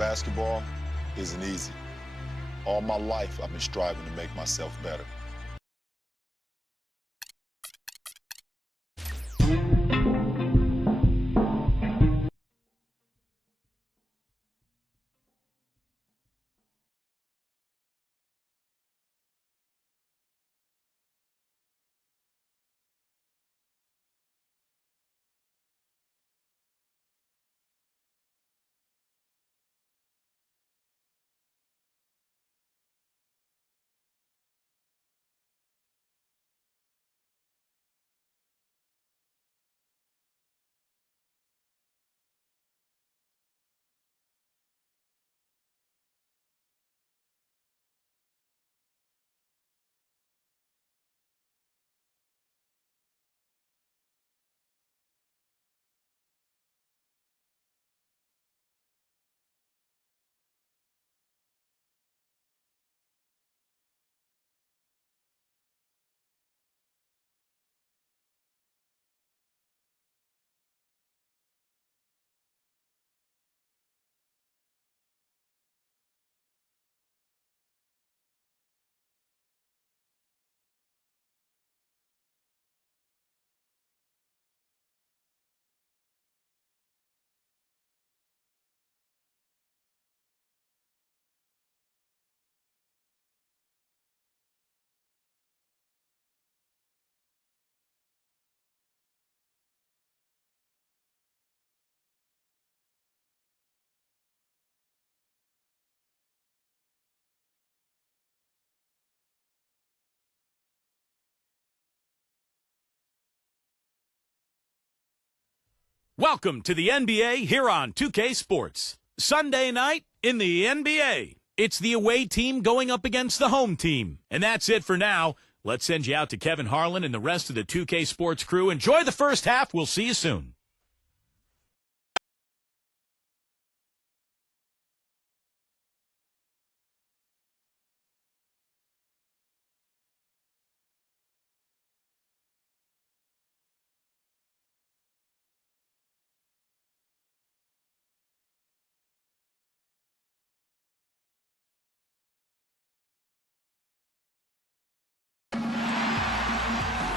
basketball isn't easy. All my life, I've been striving to make myself better. Welcome to the NBA here on 2K Sports. Sunday night in the NBA. It's the away team going up against the home team. And that's it for now. Let's send you out to Kevin Harlan and the rest of the 2K Sports crew. Enjoy the first half. We'll see you soon.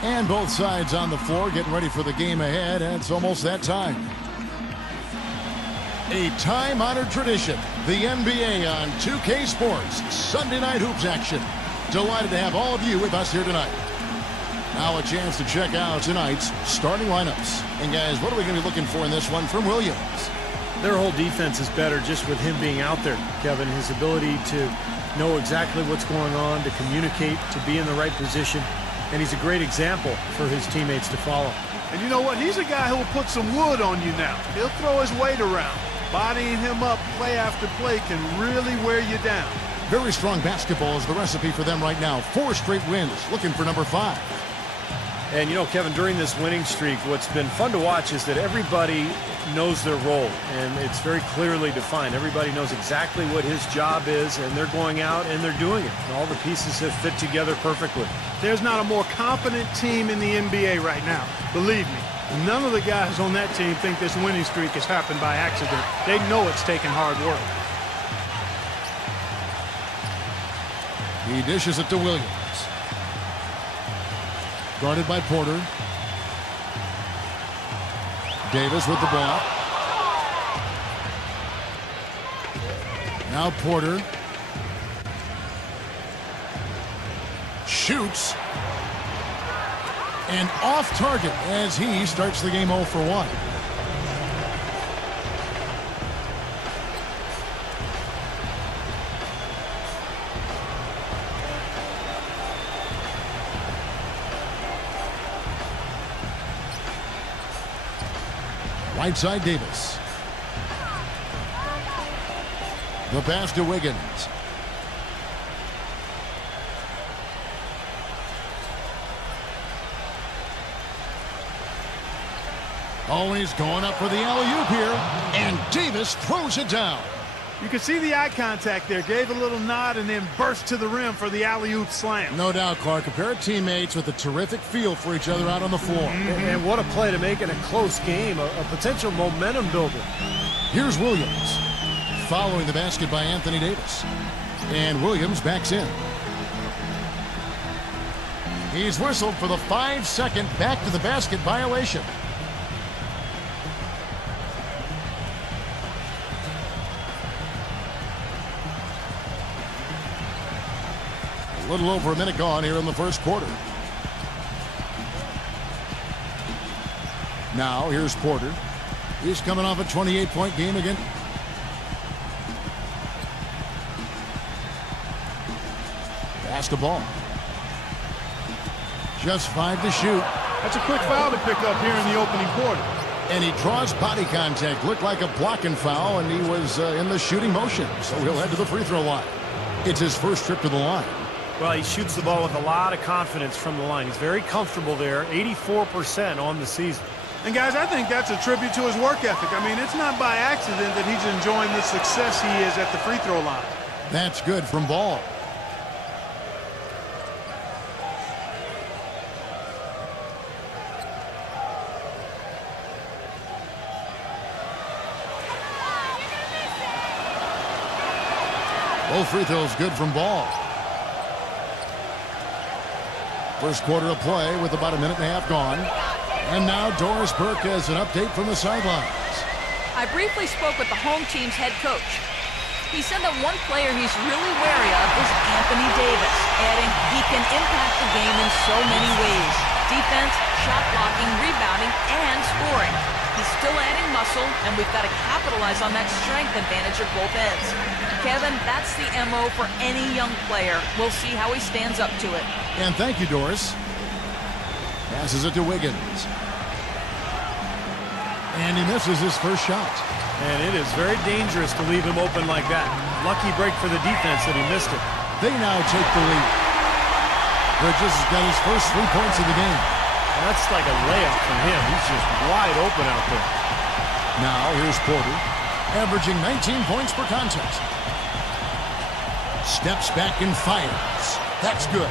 And both sides on the floor getting ready for the game ahead, and it's almost that time. A time-honored tradition, the NBA on 2K Sports, Sunday Night Hoops action. Delighted to have all of you with us here tonight. Now a chance to check out tonight's starting lineups. And guys, what are we going to be looking for in this one from Williams? Their whole defense is better just with him being out there, Kevin. His ability to know exactly what's going on, to communicate, to be in the right position. And he's a great example for his teammates to follow. And you know what? He's a guy who will put some wood on you now. He'll throw his weight around. Bodying him up play after play can really wear you down. Very strong basketball is the recipe for them right now. 4 straight wins, looking for number 5. And, you know, Kevin, during this winning streak, what's been fun to watch is that everybody knows their role, and it's very clearly defined. Everybody knows exactly what his job is, and they're going out and they're doing it. And all the pieces have fit together perfectly. There's not a more competent team in the NBA right now. Believe me, none of the guys on that team think this winning streak has happened by accident. They know it's taken hard work. He dishes it to Williams. Guarded by Porter. Davis with the ball. Now Porter. Shoots. And off target as he starts the game 0 for 1. Right side, Davis. The pass to Wiggins. Always going up for the alley-oop here. And Davis throws it down. You can see the eye contact there. Gave a little nod and then burst to the rim for the alley-oop slam. No doubt, Clark. A pair of teammates with a terrific feel for each other out on the floor. And what a play to make in a close game. A potential momentum builder. Here's Williams. following the basket by Anthony Davis. And Williams backs in. He's whistled for the 5-second back to the basket violation. A little over a minute gone here in the first quarter. Now here's Porter. He's coming off a 28-point game again. Pass the ball. Just 5 to shoot. That's a quick foul to pick up here in the opening quarter. And he draws body contact. Looked like a blocking foul, and he was in the shooting motion. So he'll head to the free throw line. It's his first trip to the line. Well, he shoots the ball with a lot of confidence from the line. He's very comfortable there, 84% on the season. And, guys, I think that's a tribute to his work ethic. I mean, it's not by accident that he's enjoying the success he is at the free throw line. That's good from Ball. Both free throws good from Ball. First quarter of play with about a minute and a half gone. And now Doris Burke has an update from the sidelines. I briefly spoke with the home team's head coach. He said that one player he's really wary of is Anthony Davis, adding he can impact the game in so many ways. Defense, shot blocking, rebounding, and scoring. He's still adding muscle, and we've got to capitalize on that strength advantage at both ends. Kevin, that's the MO for any young player. We'll see how he stands up to it. And thank you, Doris. Passes it to Wiggins. And he misses his first shot. And it is very dangerous to leave him open like that. Lucky break for the defense that he missed it. They now take the lead. Bridges has got his first 3 points of the game. That's like a layup for him. He's just wide open out there. Now here's Porter, averaging 19 points per contest. Steps back and fires. That's good.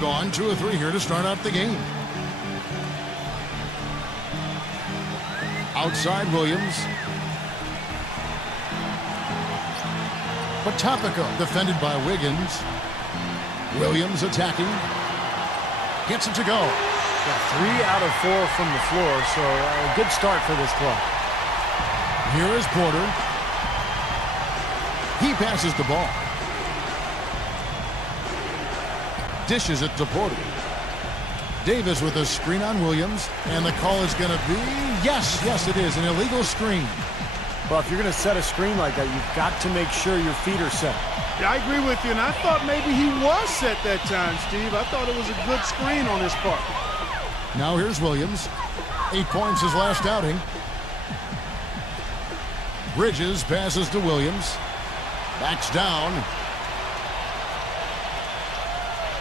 Gone 2 of 3 here to start out the game. Outside Williams. Patopico defended by Wiggins. Williams attacking. Gets it to go. Got 3 out of 4 from the floor, so a good start for this club. Here is Porter. He passes the ball. Dishes it to Porter. Davis with a screen on Williams, and the call is going to be, yes, it is, an illegal screen. Well, if you're going to set a screen like that, you've got to make sure your feet are set. Yeah, I agree with you, and I thought maybe he was set that time, Steve. I thought it was a good screen on his part. Now here's Williams. 8 points his last outing. Bridges passes to Williams. Backs down.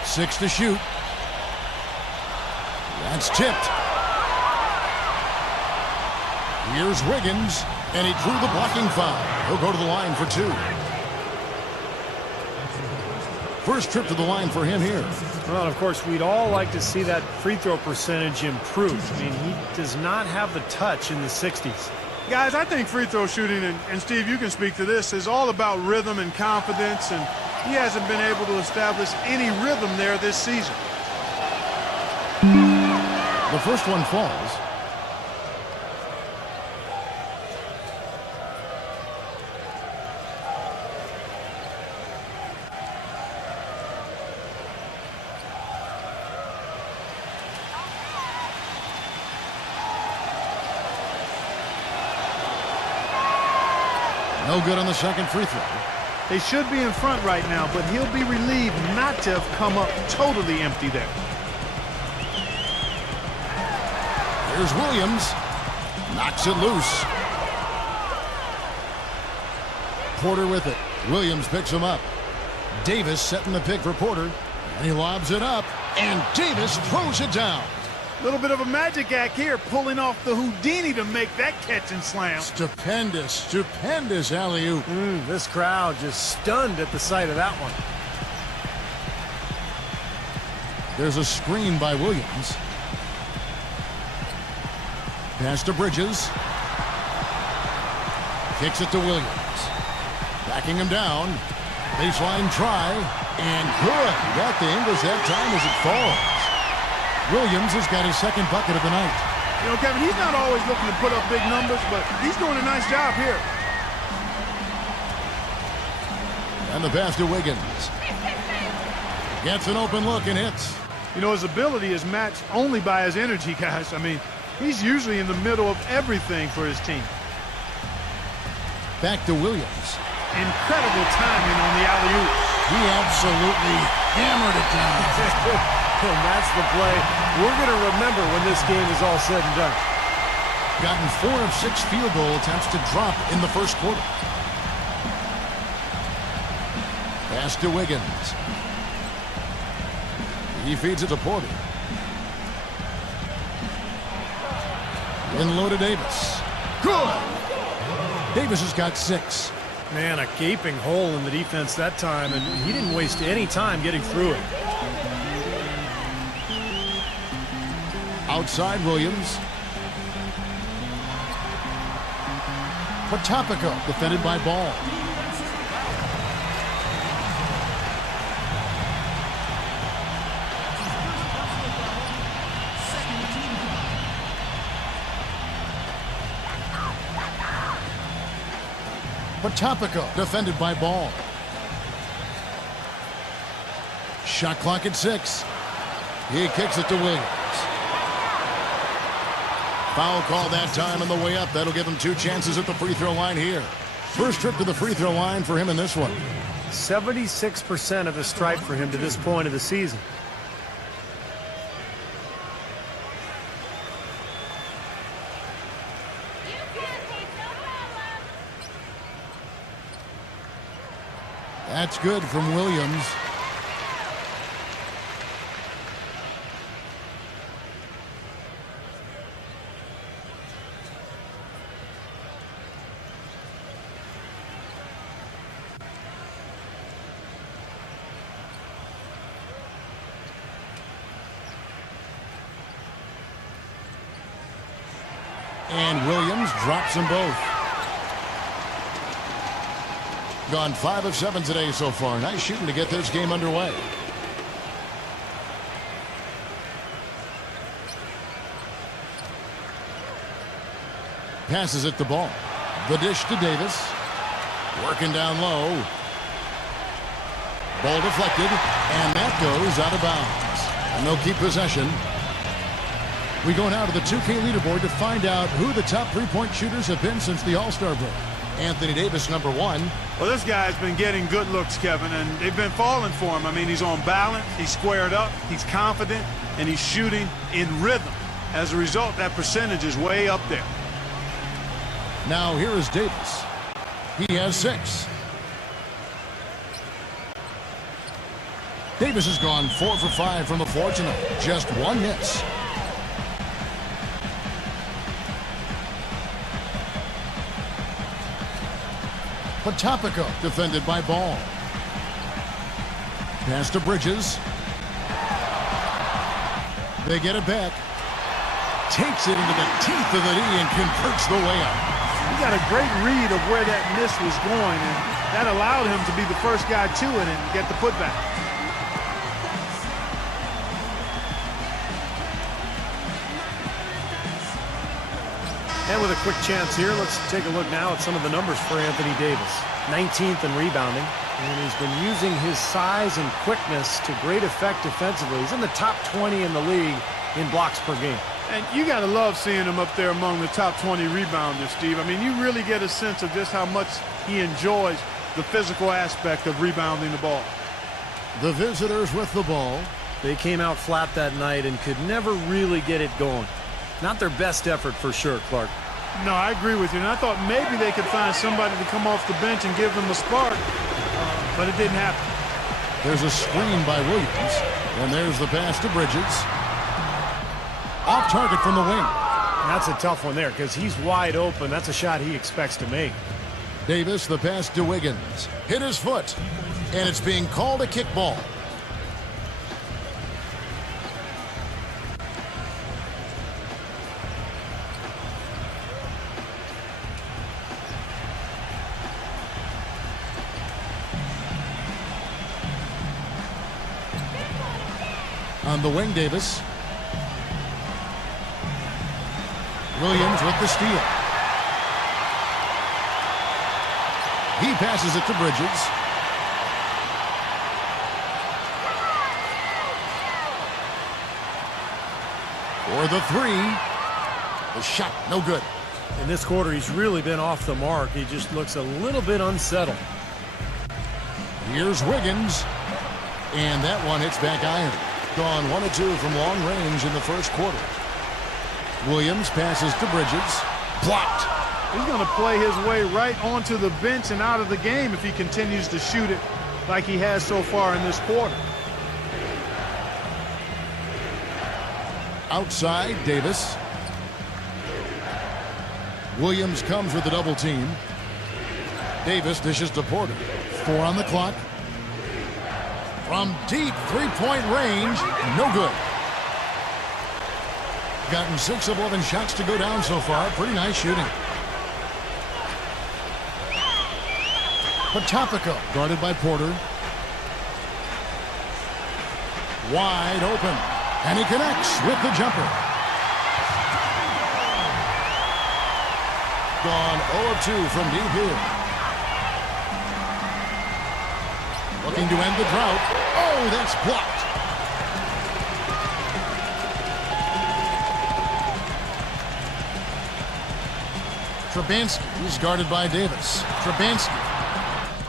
6 to shoot. That's tipped. Here's Wiggins, and he drew the blocking foul. He'll go to the line for 2. First trip to the line for him here. Well, of course, we'd all like to see that free throw percentage improve. I mean, he does not have the touch in the 60s. Guys, I think free throw shooting, and Steve, you can speak to this, is all about rhythm and confidence, and he hasn't been able to establish any rhythm there this season. The first one falls. No good on the second free throw. They should be in front right now, but he'll be relieved not to have come up totally empty there. Here's Williams. Knocks it loose. Porter with it. Williams picks him up. Davis setting the pick for Porter. And he lobs it up. And Davis throws it down. A little bit of a magic act here, pulling off the Houdini to make that catch and slam. Stupendous alley-oop. This crowd just stunned at the sight of that one. There's a screen by Williams. Pass to Bridges. Kicks it to Williams. Backing him down. Baseline try. And good. Got the English that time as it falls. Williams has got his second bucket of the night. You know, Kevin, he's not always looking to put up big numbers, but he's doing a nice job here. And the pass to Wiggins. Gets an open look and hits. You know, his ability is matched only by his energy, guys. I mean, he's usually in the middle of everything for his team. Back to Williams. Incredible timing on the alley-oop. He absolutely hammered it down. And that's the play we're going to remember when this game is all said and done. Gotten 4 of 6 field goal attempts to drop in the first quarter. Pass to Wiggins. He feeds it to Porter. In low to Davis. Good! Davis has got 6. Man, a gaping hole in the defense that time, and he didn't waste any time getting through it. Outside Williams. Potapico defended by Ball. Potapico defended by Ball. Shot clock at 6. He kicks it to Williams. Foul call that time on the way up. That'll give him 2 chances at the free throw line here. First trip to the free throw line for him in this one. 76% of the strike for him to this point of the season. That's good from Williams. And Williams drops them both. Gone 5 of 7 today so far. Nice shooting to get this game underway. Passes it the Ball. The dish to Davis. Working down low. Ball deflected, and that goes out of bounds. And they'll keep possession. We go now to the 2K leaderboard to find out who the top three-point shooters have been since the All-Star break. Anthony Davis, number 1. Well, this guy's been getting good looks, Kevin, and they've been falling for him. I mean, he's on balance, he's squared up, he's confident, and he's shooting in rhythm. As a result, that percentage is way up there. Now here is Davis. He has 6. Davis has gone 4 for 5 from the floor tonight. Just 1 miss. Potapico defended by Ball. Pass to Bridges. They get it back. Takes it into the teeth of the knee and converts the layup. He got a great read of where that miss was going, and that allowed him to be the first guy to it and get the putback. And with a quick chance here, let's take a look now at some of the numbers for Anthony Davis. 19th in rebounding, and he's been using his size and quickness to great effect defensively. He's in the top 20 in the league in blocks per game. And you got to love seeing him up there among the top 20 rebounders, Steve. I mean, you really get a sense of just how much he enjoys the physical aspect of rebounding the ball. The visitors with the ball. They came out flat that night and could never really get it going. Not their best effort for sure, Clark. No, I agree with you. And I thought maybe they could find somebody to come off the bench and give them a spark, but it didn't happen. There's a screen by Williams, and there's the pass to Bridges. Off target from the wing. That's a tough one there because he's wide open. That's a shot he expects to make. Davis, the pass to Wiggins. Hit his foot, and it's being called a kickball. On the wing, Davis. Williams with the steal. He passes it to Bridges. For the three. The shot, no good. In this quarter, he's really been off the mark. He just looks a little bit unsettled. Here's Wiggins. And that one hits back iron. Gone 1 of 2 from long range in the first quarter. Williams passes to Bridges. Blocked. He's going to play his way right onto the bench and out of the game if he continues to shoot it like he has so far in this quarter. Outside, Davis. Williams comes with a double team. Davis dishes to Porter. 4 on the clock. From deep three-point range, no good. Gotten 6 of 11 shots to go down so far. Pretty nice shooting. Patopico guarded by Porter. Wide open. And he connects with the jumper. Gone 0 of 2 from deep here. Looking to end the drought. Oh, that's blocked. Trubansky is guarded by Davis. Trubansky.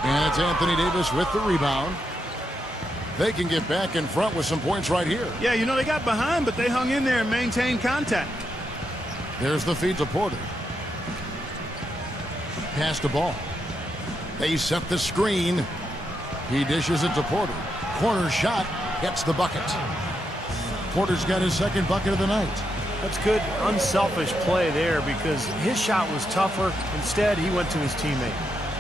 And it's Anthony Davis with the rebound. They can get back in front with some points right here. Yeah, you know, they got behind, but they hung in there and maintained contact. There's the feed to Porter. Pass the ball. They set the screen. He dishes it to Porter. Corner shot gets the bucket. Porter's got his second bucket of the night. That's good, unselfish play there because his shot was tougher. Instead, he went to his teammate.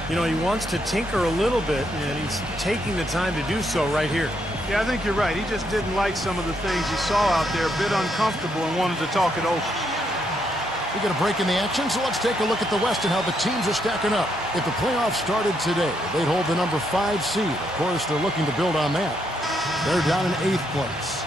You know, he wants to tinker a little bit, and he's taking the time to do so right here. Yeah, I think you're right. He just didn't like some of the things he saw out there, a bit uncomfortable, and wanted to talk it over. We got a break in the action, so let's take a look at the West and how the teams are stacking up. If the playoffs started today, they'd hold the number 5 seed. Of course, they're looking to build on that. They're down in 8th place.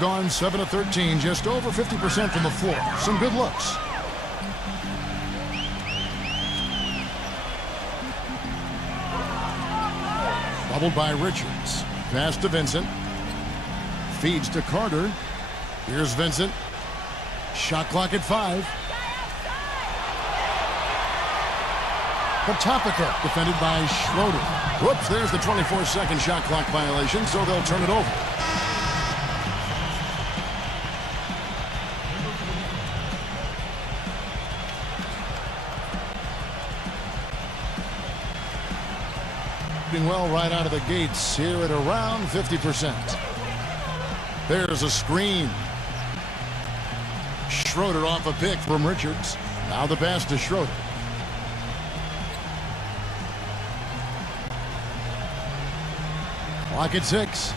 Gone 7 of 13, just over 50% from the floor. Some good looks. Bubbled by Richards. Pass to Vincent. Feeds to Carter. Here's Vincent. Shot clock at 5. Patopico defended by Schroeder. Whoops, there's the 24-second shot clock violation, so they'll turn it over. Well right out of the gates here at around 50%. There's a screen. Schroeder off a pick from Richards. Now the pass to Schroeder. Clock at 6.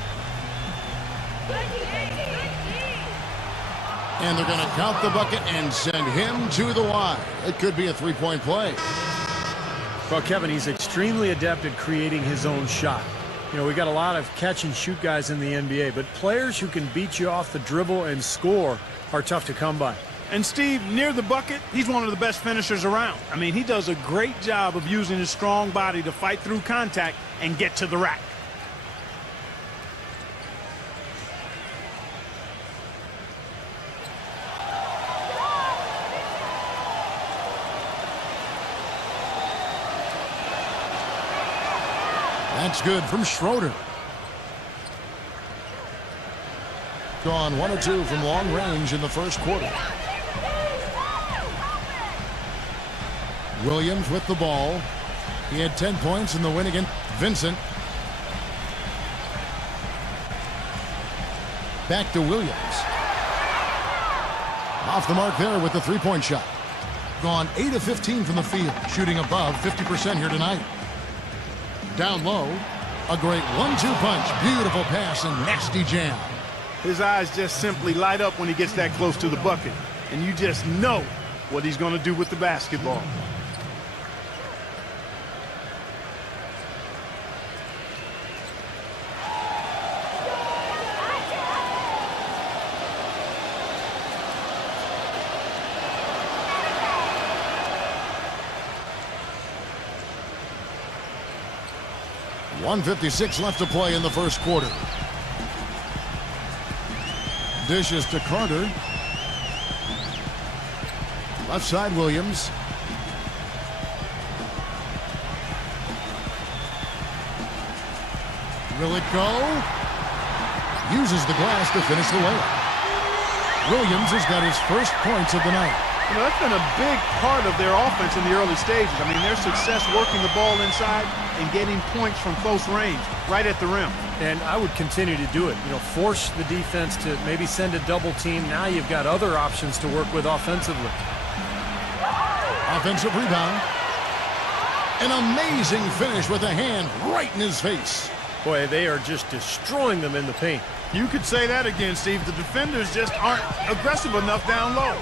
And they're going to count the bucket and send him to the line. It could be a three-point play. Well, Kevin, he's extremely adept at creating his own shot. You know, we got a lot of catch-and-shoot guys in the NBA, but players who can beat you off the dribble and score are tough to come by. And Steve, near the bucket, he's one of the best finishers around. I mean, he does a great job of using his strong body to fight through contact and get to the rack. That's good from Schroeder. Gone 1 of 2 from long range in the first quarter. Williams with the ball. He had 10 points in the win against Vincent. Back to Williams. Off the mark there with the three-point shot. Gone 8 of 15 from the field, shooting above 50% here tonight. Down low, a great 1-2 punch. Beautiful pass and nasty jam. His eyes just simply light up when he gets that close to the bucket. And you just know what he's going to do with the basketball. .156 left to play in the first quarter. Dishes to Carter. Left side, Williams. Will it go? Uses the glass to finish the layup. Williams has got his first points of the night. You know, that's been a big part of their offense in the early stages. I mean, their success working the ball inside and getting points from close range, right at the rim. And I would continue to do it. You know, force the defense to maybe send a double team. Now you've got other options to work with offensively. Offensive rebound. An amazing finish with a hand right in his face. Boy, they are just destroying them in the paint. You could say that again, Steve. The defenders just aren't aggressive enough down low.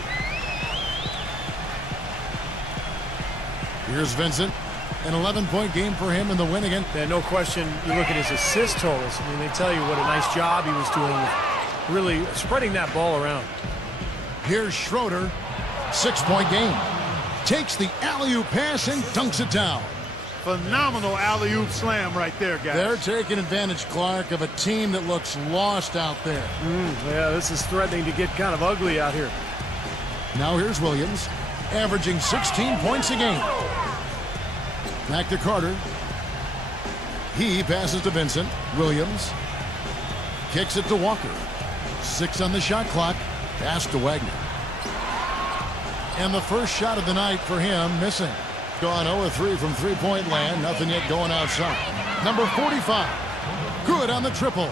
Here's Vincent. An 11-point game for him in the win again. Yeah, no question. You look at his assist totals. I mean, they tell you what a nice job he was doing with really spreading that ball around. Here's Schroeder. 6-point game. Takes the alley-oop pass and dunks it down. Phenomenal alley-oop slam right there, guys. They're taking advantage, Clark, of a team that looks lost out there. Yeah, this is threatening to get kind of ugly out here. Now here's Williams, averaging 16 points a game. Back to Carter. He passes to Vincent. Williams kicks it to Walker. 6 on the shot clock. Pass to Wagner. And the first shot of the night for him missing. Gone 0-3 from three-point land. Nothing yet going outside. Number 45. Good on the triple.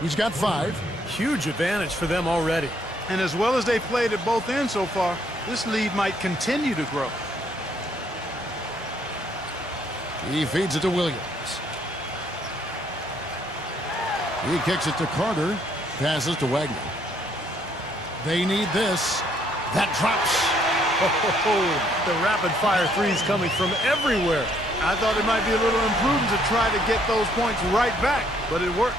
He's got 5. Huge advantage for them already. And as well as they played at both ends so far, this lead might continue to grow. He feeds it to Williams. He kicks it to Carter. Passes to Wagner. They need this. That drops. The rapid-fire threes coming from everywhere. I thought it might be a little imprudent to try to get those points right back, but it worked.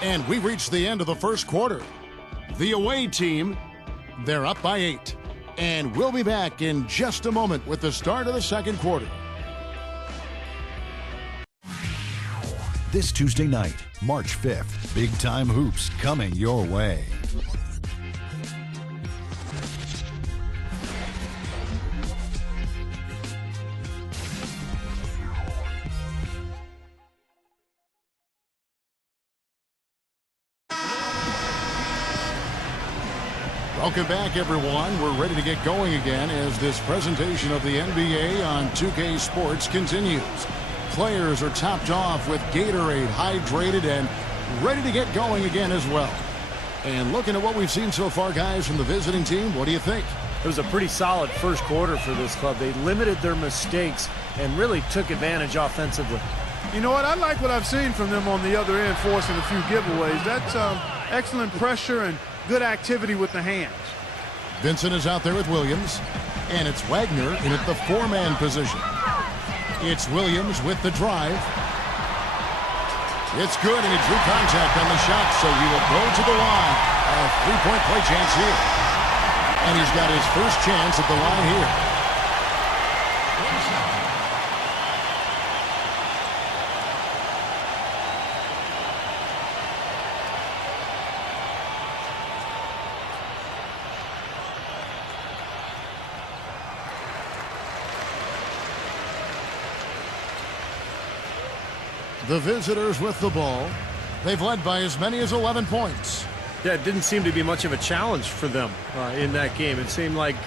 And we reached the end of the first quarter. The away team, they're up by 8. And we'll be back in just a moment with the start of the second quarter. This Tuesday night, March 5th, Big Time Hoops coming your way. Welcome back, everyone. We're ready to get going again as this presentation of the NBA on 2K Sports continues. Players are topped off with Gatorade, hydrated, and ready to get going again as well. And looking at what we've seen so far, guys, from the visiting team, what do you think? It was a pretty solid first quarter for this club. They limited their mistakes and really took advantage offensively. You know what? I like what I've seen from them on the other end, forcing a few giveaways. That's excellent pressure and good activity with the hands. Vincent is out there with Williams, and it's Wagner in at the 4-man position. It's Williams with the drive. It's good, and he drew contact on the shot, so he will go to the line. A 3-point play chance here. And he's got his first chance at the line here. The visitors with the ball. They've led by as many as 11 points. Yeah, it didn't seem to be much of a challenge for them in that game. It seemed like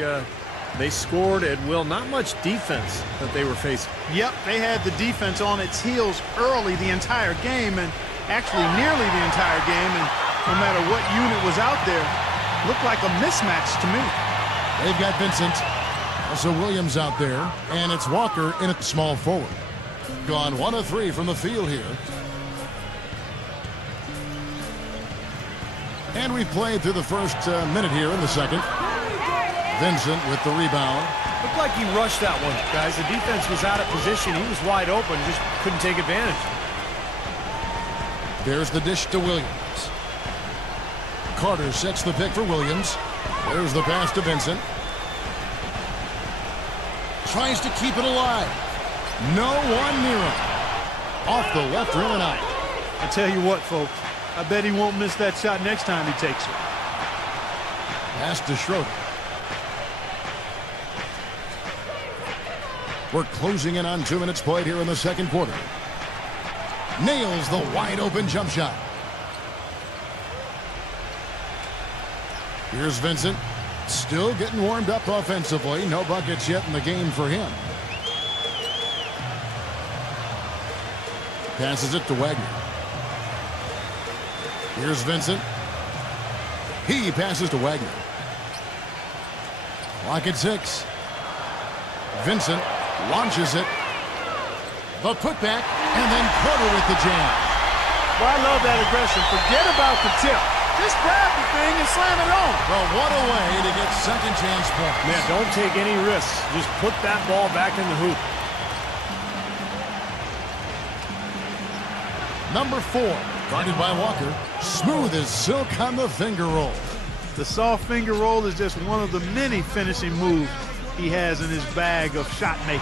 they scored at will. Not much defense that they were facing. Yep, they had the defense on its heels early the entire game, and actually nearly the entire game, and no matter what unit was out there, looked like a mismatch to me. They've got Vincent. Also Williams out there, and it's Walker in at small forward. Gone 1 of 3 from the field here. And we've played through the first minute here in the second. Vincent with the rebound. Looked like he rushed that one, guys. The defense was out of position. He was wide open, just couldn't take advantage. There's the dish to Williams. Carter sets the pick for Williams. There's the pass to Vincent. Tries to keep it alive. No one near him. Off the left rim and out. I tell you what, folks, I bet he won't miss that shot next time he takes it. Pass to Schroeder. We're closing in on 2 minutes played here in the second quarter. Nails the wide open jump shot. Here's Vincent. Still getting warmed up offensively. No buckets yet in the game for him. Passes it to Wagner. Here's Vincent. He passes to Wagner. Clock at 6. Vincent launches it. The putback, and then Carter with the jam. Well, I love that aggression. Forget about the tip. Just grab the thing and slam it on. Well, what a way to get second chance points. Man, don't take any risks. Just put that ball back in the hoop. Number 4, guarded by Walker. Smooth as silk on the finger roll. The soft finger roll is just one of the many finishing moves he has in his bag of shot making.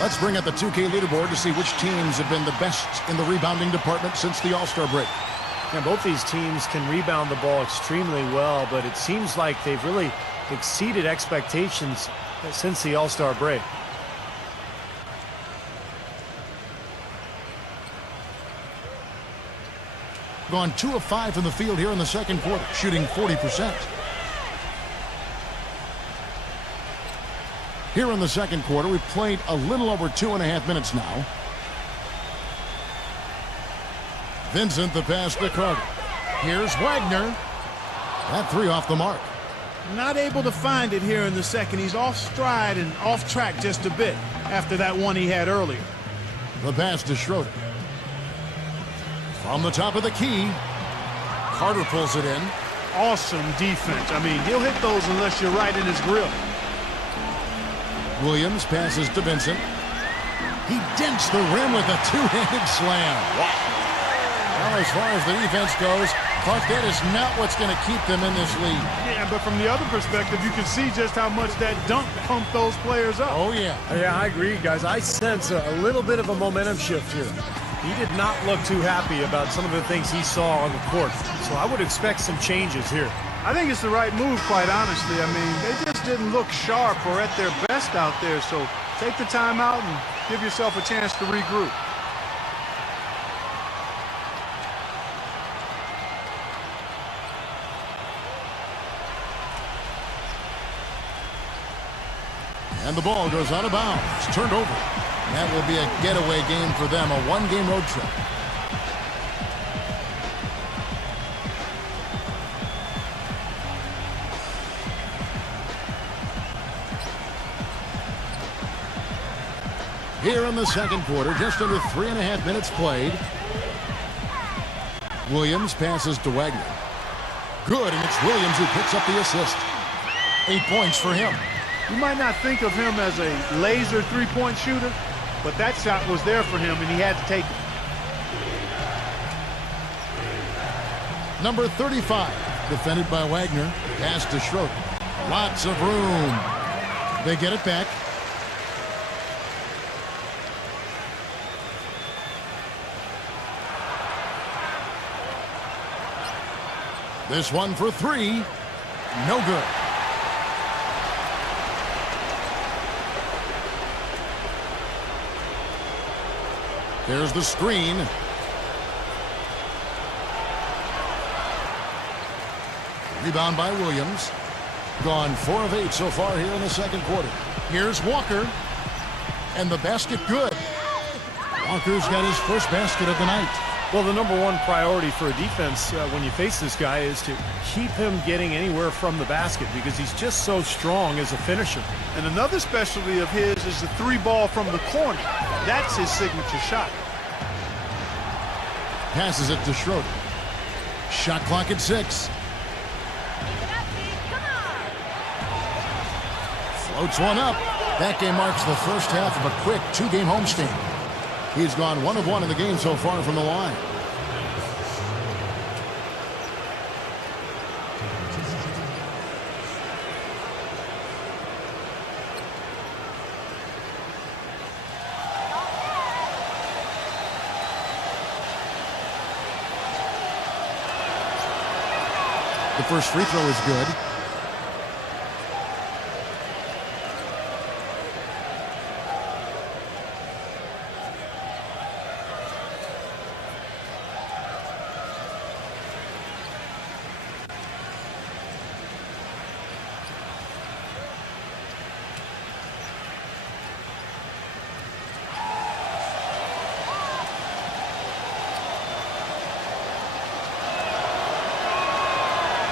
Let's bring up the 2K leaderboard to see which teams have been the best in the rebounding department since the All-Star break. Yeah, both these teams can rebound the ball extremely well, but it seems like they've really exceeded expectations since the All-Star break. Gone 2 of 5 from the field here in the second quarter, shooting 40%. Here in the second quarter, we've played a little over 2.5 minutes now. Vincent, the pass to Carter. Here's Wagner. That 3 off the mark. Not able to find it here in the second. He's off stride and off track just a bit after that one he had earlier. The pass to Schroeder. From the top of the key, Carter pulls it in. Awesome defense. I mean, he'll hit those unless you're right in his grill. Williams passes to Vincent. He dents the rim with a 2-handed slam. Wow. Well, as far as the defense goes, Clark, that is not what's going to keep them in this league. Yeah, but from the other perspective, you can see just how much that dunk pumped those players up. Oh, yeah. Yeah, I agree, guys. I sense a little bit of a momentum shift here. He did not look too happy about some of the things he saw on the court. So I would expect some changes here. I think it's the right move, quite honestly. I mean, they just didn't look sharp or at their best out there. So take the time out and give yourself a chance to regroup. And the ball goes out of bounds. It's turned over. That will be a getaway game for them, a 1-game road trip. Here in the second quarter, just under 3.5 minutes played. Williams passes to Wagner. Good, and it's Williams who picks up the assist. 8 points for him. You might not think of him as a laser three-point shooter, but that shot was there for him, and he had to take it. Number 35, defended by Wagner. Pass to Schroeder. Lots of room. They get it back. This one for 3. No good. There's the screen. Rebound by Williams. Gone 4 of 8 so far here in the second quarter. Here's Walker. And the basket good. Walker's got his first basket of the night. Well, the number one priority for a defense when you face this guy is to keep him getting anywhere from the basket because he's just so strong as a finisher. And another specialty of his is the three ball from the corner. That's his signature shot. Passes it to Schroeder. Shot clock at 6. Floats one up. That game marks the first half of a quick 2-game homestand. He's gone 1 of 1 in the game so far from the line. The first free throw is good.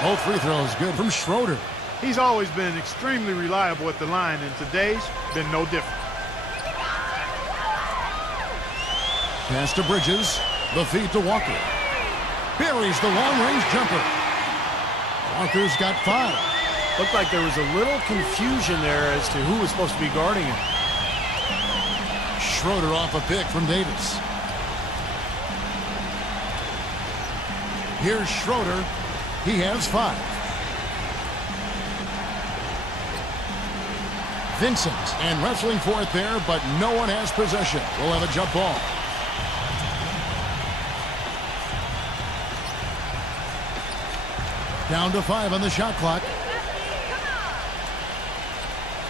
Both free throws good from Schroeder. He's always been extremely reliable at the line, and today's been no different. Pass to Bridges. The feed to Walker. Buries the long-range jumper. Walker's got 5. Looked like there was a little confusion there as to who was supposed to be guarding him. Schroeder off a pick from Davis. Here's Schroeder. He has 5. Vincent and wrestling for it there, but no one has possession. We'll have a jump ball. Down to 5 on the shot clock.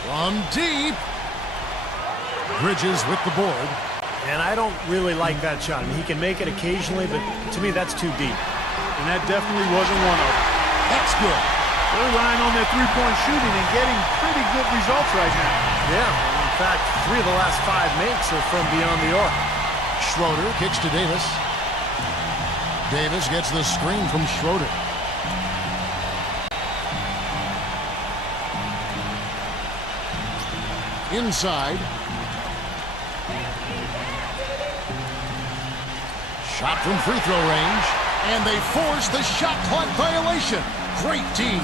From deep. Bridges with the board. And I don't really like that shot. I mean, he can make it occasionally, but to me, that's too deep. And that definitely wasn't one of them. That's good. They're relying on their three-point shooting and getting pretty good results right now. Yeah, in fact, 3 of the last 5 makes are from beyond the arc. Schroeder kicks to Davis. Davis gets the screen from Schroeder. Inside. Shot from free throw range. And they force the shot clock violation. Great team.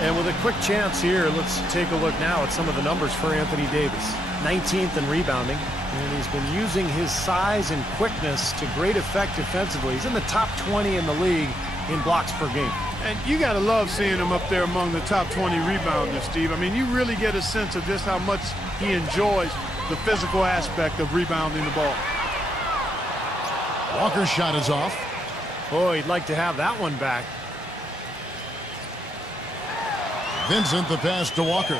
And with a quick chance here, let's take a look now at some of the numbers for Anthony Davis. 19th in rebounding, and he's been using his size and quickness to great effect defensively. He's in the top 20 in the league in blocks per game. And you got to love seeing him up there among the top 20 rebounders, Steve. I mean, you really get a sense of just how much he enjoys the physical aspect of rebounding the ball. Walker's shot is off. Oh, he'd like to have that one back. Vincent the pass to Walker.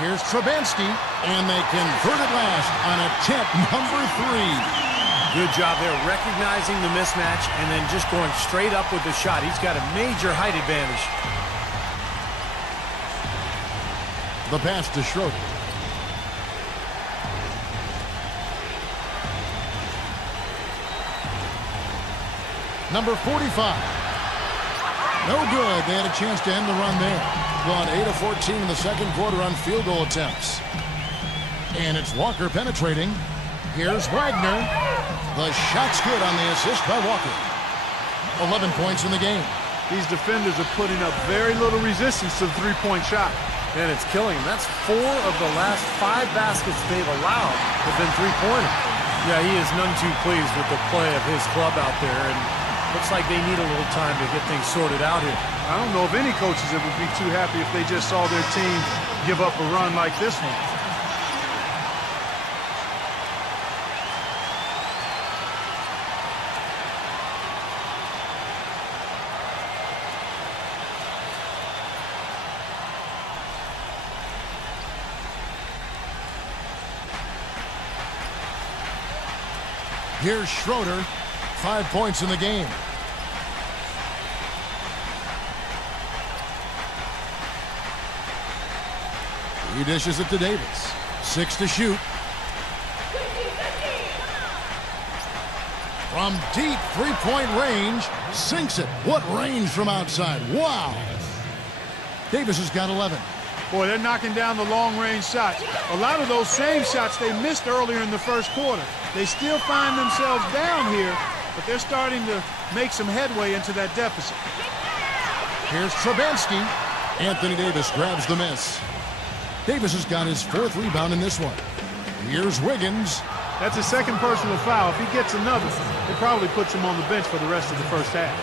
Here's Trubansky, and they convert it last on attempt number 3. Good job there recognizing the mismatch and then just going straight up with the shot. He's got a major height advantage. The pass to Schroeder. Number 45. No good. They had a chance to end the run there. Gone 8 of 14 in the second quarter on field goal attempts. And it's Walker penetrating. Here's Wagner. The shot's good on the assist by Walker. 11 points in the game. These defenders are putting up very little resistance to the three-point shot. And it's killing him. That's 4 of the last 5 baskets they've allowed have been three-pointers. Yeah, he is none too pleased with the play of his club out there, and looks like they need a little time to get things sorted out here. I don't know if any coaches would be too happy if they just saw their team give up a run like this one. Here's Schroeder. 5 points in the game. He dishes it to Davis. 6 to shoot. From deep three-point range, sinks it. What range from outside. Wow. Davis has got 11. Boy, they're knocking down the long-range shots. A lot of those same shots they missed earlier in the first quarter. They still find themselves down here, but they're starting to make some headway into that deficit. Here's Trubansky. Anthony Davis grabs the miss. Davis has got his 4th rebound in this one. Here's Wiggins. That's his 2nd personal foul. If he gets another, it probably puts him on the bench for the rest of the first half.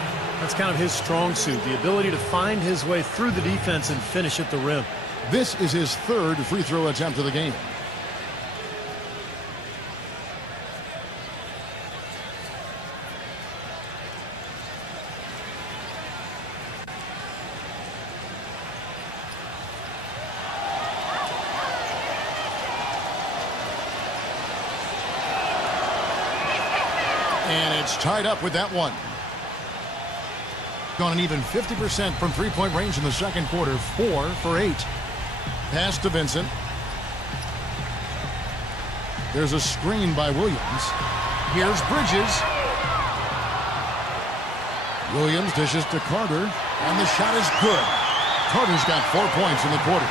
That's kind of his strong suit, the ability to find his way through the defense and finish at the rim. This is his 3rd free throw attempt of the game. And it's tied up with that one. Gone an even 50% from three-point range in the second quarter. 4 for 8. Pass to Vincent. There's a screen by Williams. Here's Bridges. Williams dishes to Carter, and the shot is good. Carter's got 4 points in the quarter.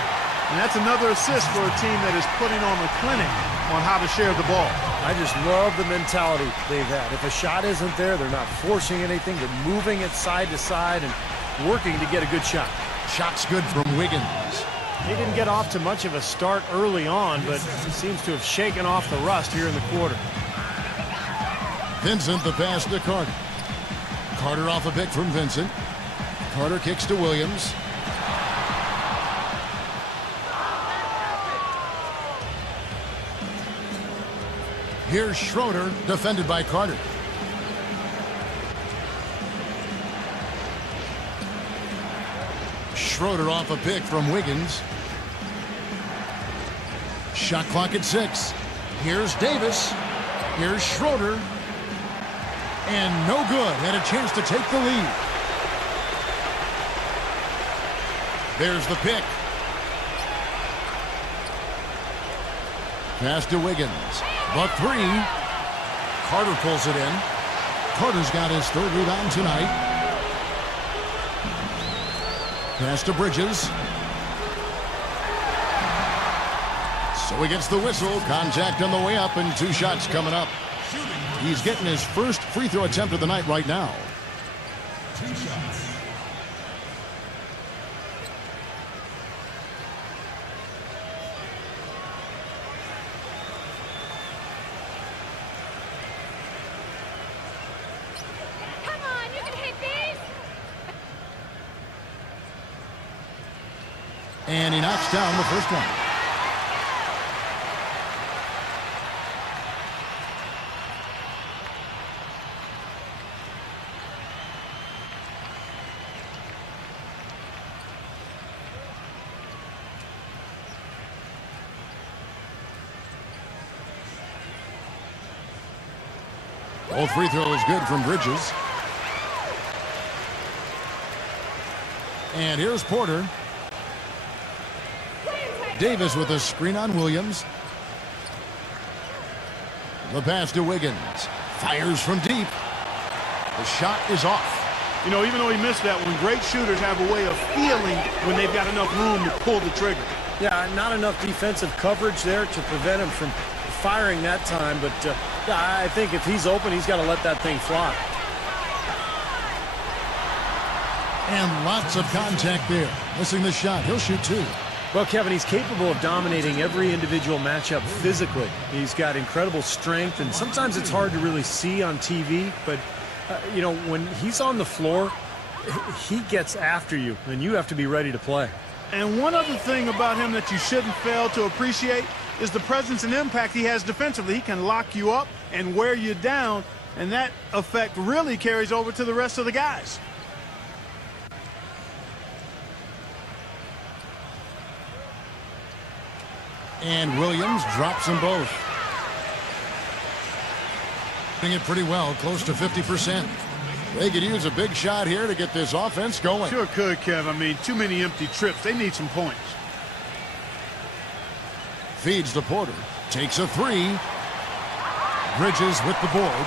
And that's another assist for a team that is putting on a clinic on how to share the ball. I just love the mentality they've had. If a shot isn't there, they're not forcing anything. They're moving it side to side and working to get a good shot. Shot's good from Wiggins. He didn't get off to much of a start early on, but he seems to have shaken off the rust here in the quarter. Vincent the pass to Carter. Carter off a pick from Vincent. Carter kicks to Williams. Here's Schroeder, defended by Carter. Schroeder off a pick from Wiggins. Shot clock at 6. Here's Davis. Here's Schroeder. And no good. Had a chance to take the lead. There's the pick. Pass to Wiggins. The 3. Carter pulls it in. Carter's got his 3rd rebound tonight. Pass to Bridges. So he gets the whistle. Contact on the way up and 2 shots coming up. He's getting his 1st free throw attempt of the night right now. 2 shots. And he knocks down the first one. Both free throws good from Bridges. And here's Porter. Davis with a screen on Williams. The pass to Wiggins. Fires from deep. The shot is off. You know, even though he missed that one, great shooters have a way of feeling when they've got enough room to pull the trigger. Yeah, not enough defensive coverage there to prevent him from firing that time. But yeah, I think if he's open, he's got to let that thing fly. And lots of contact there. Missing the shot. He'll shoot 2. Well, Kevin, he's capable of dominating every individual matchup physically. He's got incredible strength, and sometimes it's hard to really see on TV. But, you know, when he's on the floor, he gets after you, and you have to be ready to play. And one other thing about him that you shouldn't fail to appreciate is the presence and impact he has defensively. He can lock you up and wear you down, and that effect really carries over to the rest of the guys. And Williams drops them both. Doing it pretty well, close to 50%. They could use a big shot here to get this offense going. Sure could, Kev. I mean, too many empty trips. They need some points. Feeds to Porter. Takes a three. Bridges with the board.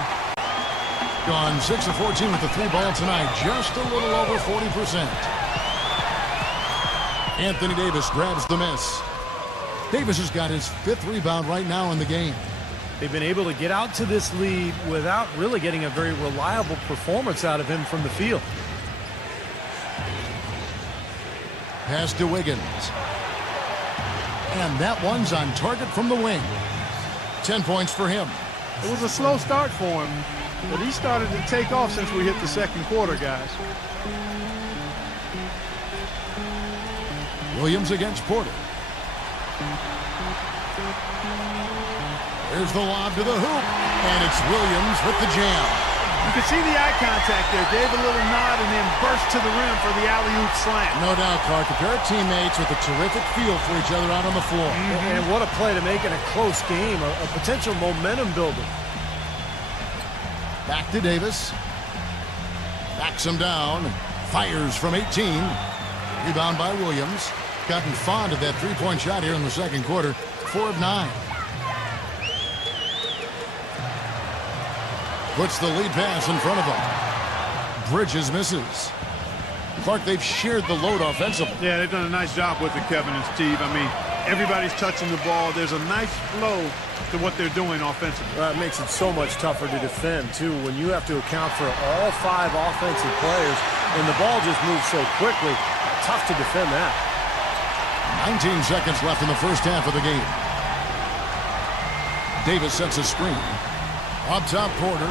Gone 6 of 14 with the three ball tonight. Just a little over 40%. Anthony Davis grabs the miss. Davis has got his 5th rebound right now in the game. They've been able to get out to this lead without really getting a very reliable performance out of him from the field. Pass to Wiggins. And that one's on target from the wing. 10 points for him. It was a slow start for him, but he started to take off since we hit the second quarter, guys. Williams against Porter. Here's the lob to the hoop, and it's Williams with the jam. You can see the eye contact there. Gave a little nod and then burst to the rim for the alley-oop slam. No doubt, Clark. A pair of teammates with a terrific feel for each other out on the floor. And what a play to make in a close game, a potential momentum builder. Back to Davis. Backs him down. Fires from 18. Rebound by Williams. Gotten fond of that three-point shot here in the second quarter. 4 of 9. Puts the lead pass in front of him. Bridges misses. Clark, they've shared the load offensively. Yeah, they've done a nice job with it, Kevin and Steve. I mean, everybody's touching the ball. There's a nice flow to what they're doing offensively. Well, it makes it so much tougher to defend, too, when you have to account for all 5 offensive players, and the ball just moves so quickly. Tough to defend that. 19 seconds left in the first half of the game. Davis sets a screen. Up top, Porter.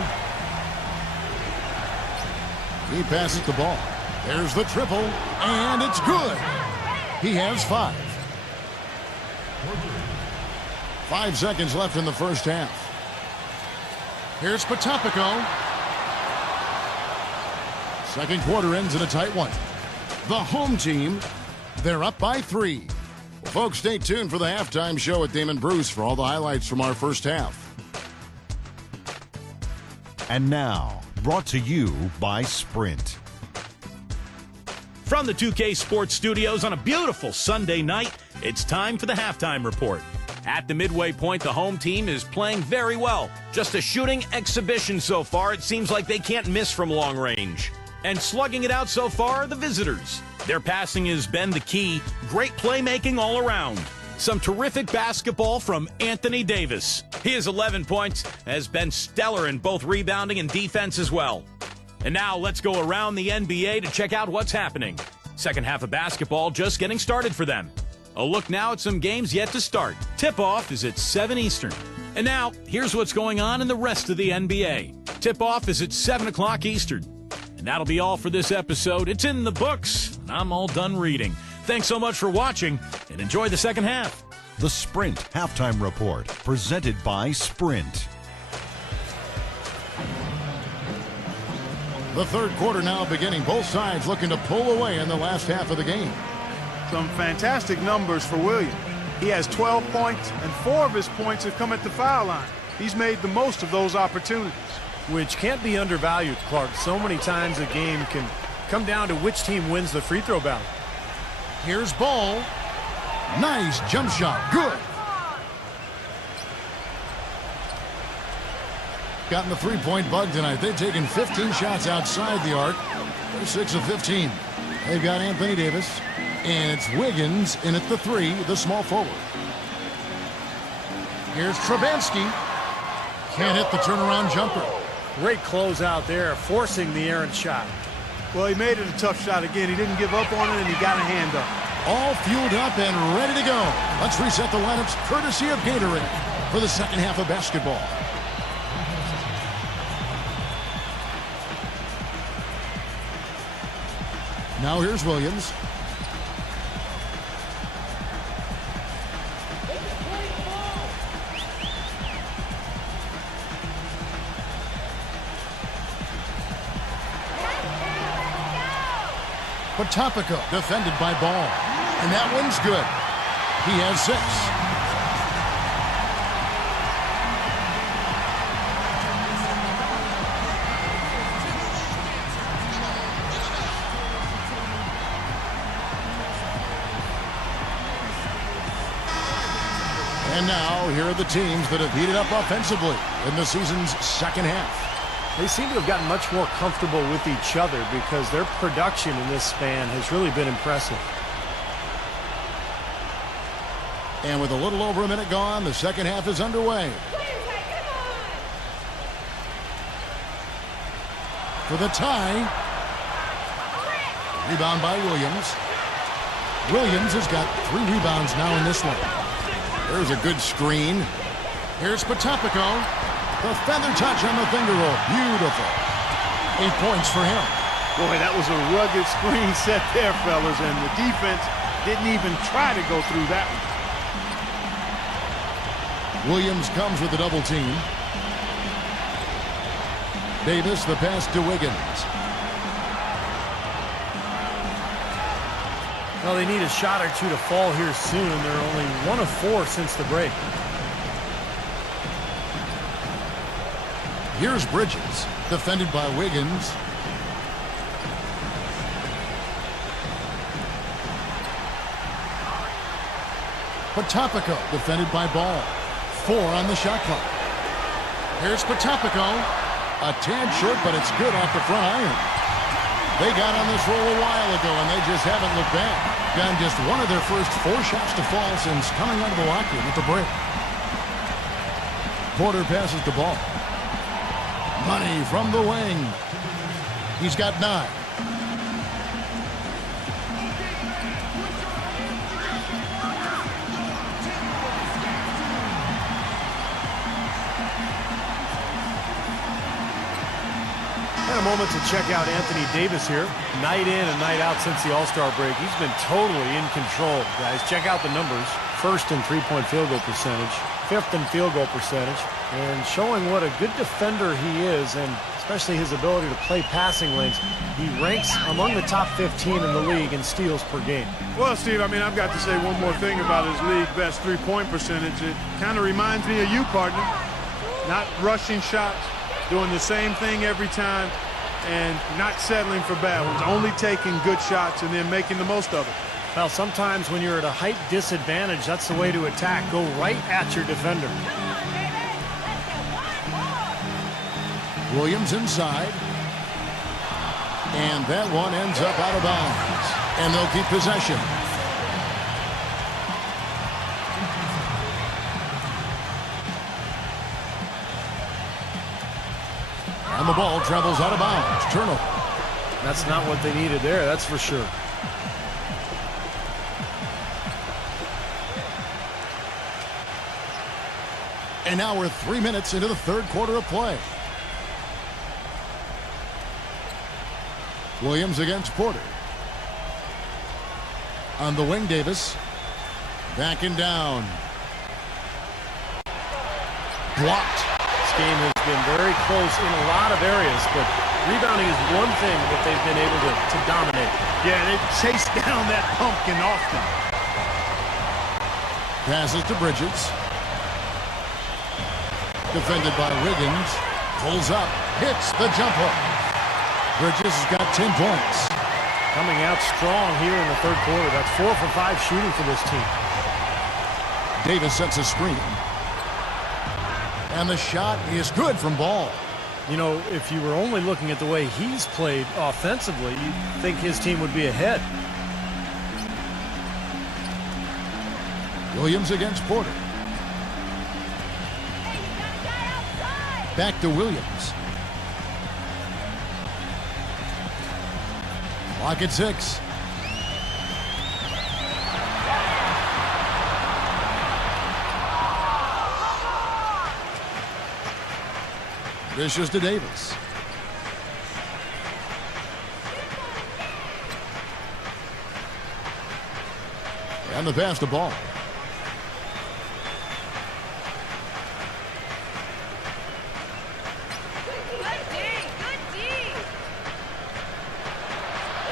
He passes the ball. There's the triple, and it's good. He has 5. 5 seconds left in the first half. Here's Potapico. Second quarter ends in a tight one. The home team, they're up by 3. Well, folks, stay tuned for the halftime show with Damon Bruce for all the highlights from our first half. And now, brought to you by Sprint. From the 2K Sports Studios on a beautiful Sunday night, it's time for the halftime report. At the midway point, the home team is playing very well. Just a shooting exhibition so far. It seems like they can't miss from long range. And slugging it out so far are the visitors. Their passing has been the key. Great playmaking all around. Some terrific basketball from Anthony Davis. His 11 points has been stellar in both rebounding and defense as well. And now let's go around the NBA to check out what's happening. Second half of basketball just getting started for them. A look now at some games yet to start. Tip-off is at 7 Eastern. And now, here's what's going on in the rest of the NBA. Tip-off is at 7 o'clock Eastern. And that'll be all for this episode. It's in the books, and I'm all done reading. Thanks so much for watching, and enjoy the second half. The Sprint Halftime Report, presented by Sprint. The third quarter now beginning. Both sides looking to pull away in the last half of the game. Some fantastic numbers for Williams. He has 12 points, and 4 of his points have come at the foul line. He's made the most of those opportunities. Which can't be undervalued, Clark. So many times a game can come down to which team wins the free throw battle. Here's Ball. Nice jump shot. Good. Gotten the three-point bug tonight. They've taken 15 shots outside the arc. They're 6 of 15. They've got Anthony Davis. And it's Wiggins in at the 3, the small forward. Here's Trubansky. Can't hit the turnaround jumper. Great close out there, forcing the errant shot. Well, he made it a tough shot again. He didn't give up on it, and he got a hand up. All fueled up and ready to go. Let's reset the lineups courtesy of Gatorade for the second half of basketball. Now here's Williams. Potapico defended by Ball. And that one's good. He has 6. And now, here are the teams that have heated up offensively in the season's second half. They seem to have gotten much more comfortable with each other because their production in this span has really been impressive. And with a little over a minute gone, the second half is underway. For the tie. Rebound by Williams. Williams has got 3 rebounds now in this one. There's a good screen. Here's Potapico. The feather touch on the finger roll. Beautiful. 8 points for him. Boy, that was a rugged screen set there, fellas, and the defense didn't even try to go through that one. Williams comes with a double team. Davis, the pass to Wiggins. Well, they need a shot or two to fall here soon, and they're only 1 of 4 since the break. Here's Bridges, defended by Wiggins. Potapico, defended by Ball. 4 on the shot clock. Here's Potapico. A tad short, but it's good off the front iron. They got on this roll a while ago, and they just haven't looked back. Gotten just one of their first 4 shots to fall since coming out of the locker room at the break. Porter passes the ball. Money from the wing. He's got 9. And a moment to check out Anthony Davis here. Night in and night out since the All-Star break. He's been totally in control, guys. Check out the numbers. 1st in three-point field goal percentage. 5th in field goal percentage. And showing what a good defender he is, and especially his ability to play passing lanes. He ranks among the top 15 in the league in steals per game. Well, Steve, I mean, I've got to say one more thing about his league best three-point percentage. It kind of reminds me of you, partner. Not rushing shots, doing the same thing every time, and not settling for bad ones. Only taking good shots and then making the most of it. Well, sometimes when you're at a height disadvantage, that's the way to attack. Go right at your defender. Williams inside. And that one ends up out of bounds. And they'll keep possession. And the ball travels out of bounds. Turnover. That's not what they needed there, that's for sure. And now we're 3 minutes into the third quarter of play. Williams against Porter. On the wing, Davis. Backing down. Blocked. This game has been very close in a lot of areas, but rebounding is one thing that they've been able to dominate. Yeah, they chase down that pumpkin often. Passes to Bridges. Defended by Wiggins. Pulls up. Hits the jump hook. Bridges has got 10 points. Coming out strong here in the third quarter. That's 4 for 5 shooting for this team. Davis sets a screen. And the shot is good from Ball. You know, if you were only looking at the way he's played offensively, you'd think his team would be ahead. Williams against Porter. Back to Williams. Clock at 6. Dishes to Davis. And the pass to Ball.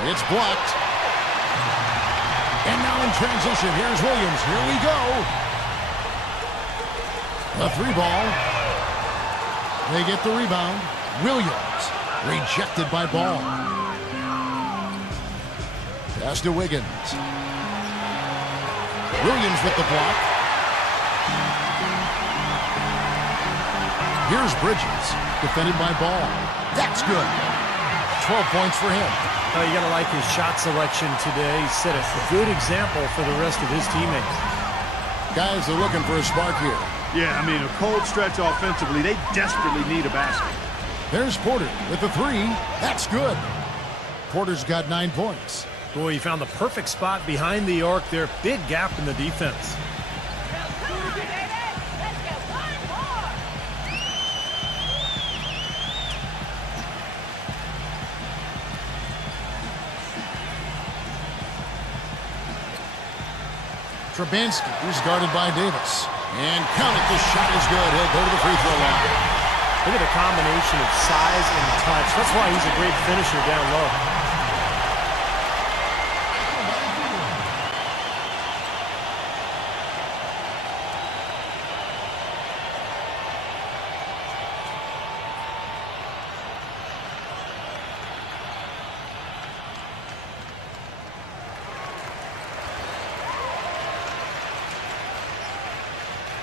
It's blocked. And now in transition, here's Williams. Here we go. The 3-ball. They get the rebound. Williams rejected by Ball. Pass to Wiggins. Williams with the block. Here's Bridges, defended by Ball. That's good. 12 points for him. Oh, you got to like his shot selection today. He set a good example for the rest of his teammates. Guys are looking for a spark here. Yeah, I mean, a cold stretch offensively. They desperately need a basket. There's Porter with the three. That's good. Porter's got 9 points. Boy, he found the perfect spot behind the arc there. Big gap in the defense. Trubinsky, who's guarded by Davis. And count it, the shot is good. He'll go to the free throw line. Look at the combination of size and touch. That's why he's a great finisher down low.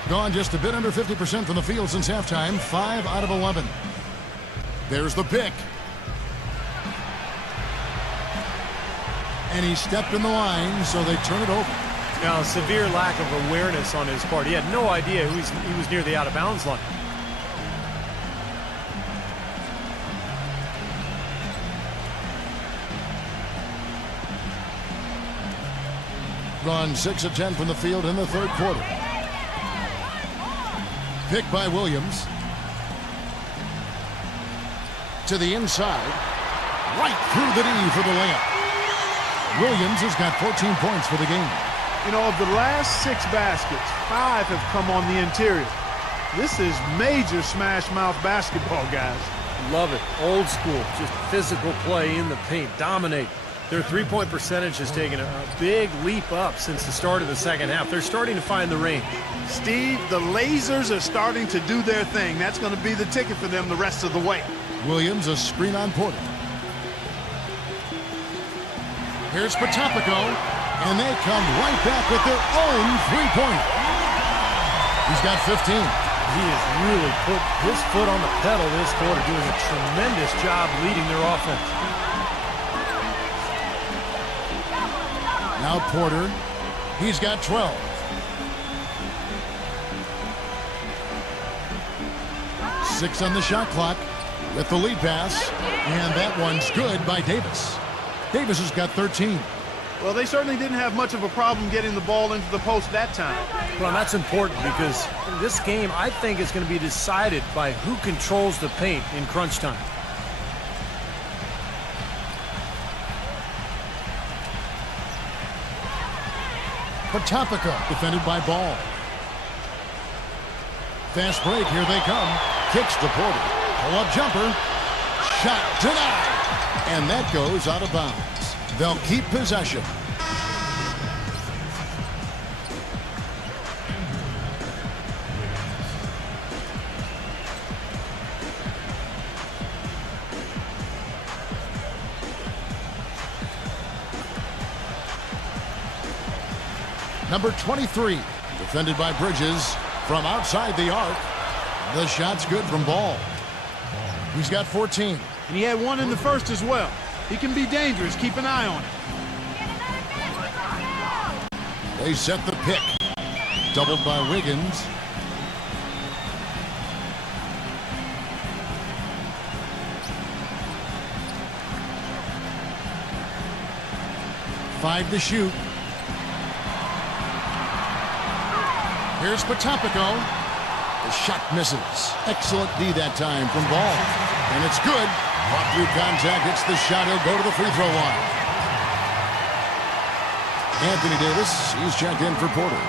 Gone just a bit under 50% from the field since halftime. 5 out of 11. There's the pick. And he stepped in the line, so they turn it over. Now, severe lack of awareness on his part. He had no idea he was near the out-of-bounds line. Gone 6 of 10 from the field in the third quarter. Pick by Williams. To the inside. Right through the D for the layup. Williams has got 14 points for the game. You know, of the last 6 baskets, 5 have come on the interior. This is major smash mouth basketball, guys. Love it. Old school. Just physical play in the paint. Dominate. Their three-point percentage has taken a big leap up since the start of the second half. They're starting to find the range. Steve, the lasers are starting to do their thing. That's going to be the ticket for them the rest of the way. Williams, a screen on Porter. Here's Potapico, and they come right back with their own three-pointer. He's got 15. He has really put his foot on the pedal this quarter, doing a tremendous job leading their offense. Now Porter, he's got 12. Six on the shot clock with the lead pass, and that one's good by Davis. Davis has got 13. Well, they certainly didn't have much of a problem getting the ball into the post that time. Well, that's important because this game, I think, is going to be decided by who controls the paint in crunch time. Potapico, defended by Ball. Fast break, here they come. Kicks to Porter. Pull-up jumper. Shot denied. And that goes out of bounds. They'll keep possession. Number 23, defended by Bridges from outside the arc. The shot's good from Ball. He's got 14. And he had one in the first as well. He can be dangerous. Keep an eye on it. They set the pick. Doubled by Wiggins. Five to shoot. Here's Potapico. The shot misses. Excellent D that time from Ball. And it's good. Caught through contact, hits the shot. He'll go to the free throw line. Anthony Davis, he's checked in for Porter.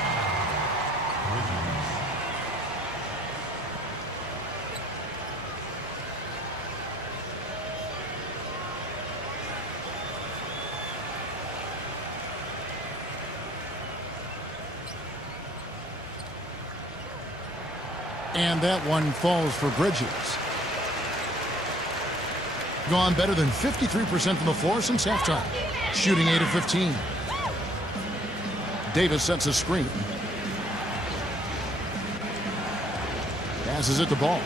And that one falls for Bridges. Gone better than 53% from the floor since halftime. Shooting 8 of 15. Davis sets a screen. Passes it to Ball.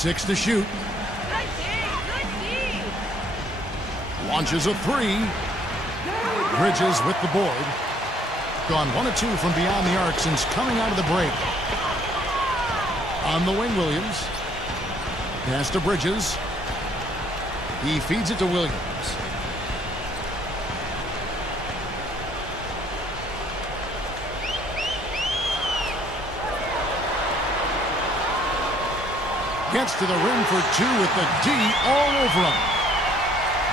6 to shoot. Good D. Launches a 3. Bridges with the board. Gone 1 of 2 from beyond the arc since coming out of the break. On the wing, Williams. Pass to Bridges. He feeds it to Williams. Gets to the rim for 2 with the D all over him.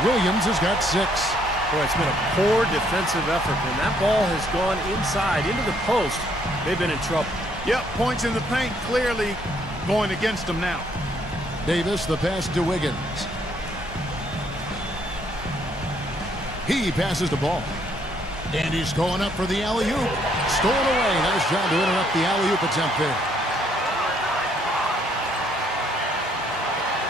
Williams has got 6. Boy, it's been a poor defensive effort, and that ball has gone inside into the post. They've been in trouble. Yep, points in the paint clearly going against them now. Davis, the pass to Wiggins. He passes the ball. And he's going up for the alley-oop. Stolen away. Nice job to interrupt the alley-oop attempt there.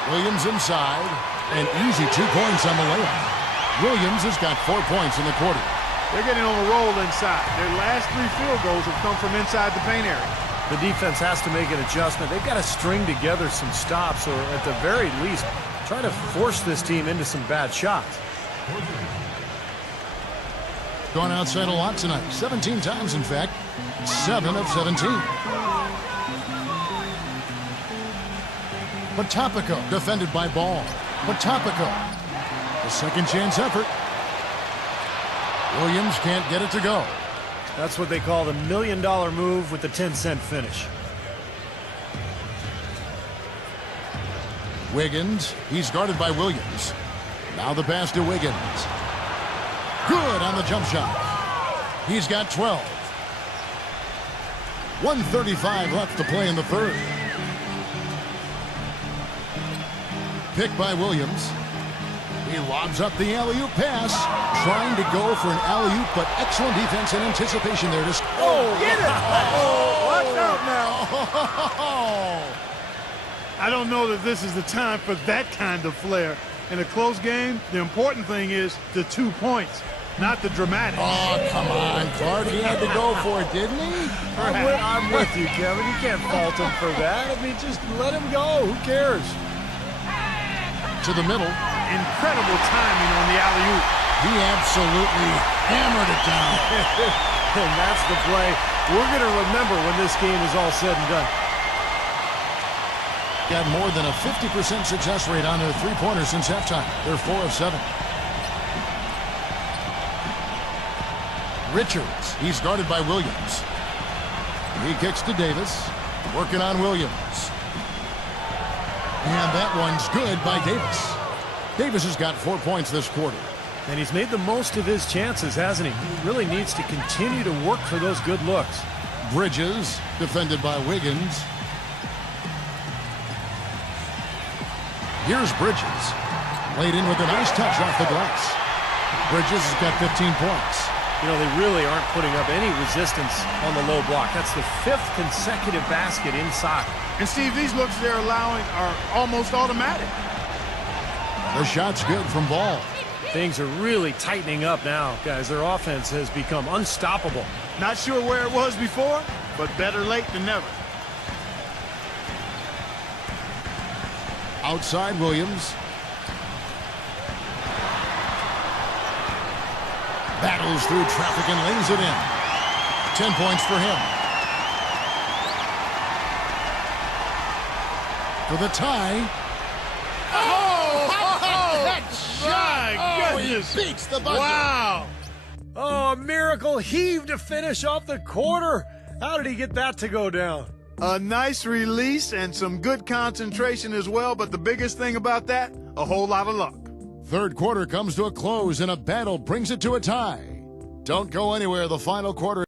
Williams inside. An easy 2 points on the layup. Williams has got 4 points in the quarter. They're getting on a roll inside. Their last 3 field goals have come from inside the paint area. The defense has to make an adjustment. They've got to string together some stops, or at the very least, try to force this team into some bad shots. Gone outside a lot tonight. 17 times, in fact. 7 of 17. Potapico defended by Ball. Potapico. A second chance effort. Williams can't get it to go. That's what they call the $1 million move with the 10-cent finish. Wiggins. He's guarded by Williams. Now the pass to Wiggins. Good on the jump shot. He's got 12. 1:35 left to play in the third. Pick by Williams. He lobs up the alley-oop pass. Trying to go for an alley-oop, but excellent defense and anticipation there. Get it! Watch out now. I don't know that this is the time for that kind of flair. In a close game, the important thing is the 2 points, not the dramatic. Oh, come on, Clark. He had to go for it, didn't he? I'm with you, Kevin. You can't fault him for that. I mean, just let him go. Who cares? To the middle. Incredible timing on the alley-oop. He absolutely hammered it down. And that's the play we're going to remember when this game is all said and done. Got more than a 50% success rate on their three-pointers since halftime. They're 4 of 7. Richards, he's guarded by Williams. He kicks to Davis, working on Williams. And that one's good by Davis. Davis has got 4 points this quarter. And he's made the most of his chances, hasn't he? He really needs to continue to work for those good looks. Bridges, defended by Wiggins. Here's Bridges. Laid in with a nice touch off the glass. Bridges has got 15 points. You know, they really aren't putting up any resistance on the low block. That's the 5th consecutive basket inside. And Steve, these looks they're allowing are almost automatic. The shot's good from Ball. Things are really tightening up now, guys. Their offense has become unstoppable. Not sure where it was before, but better late than never. Outside Williams. Battles through traffic and lays it in. 10 points for him. For the tie. My goodness. He beats the buzzer. Wow. Oh, a miracle heave to finish off the quarter. How did he get that to go down? A nice release and some good concentration as well, but the biggest thing about that, a whole lot of luck. Third quarter comes to a close and a battle brings it to a tie. Don't go anywhere. The final quarter.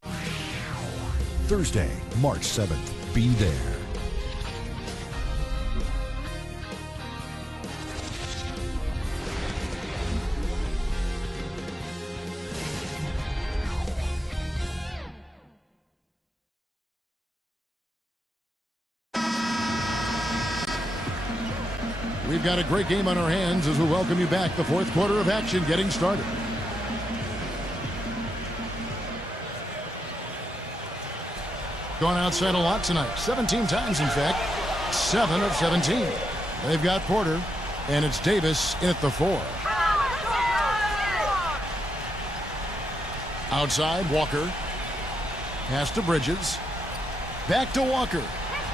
Thursday, March 7th. Be there. We've got a great game on our hands as we welcome you back. The fourth quarter of action getting started. Gone outside a lot tonight. 17 times, in fact. 7 of 17. They've got Porter, and it's Davis in at the 4. Outside, Walker. Pass to Bridges. Back to Walker.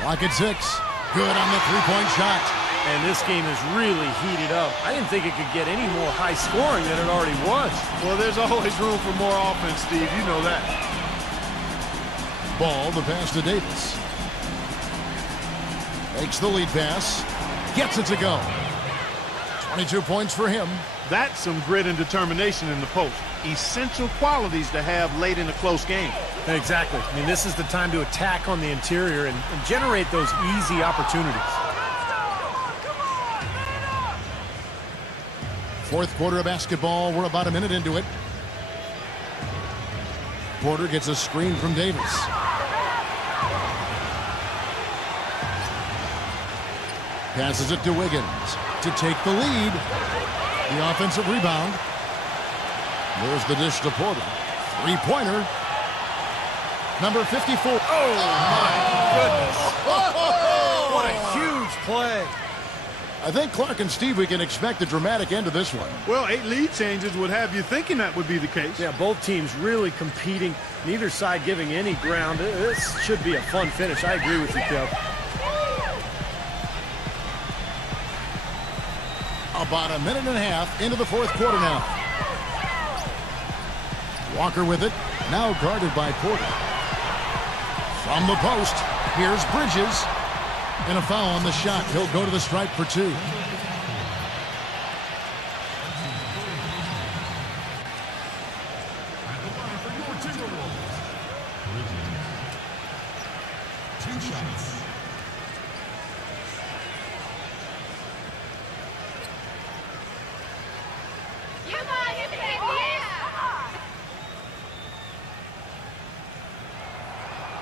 Lock at 6. Good on the three-point shot. And this game is really heated up. I didn't think it could get any more high scoring than it already was. Well, there's always room for more offense, Steve. You know that. Ball, the pass to Davis. Makes the lead pass. Gets it to go. 22 points for him. That's some grit and determination in the post. Essential qualities to have late in a close game. Exactly. I mean, this is the time to attack on the interior and generate those easy opportunities. Fourth quarter of basketball. We're about a minute into it. Porter gets a screen from Davis. Passes it to Wiggins to take the lead. The offensive rebound. There's the dish to Porter. Three-pointer. Number 54. Oh, my goodness. What a huge play. I think Clark and Steve, we can expect a dramatic end to this one. Well, 8 lead changes would have you thinking that would be the case. Yeah, both teams really competing. Neither side giving any ground. This should be a fun finish. I agree with you, Kev. About a minute and a half into the fourth quarter now. Walker with it. Now guarded by Porter. From the post, here's Bridges. And a foul on the shot. He'll go to the stripe for 2.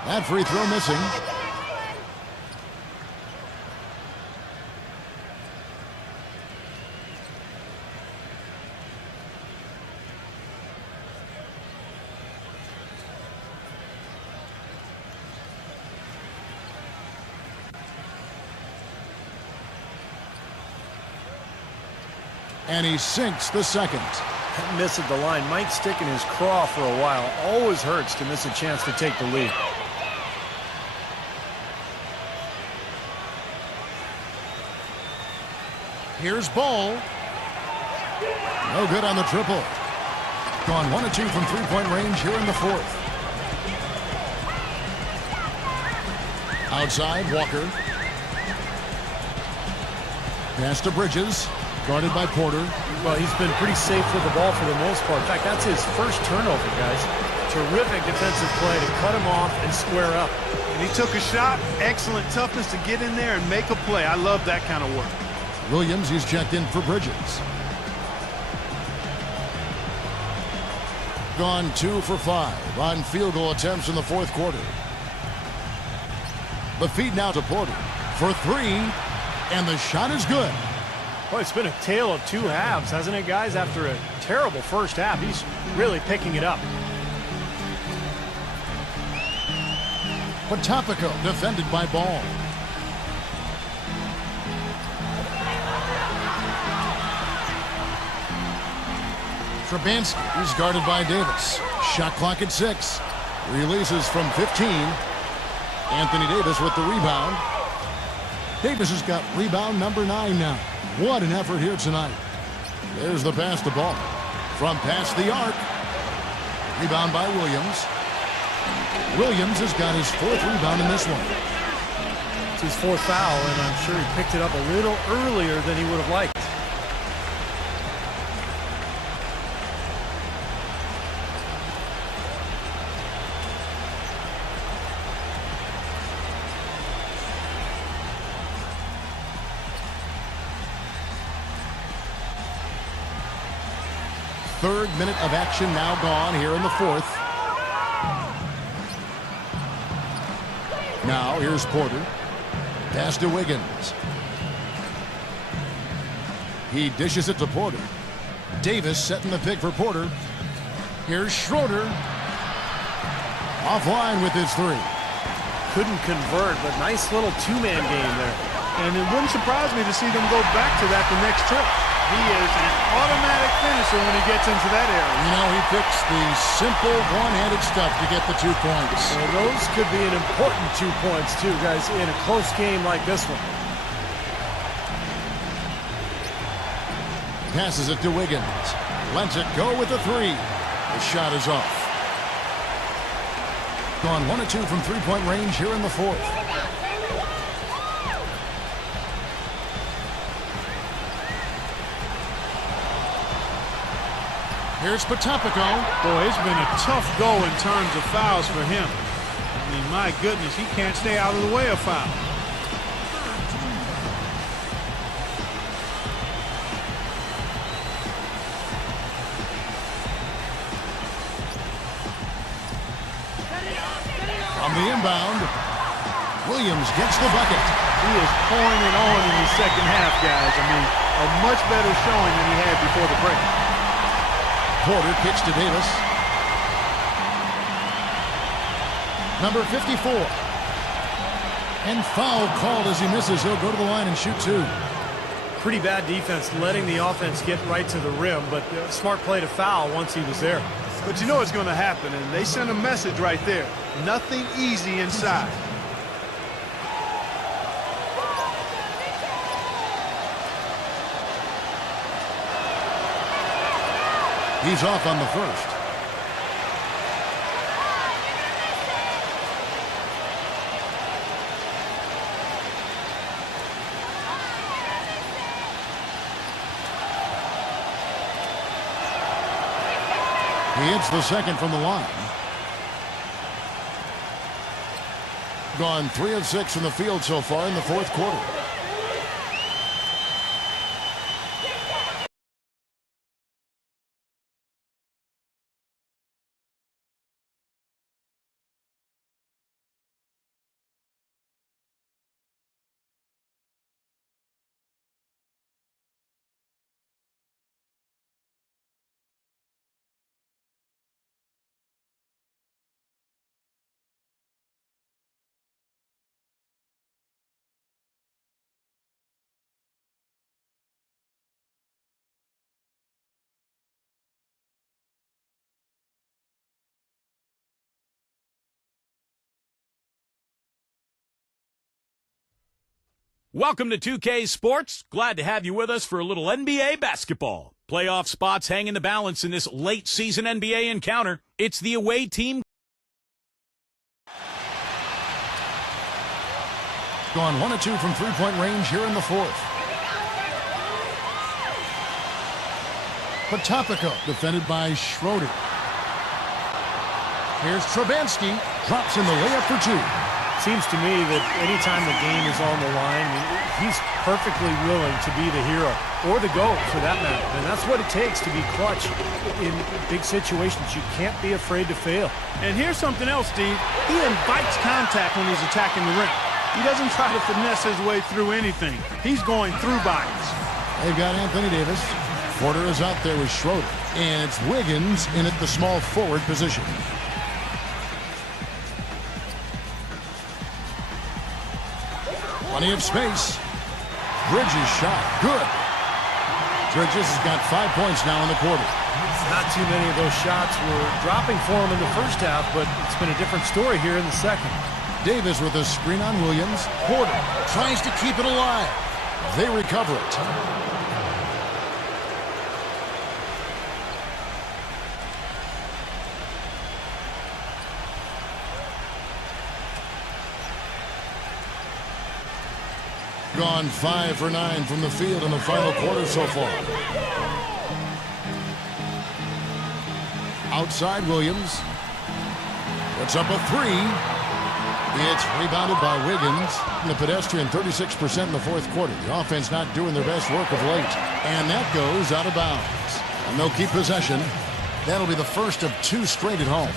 That free throw missing. And he sinks the second. That miss at the line might stick in his craw for a while. Always hurts to miss a chance to take the lead. Here's Ball. No good on the triple. Gone 1 of 2 from three-point range here in the fourth. Outside, Walker. Pass to Bridges. Guarded by Porter. Well, he's been pretty safe with the ball for the most part. In fact, that's his first turnover, guys. Terrific defensive play to cut him off and square up. And he took a shot. Excellent toughness to get in there and make a play. I love that kind of work. Williams, he's checked in for Bridges. Gone 2 for 5 on field goal attempts in the fourth quarter. The feed now to Porter for 3, and the shot is good. Well, it's been a tale of 2 halves, hasn't it, guys? After a terrible first half, he's really picking it up. Potapico defended by Ball. Trubansky is guarded by Davis. Shot clock at 6. Releases from 15. Anthony Davis with the rebound. Davis has got rebound number 9 now. What an effort here tonight. There's the pass to Ball. From past the arc. Rebound by Williams. Williams has got his 4th rebound in this one. It's his 4th foul, and I'm sure he picked it up a little earlier than he would have liked. Third minute of action now gone here in the fourth. Now here's Porter. Pass to Wiggins. He dishes it to Porter. Davis setting the pick for Porter. Here's Schroeder. Offline with his 3. Couldn't convert, but nice little 2-man game there. And it wouldn't surprise me to see them go back to that the next trip. He is an automatic finisher when he gets into that area. You know, he picks the simple one-handed stuff to get the 2 points. Well, those could be an important 2 points, too, guys, in a close game like this one. Passes it to Wiggins. Lets it go with the 3. The shot is off. Gone 1 of 2 from three-point range here in the 4th. Here's Patopico. Boy, it's been a tough go in terms of fouls for him. I mean, my goodness, he can't stay out of the way of foul. On the inbound, Williams gets the bucket. He is pouring it on in the second half, guys. I mean, a much better showing than he had before the break. Porter kicks to Davis. Number 54. And foul called as he misses. He'll go to the line and shoot 2. Pretty bad defense letting the offense get right to the rim, but smart play to foul once he was there. But you know what's going to happen, and they send a message right there. Nothing easy inside. He's off on the first. He hits the second from the line. Gone 3 of 6 from the field so far in the 4th quarter. Welcome to 2K Sports. Glad to have you with us for a little NBA basketball. Playoff spots hang in the balance in this late-season NBA encounter. It's the away team. Gone 1 of 2 from three-point range here in the 4th. Patopico defended by Schroeder. Here's Trabansky. Drops in the layup for 2. Seems to me that anytime the game is on the line, I mean, he's perfectly willing to be the hero, or the GOAT for that matter. And that's what it takes to be clutch in big situations. You can't be afraid to fail. And here's something else, Steve. He invites contact when he's attacking the rim. He doesn't try to finesse his way through anything. He's going through bodies. They've got Anthony Davis. Porter is out there with Schroeder. And it's Wiggins in at the small forward position. Plenty of space. Bridges shot. Good. Bridges has got 5 points now in the quarter. Not too many of those shots were dropping for him in the first half, but it's been a different story here in the second. Davis with a screen on Williams. Porter tries to keep it alive. They recover it. Gone 5 for 9 from the field in the final quarter so far. Outside Williams. Puts up a 3. It's rebounded by Wiggins. And the pedestrian 36% in the 4th quarter. The offense not doing their best work of late. And that goes out of bounds. And they'll keep possession. That'll be the first of 2 straight at home.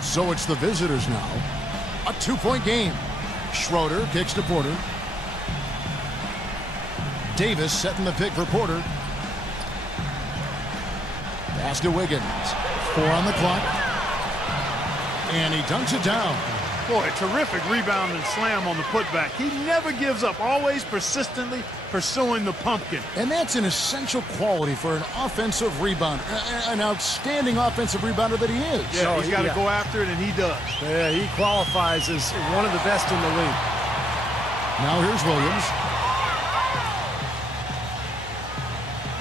So it's the visitors now. A 2-point game. Schroeder kicks to Porter. Davis setting the pick for Porter. Pass to Wiggins. 4 on the clock. And he dunks it down. Boy, terrific rebound and slam on the putback. He never gives up, always persistently pursuing the pumpkin. And that's an essential quality for an offensive rebounder, an outstanding offensive rebounder that he is. Yeah, he's got to go after it, and he does. Yeah, he qualifies as one of the best in the league. Now here's Williams.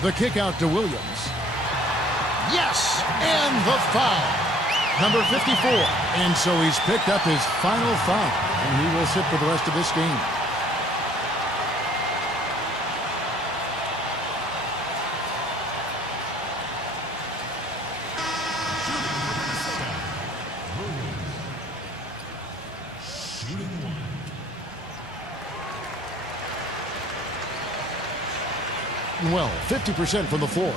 The kick out to Williams. Yes, and the foul. Number 54. And so he's picked up his final foul, and he will sit for the rest of this game. Well, 50% from the floor.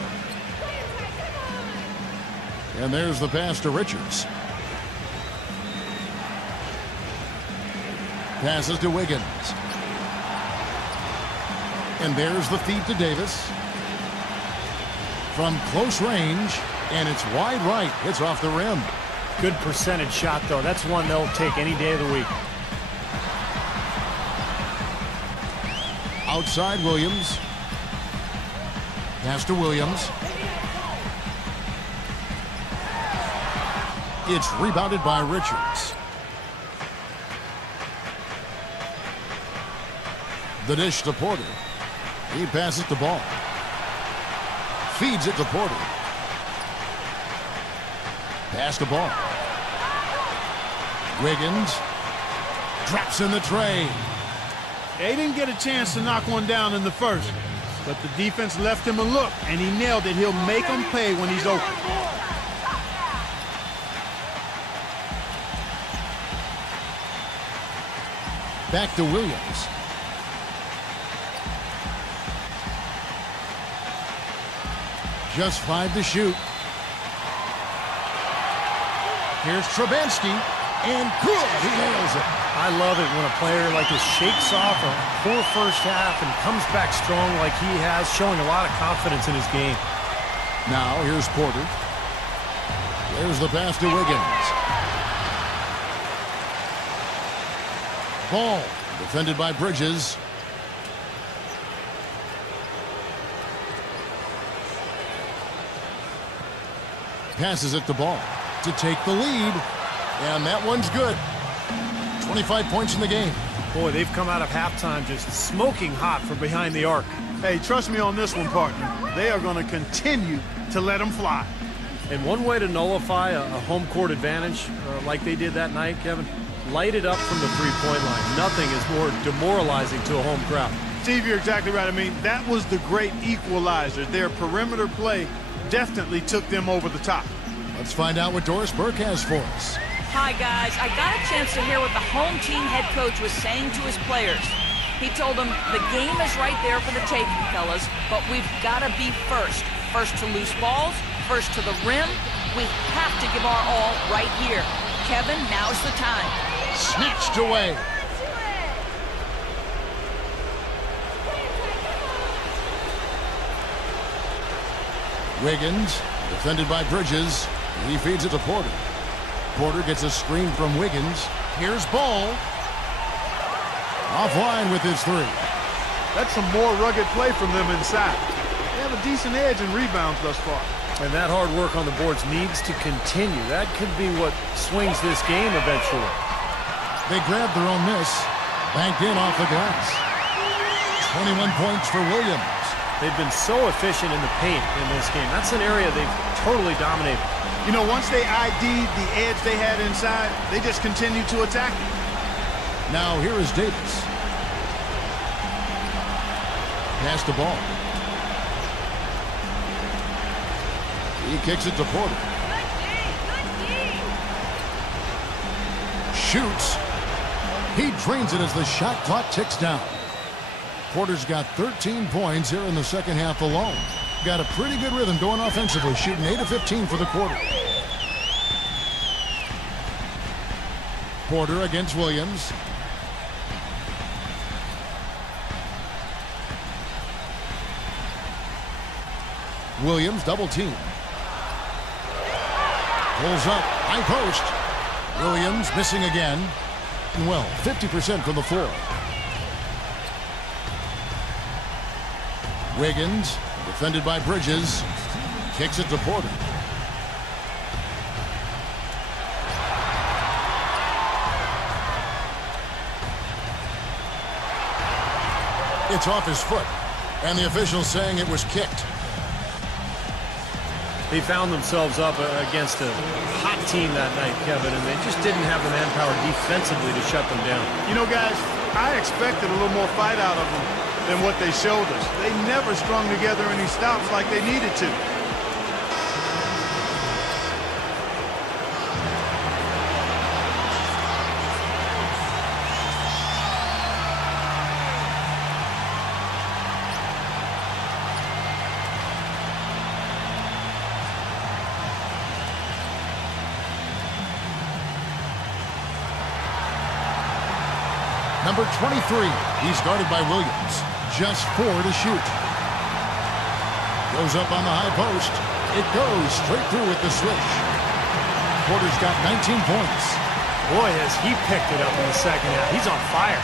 And there's the pass to Richards. Passes to Wiggins. And there's the feed to Davis. From close range, and it's wide right. It's off the rim. Good percentage shot, though. That's one they'll take any day of the week. Outside Williams. Pass to Williams. It's rebounded by Richards. The dish to Porter. He passes the ball. Feeds it to Porter. Pass the ball. Wiggins drops in the tray. They didn't get a chance to knock one down in the first, but the defense left him a look, and he nailed it. He'll make him pay when he's open. Back to Williams. Just 5 to shoot. Here's Trubansky, and good, he nails it. I love it when a player like this shakes off a poor first half and comes back strong like he has, showing a lot of confidence in his game. Now here's Porter. There's the pass to Wiggins. Ball defended by Bridges. Passes it to Ball to take the lead, and that one's good. 25 points in the game. Boy, they've come out of halftime just smoking hot from behind the arc. Hey, trust me on this one, partner. They are going to continue to let them fly. And one way to nullify a home court advantage like they did that night, Kevin, light it up from the three-point line. Nothing is more demoralizing to a home crowd. Steve, you're exactly right. I mean, that was the great equalizer. Their perimeter play definitely took them over the top. Let's find out what Doris Burke has for us. Hi, guys. I got a chance to hear what the home team head coach was saying to his players. He told them, the game is right there for the taking, fellas, but we've got to be first. First to loose balls, first to the rim. We have to give our all right here. Kevin, now's the time. Snatched away. Wiggins, defended by Bridges. He feeds it to Porter. Porter gets a screen from Wiggins. Here's Ball. Offline with his three. That's some more rugged play from them inside. They have a decent edge in rebounds thus far. And that hard work on the boards needs to continue. That could be what swings this game eventually. They grabbed their own miss. Banked in off the glass. 21 points for Williams. They've been so efficient in the paint in this game. That's an area they've totally dominated. You know, once they ID'd the edge they had inside, they just continued to attack it. Now here is Davis. Pass the ball. He kicks it to Porter. Shoots. He drains it as the shot clock ticks down. Porter's got 13 points here in the second half alone. Got a pretty good rhythm going offensively, shooting 8 of 15 for the quarter. Porter against Williams. Williams double team. Pulls up, high post. Williams missing again. And well, 50% from the floor. Wiggins, defended by Bridges. Kicks it to Porter. It's off his foot, and the officials saying it was kicked. They found themselves up against a hot team that night, Kevin, and they just didn't have the manpower defensively to shut them down. You know, guys, I expected a little more fight out of them than what they showed us. They never strung together any stops like they needed to. Number 23, he's guarded by Williams. Just 4 to shoot. Goes up on the high post. It goes straight through with the switch. Porter's got 19 points. Boy, has he picked it up in the second half. He's on fire.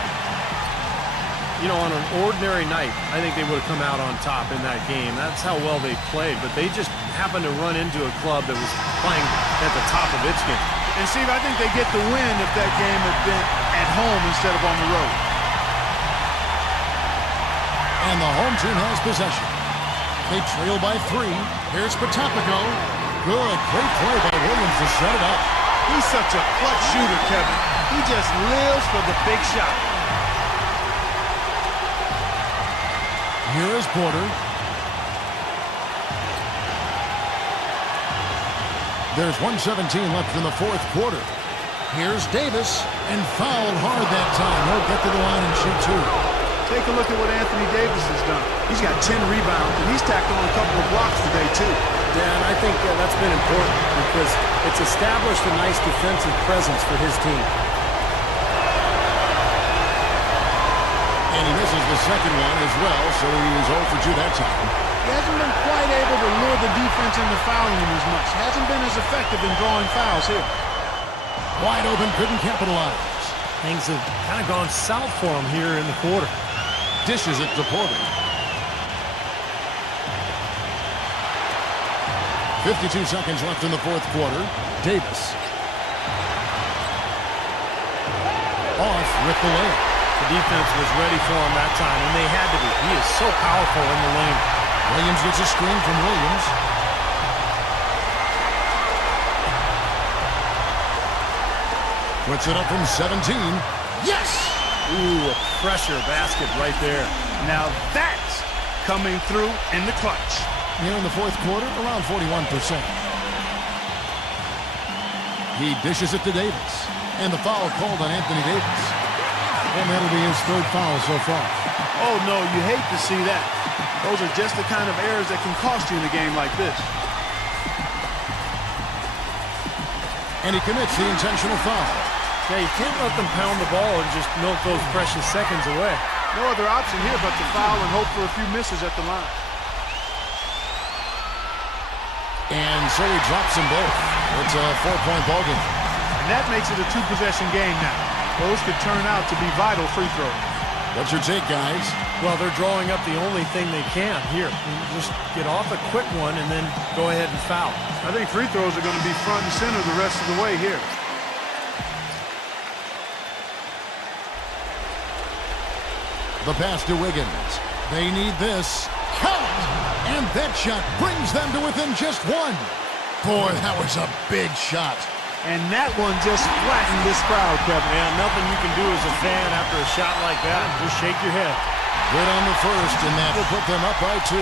You know, on an ordinary night, I think they would have come out on top in that game. That's how well they played, but they just happened to run into a club that was playing at the top of its game. And Steve, I think they get the win if that game had been at home instead of on the road. And the home team has possession. They trail by 3. Here's Patapico. Good, great play by Williams to set it up. He's such a clutch shooter, Kevin. He just lives for the big shot. Here is Porter. There's 1:17 left in the fourth quarter. Here's Davis, and fouled hard that time. He'll get to the line and shoot 2. Take a look at what Anthony Davis has done. He's got 10 rebounds, and he's tacked on a couple of blocks today, too. Yeah, and I think that's been important because it's established a nice defensive presence for his team. And he misses the second one as well, so he's 0 for 2 that time. He hasn't been quite able to lure the defense into fouling him as much. Hasn't been as effective in drawing fouls here. Wide open, couldn't capitalize. Things have kind of gone south for him here in the quarter. Dishes it to Porter. 52 seconds left in the fourth quarter. Davis. Off with the layup. The defense was ready for him that time, and they had to be. He is so powerful in the lane. Williams gets a screen from Williams. Puts it up from 17. Yes! Ooh, a pressure basket right there. Now that's coming through in the clutch. Here in the fourth quarter, around 41%. He dishes it to Davis. And the foul called on Anthony Davis. And that'll be his third foul so far. Oh, no, you hate to see that. Those are just the kind of errors that can cost you in a game like this. And he commits the intentional foul. Yeah, you can't let them pound the ball and just milk those precious seconds away. No other option here but to foul and hope for a few misses at the line. And so he drops them both. It's a 4-point ball game. And that makes it a 2-possession game now. Those could turn out to be vital free throws. What's your take, guys? Well, they're drawing up the only thing they can. Here, just get off a quick one and then go ahead and foul. I think free throws are going to be front and center the rest of the way here. The pass to Wiggins. They need this. Count! And that shot brings them to within just 1. Boy, that was a big shot. And that one just flattened this crowd, Kevin. Yeah, nothing you can do as a fan after a shot like that. Just shake your head. Good on the first, and that will put them up by 2.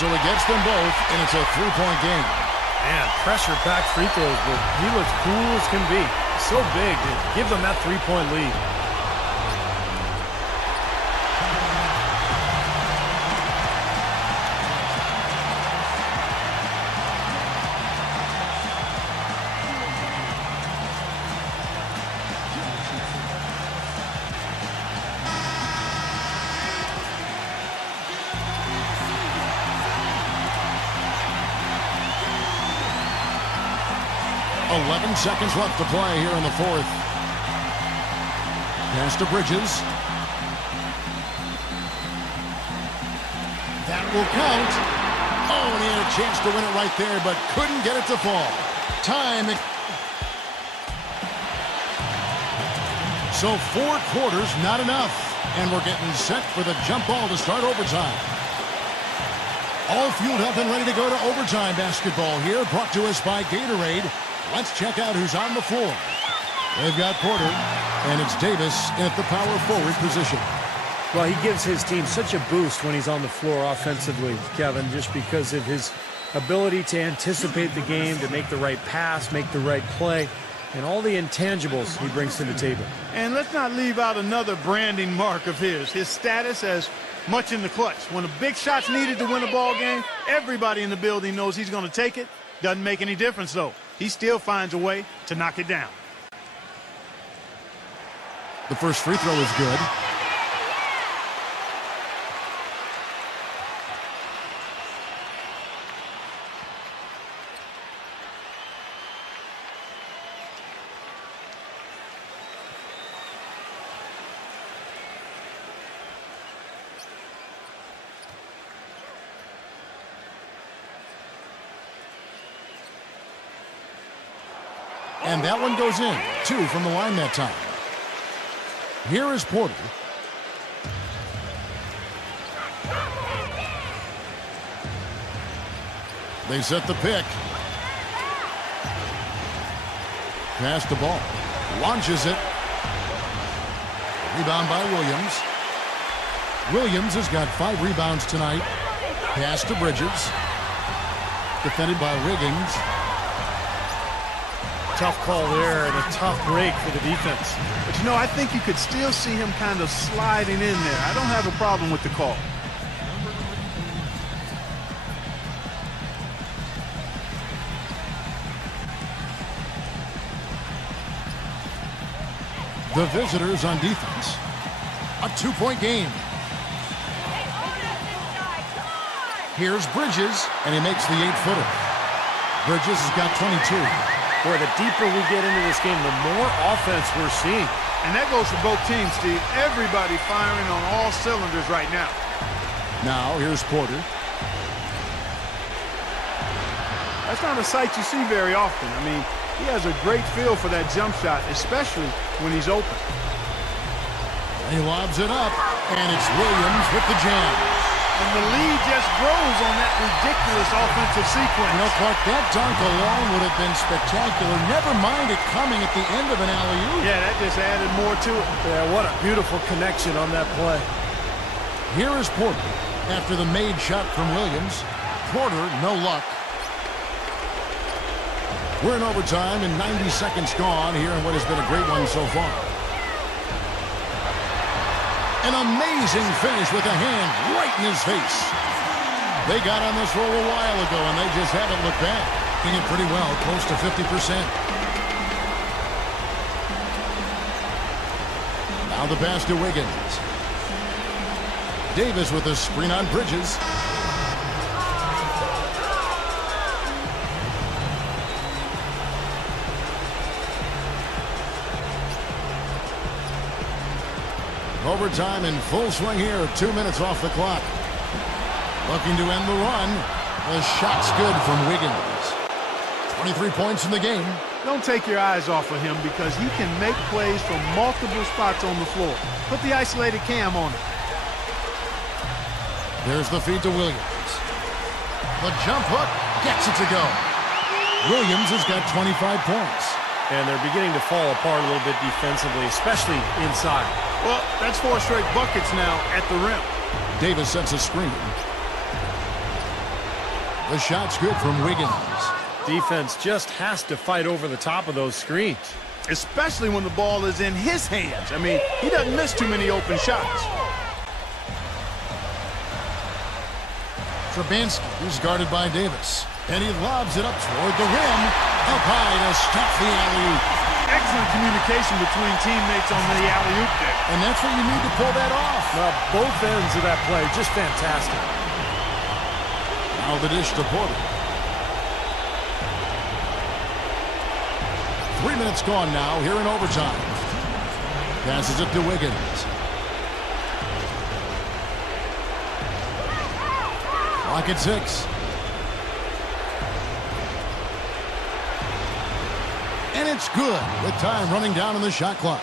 So he gets them both, and it's a 3-point game. Man, pressure back free throws, but he looks cool as can be. So big to give them that 3-point lead. 11 seconds left to play here in the fourth. Pass to Bridges. That will count. Oh, and he had a chance to win it right there, but couldn't get it to fall. Time. So 4 quarters, not enough. And we're getting set for the jump ball to start overtime. All fueled up and ready to go to overtime basketball here, brought to us by Gatorade. Let's check out who's on the floor. They've got Porter, and it's Davis at the power forward position. Well, he gives his team such a boost when he's on the floor offensively, Kevin, just because of his ability to anticipate the game, to make the right pass, make the right play, and all the intangibles he brings to the table. And let's not leave out another branding mark of his status as much in the clutch. When a big shot's needed to win a ball game, everybody in the building knows he's going to take it. Doesn't make any difference, though. He still finds a way to knock it down. The first free throw is good. And that one goes in. 2 from the line that time. Here is Porter. They set the pick. Pass the ball. Launches it. Rebound by Williams. Williams has got 5 rebounds tonight. Pass to Bridges. Defended by Wiggins. Tough call there and a tough break for the defense. But, you know, I think you could still see him kind of sliding in there. I don't have a problem with the call. The visitors on defense. A 2-point game. Here's Bridges, and he makes the 8-footer. Bridges has got 22. Boy, the deeper we get into this game, the more offense we're seeing. And that goes for both teams, Steve. Everybody firing on all cylinders right now. Now, here's Porter. That's not a sight you see very often. I mean, he has a great feel for that jump shot, especially when he's open. He lobs it up, and it's Williams with the jam. And the lead just grows on that ridiculous offensive sequence. You know, Clark, that dunk alone would have been spectacular. Never mind it coming at the end of an alley-oop. Yeah, that just added more to it. Yeah, what a beautiful connection on that play. Here is Porter. After the made shot from Williams, Porter, no luck. We're in overtime and 90 seconds gone here in what has been a great one so far. An amazing finish with a hand right in his face. They got on this roll a while ago, and they just haven't looked back. Hitting it pretty well, close to 50%. Now the pass to Wiggins. Davis with a screen on Bridges. Overtime in full swing here. 2 minutes off the clock. Looking to end the run. The shot's good from Wiggins. 23 points in the game. Don't take your eyes off of him because he can make plays from multiple spots on the floor. Put the isolated cam on it. There's the feed to Williams. The jump hook gets it to go. Williams has got 25 points. And they're beginning to fall apart a little bit defensively, especially inside. Well, that's 4 straight buckets now at the rim. Davis sets a screen. The shot's good from Wiggins. Defense just has to fight over the top of those screens. Especially when the ball is in his hands. I mean, he doesn't miss too many open shots. Trubinsky is guarded by Davis. And he lobs it up toward the rim. Up high to stop the alley-oop. Excellent communication between teammates on the alley-oop there. And that's what you need to pull that off. Well, both ends of that play, just fantastic. Now the dish to Porter. 3 minutes gone now here in overtime. Passes it to Wiggins. Clock at 6. And it's good with time running down on the shot clock.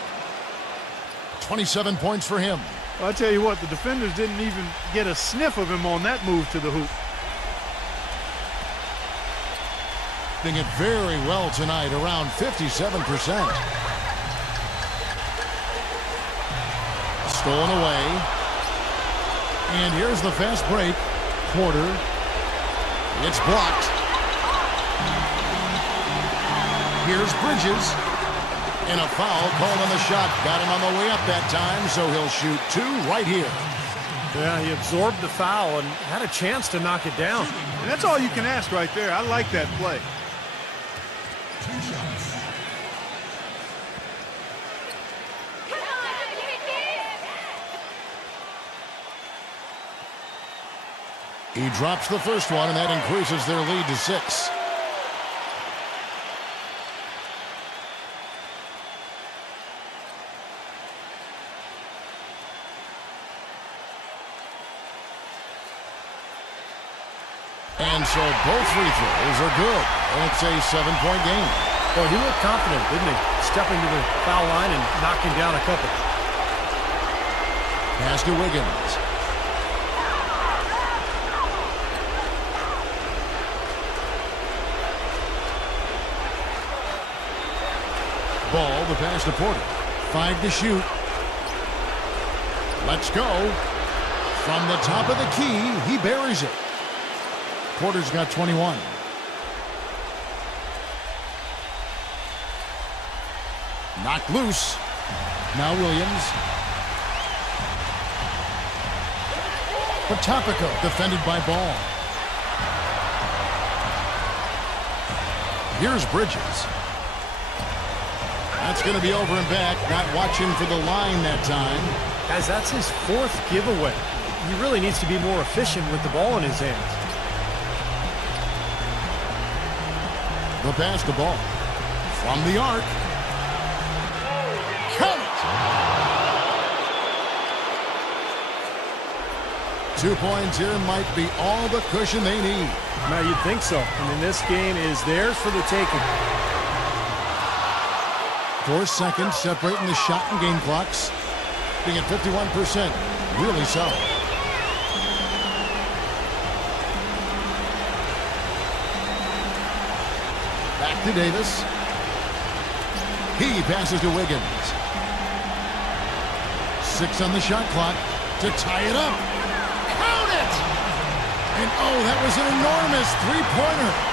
27 points for him. Well, I'll tell you what, the defenders didn't even get a sniff of him on that move to the hoop. Doing it very well tonight, around 57%. Stolen away. And here's the fast break. Porter. It's blocked. Here's Bridges. And a foul called on the shot. Got him on the way up that time, so he'll shoot 2 right here. Yeah, he absorbed the foul and had a chance to knock it down. And that's all you can ask right there. I like that play. He drops the first one, and that increases their lead to 6. And so both free throws are good. And it's a 7-point game. Well, he looked confident, didn't he? Stepping to the foul line and knocking down a couple. Pass to Wiggins. Ball, the pass to Porter. 5 to shoot. Let's go. From the top of the key, he buries it. Porter's got 21. Knocked loose. Now Williams. Potapico defended by Ball. Here's Bridges. That's going to be over and back. Not watching for the line that time. Guys, that's his 4th giveaway. He really needs to be more efficient with the ball in his hands. The pass to Ball. From the arc. Count it! 2 points here might be all the cushion they need. Now, you'd think so. I mean, this game is theirs for the taking. 4 seconds separating the shot and game clocks. Being at 51%. Really solid. Back to Davis. He passes to Wiggins. 6 on the shot clock to tie it up. Count it! And oh, that was an enormous three-pointer.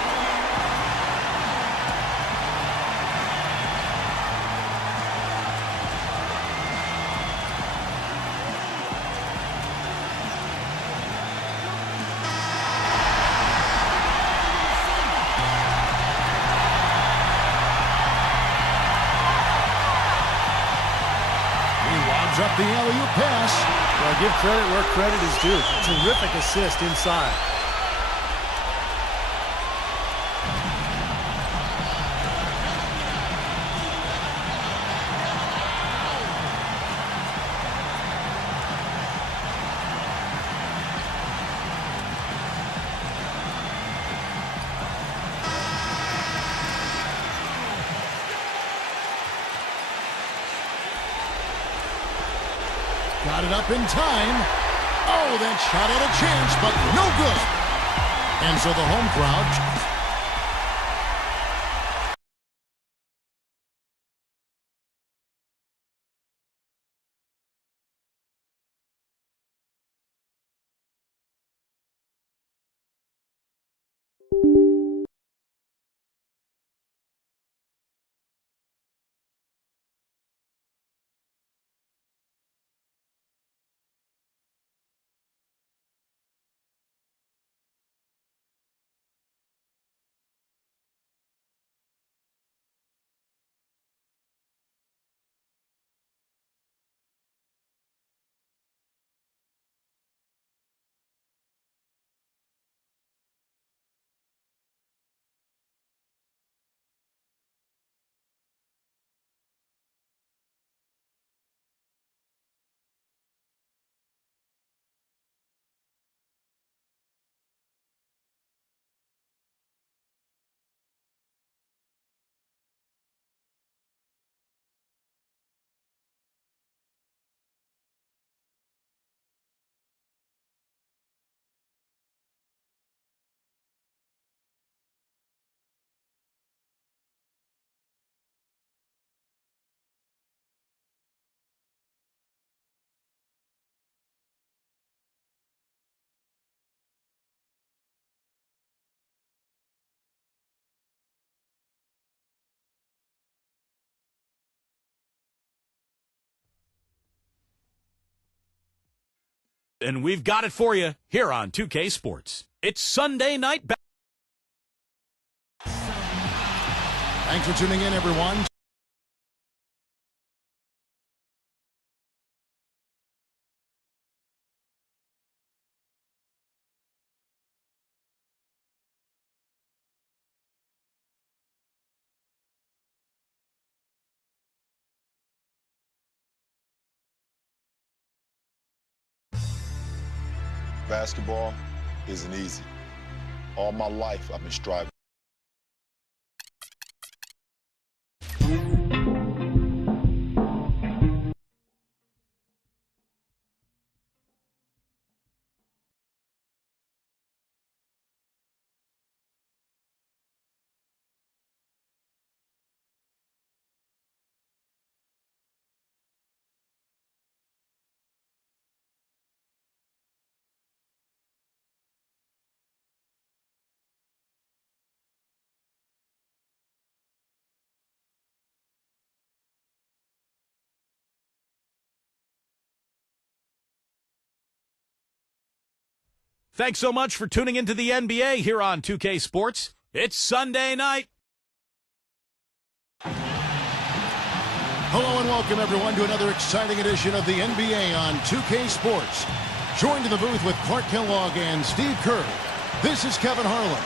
Up the alley-oop pass. Well, give credit where credit is due. Terrific assist inside. Got it up in time. Oh, that shot had a chance, but no good. And so the home crowd And we've got it for you here on 2K Sports. It's Sunday night. Thanks for tuning in, everyone. Basketball isn't easy. All my life, I've been striving. Thanks so much for tuning into the NBA here on 2K Sports. It's Sunday night. Hello and welcome, everyone, to another exciting edition of the NBA on 2K Sports. Joined in the booth with Clark Kellogg and Steve Kerr. This is Kevin Harlan.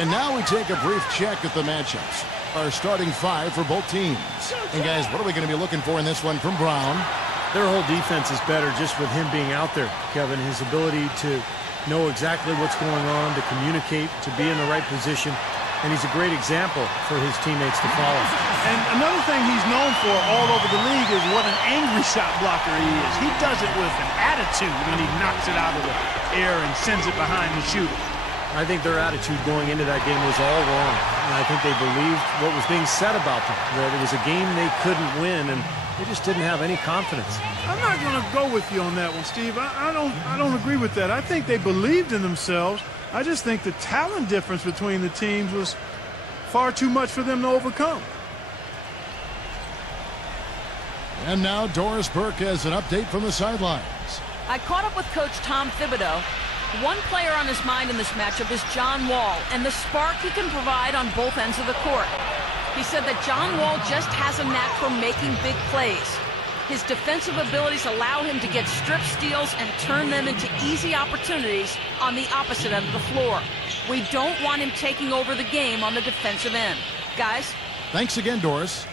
And now we take a brief check at the matchups. Our starting five for both teams. And guys, what are we going to be looking for in this one from Brown? Their whole defense is better just with him being out there, Kevin. His ability to know exactly what's going on, to communicate, to be in the right position. And he's a great example for his teammates to follow. And another thing he's known for all over the league is what an angry shot blocker he is. He does it with an attitude when he knocks it out of the air and sends it behind the shooter. I think their attitude going into that game was all wrong. And I think they believed what was being said about them, that it was a game they couldn't win, and they just didn't have any confidence. I'm not going to go with you on that one, Steve. I don't agree with that. I think they believed in themselves. I just think the talent difference between the teams was far too much for them to overcome. And now Doris Burke has an update from the sidelines. I caught up with Coach Tom Thibodeau. One player on his mind in this matchup is John Wall and the spark he can provide on both ends of the court. He said that John Wall just has a knack for making big plays. His defensive abilities allow him to get strip steals and turn them into easy opportunities on the opposite end of the floor. We don't want him taking over the game on the defensive end. Guys? Thanks again, Doris.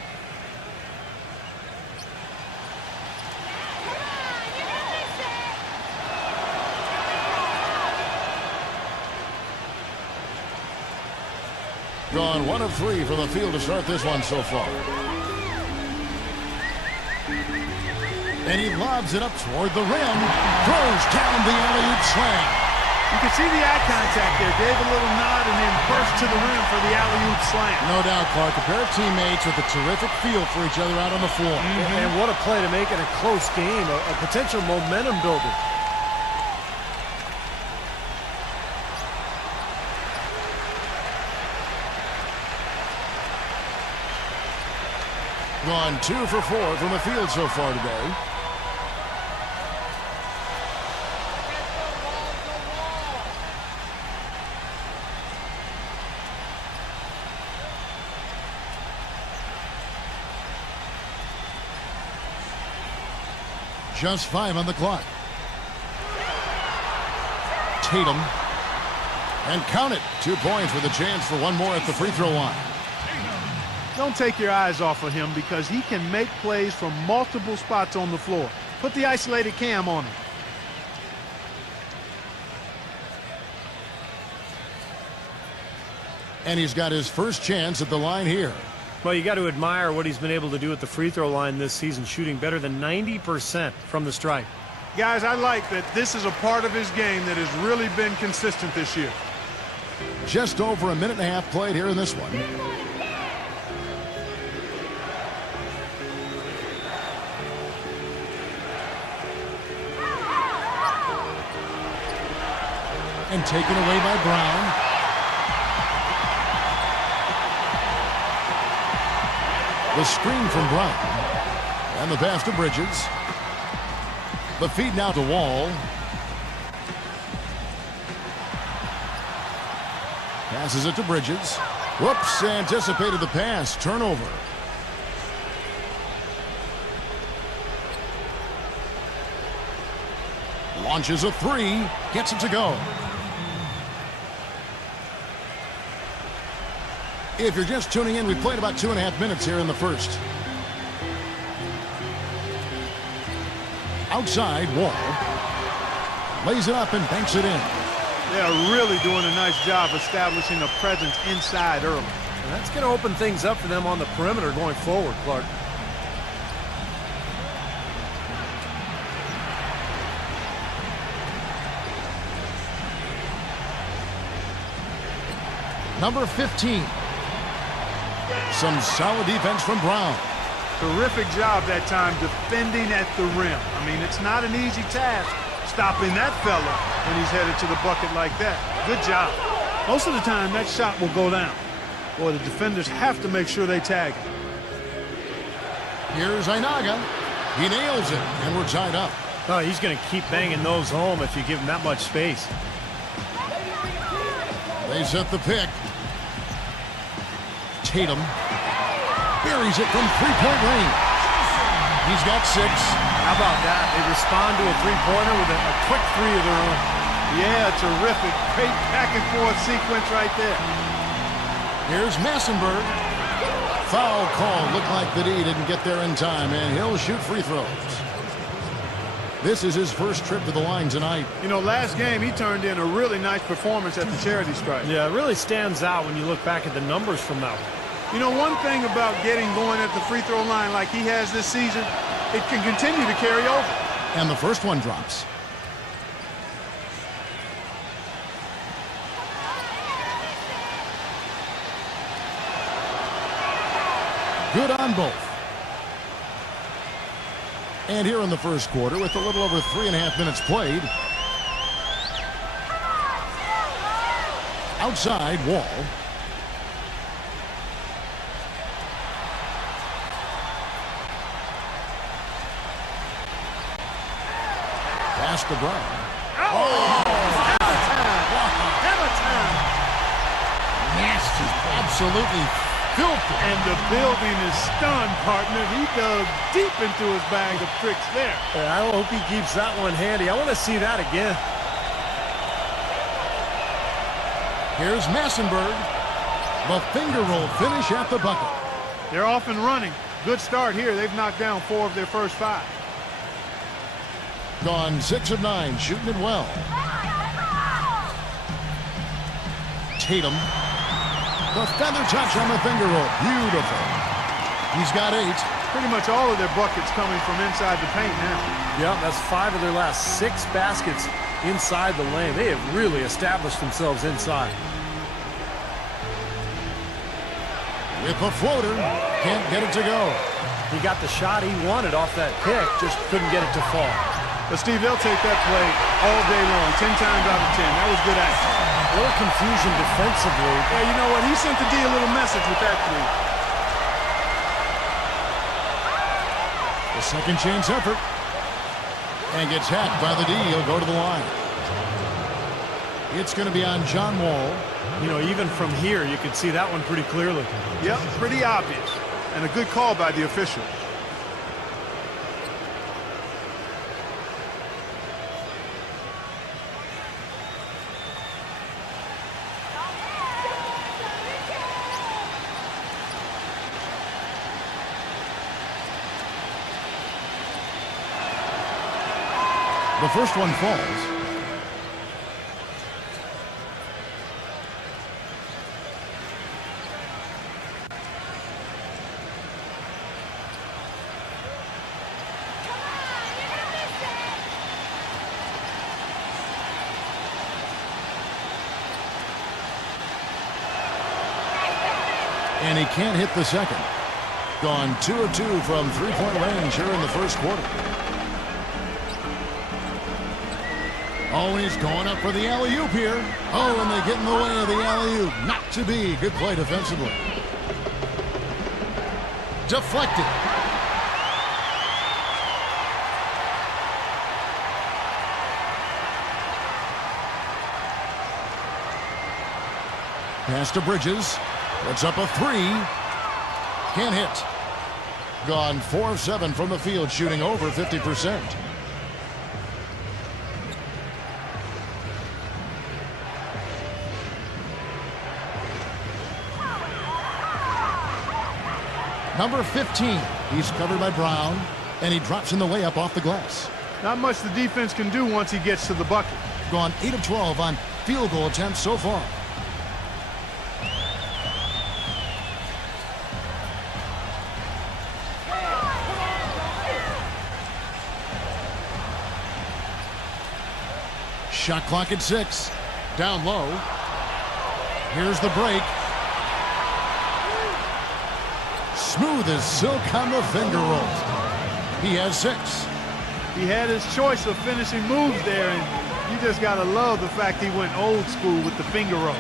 Gone 1 of 3 from the field to start this one so far. And he lobs it up toward the rim. Throws down the alley-oop slam. You can see the eye contact there. Gave a little nod and then burst to the rim for the alley-oop slam. No doubt, Clark. A pair of teammates with a terrific feel for each other out on the floor. And what a play to make in a close game, a potential momentum builder. Gone 2 for 4 from the field so far today. Just 5 on the clock. Tatum. And count it. 2 points with a chance for one more at the free throw line. Don't take your eyes off of him because he can make plays from multiple spots on the floor. Put the isolated cam on him. And he's got his first chance at the line here. Well, you got to admire what he's been able to do at the free throw line this season, shooting better than 90% from the stripe. Guys, I like that this is a part of his game that has really been consistent this year. Just over a minute and a half played here in this one. And taken away by Brown. The screen from Brown. And the pass to Bridges. The feed now to Wall. Passes it to Bridges. Whoops, anticipated the pass. Turnover. Launches a three. Gets it to go. If you're just tuning in, we played about 2.5 minutes here in the first. Outside, Wall. Lays it up and banks it in. They're really doing a nice job establishing a presence inside early. And that's going to open things up for them on the perimeter going forward, Clark. Number 15. Some solid defense from Brown. Terrific job that time defending at the rim. I mean, it's not an easy task stopping that fella when he's headed to the bucket like that. Good job. Most of the time, that shot will go down. Boy, the defenders have to make sure they tag him. Here's Ainaga. He nails it, and we're tied up. Oh, he's going to keep banging those home if you give him that much space. They set the pick. Tatum buries it from three-point range. He's got 6. How about that? They respond to a three-pointer with a quick three of their own. Yeah, terrific. Great back-and-forth sequence right there. Here's Massenberg. Foul call. Looked like the D didn't get there in time, and he'll shoot free throws. This is his first trip to the line tonight. You know, last game he turned in a really nice performance at the charity stripe. Yeah, it really stands out when you look back at the numbers from that one. You know, one thing about getting going at the free throw line like he has this season, it can continue to carry over. And the first one drops. Good on both. And here in the first quarter, with a little over 3.5 minutes played. Outside, Wall. Pass to Brown. Oh! Hammer time! Nasty. Absolutely filthy. And the building is stunned, partner. He dug deep into his bag of tricks there. I hope he keeps that one handy. I want to see that again. Here's Massenberg. The finger roll finish at the bucket. They're off and running. Good start here. They've knocked down 4 of their first 5. Gone 6 of 9, shooting it well. Tatum. The feather touch on the finger roll. Beautiful. He's got 8. Pretty much all of their buckets coming from inside the paint now. Yeah, that's 5 of their last 6 baskets inside the lane. They have really established themselves inside. With a floater. Can't get it to go. He got the shot he wanted off that pick, just couldn't get it to fall. But, Steve, they'll take that play all day long, 10 times out of 10. That was good action. A little confusion defensively. Yeah, you know what? He sent the D a little message with that three. The second chance effort. And gets hacked by the D. He'll go to the line. It's going to be on John Wall. You know, even from here, you can see that one pretty clearly. Yep, pretty obvious. And a good call by the official. The first one falls. And he can't hit the second. Gone 2 of 2 from three-point range here in the first quarter. Oh, and he's going up for the alley-oop here. Oh, and they get in the way of the alley-oop. Not to be. Good play defensively. Deflected. Pass to Bridges. Puts up a three. Can't hit. Gone 4 of 7 from the field, shooting over 50%. Number 15. He's covered by Brown, and he drops in the layup off the glass. Not much the defense can do once he gets to the bucket. Gone 8 of 12 on field goal attempts so far. Shot clock at 6. Down low. Here's the break. Smooth as silk on the finger rolls. He has 6. He had his choice of finishing moves there, and you just got to love the fact he went old school with the finger roll.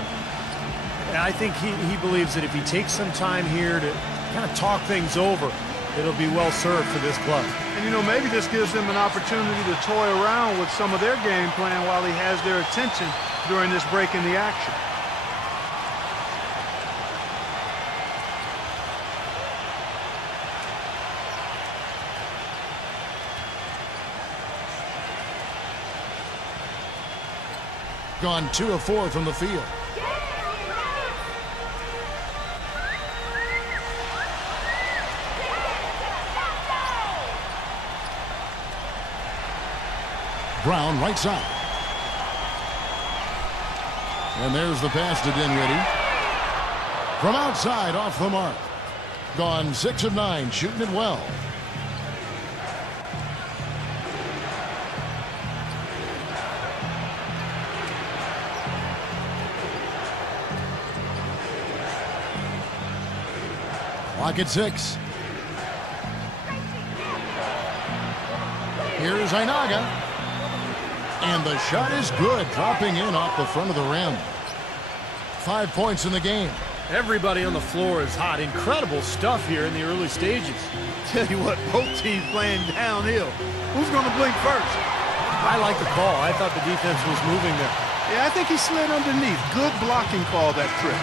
I think he believes that if he takes some time here to kind of talk things over, it'll be well served for this club. And, you know, maybe this gives them an opportunity to toy around with some of their game plan while he has their attention during this break in the action. Gone 2 of 4 from the field. Brown right side. And there's the pass to Dinwiddie. From outside, off the mark. Gone 6 of 9, shooting it well. Clock at 6. Here's Einaga. And the shot is good, dropping in off the front of the rim. 5 points in the game. Everybody on the floor is hot. Incredible stuff here in the early stages. Tell you what, both teams playing downhill. Who's going to blink first? I like the call. I thought the defense was moving there. Yeah, I think he slid underneath. Good blocking call that trip.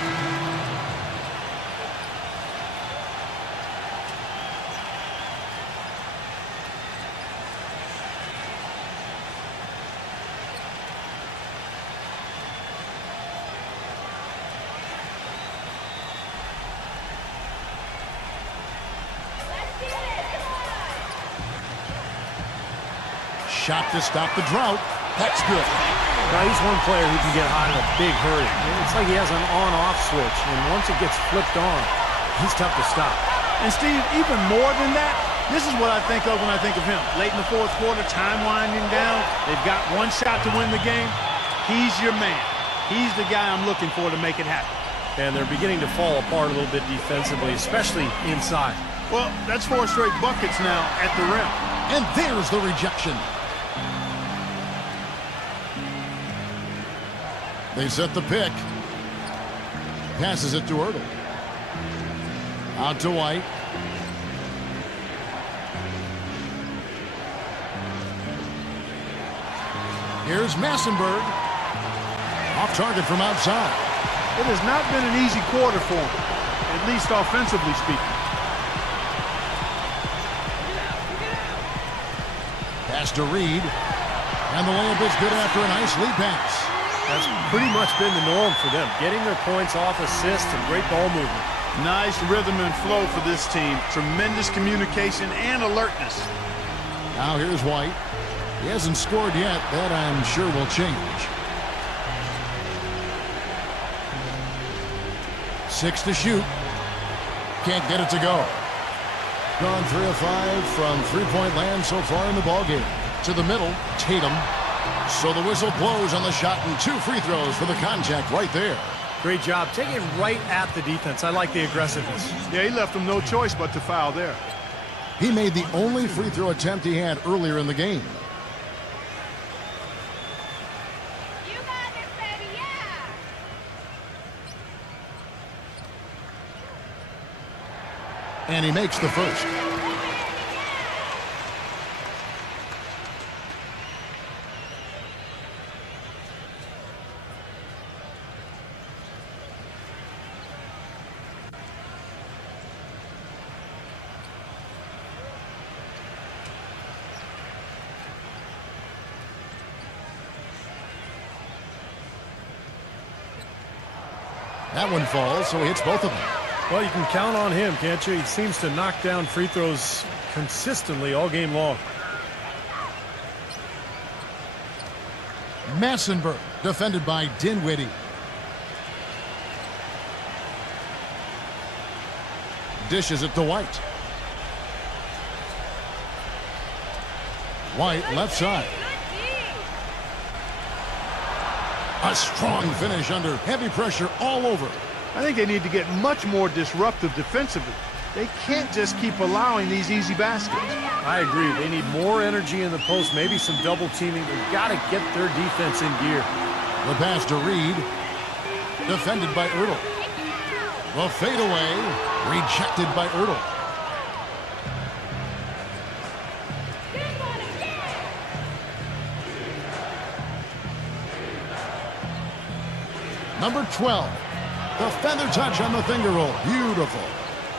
Shot to stop the drought. That's good. Now he's one player who can get hot in a big hurry. It's like he has an on-off switch, and once it gets flipped on, he's tough to stop. And Steve, even more than that, this is what I think of when I think of him. Late in the fourth quarter, time winding down. They've got one shot to win the game. He's your man. He's the guy I'm looking for to make it happen. And they're beginning to fall apart a little bit defensively, especially inside. Well, that's 4 straight buckets now at the rim. And there's the rejection. They set the pick. Passes it to Ertl. Out to White. Here's Massenberg. Off target from outside. It has not been an easy quarter for him, at least offensively speaking. Pass to Reed. And the layup is good after a nice lead pass. That's pretty much been the norm for them, getting their points off assists and great ball movement. Nice rhythm and flow for this team. Tremendous communication and alertness. Now here's White. He hasn't scored yet. That I'm sure will change. 6 to shoot. Can't get it to go. Gone 3 of 5 from three-point land so far in the ballgame. To the middle, Tatum. So the whistle blows on the shot and 2 free throws for the contact right there. Great job. Taking right at the defense. I like the aggressiveness. Yeah, he left him no choice but to foul there. He made the only free throw attempt he had earlier in the game. You got this, baby, yeah! And he makes the first. That one falls, so he hits both of them. Well, you can count on him, can't you? He seems to knock down free throws consistently all game long. Massenberg, defended by Dinwiddie. Dishes it to White. White, left side. A strong finish under heavy pressure all over. I think they need to get much more disruptive defensively. They can't just keep allowing these easy baskets. I agree. They need more energy in the post, maybe some double teaming. They've got to get their defense in gear. The pass to Reed. Defended by Ertl. The fadeaway. Rejected by Ertl. Number 12. The feather touch on the finger roll. Beautiful.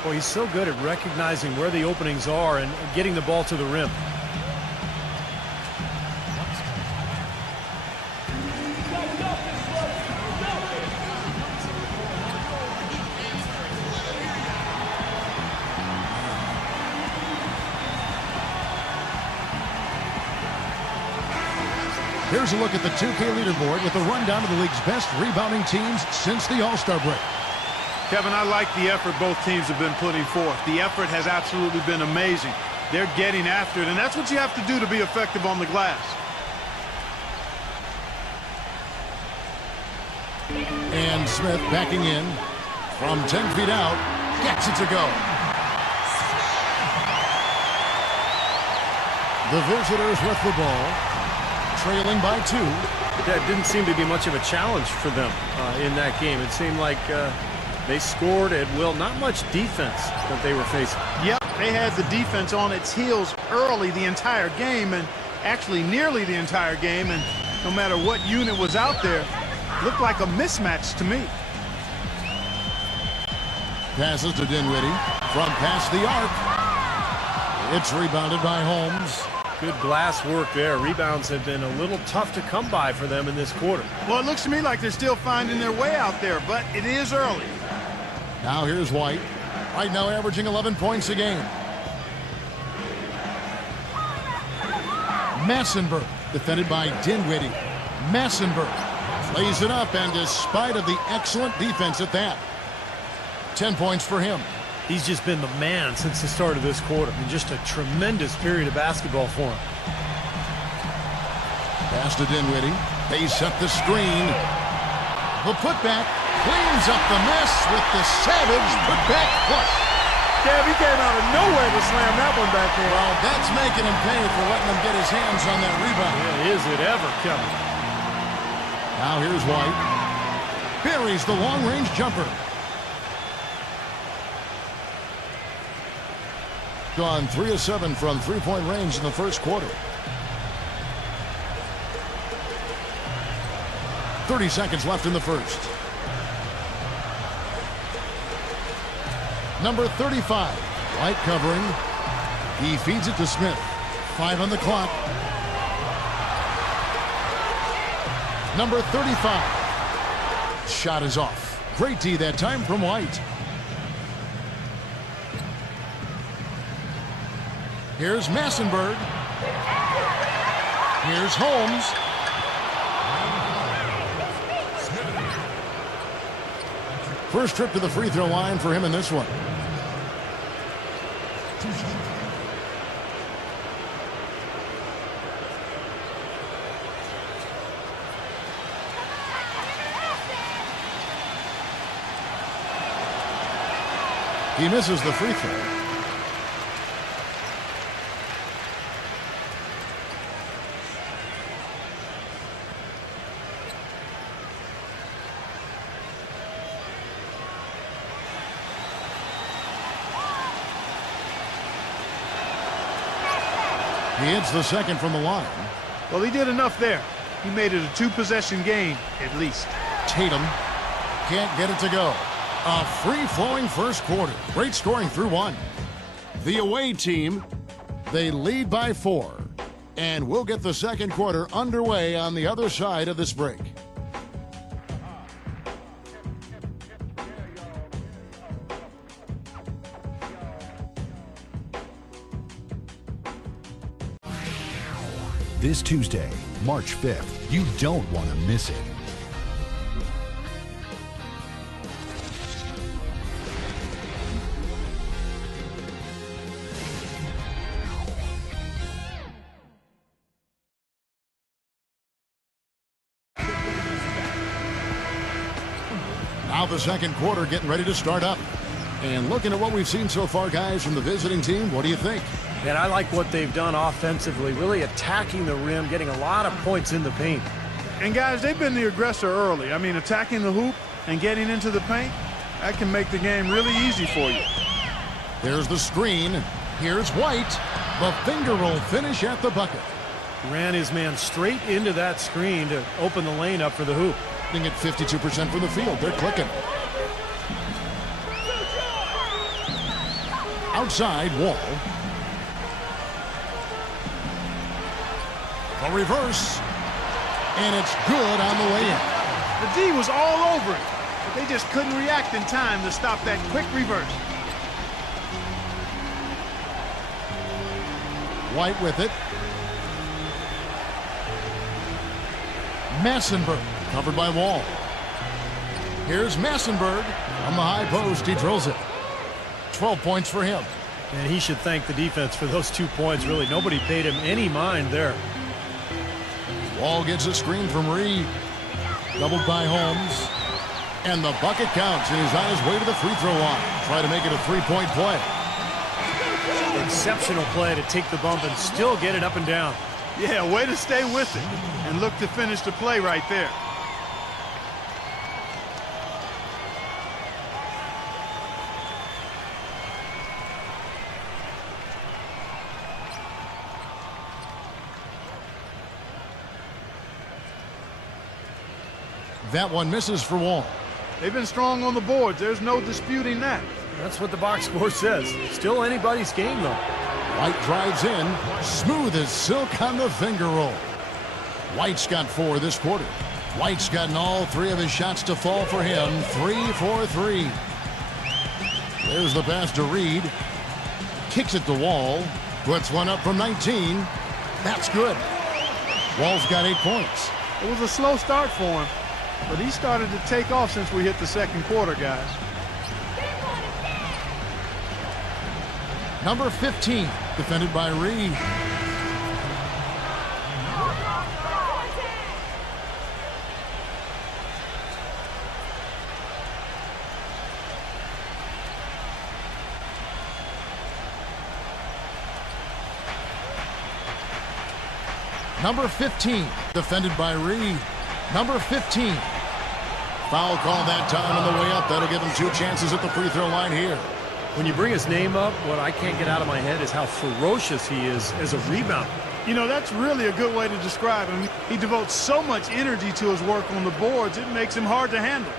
Well, he's so good at recognizing where the openings are and getting the ball to the rim. Here's a look at the 2K leaderboard with a rundown of the league's best rebounding teams since the All-Star break. Kevin, I like the effort both teams have been putting forth. The effort has absolutely been amazing. They're getting after it, and that's what you have to do to be effective on the glass. And Smith backing in from 10 feet out, gets it to go. The visitors with the ball, trailing by 2. That didn't seem to be much of a challenge for them in that game. It seemed like they scored at will. Not much defense that they were facing. Yep, they had the defense on its heels early the entire game, and actually nearly the entire game, and no matter what unit was out there, looked like a mismatch to me. Passes to Dinwiddie from past the arc. It's rebounded by Holmes. Good glass work there. Rebounds have been a little tough to come by for them in this quarter. Well, it looks to me like they're still finding their way out there, but it is early. Now here's White. Right now averaging 11 points a game. Massenberg, defended by Dinwiddie. Massenberg lays it up, and despite of the excellent defense at that, 10 points for him. He's just been the man since the start of this quarter. I mean, just a tremendous period of basketball for him. Pass to Dinwiddie. They set the screen. The putback cleans up the mess with the savage putback flush. Kev, he came out of nowhere to slam that one back in. Well, that's making him pay for letting him get his hands on that rebound. Yeah, is it ever, Kevin? Now here's White. Buries the long-range jumper. Gone 3 of 7 from three-point range in the first quarter. 30 seconds left in the first. Number 35, White covering. He feeds it to Smith. 5 on the clock. Number 35. Shot is off. Great D that time from White. Here's Massenberg. Here's Holmes. First trip to the free throw line for him in this one. He misses the free throw. He hits the second from the line. Well, he did enough there. He made it a 2-possession game, at least. Tatum can't get it to go. A free-flowing first quarter. Great scoring through 1. The away team, they lead by 4. And we'll get the second quarter underway on the other side of this break. This Tuesday, March 5th. You don't want to miss it. Now the second quarter getting ready to start up. And looking at what we've seen so far, guys, from the visiting team, what do you think? And I like what they've done offensively, really attacking the rim, getting a lot of points in the paint. And guys, they've been the aggressor early. I mean, attacking the hoop and getting into the paint, that can make the game really easy for you. There's the screen. Here's White. The finger roll finish at the bucket. Ran his man straight into that screen to open the lane up for the hoop. At 52% from the field. They're clicking. Outside, Wall. A reverse. And it's good on the way in. The D was all over it, but they just couldn't react in time to stop that quick reverse. White with it. Massenberg covered by Wall. Here's Massenberg on the high post. He drills it. 12 points for him. And he should thank the defense for those 2 points. Really, nobody paid him any mind there. Wall gets a screen from Reed. Doubled by Holmes. And the bucket counts, and he's on his way to the free throw line. Try to make it a three-point play. Exceptional play to take the bump and still get it up and down. Yeah, way to stay with it and look to finish the play right there. That one misses for Wall. They've been strong on the boards. There's no disputing that. That's what the box score says. Still anybody's game, though. White drives in. Smooth as silk on the finger roll. White's got 4 this quarter. White's gotten all 3 of his shots to fall for him. 3 for 3. There's the pass to Reed. Kicks it to Wall. Puts one up from 19. That's good. Wall's got 8 points. It was a slow start for him, but he started to take off since we hit the second quarter, guys. Number 15, defended by Reed. Number 15, defended by Reed. Number 15. Foul call that time on the way up. That'll give him 2 chances at the free throw line here. When you bring his name up, what I can't get out of my head is how ferocious he is as a rebounder. You know, that's really a good way to describe him. He devotes so much energy to his work on the boards, it makes him hard to handle.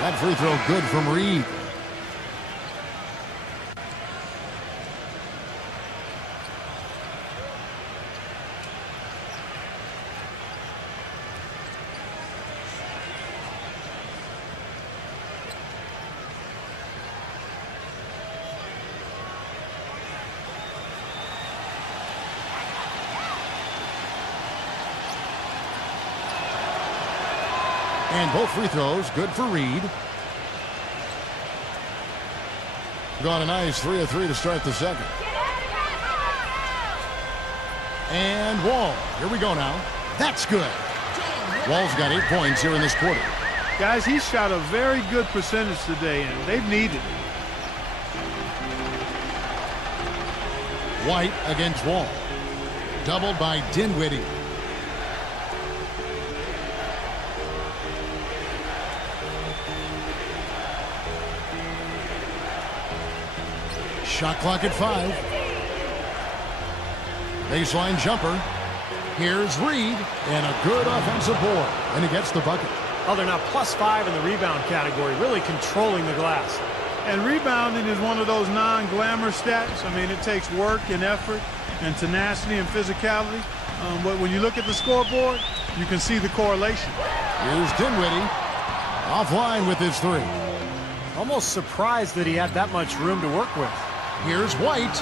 That free throw good from Reed. And both free throws good for Reed. Got a nice 3 of 3 to start the second. And Wall. Here we go now. That's good. Wall's got 8 points here in this quarter. Guys, he shot a very good percentage today, and they've needed it. White against Wall. Doubled by Dinwiddie. Shot clock at 5. Baseline jumper. Here's Reed, and a good offensive board, and he gets the bucket. Oh, they're now +5 in the rebound category, really controlling the glass. And rebounding is one of those non-glamour stats. I mean, it takes work and effort and tenacity and physicality. But when you look at the scoreboard, you can see the correlation. Here's Dinwiddie. Offline with his 3. Almost surprised that he had that much room to work with. Here's White.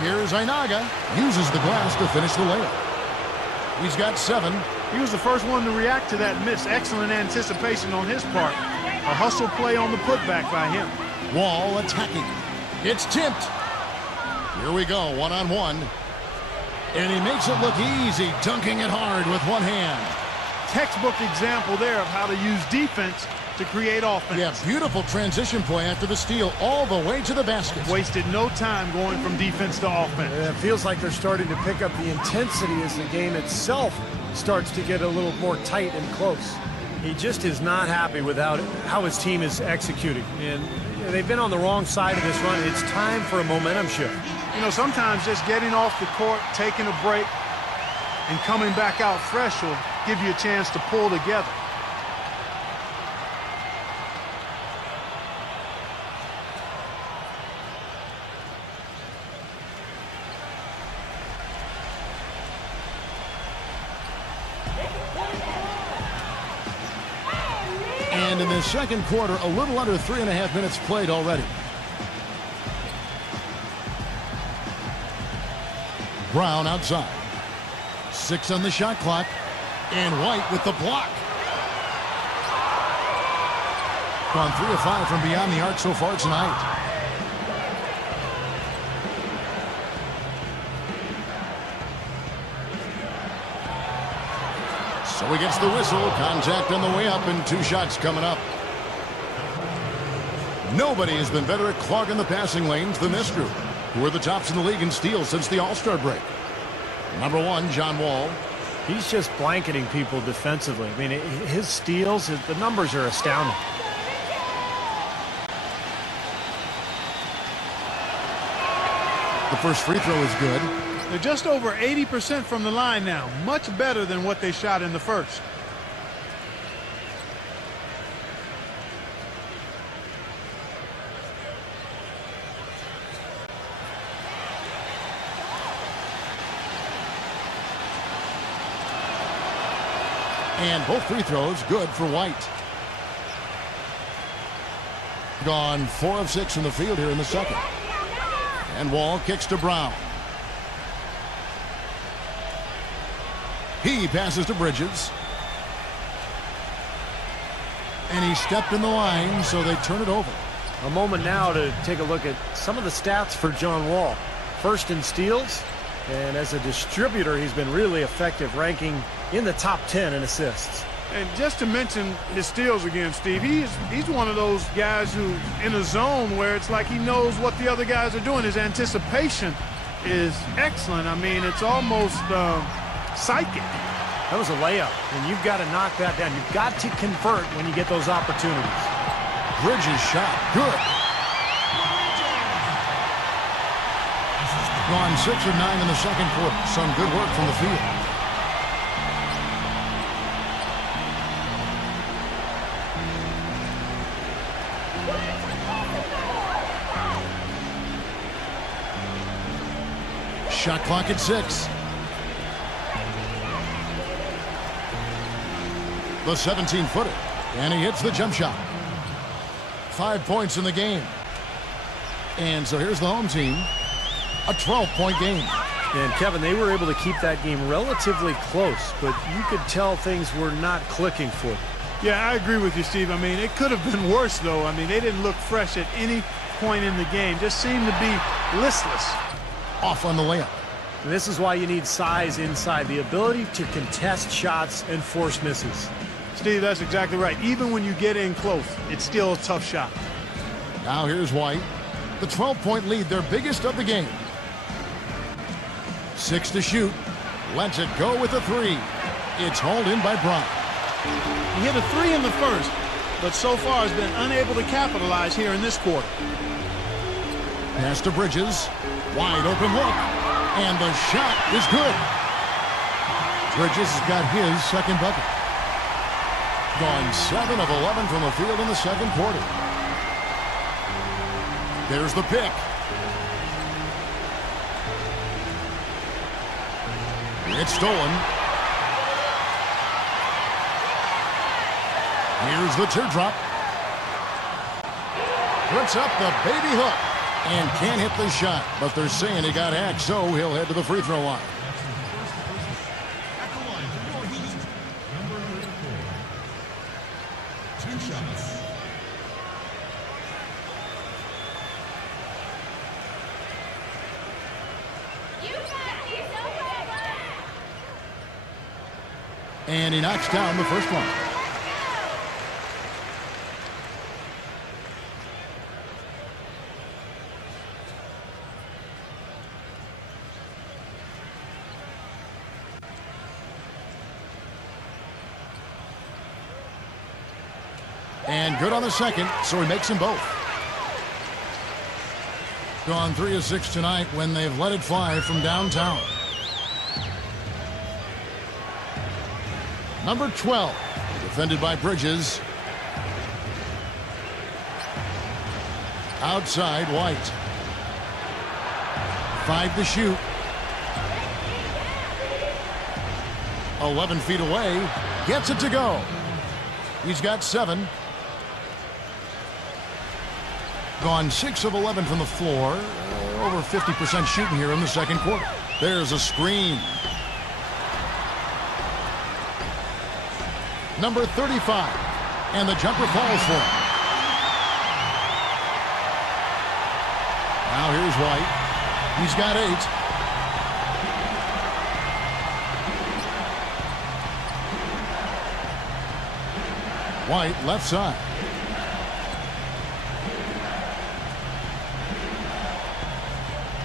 Here's Einaga. Uses the glass to finish the layup. He's got 7. He was the first one to react to that miss. Excellent anticipation on his part. A hustle play on the putback by him. Wall attacking. It's tipped. Here we go, one-on-one. And he makes it look easy, dunking it hard with one hand. Textbook example there of how to use defense to create offense. Yeah, beautiful transition play after the steal all the way to the basket. Wasted no time going from defense to offense. It feels like they're starting to pick up the intensity as the game itself starts to get a little more tight and close. He just is not happy with how his team is executing. And they've been on the wrong side of this run. It's time for a momentum shift. You know, sometimes just getting off the court, taking a break, and coming back out fresh will give you a chance to pull together. And in the second quarter, a little under 3.5 minutes played already. Brown outside. 6 on the shot clock. And White with the block. Gone 3 of 5 from beyond the arc so far tonight. So he gets the whistle. Contact on the way up and 2 shots coming up. Nobody has been better at clogging the passing lanes than this group, who are the tops in the league in steals since the All-Star break. Number 1, John Wall. He's just blanketing people defensively. I mean, his steals, the numbers are astounding. The first free throw is good. They're just over 80% from the line now. Much better than what they shot in the first. And both free throws good for White. Gone 4 of 6 from the field here in the second. And Wall kicks to Brown. He passes to Bridges. And he stepped in the line, so they turn it over. A moment now to take a look at some of the stats for John Wall. First in steals, and as a distributor, he's been really effective, ranking in the top 10 in assists. And just to mention his steals again, Steve, he's one of those guys who in a zone where it's like he knows what the other guys are doing. His anticipation is excellent. I mean, it's almost psychic. That was a layup, and you've got to knock that down. You've got to convert when you get those opportunities. Bridges shot. Good. Gone 6 of 9 in the second quarter. Some good work from the field. Shot clock at 6. The 17-footer. And he hits the jump shot. 5 points in the game. And so here's the home team. A 12-point game. And, Kevin, they were able to keep that game relatively close, but you could tell things were not clicking for them. Yeah, I agree with you, Steve. I mean, it could have been worse, though. I mean, they didn't look fresh at any point in the game. Just seemed to be listless. Off on the layup. And this is why you need size inside, the ability to contest shots and force misses. Steve, that's exactly right. Even when you get in close, it's still a tough shot. Now here's White. The 12-point lead, their biggest of the game. 6 to shoot. Lets it go with a 3. It's hauled in by Brown. He hit a 3 in the first, but so far has been unable to capitalize here in this quarter. Pass to Bridges. Wide open look. And the shot is good. Bridges has got his second bucket. Gone 7 of 11 from the field in the second quarter. There's the pick. It's stolen. Here's the teardrop. Puts up the baby hook and can't hit the shot, but they're saying he got hacked, so he'll head to the free throw line. And he knocks down the first one. And good on the second, so he makes them both. Gone 3 of 6 tonight when they've let it fly from downtown. Number 12, defended by Bridges. Outside, White. 5 to shoot. 11 feet away. Gets it to go. He's got 7. Gone 6 of 11 from the floor. Over 50% shooting here in the second quarter. There's a screen. Number 35. And the jumper falls for him. Now here's White. He's got 8. White left side.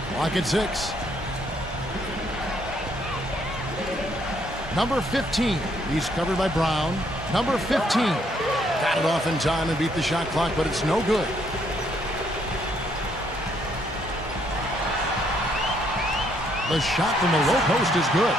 Clock at 6. Number 15. He's covered by Brown. Number 15. Got it off in time and beat the shot clock, but it's no good. The shot from the low post is good.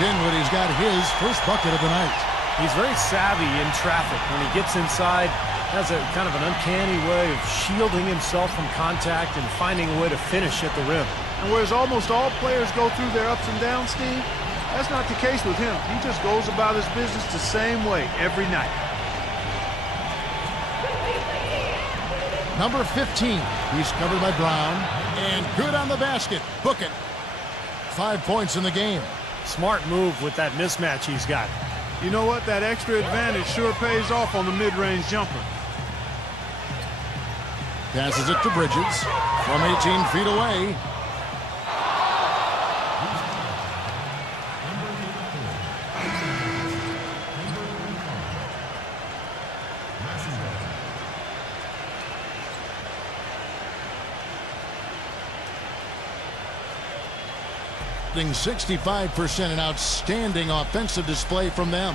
Dinwiddie's got his first bucket of the night. He's very savvy in traffic. When he gets inside, has a kind of an uncanny way of shielding himself from contact and finding a way to finish at the rim. And whereas almost all players go through their ups and downs, Steve, that's not the case with him. He just goes about his business the same way every night. Number 15. He's covered by Brown. And good on the basket. Book it. 5 points in the game. Smart move with that mismatch he's got. You know what? That extra advantage sure pays off on the mid-range jumper. Passes it to Bridges from 18 feet away. Shooting 65%, an outstanding offensive display from them.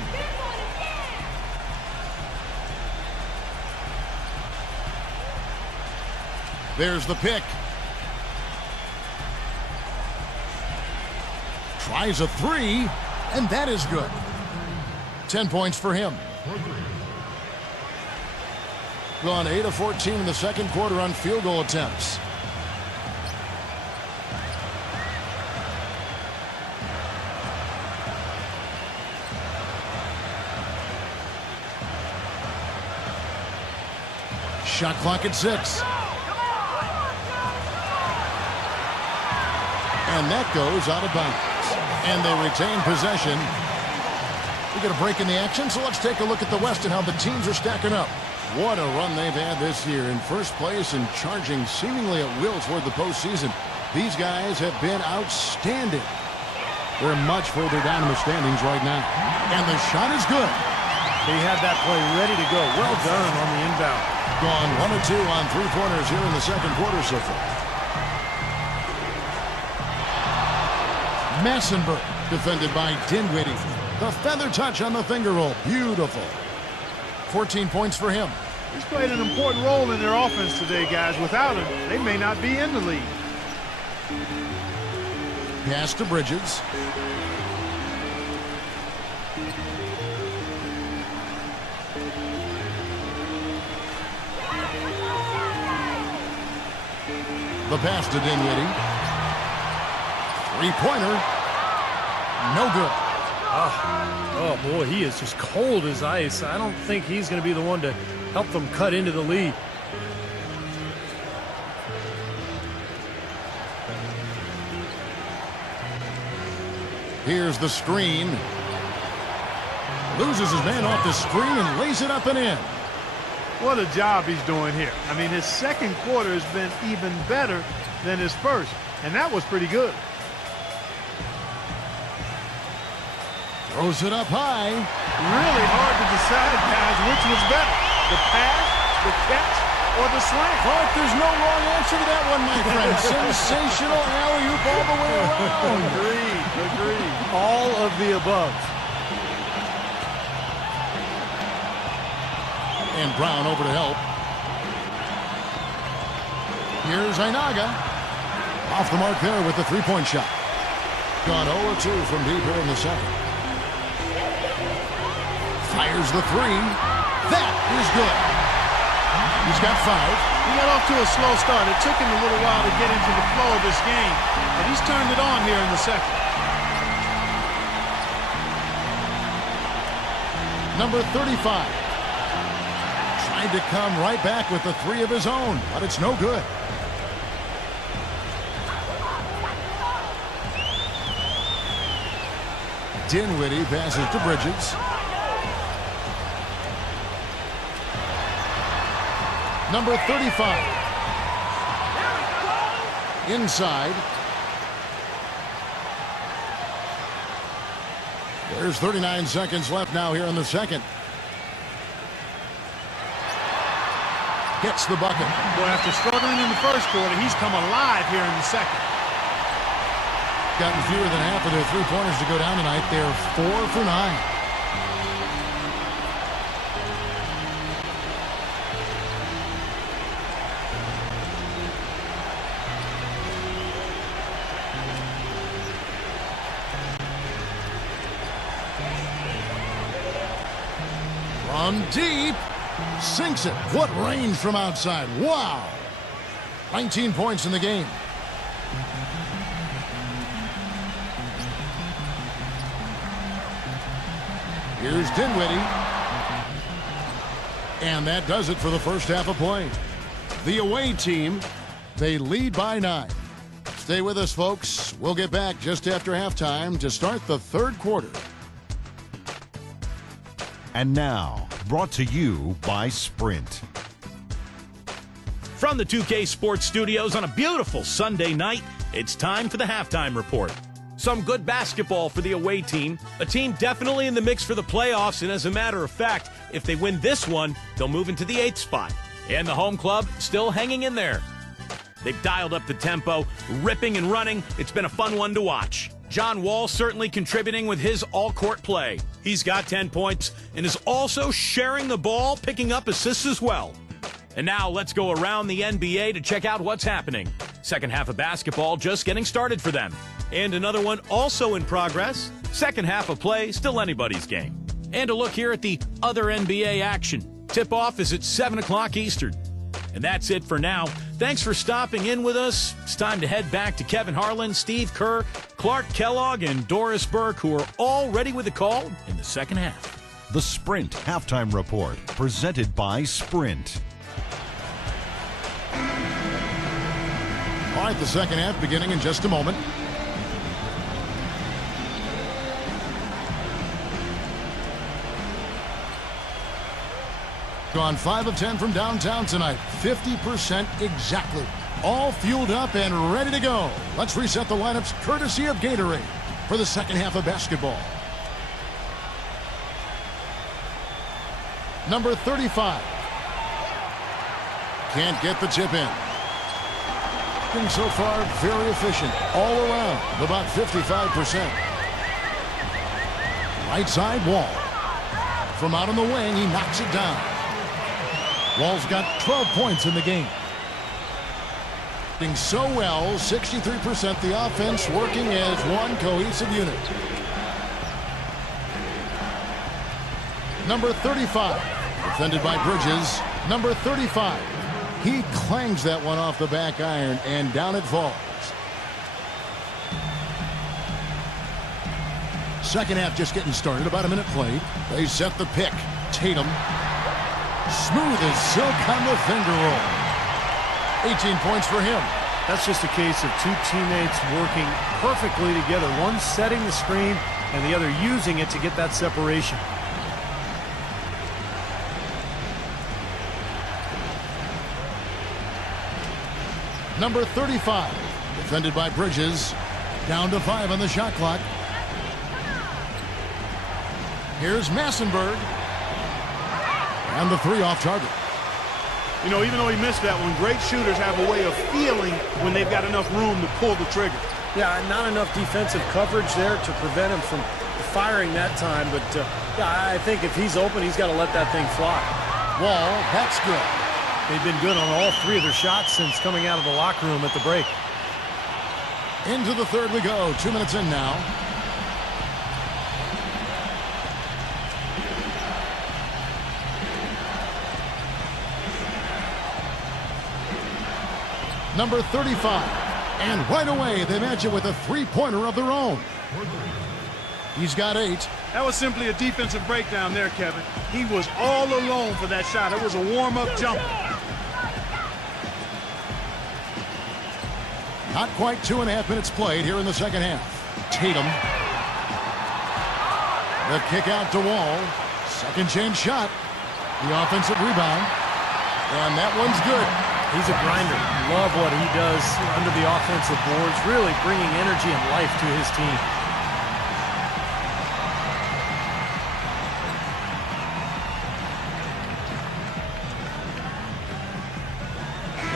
There's the pick. Tries a 3, and that is good. 10 points for him. Gone 8 of 14 in the second quarter on field goal attempts. Shot clock at 6. And that goes out of bounds. And they retain possession. We get a break in the action, so let's take a look at the West and how the teams are stacking up. What a run they've had this year. In first place and charging seemingly at will toward the postseason. These guys have been outstanding. They're much further down in the standings right now. And the shot is good. He had that play ready to go. Well done on the inbound. Gone 1 of 2 on 3-pointers here in the second quarter so far. Massenberg defended by Dinwiddie. The feather touch on the finger roll. Beautiful. 14 points for him. He's played an important role in their offense today, guys. Without him, they may not be in the league. Pass to Bridges. The pass to Dinwiddie. Three-pointer. No good. Oh, boy, he is just cold as ice. I don't think he's going to be the one to help them cut into the lead. Here's the screen. Loses his man off the screen and lays it up and in. What a job he's doing here. I mean, his second quarter has been even better than his first, and that was pretty good. Throws it up high. Really hard to decide, guys, which was better, the pass, the catch, or the slam. Clark, there's no wrong answer to that one, my friend. Sensational alley-oop all the way around. Agreed. All of the above. And Brown over to help. Here's Einaga. Off the mark there with the three-point shot. Gone 0-2 from deep here in the second. Fires the three. That is good. He's got 5. He got off to a slow start. It took him a little while to get into the flow of this game, but he's turned it on here in the second. Number 35. Tried to come right back with the 3 of his own, but it's no good. Dinwiddie passes to Bridges. Number 35. Inside. There's 39 seconds left now here in the second. Gets the bucket. Boy, after struggling in the first quarter, he's come alive here in the second. Gotten fewer than half of their three-pointers to go down tonight. They're 4 for 9. From deep, sinks it. What range from outside. Wow. 19 points in the game. Here's Dinwiddie. And that does it for the first half of play. The away team, they lead by 9. Stay with us, folks. We'll get back just after halftime to start the third quarter. And now, brought to you by Sprint. From the 2K Sports Studios on a beautiful Sunday night, it's time for the halftime report. Some good basketball for the away team, a team definitely in the mix for the playoffs, and as a matter of fact, if they win this one, they'll move into the 8th spot. And the home club still hanging in there. They've dialed up the tempo, ripping and running. It's been a fun one to watch. John Wall certainly contributing with his all-court play. He's got 10 points and is also sharing the ball, picking up assists as well. And now let's go around the NBA to check out what's happening. Second half of basketball just getting started for them. And another one also in progress. Second half of play, still anybody's game. And a look here at the other NBA action. Tip-off is at 7 o'clock Eastern. And that's it for now. Thanks for stopping in with us. It's time to head back to Kevin Harlan, Steve Kerr, Clark Kellogg, and Doris Burke, who are all ready with the call in the second half. The Sprint Halftime Report, presented by Sprint. All right, the second half beginning in just a moment. Gone 5 of 10 from downtown tonight. 50% exactly. All fueled up and ready to go. Let's reset the lineups courtesy of Gatorade for the second half of basketball. Number 35. Can't get the tip in. Been so far very efficient all around, about 55%. Right side, Wall. From out on the wing, he knocks it down. Wall's got 12 points in the game. Doing so well, 63% the offense working as one cohesive unit. Number 35, defended by Bridges. Number 35, he clangs that one off the back iron, and down it falls. Second half just getting started, about a minute played. They set the pick. Tatum. Smooth as silk on the finger roll. 18 points for him. That's just a case of two teammates working perfectly together. One setting the screen and the other using it to get that separation. Number 35, defended by Bridges. Down to 5 on the shot clock. Here's Massenberg. And the 3 off target. You know, even though he missed that one, great shooters have a way of feeling when they've got enough room to pull the trigger. Yeah, not enough defensive coverage there to prevent him from firing that time. But yeah, I think if he's open, he's got to let that thing fly. Wall, that's good. They've been good on all 3 of their shots since coming out of the locker room at the break. Into the third we go. 2 minutes in now. Number 35. And right away, they match it with a three-pointer of their own. He's got 8. That was simply a defensive breakdown there, Kevin. He was all alone for that shot. It was a warm-up jumper. Not quite 2.5 minutes played here in the second half. Tatum. The kick out to Wall. Second chance shot. The offensive rebound. And that one's good. He's a grinder. Love what he does under the offensive boards, really bringing energy and life to his team.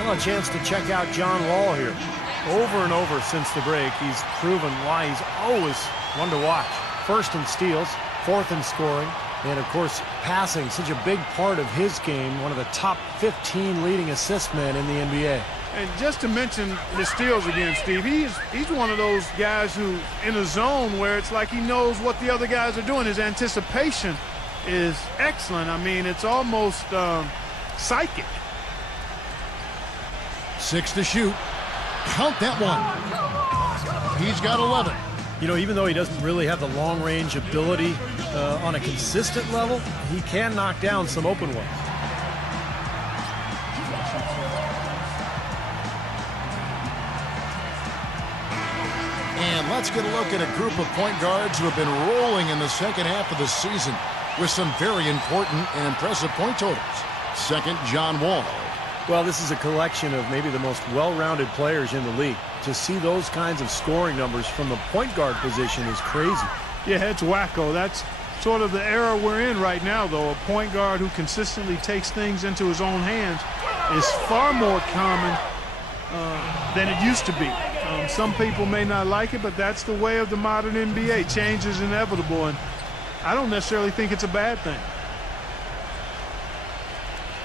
Well, a chance to check out John Wall here. Over and over since the break, he's proven why he's always one to watch. First in steals, 4th in scoring, and of course passing, such a big part of his game. One of the top 15 leading assist men in the NBA. And just to mention the steals again, Steve, he's one of those guys who in a zone where it's like he knows what the other guys are doing. His anticipation is excellent. I mean, it's almost psychic. 6 to shoot. Count that one. He's got 11. You know, even though he doesn't really have the long-range ability on a consistent level, he can knock down some open ones. And let's get a look at a group of point guards who have been rolling in the second half of the season with some very important and impressive point totals. Second, John Wall. Well, this is a collection of maybe the most well-rounded players in the league. To see those kinds of scoring numbers from the point guard position is crazy. Yeah, it's wacko. That's sort of the era we're in right now, though. A point guard who consistently takes things into his own hands is far more common than it used to be. Some people may not like it, but that's the way of the modern NBA. Change is inevitable, and I don't necessarily think it's a bad thing.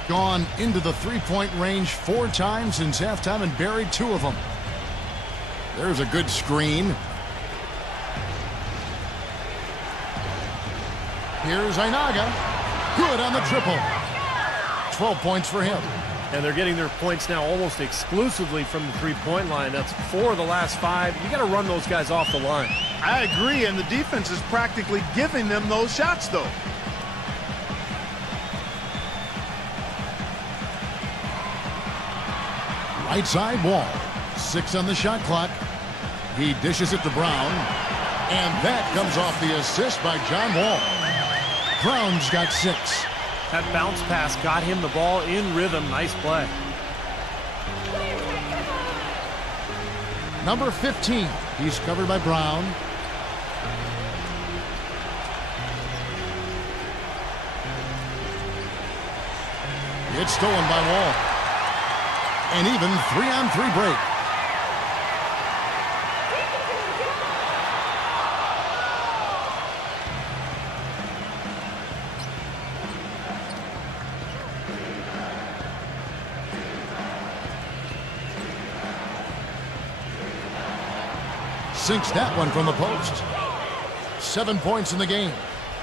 Gone into the three-point range 4 times since halftime and buried 2 of them. There's a good screen. Here's Einaga. Good on the triple. 12 points for him. And they're getting their points now almost exclusively from the three-point line. That's 4 of the last 5. You got to run those guys off the line. I agree, and the defense is practically giving them those shots, though. Right side Wall. 6 on the shot clock. He dishes it to Brown. And that comes off the assist by John Wall. Brown's got 6. That bounce pass got him the ball in rhythm. Nice play. Number 15. He's covered by Brown. It's stolen by Wall. An even 3-on-3 break. Sinks that one from the post. 7 points in the game.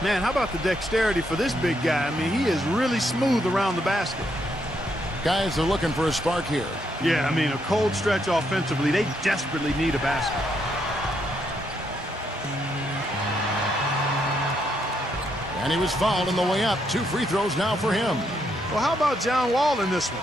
Man, how about the dexterity for this big guy? I mean, he is really smooth around the basket. Guys are looking for a spark here. Yeah, I mean, a cold stretch offensively. They desperately need a basket. And he was fouled on the way up. 2 free throws now for him. Well, how about John Wall in this one?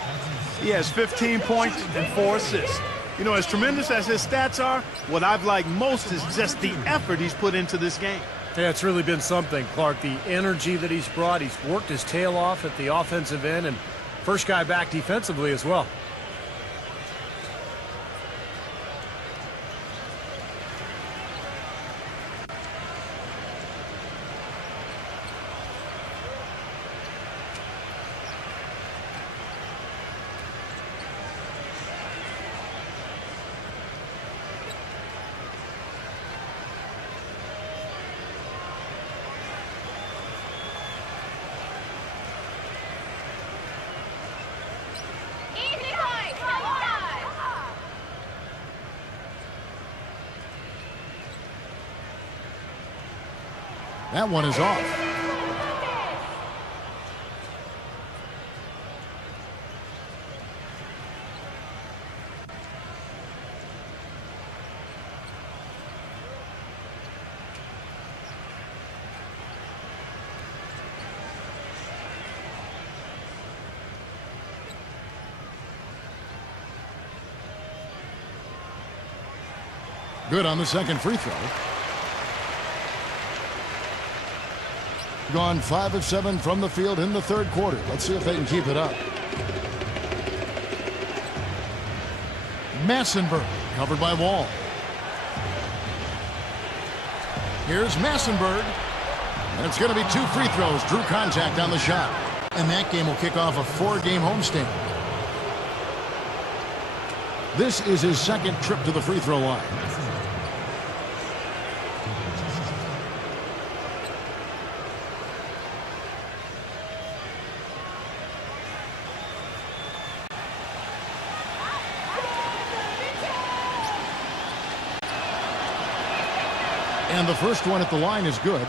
He has 15 points and 4 assists. You know, as tremendous as his stats are, what I've liked most is just the effort he's put into this game. Yeah, it's really been something, Clark. The energy that he's brought. He's worked his tail off at the offensive end, and first guy back defensively as well. Easy point. Come on. That one is off. Good on the second free throw. Gone 5 of 7 from the field in the third quarter. Let's see if they can keep it up. Massenberg covered by Wall. Here's Massenberg. And it's going to be 2 free throws. Drew contact on the shot. And that game will kick off a 4-game homestand. This is his second trip to the free throw line. And the first one at the line is good.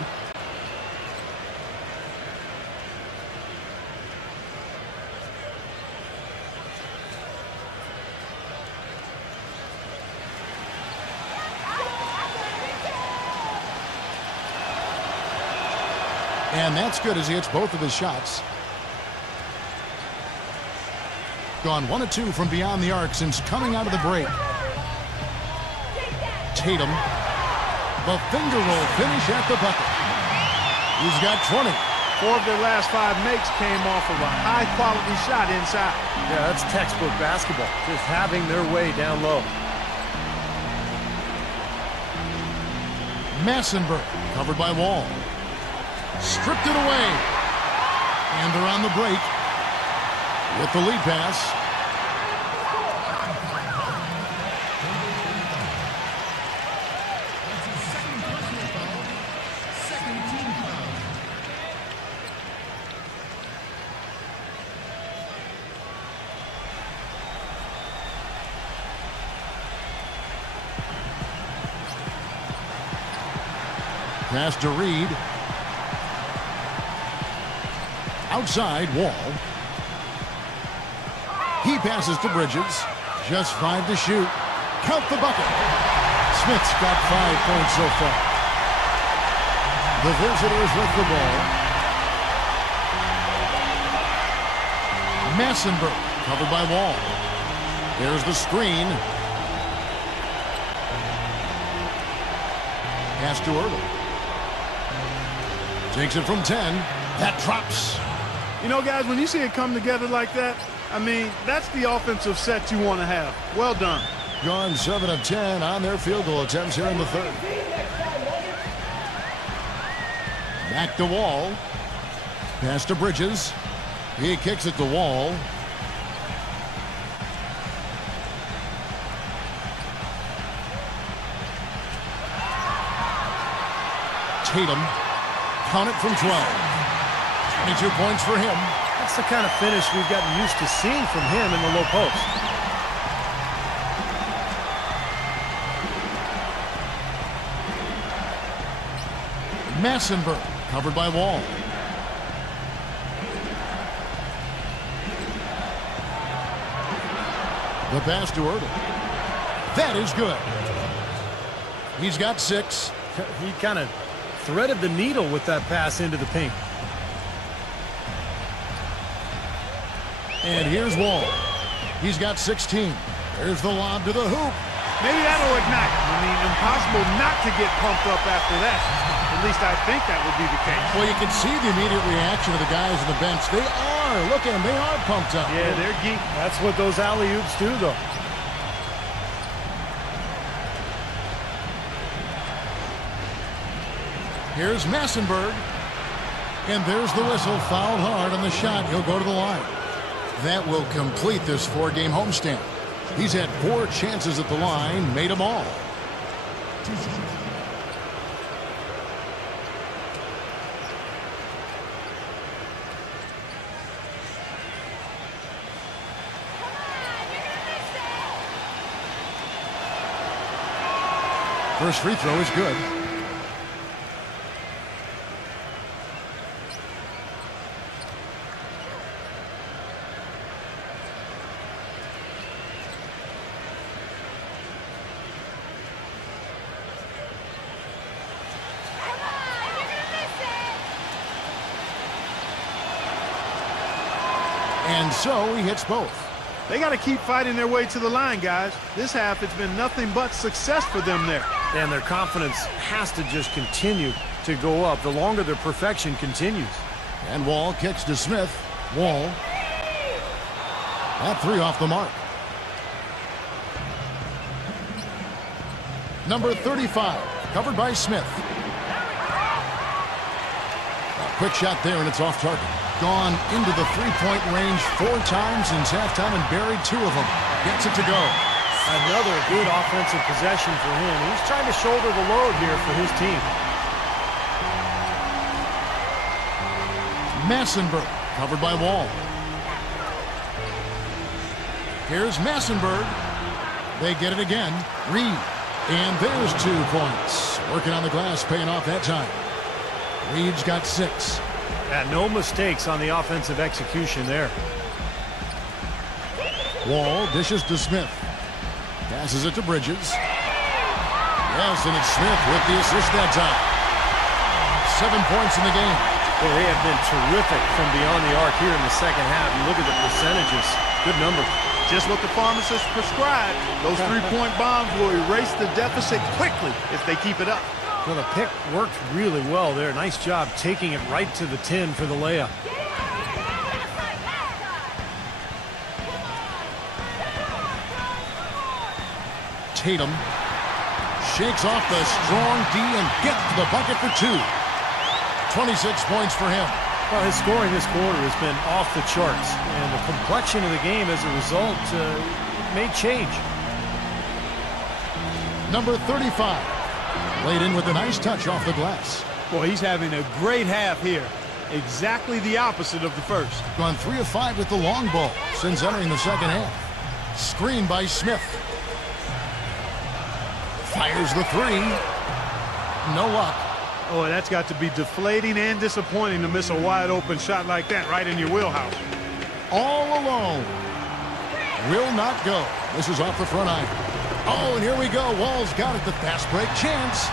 And that's good as he hits both of his shots. Gone 1 of 2 from beyond the arc since coming out of the break. Tatum. The finger roll finish at the bucket. He's got 20. 4 of their last 5 makes came off of a high-quality shot inside. Yeah, that's textbook basketball. Just having their way down low. Massenberg covered by Wall. Stripped it away. And they're on the break with the lead pass. Pass to Reed. Outside, Wall. He passes to Bridges. Just 5 to shoot. Count the bucket. Smith's got 5 points so far. The visitors with the ball. Massenberg covered by Wall. There's the screen. Pass to Earl. Takes it from 10. That drops. You know, guys, when you see it come together like that, I mean, that's the offensive set you want to have. Well done. Gone 7 of 10 on their field goal attempts here in the third. Back to Wall. Pass to Bridges. He kicks it to Wall. Tatum. Count it from 12. 22 points for him. That's the kind of finish we've gotten used to seeing from him in the low post. Massenberg covered by Wall. The pass to Erdl. That is good. He's got 6. He kind of threaded the needle with that pass into the paint. And here's Wall. He's got 16. Here's the lob to the hoop. Maybe that'll ignite him. I mean, impossible not to get pumped up after that. At least I think that would be the case. Well, you can see the immediate reaction of the guys on the bench. They are. Look at them. They are pumped up. Yeah, they're geek. That's what those alley-oops do, though. Here's Massenberg. And there's the whistle. Fouled hard on the shot. He'll go to the line. That will complete this 4-game homestand. He's had 4 chances at the line, made them all. First free throw is good. And so he hits both. They got to keep fighting their way to the line, guys. This half, it's been nothing but success for them there. And their confidence has to just continue to go up the longer their perfection continues. And Wall kicks to Smith. Wall. That 3 off the mark. Number 35, covered by Smith. A quick shot there, and it's off target. Gone into the 3-point range 4 times since halftime and buried 2 of them. Gets it to go. Another good offensive possession for him. He's trying to shoulder the load here for his team. Massenberg, covered by Wall. Here's Massenberg. They get it again. Reed. And there's 2 points. Working on the glass, paying off that time. Reed's got 6. No mistakes on the offensive execution there. Wall dishes to Smith. Passes it to Bridges. Yes, and it's Smith with the assist that time. 7 points in the game. Well, they have been terrific from beyond the arc here in the second half. You look at the percentages. Good number. Just what the pharmacist prescribed. Those 3-point bombs will erase the deficit quickly if they keep it up. Well, the pick worked really well there. Nice job taking it right to the 10 for the layup. Tatum shakes off the strong D and gets to the bucket for 2. 26 points for him. Well, his scoring this quarter has been off the charts, and the complexion of the game as a result may change. Number 35, laid in with a nice touch off the glass. Boy, he's having a great half here. Exactly the opposite of the first. Gone 3 of 5 with the long ball since entering the second half. Screen by Smith. Fires the 3. No luck. Oh, that's got to be deflating and disappointing to miss a wide open shot like that right in your wheelhouse. All alone. Will not go. This is off the front iron. Oh, and here we go. Wall's got it. The fast break chance.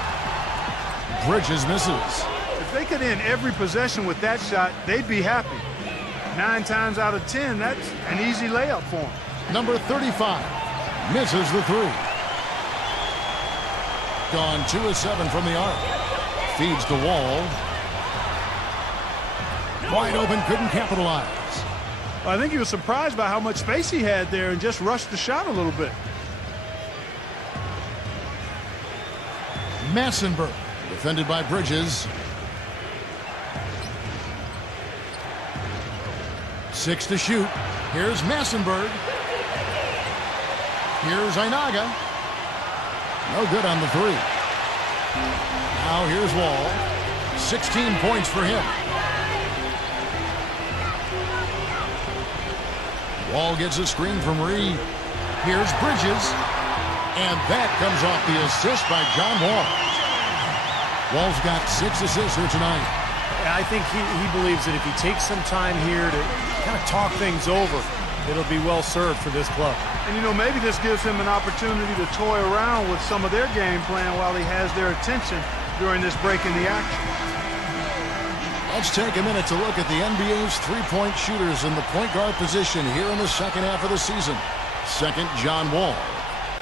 Bridges misses. If they could end every possession with that shot, they'd be happy. 9 times out of 10, that's an easy layup for them. Number 35 misses the 3. Gone 2 of 7 from the arc. Feeds to Wall. Wide open, couldn't capitalize. Well, I think he was surprised by how much space he had there and just rushed the shot a little bit. Massenberg, defended by Bridges. 6 to shoot. Here's Massenberg. Here's Einaga. No good on the 3. Now here's Wall. 16 points for him. Wall gets a screen from Reed. Here's Bridges. And that comes off the assist by John Wall. Wall's got 6 assists here tonight. I think he believes that if he takes some time here to kind of talk things over, it'll be well served for this club. And, you know, maybe this gives him an opportunity to toy around with some of their game plan while he has their attention during this break in the action. Let's take a minute to look at the NBA's 3-point shooters in the point guard position here in the second half of the season. Second, John Wall.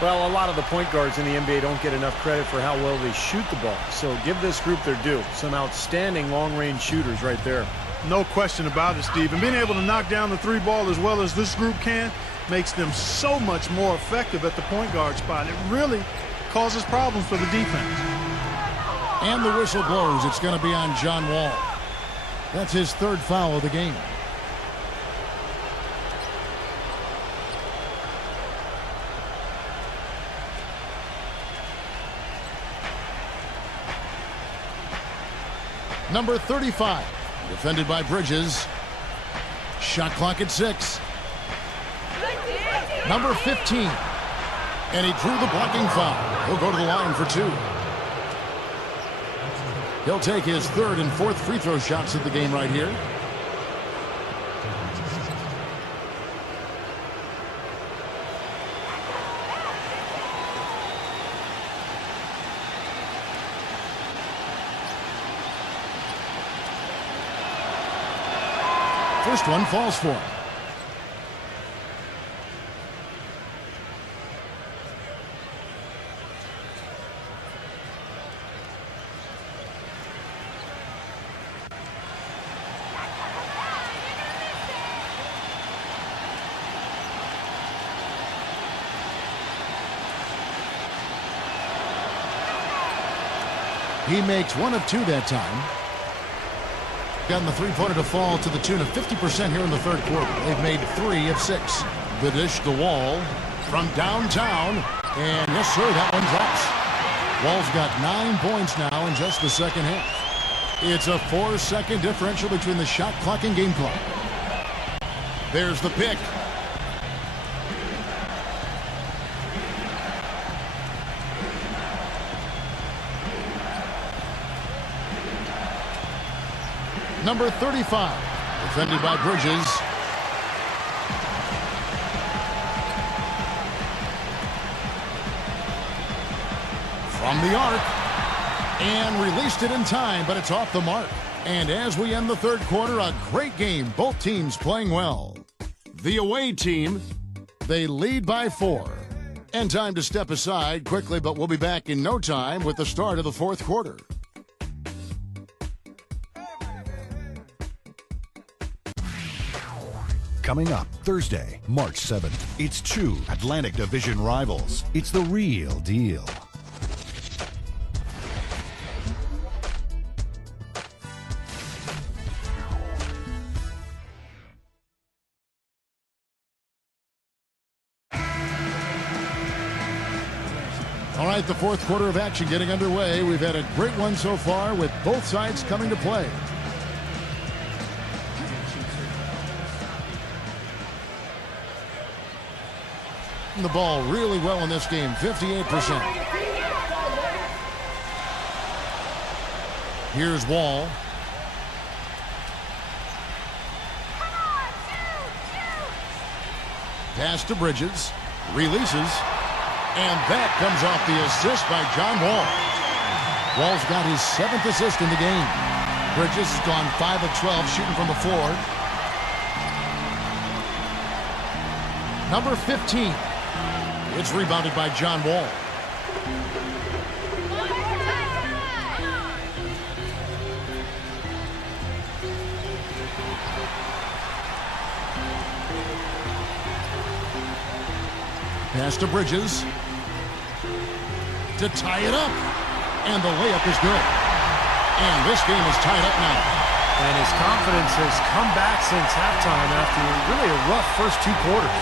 Well, a lot of the point guards in the NBA don't get enough credit for how well they shoot the ball. So give this group their due. Some outstanding long-range shooters right there. No question about it, Steve. And being able to knock down the three ball as well as this group can makes them so much more effective at the point guard spot. It really causes problems for the defense. And the whistle blows. It's going to be on John Wall. That's his third foul of the game. Number 35, defended by Bridges. Shot clock at 6. Number 15, and he drew the blocking foul. He'll go to the line for 2. He'll take his third and fourth free throw shots of the game right here. First one falls for him. He makes 1 of 2 that time. Gotten the three-pointer to fall to the tune of 50% here in the third quarter. They've made 3 of 6. The dish to Wall from downtown. And yes, sir, that one drops. Wall's got 9 points now in just the second half. It's a 4-second differential between the shot clock and game clock. There's the pick. Number 35, defended by Bridges. From the arc, and released it in time, but it's off the mark. And as we end the third quarter, a great game. Both teams playing well. The away team, they lead by 4. And time to step aside quickly, but we'll be back in no time with the start of the fourth quarter. Coming up Thursday, March 7th, it's 2 Atlantic Division rivals. It's the real deal. All right, the fourth quarter of action getting underway. We've had a great one so far with both sides coming to play. The ball really well in this game, 58%. Here's Wall. Pass to Bridges. Releases. And that comes off the assist by John Wall. Wall's got his 7th assist in the game. Bridges has gone 5 of 12 shooting from the floor. Number 15. It's rebounded by John Wall. Pass to Bridges. To tie it up. And the layup is good. And this game is tied up now. And his confidence has come back since halftime after really a rough first 2 quarters.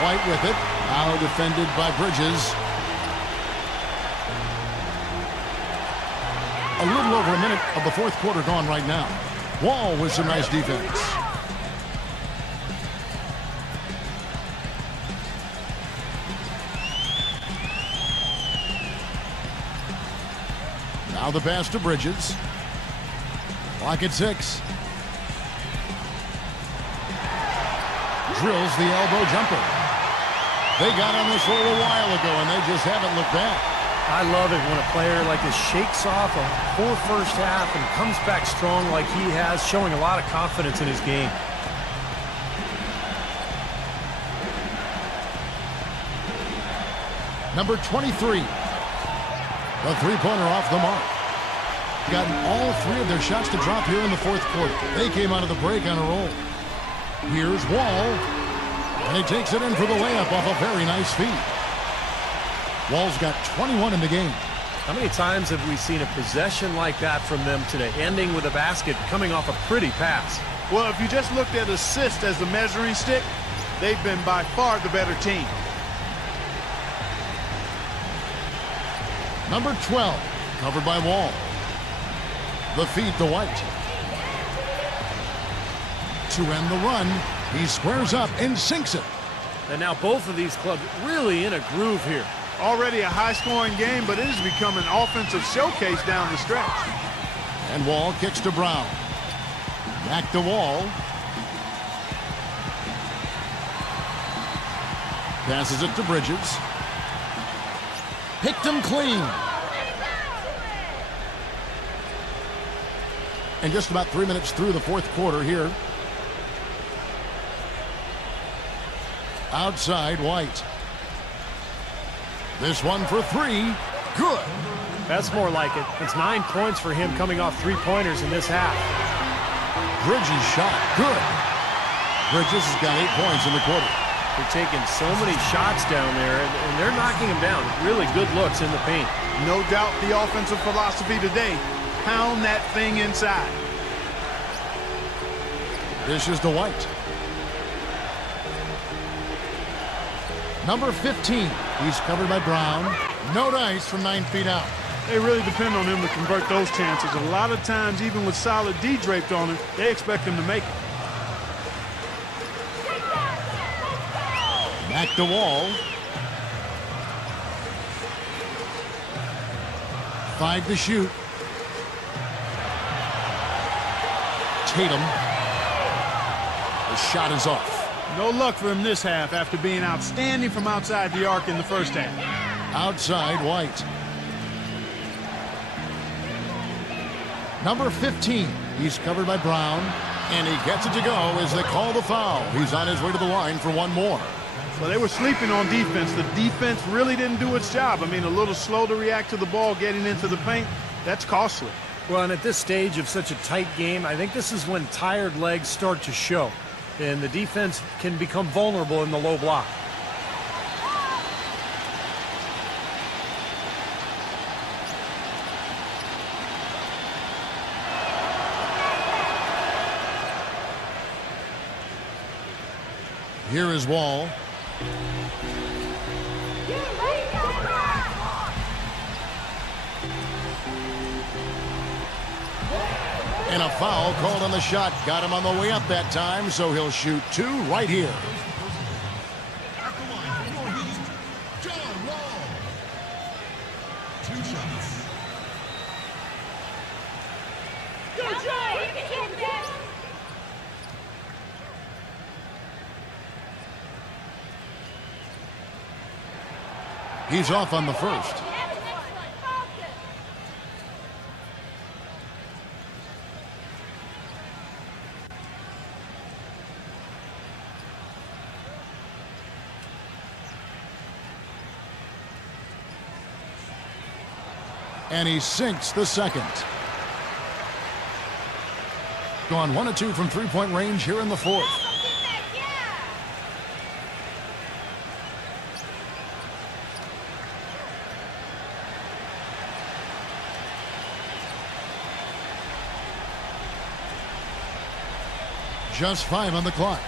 White with it. Now defended by Bridges. A little over a minute of the fourth quarter gone right now. Wall with some nice defense. Now the pass to Bridges. Clock at 6. Drills the elbow jumper. They got on this roll a while ago, and they just haven't looked back. I love it when a player like this shakes off a poor first half and comes back strong like he has, showing a lot of confidence in his game. Number 23. The three-pointer off the mark. Gotten all three of their shots to drop here in the fourth quarter. They came out of the break on a roll. Here's Wall. And he takes it in for the layup off a very nice feed. Wall's got 21 in the game. How many times have we seen a possession like that from them today, ending with a basket coming off a pretty pass? Well, if you just looked at assist as the measuring stick, they've been by far the better team. Number 12, covered by Wall. The feed to White. To end the run, he squares up and sinks it. And now both of these clubs really in a groove here. Already a high-scoring game, but it has become an offensive showcase down the stretch. And Wall kicks to Brown. Back to Wall. Passes it to Bridges. Picked him clean. And just about 3 minutes through the fourth quarter here. Outside, White. This one for three. Good. That's more like it. It's 9 points for him coming off three-pointers in this half. Bridges shot. Good. Bridges has got 8 points in the quarter. They're taking so many shots down there, and they're knocking them down. Really good looks in the paint. No doubt the offensive philosophy today, pound that thing inside. Dishes to White. Number 15. He's covered by Brown. No dice from 9 feet out. They really depend on him to convert those chances. A lot of times, even with solid D draped on him, they expect him to make it. Back to Wall. 5 to shoot. Tatum. The shot is off. No luck for him this half after being outstanding from outside the arc in the first half. Outside, White. Number 15. He's covered by Brown. And he gets it to go as they call the foul. He's on his way to the line for one more. Well, they were sleeping on defense. The defense really didn't do its job. I mean, a little slow to react to the ball getting into the paint. That's costly. Well, and at this stage of such a tight game, I think this is when tired legs start to show. And the defense can become vulnerable in the low block. Here is Wall. And a foul called on the shot. Got him on the way up that time, so he'll shoot 2 right here. He's off on the first. And he sinks the second. Gone 1 of 2 from three-point range here in the fourth. Just 5 on the clock.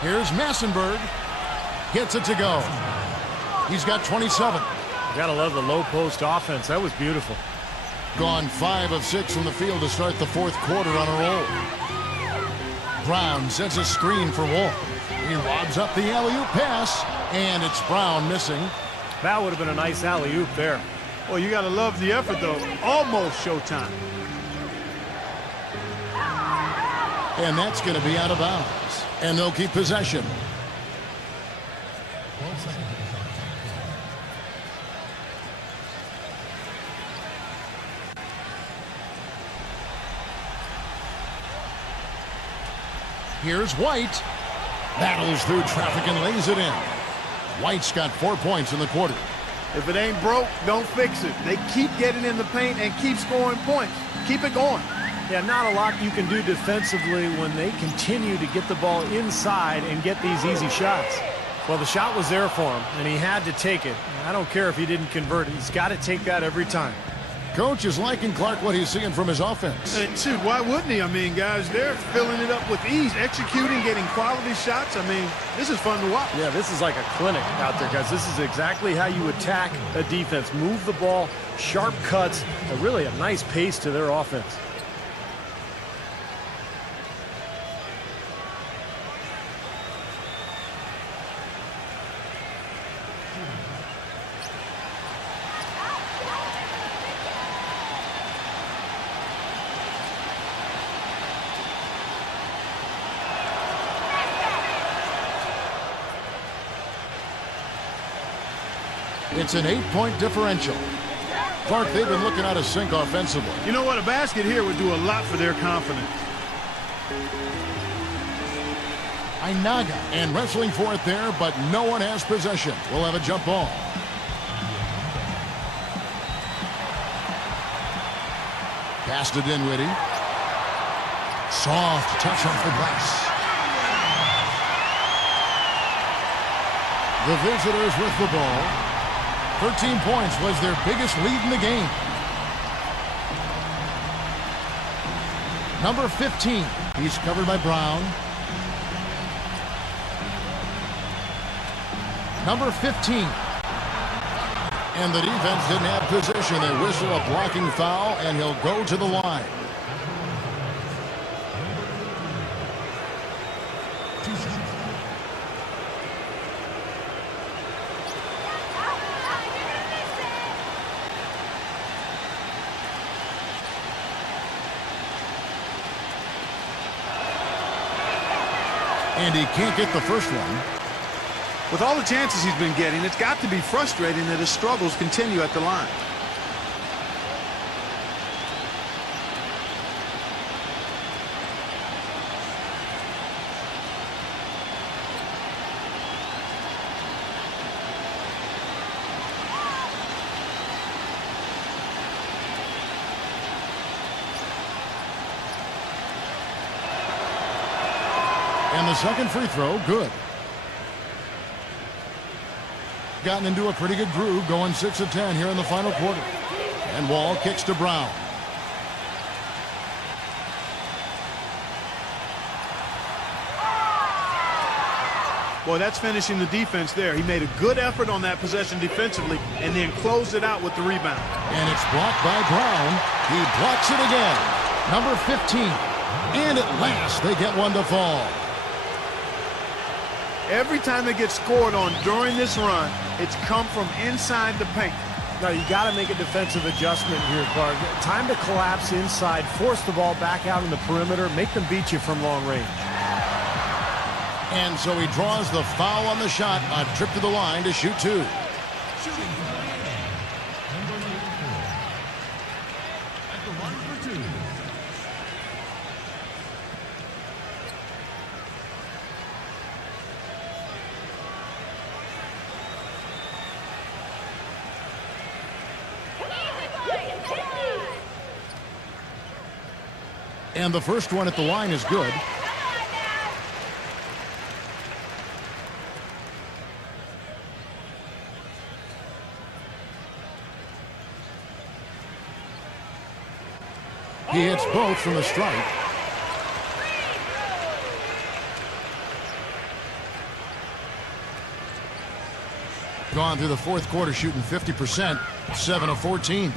Here's Massenberg. Gets it to go. He's got 27. Gotta love the low post offense. That was beautiful. Gone 5 of 6 from the field to start the fourth quarter on a roll. Brown sets a screen for Wall. He lobs up the alley-oop pass, and it's Brown missing. That would have been a nice alley-oop there. Well, you got to love the effort, though. Almost showtime. And that's going to be out of bounds. And they'll keep possession. Here's White. Battles through traffic and lays it in. White's got 4 points in the quarter. If it ain't broke, don't fix it. They keep getting in the paint and keep scoring points. Keep it going. Yeah, not a lot you can do defensively when they continue to get the ball inside and get these easy shots. Well, the shot was there for him, and he had to take it. I don't care if he didn't convert it. He's got to take that every time. Coach is liking Clark what he's seeing from his offense. Shoot, why wouldn't he? I mean, guys, they're filling it up with ease, executing, getting quality shots. I mean, this is fun to watch. Yeah, this is like a clinic out there, guys. This is exactly how you attack a defense. Move the ball, sharp cuts, and really a nice pace to their offense. It's an 8-point differential. Clark, they've been looking out of sync offensively. You know what? A basket here would do a lot for their confidence. Inaga and wrestling for it there, but no one has possession. We'll have a jump ball. Passed to Dinwiddie. Soft touch off the glass. The visitors with the ball. 13 points was their biggest lead in the game. Number 15. He's covered by Brown. Number 15. And the defense didn't have position. They whistle a blocking foul, and he'll go to the line. And he can't get the first one. With all the chances he's been getting, it's got to be frustrating that his struggles continue at the line. And the second free throw, good. Gotten into a pretty good groove, going 6 of 10 here in the final quarter. And Wall kicks to Brown. Boy, that's finishing the defense there. He made a good effort on that possession defensively and then closed it out with the rebound. And it's blocked by Brown. He blocks it again. Number 15. And at last, they get one to fall. Every time they get scored on during this run, it's come from inside the paint. Now, you got to make a defensive adjustment here, Clark. Time to collapse inside, force the ball back out in the perimeter, make them beat you from long range. And so he draws the foul on the shot, a trip to the line to shoot two. And the first one at the line is good. He hits both from the stripe. Gone through the fourth quarter shooting 50%, 7 of 14.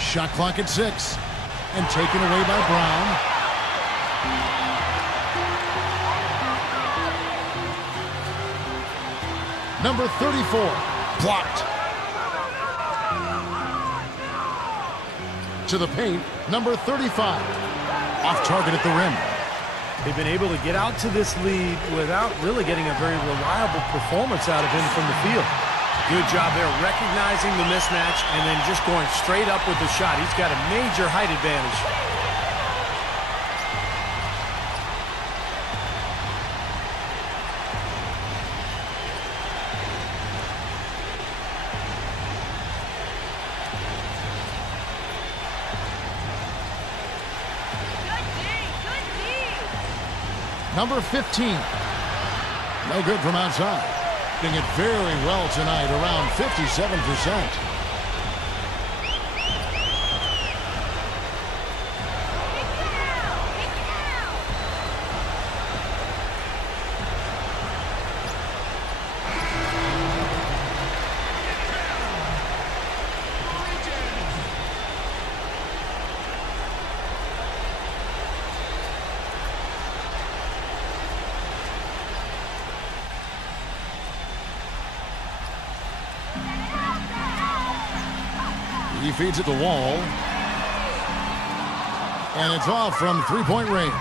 Shot clock at 6 and taken away by Brown. Number 34, blocked. To the paint, number 35, off target at the rim. They've been able to get out to this lead without really getting a very reliable performance out of him from the field. Good job there, recognizing the mismatch and then just going straight up with the shot. He's got a major height advantage. Number 15. No good from outside. Doing it very well tonight, around 57%. He feeds it to Wall. And it's off from three-point range.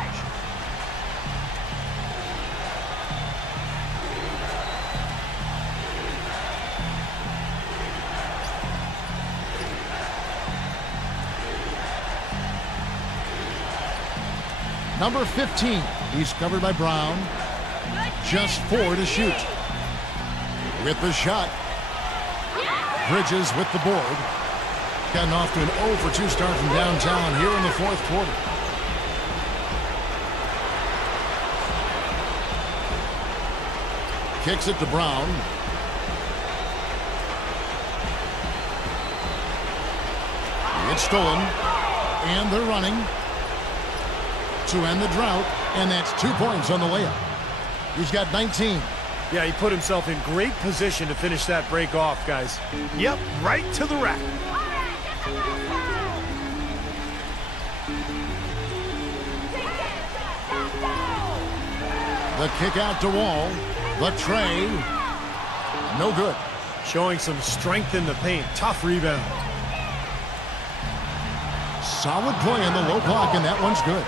Number 15. He's covered by Brown. Just 4 to shoot. With the shot. Bridges with the board. Gotten off to an 0 for 2 start from downtown here in the fourth quarter. Kicks it to Brown. It's stolen. And they're running to end the drought. And that's 2 points on the layup. He's got 19. Yeah, he put himself in great position to finish that break off, guys. Yep, right to the rack. The kick out to Wall. The tray. No good. Showing some strength in the paint. Tough rebound. Solid play in the low block, and that one's good.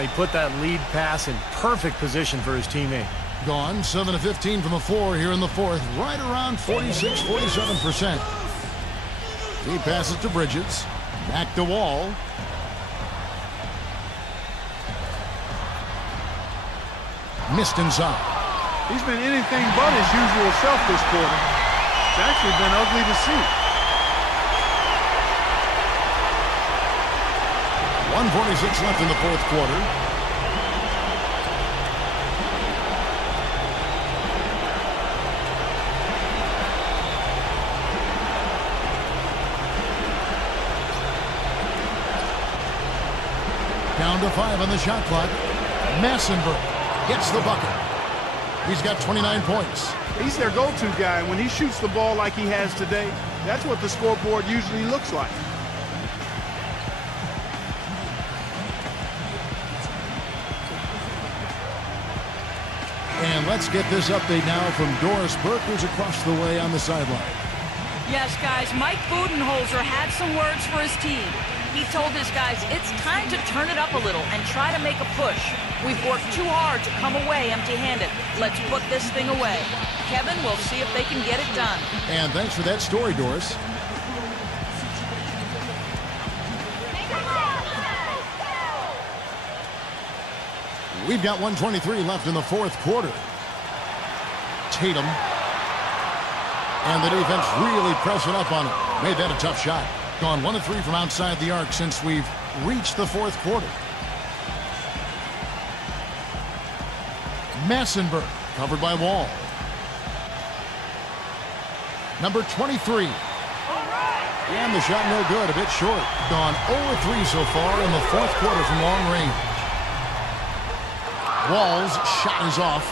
He put that lead pass in perfect position for his teammate. Gone 7 of 15 from the floor here in the fourth. Right around 46, 47%. He passes to Bridges. Back to Wall. Missed inside. He's been anything but his usual self this quarter. It's actually been ugly to see. 1:46 left in the fourth quarter. Down to 5 on the shot clock. Massenberg gets the bucket. He's got 29 points. He's their go-to guy. When he shoots the ball like he has today, that's what the scoreboard usually looks like. And let's get this update now from Doris Burke, who's across the way on the sideline. Yes, guys, Mike Budenholzer had some words for his team. He told his guys it's time to turn it up a little and try to make a push. We've worked too hard to come away empty-handed. Let's put this thing away. Kevin, we'll see if they can get it done. And thanks for that story, Doris. We've got 1:23 left in the fourth quarter. Tatum. And the defense really pressing up on it. Made that a tough shot. Gone 1 of 3 from outside the arc since we've reached the fourth quarter. Massenberg, covered by Wall. Number 23. And the shot no good, a bit short. Gone 0 of 3 so far in the fourth quarter from long range. Wall's shot is off.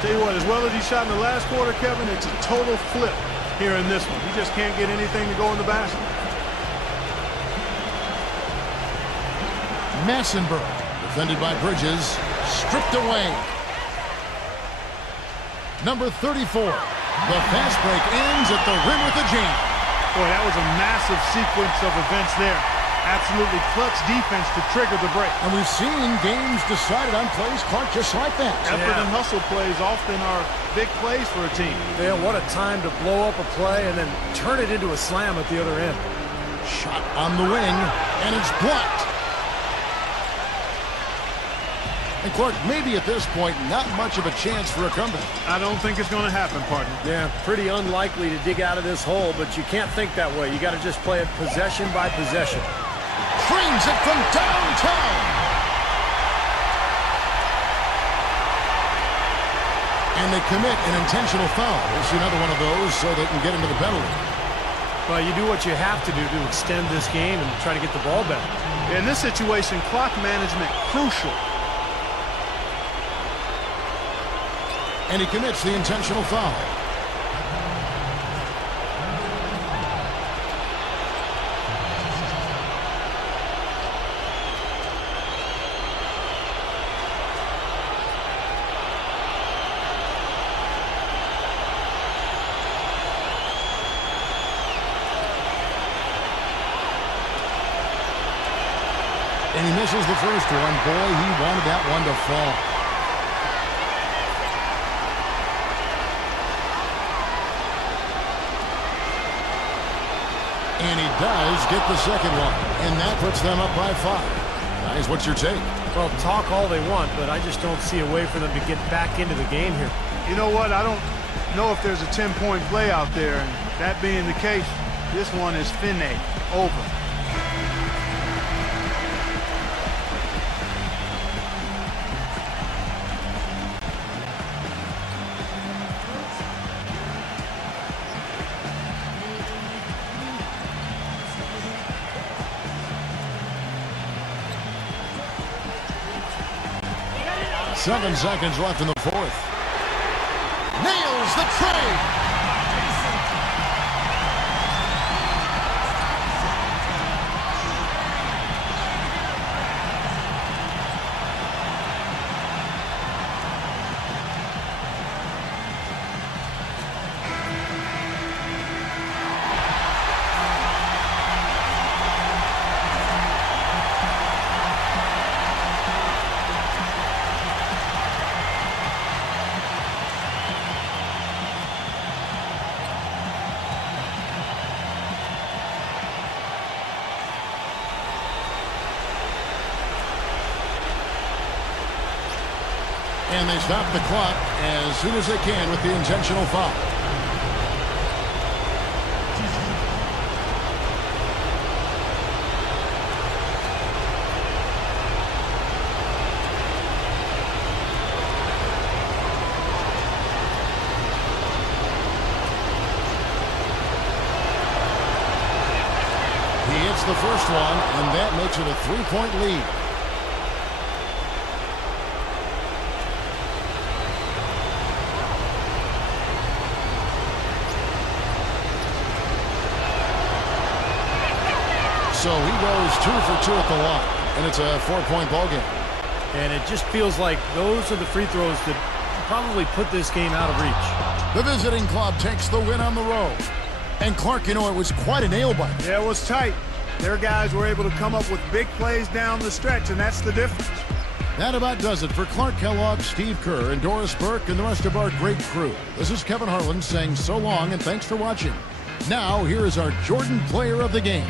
Tell you what, as well as he shot in the last quarter, Kevin, it's a total flip here in this one. He just can't get anything to go in the basket. Massenberg, defended by Bridges, stripped away. Number 34. The fast break ends at the rim with a jam. Boy, that was a massive sequence of events there. Absolutely clutch defense to trigger the break. And we've seen games decided on plays, Clark, just like that. Effort and hustle plays often are big plays for a team. Yeah, what a time to blow up a play and then turn it into a slam at the other end. Shot on the wing, and it's blocked. And Clark, maybe at this point, not much of a chance for a comeback. I don't think it's going to happen, partner. Yeah, pretty unlikely to dig out of this hole, but you can't think that way. You got to just play it possession by possession. Frames it from downtown. And they commit an intentional foul. We'll see another one of those so they can get into the penalty. Well, you do what you have to do to extend this game and try to get the ball back. In this situation, clock management crucial. And he commits the intentional foul. And he misses the first one. Boy, he wanted that one to fall. And he does get the second one. And that puts them up by 5. Guys, what's your take? Well, talk all they want, but I just don't see a way for them to get back into the game here. You know what? I don't know if there's a 10-point play out there. And that being the case, this one is finite. Over. Seven seconds left in the fourth. Nails the trade. And they stop the clock as soon as they can with the intentional foul. He hits the first one, and that makes it a 3-point lead. So he goes 2 for 2 at the line, and it's a 4-point ball game. And it just feels like those are the free throws that probably put this game out of reach. The visiting club takes the win on the road. And Clark, you know, it was quite a nail-biter. Yeah, it was tight. Their guys were able to come up with big plays down the stretch, and that's the difference. That about does it for Clark Kellogg, Steve Kerr, and Doris Burke, and the rest of our great crew. This is Kevin Harlan saying so long and thanks for watching. Now, here is our Jordan Player of the Game.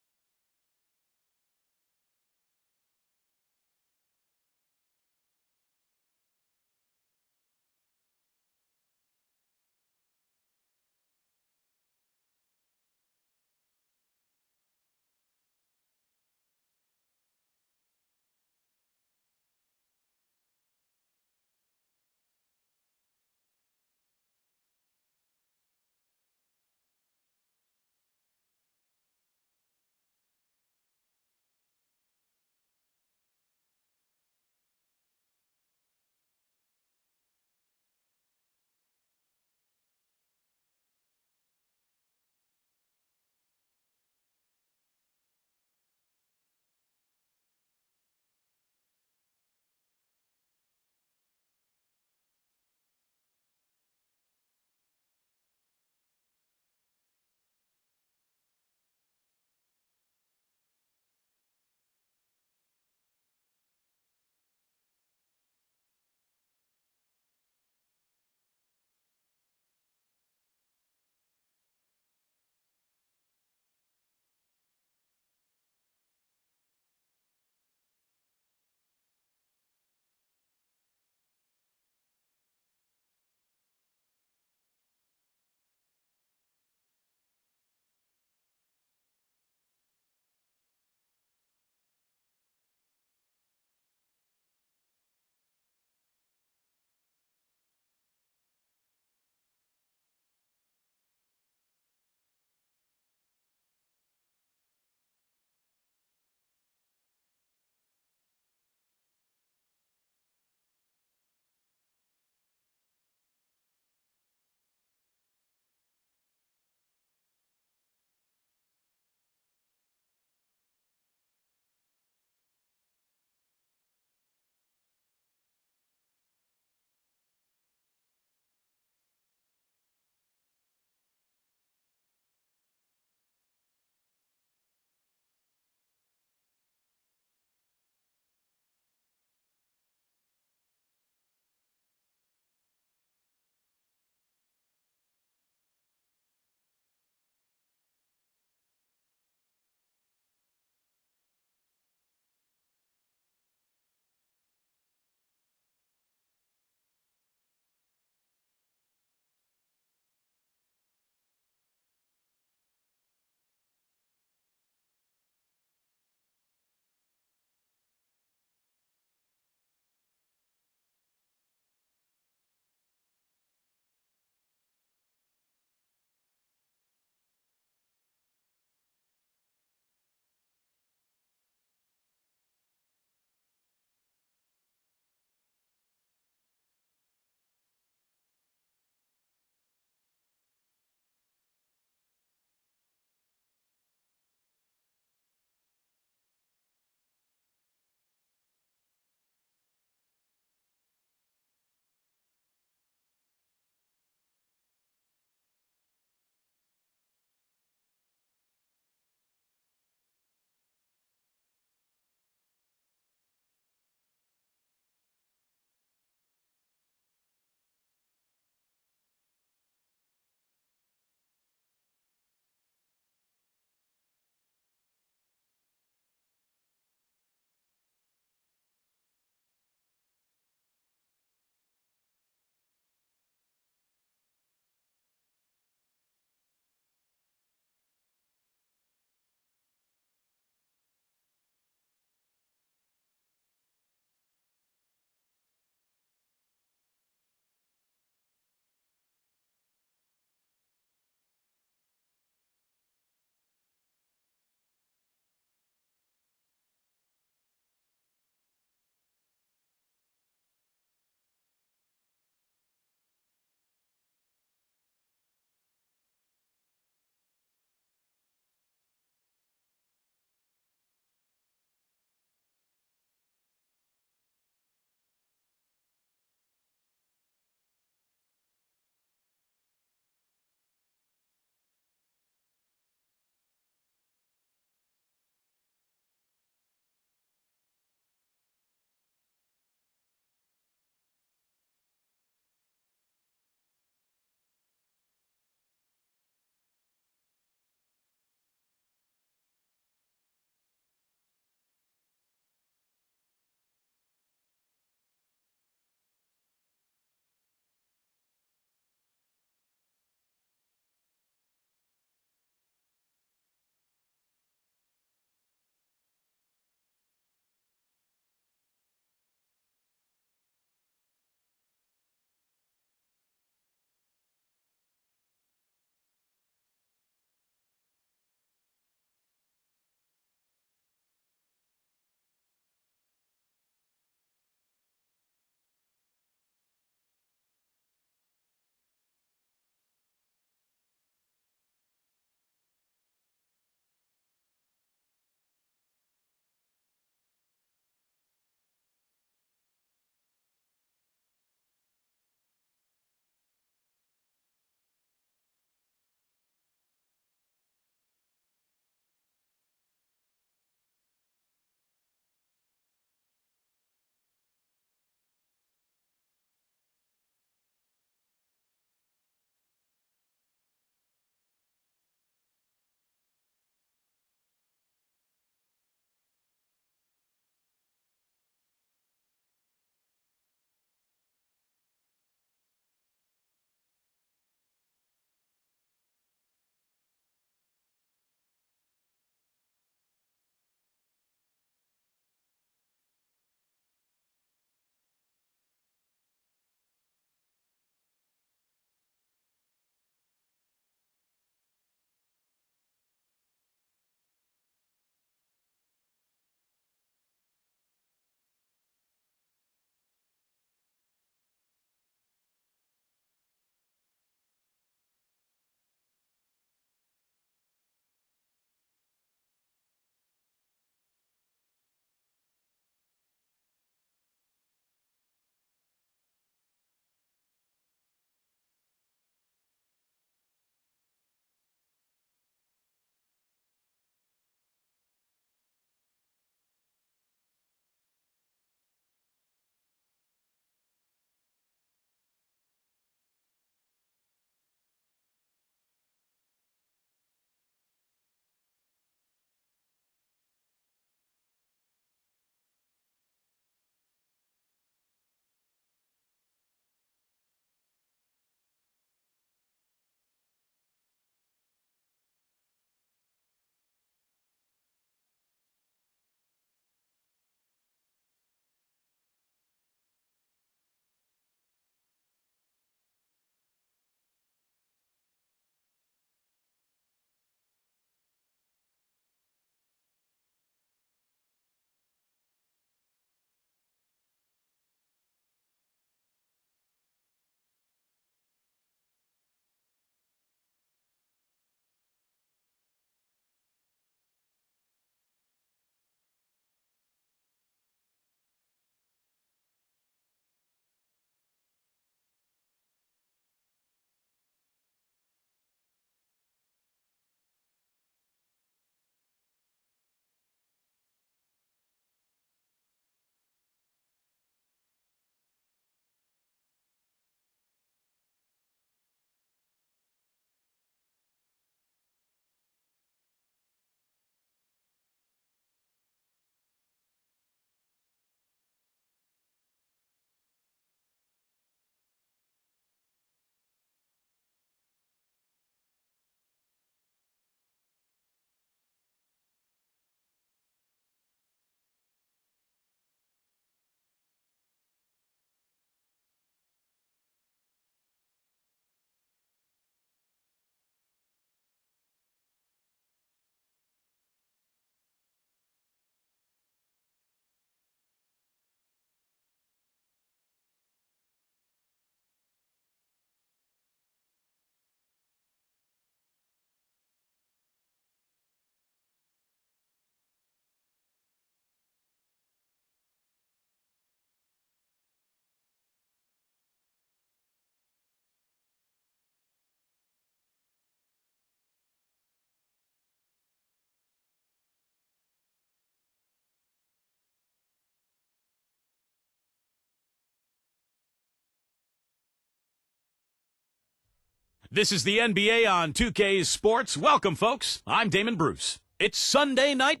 This is the NBA on 2K Sports. Welcome, folks. I'm Damon Bruce. It's Sunday night.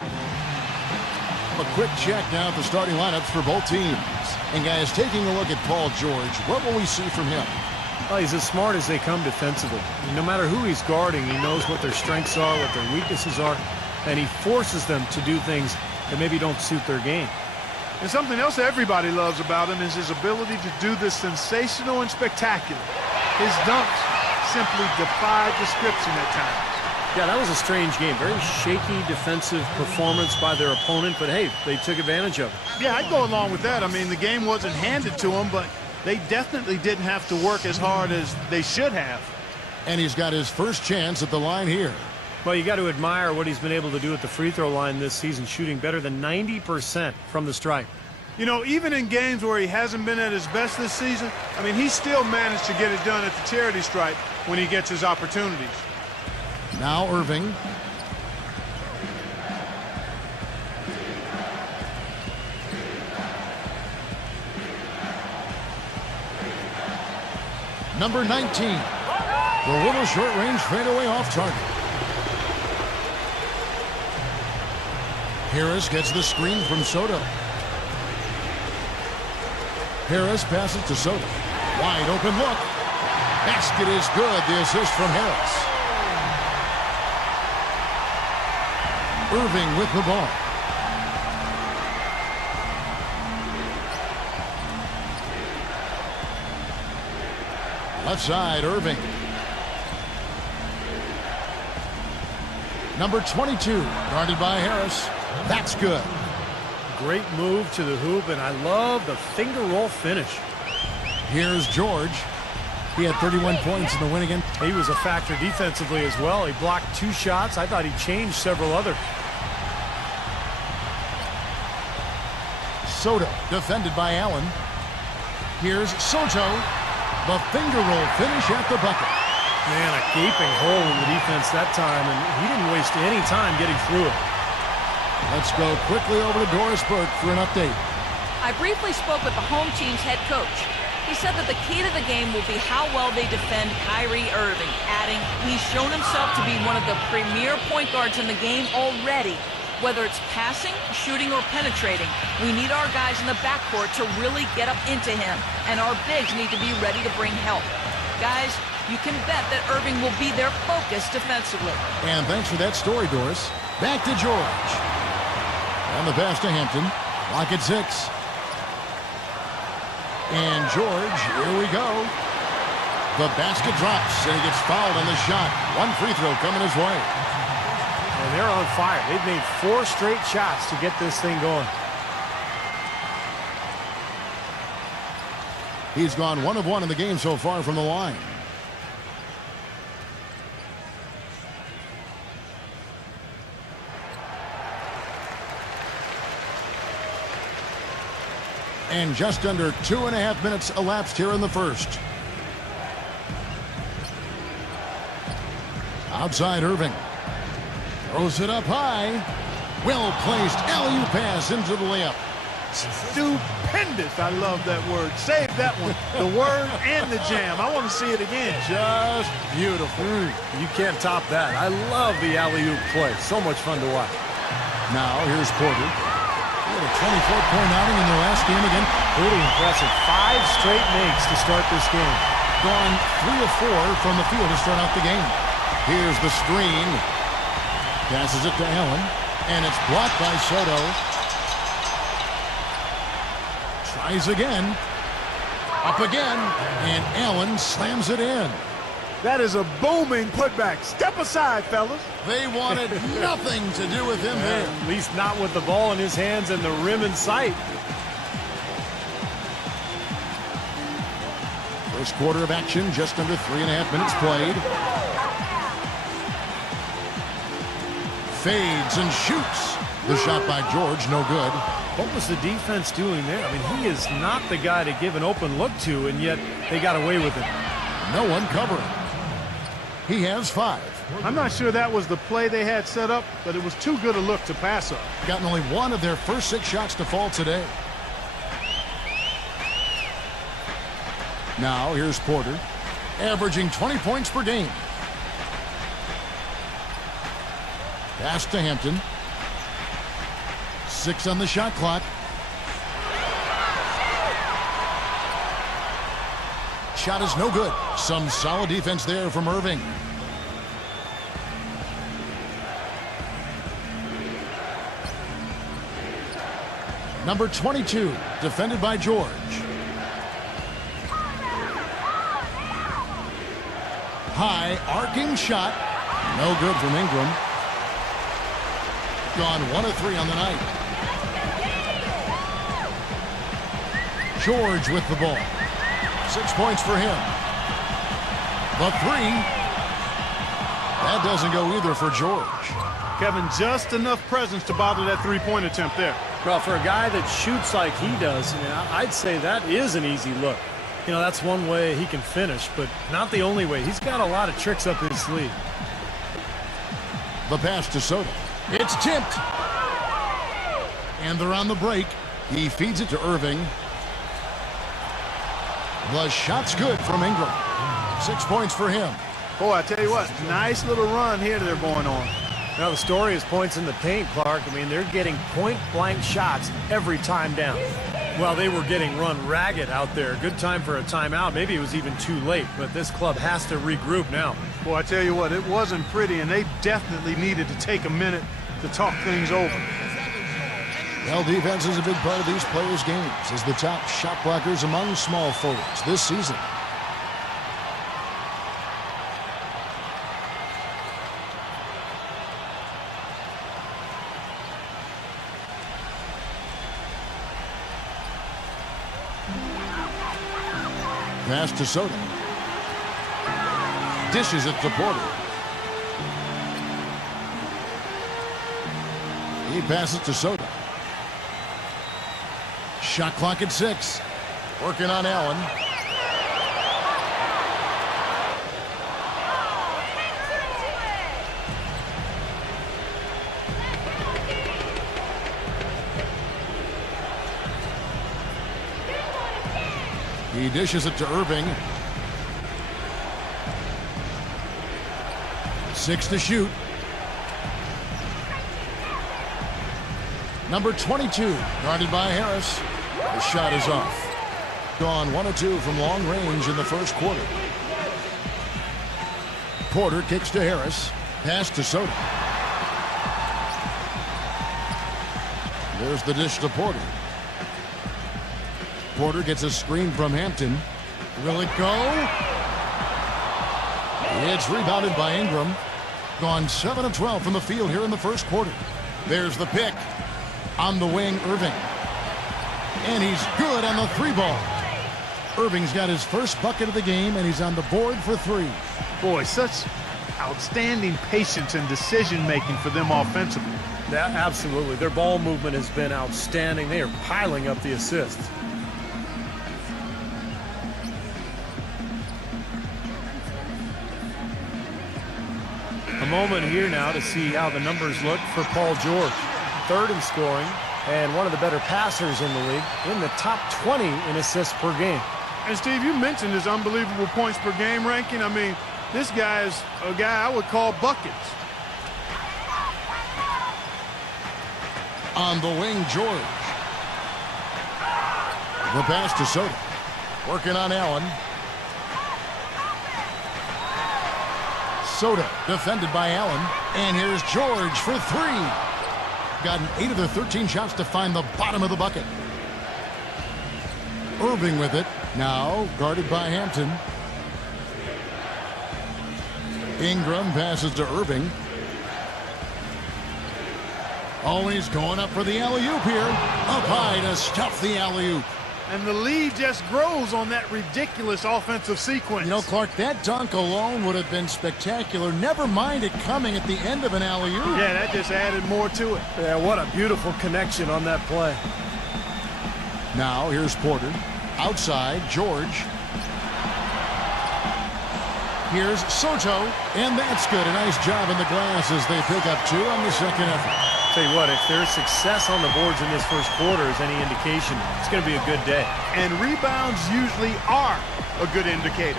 A quick check now at the starting lineups for both teams. And guys, taking a look at Paul George, what will we see from him? Well, he's as smart as they come defensively. No matter who he's guarding, he knows what their strengths are, what their weaknesses are, and he forces them to do things that maybe don't suit their game. And something else everybody loves about him is his ability to do the sensational and spectacular. His dunks simply defy description at times. Yeah, that was a strange game. Very shaky defensive performance by their opponent, but hey, they took advantage of it. Yeah, I'd go along with that. I mean, the game wasn't handed to them, but they definitely didn't have to work as hard as they should have. And he's got his first chance at the line here. Well, you got to admire what he's been able to do at the free throw line this season, shooting better than 90% from the stripe. You know, even in games where he hasn't been at his best this season, I mean, he still managed to get it done at the charity stripe when he gets his opportunities. Now Irving. Number 19. The little short-range fadeaway off target. Harris gets the screen from Soto. Harris passes to Soto. Wide open look. Basket is good. The assist from Harris. Irving with the ball. Left side, Irving. Number 22, guarded by Harris. That's good. Great move to the hoop, and I love the finger roll finish. Here's George. He had 31 points in the win again. He was a factor defensively as well. He blocked 2 shots. I thought he changed several others. Soto, defended by Allen. Here's Soto. The finger roll finish at the bucket. Man, a gaping hole in the defense that time, and he didn't waste any time getting through it. Let's go quickly over to Doris Burke for an update. I briefly spoke with the home team's head coach. He said that the key to the game will be how well they defend Kyrie Irving, adding, he's shown himself to be one of the premier point guards in the game already. Whether it's passing, shooting, or penetrating, we need our guys in the backcourt to really get up into him, and our bigs need to be ready to bring help. Guys, you can bet that Irving will be their focus defensively. And thanks for that story, Doris. Back to George. And the pass to Hampton. Lock at 6. And George, here we go. The basket drops, and he gets fouled on the shot. One free throw coming his way. And they're on fire. They've made 4 straight shots to get this thing going. He's gone 1 of 1 in the game so far from the line. And just under 2.5 minutes elapsed here in the first. Outside Irving. Throws it up high. Well-placed alley-oop pass into the layup. Stupendous. I love that word. Save that one. The word and the jam. I want to see it again. Just beautiful. You can't top that. I love the alley-oop play. So much fun to watch. Now here's Porter. He had a 24-point outing in their last game again. Pretty impressive. 5 straight makes to start this game. Gone 3 of 4 from the field to start out the game. Here's the screen. Passes it to Allen, and it's blocked by Soto. Tries again. Up again, and Allen slams it in. That is a booming putback. Step aside, fellas. They wanted nothing to do with him there. At least not with the ball in his hands and the rim in sight. First quarter of action, just under 3.5 minutes played. Fades and shoots. The shot by George, no good. What was the defense doing there? I mean, he is not the guy to give an open look to, and yet they got away with it. No one covering. He has 5. I'm not sure that was the play they had set up, but it was too good a look to pass up. Gotten only 1 of their first 6 shots to fall today. Now here's Porter. averaging 20 points per game. Pass to Hampton. 6 on the shot clock. Shot is no good. Some solid defense there from Irving. Number 22, defended by George. High, arcing shot. No good from Ingram. Gone 1 of 3 on the night. George with the ball. 6 points for him. The 3. That doesn't go either for George. Kevin, just enough presence to bother that three-point attempt there. Well, for a guy that shoots like he does, I'd say that is an easy look. That's one way he can finish, but not the only way. He's got a lot of tricks up his sleeve. The pass to Soto. It's tipped. And they're on the break. He feeds it to Irving. The shot's good from Ingram. 6 points for him. Boy, I tell you what, nice little run here they're going on. Now, the story is points in the paint, Clark. They're getting point-blank shots every time down. Well, they were getting run ragged out there. Good time for a timeout. Maybe it was even too late, but this club has to regroup now. Boy, I tell you what, it wasn't pretty, and they definitely needed to take a minute to talk things over. Well, defense is a big part of these players' games as the top shot blockers among small forwards this season. Pass to Soto. Dishes it to Porter. He passes to Soto. Shot clock at 6. Working on Allen. He dishes it to Irving. 6 to shoot. Number 22, guarded by Harris. The shot is off. Gone 1 of 2 from long range in the first quarter. Porter kicks to Harris. Pass to Soto. There's the dish to Porter. Porter gets a screen from Hampton. Will it go? It's rebounded by Ingram. Gone 7 of 12 from the field here in the first quarter. There's the pick. On the wing, Irving. And he's good on the 3-ball. Irving's got his first bucket of the game, and he's on the board for 3. Boy, such outstanding patience and decision-making for them offensively. Yeah, absolutely. Their ball movement has been outstanding. They are piling up the assists. A moment here now to see how the numbers look for Paul George. 3rd in scoring and one of the better passers in the league, in the top 20 in assists per game. And Steve, you mentioned his unbelievable points per game ranking. This guy is a guy I would call buckets. On the wing, George. The pass to Soto. Working on Allen. Soto defended by Allen. And here's George for 3. Gotten 8 of the 13 shots to find the bottom of the bucket. Irving with it. Now guarded by Hampton. Ingram passes to Irving. Always going up for the alley-oop here. Up high to stuff the alley-oop. And the lead just grows on that ridiculous offensive sequence. Clark, that dunk alone would have been spectacular. Never mind it coming at the end of an alley-oop. Yeah, that just added more to it. Yeah, what a beautiful connection on that play. Now here's Porter. Outside, George. Here's Soto, and that's good. A nice job in the glass as they pick up 2 on the second effort. Tell you what, if there's success on the boards in this first quarter is any indication, it's going to be a good day. And rebounds usually are a good indicator.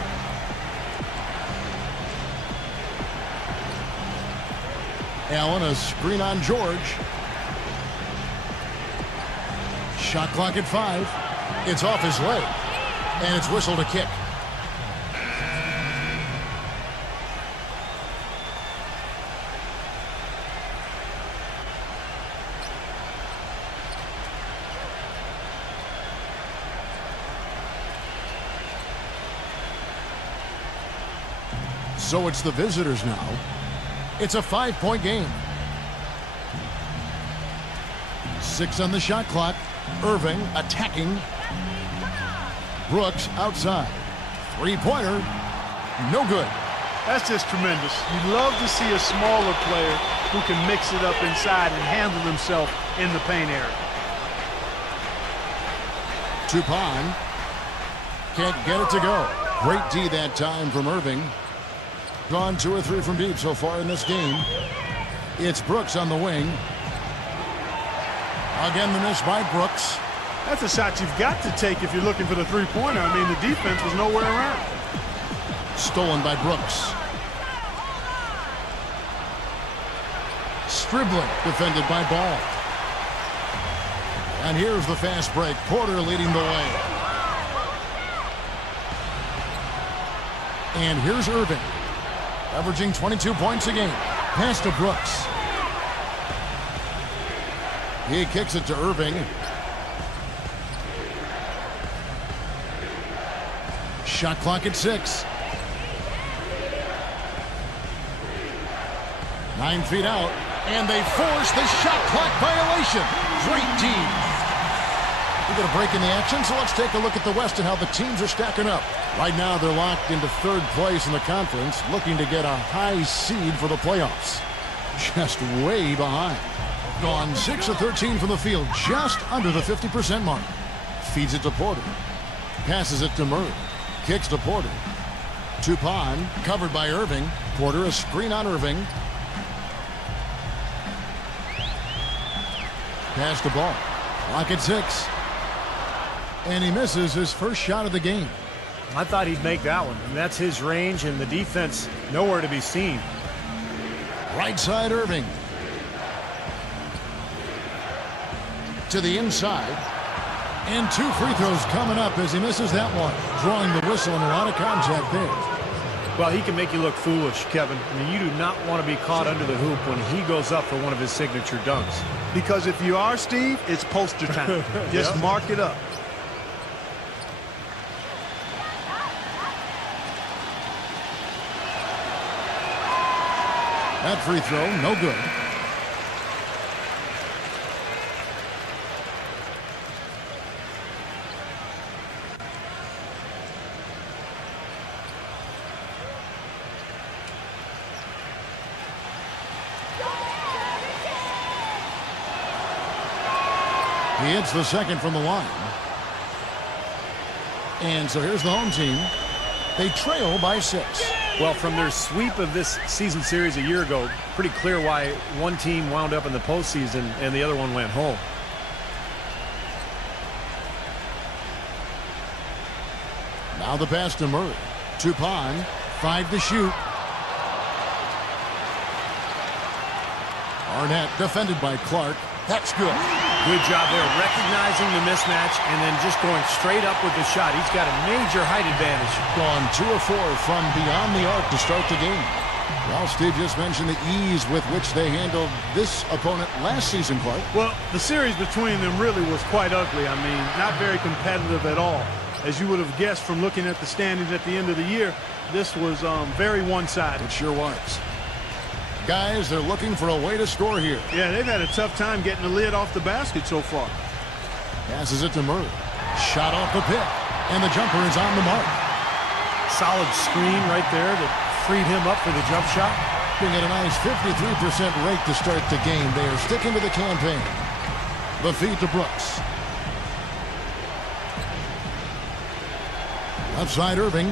Allen, a screen on George. Shot clock at 5. It's off his leg. And it's whistled a kick. So it's the visitors now. It's a 5-point game. 6 on the shot clock. Irving attacking. Brooks outside. 3-pointer. No good. That's just tremendous. You'd love to see a smaller player who can mix it up inside and handle himself in the paint area. Tupon can't get it to go. Great D that time from Irving. Gone 2 or 3 from deep so far in this game. It's Brooks on the wing. Again, the miss by Brooks. That's a shot you've got to take if you're looking for the three-pointer. I mean, the defense was nowhere around. Stolen by Brooks. Stribling defended by Ball. And here's the fast break. Porter leading the way. And here's Irving, averaging 22 points a game. Pass to Brooks. He kicks it to Irving. Shot clock at 6. 9 feet out. And they force the shot clock violation. Great team. We got a break in the action, so let's take a look at the West and how the teams are stacking up. Right now, they're locked into 3rd place in the conference, looking to get a high seed for the playoffs. Just way behind. Gone 6 of 13 from the field, just under the 50% mark. Feeds it to Porter. Passes it to Murray. Kicks to Porter. Tupon, covered by Irving. Porter, a screen on Irving. Pass the ball. Clock at 6. And he misses his first shot of the game. I thought he'd make that one. And that's his range, and the defense nowhere to be seen. Right side Irving. To the inside. And 2 free throws coming up as he misses that one. Drawing the whistle and a lot of contact there. Well, he can make you look foolish, Kevin. I mean, you do not want to be caught under the hoop when he goes up for one of his signature dunks. Because if you are, Steve, it's poster time. Just mark it up. That free throw, no good. He hits the second from the line. And so here's the home team. They trail by 6. Well, from their sweep of this season series a year ago, pretty clear why one team wound up in the postseason and the other one went home. Now the pass to Murray. Tupon, 5 to shoot. Arnett defended by Clark. That's good. Good job there, recognizing the mismatch and then just going straight up with the shot. He's got a major height advantage. Gone 2 of 4 from beyond the arc to start the game. Well, Steve just mentioned the ease with which they handled this opponent last season, Clark. Well, the series between them really was quite ugly. I mean, not very competitive at all. As you would have guessed from looking at the standings at the end of the year, this was very one-sided. It sure was. Guys, they're looking for a way to score here. Yeah, they've had a tough time getting the lid off the basket so far. Passes it to Murray. Shot off the pick. And the jumper is on the mark. Solid screen right there that freed him up for the jump shot. Being at a nice 53% rate to start the game. They are sticking to the campaign. The feed to Brooks. Left side Irving.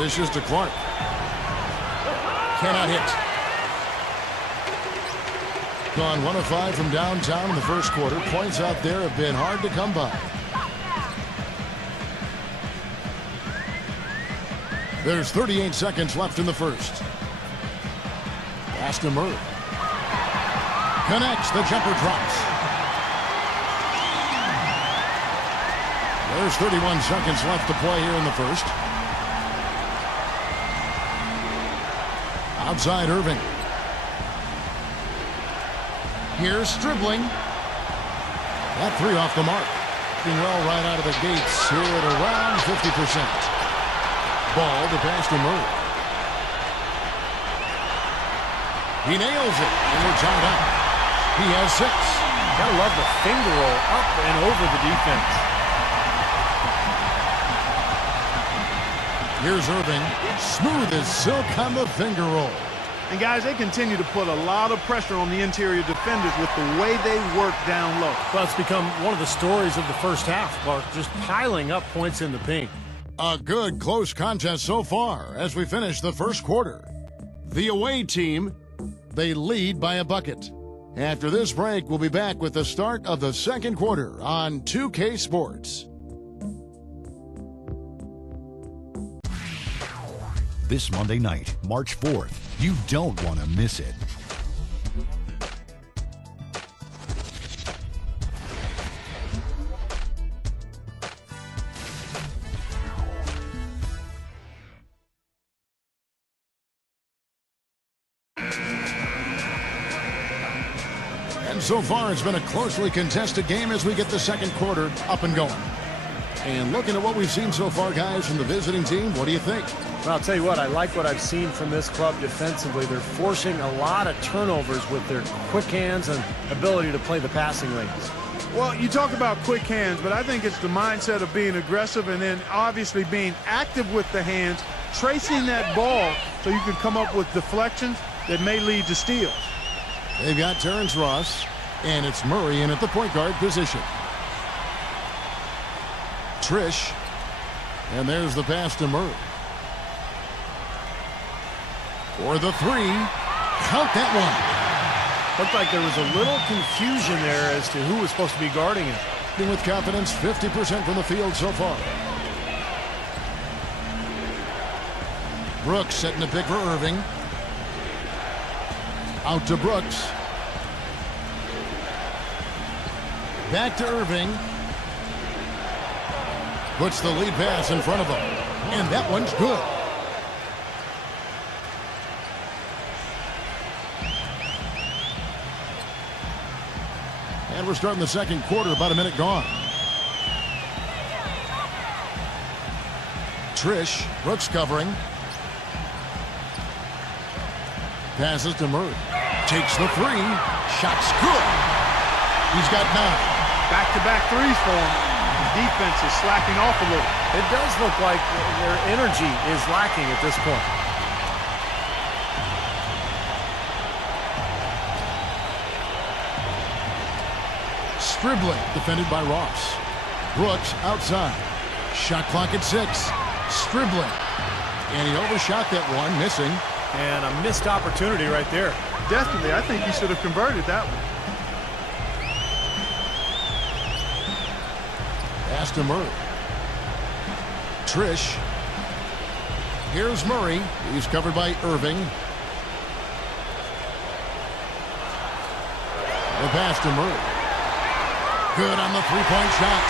Dishes to Clark. Cannot hit. Gone 1 of 5 from downtown in the first quarter. Points out there have been hard to come by. There's 38 seconds left in the first. Pass to Murray. Connects. The jumper drops. There's 31 seconds left to play here in the first. Outside Irving. Here's Stribling. That three off the mark. Doing well right out of the gates here at around 50%. Ball to pass to Murray. He nails it, and we're tied up. He has 6. Gotta love the finger roll up and over the defense. Here's Irving. Smooth as silk on the finger roll. And guys, they continue to put a lot of pressure on the interior defenders with the way they work down low. Well, it's become one of the stories of the first half, Clark, just piling up points in the paint. A good close contest so far as we finish the first quarter. The away team, they lead by a bucket. After this break, we'll be back with the start of the second quarter on 2K Sports. This Monday night, March 4th. You don't want to miss it. And so far, it's been a closely contested game as we get the second quarter up and going. And looking at what we've seen so far, guys, from the visiting team, what do you think? Well, I'll tell you what, I like what I've seen from this club defensively. They're forcing a lot of turnovers with their quick hands and ability to play the passing lanes. Well, you talk about quick hands, but I think it's the mindset of being aggressive and then obviously being active with the hands, tracing that ball so you can come up with deflections that may lead to steals. They've got Terrence Ross, and it's Murray in at the point guard position. Trish, and there's the pass to Murray. For the three, count that one. Looked like there was a little confusion there as to who was supposed to be guarding it. With confidence, 50% from the field so far. Brooks setting the pick for Irving. Out to Brooks. Back to Irving. Puts the lead pass in front of him. And that one's good. And we're starting the second quarter, about a minute gone. Trish, Brooks covering. Passes to Murray. Takes the three. Shot's good. He's got 9. Back-to-back threes for him. The defense is slacking off a little. It does look like their energy is lacking at this point. Stribling, defended by Ross. Brooks outside. Shot clock at 6. Stribling. And he overshot that one, missing. And a missed opportunity right there. Definitely, I think he should have converted that one. Pass to Murray. Trish. Here's Murray. He's covered by Irving. The pass to Murray. Good on the three-point shot.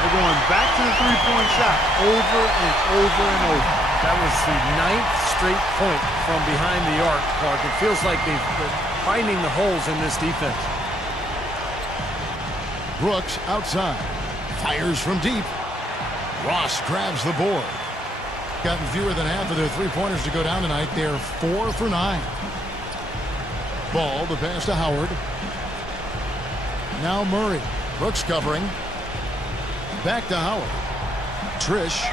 They're going back to the three-point shot over and over and over. That was the 9th straight point from behind the arc, Clark. It feels like they're finding the holes in this defense. Brooks outside. Fires from deep. Ross grabs the board. Gotten fewer than half of their three-pointers to go down tonight. They're 4 for 9. Ball, the pass to Howard. Now Murray. Brooks covering. Back to Howard. Trish.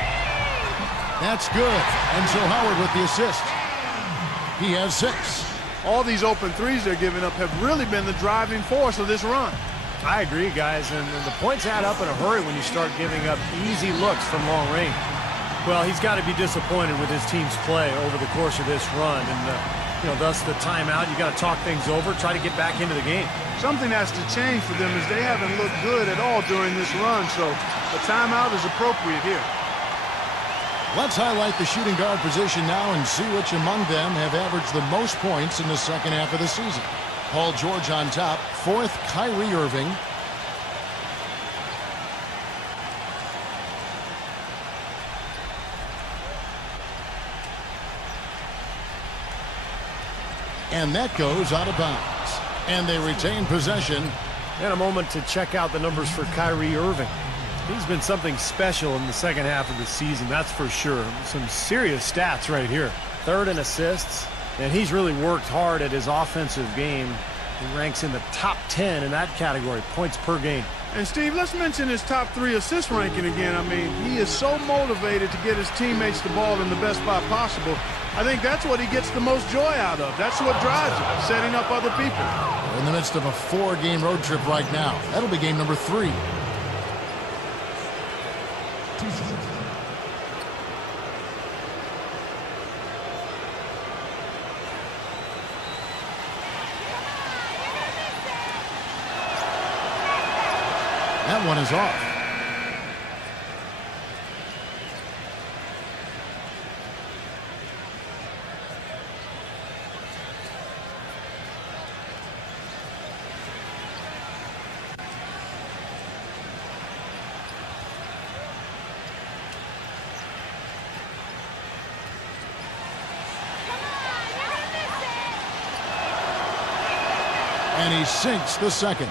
That's good. And so Howard with the assist. He has 6. All these open threes they're giving up have really been the driving force of this run. I agree, guys, and the points add up in a hurry when you start giving up easy looks from long range. Well, he's got to be disappointed with his team's play over the course of this run, and thus the timeout. You got to talk things over, try to get back into the game. Something has to change for them as they haven't looked good at all during this run, so a timeout is appropriate here. Let's highlight the shooting guard position now and see which among them have averaged the most points in the second half of the season. Paul George on top. Fourth, Kyrie Irving. And that goes out of bounds. And they retain possession. And a moment to check out the numbers for Kyrie Irving. He's been something special in the second half of the season, that's for sure. Some serious stats right here. Third in assists, and he's really worked hard at his offensive game. He ranks in the top 10 in that category, points per game. And Steve, let's mention his top 3 assist ranking again. I mean, he is so motivated to get his teammates the ball in the best spot possible. I think that's what he gets the most joy out of. That's what drives him, setting up other people. We're in the midst of a 4-game road trip right now. That'll be game number 3. That one is off. And he sinks the second.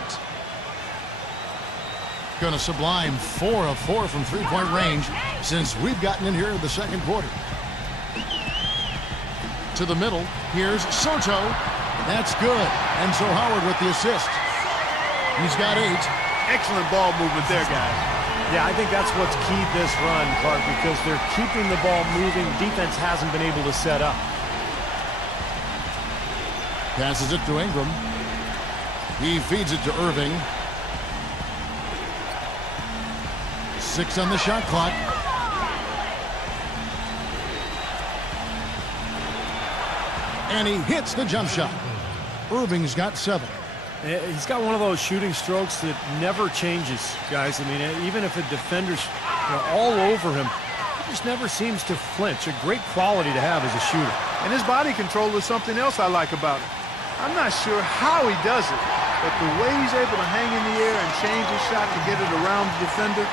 Going to sublime 4 of 4 from three-point range since we've gotten in here in the second quarter. To the middle, here's Soto. That's good. And so Howard with the assist. He's got 8. Excellent ball movement there, guys. Yeah, I think that's what's keyed this run, Clark, because they're keeping the ball moving. Defense hasn't been able to set up. Passes it to Ingram. He feeds it to Irving. 6 on the shot clock. And he hits the jump shot. Irving's got 7. He's got one of those shooting strokes that never changes, guys. I mean, even if a defender's all over him, he just never seems to flinch. A great quality to have as a shooter. And his body control is something else I like about him. I'm not sure how he does it, but the way he's able to hang in the air and change his shot to get it around the defender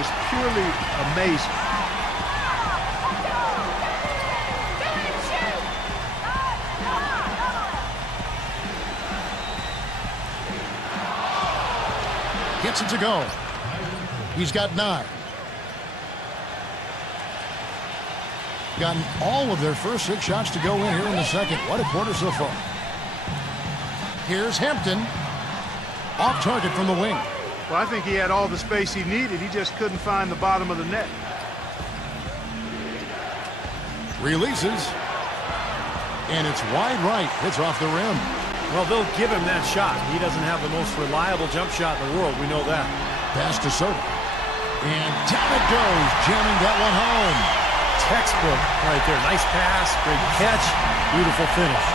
is purely amazing. Gets it to go. He's got 9. Gotten all of their first 6 shots to go in here in the second. What a quarter so far. Here's Hampton. Off target from the wing. Well, I think he had all the space he needed. He just couldn't find the bottom of the net. Releases. And it's wide right. It's off the rim. Well, they'll give him that shot. He doesn't have the most reliable jump shot in the world. We know that. Pass to Soto. And down it goes. Jamming that one home. Textbook right there. Nice pass. Great catch. Beautiful finish.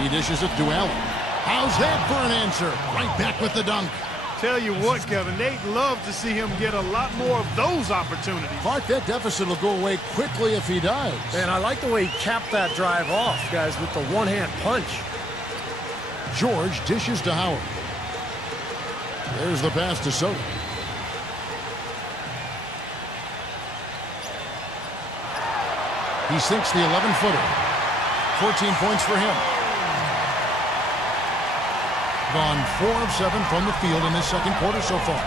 He dishes it to Allen. How's that for an answer? Right back with the dunk. Tell you what, Kevin, they'd love to see him get a lot more of those opportunities. Mark, that deficit will go away quickly if he does. And I like the way he capped that drive off, guys, with the one-hand punch. George dishes to Howard. There's the pass to Soto. He sinks the 11-footer. 14 points for him. Gone 4 of 7 from the field in this second quarter so far.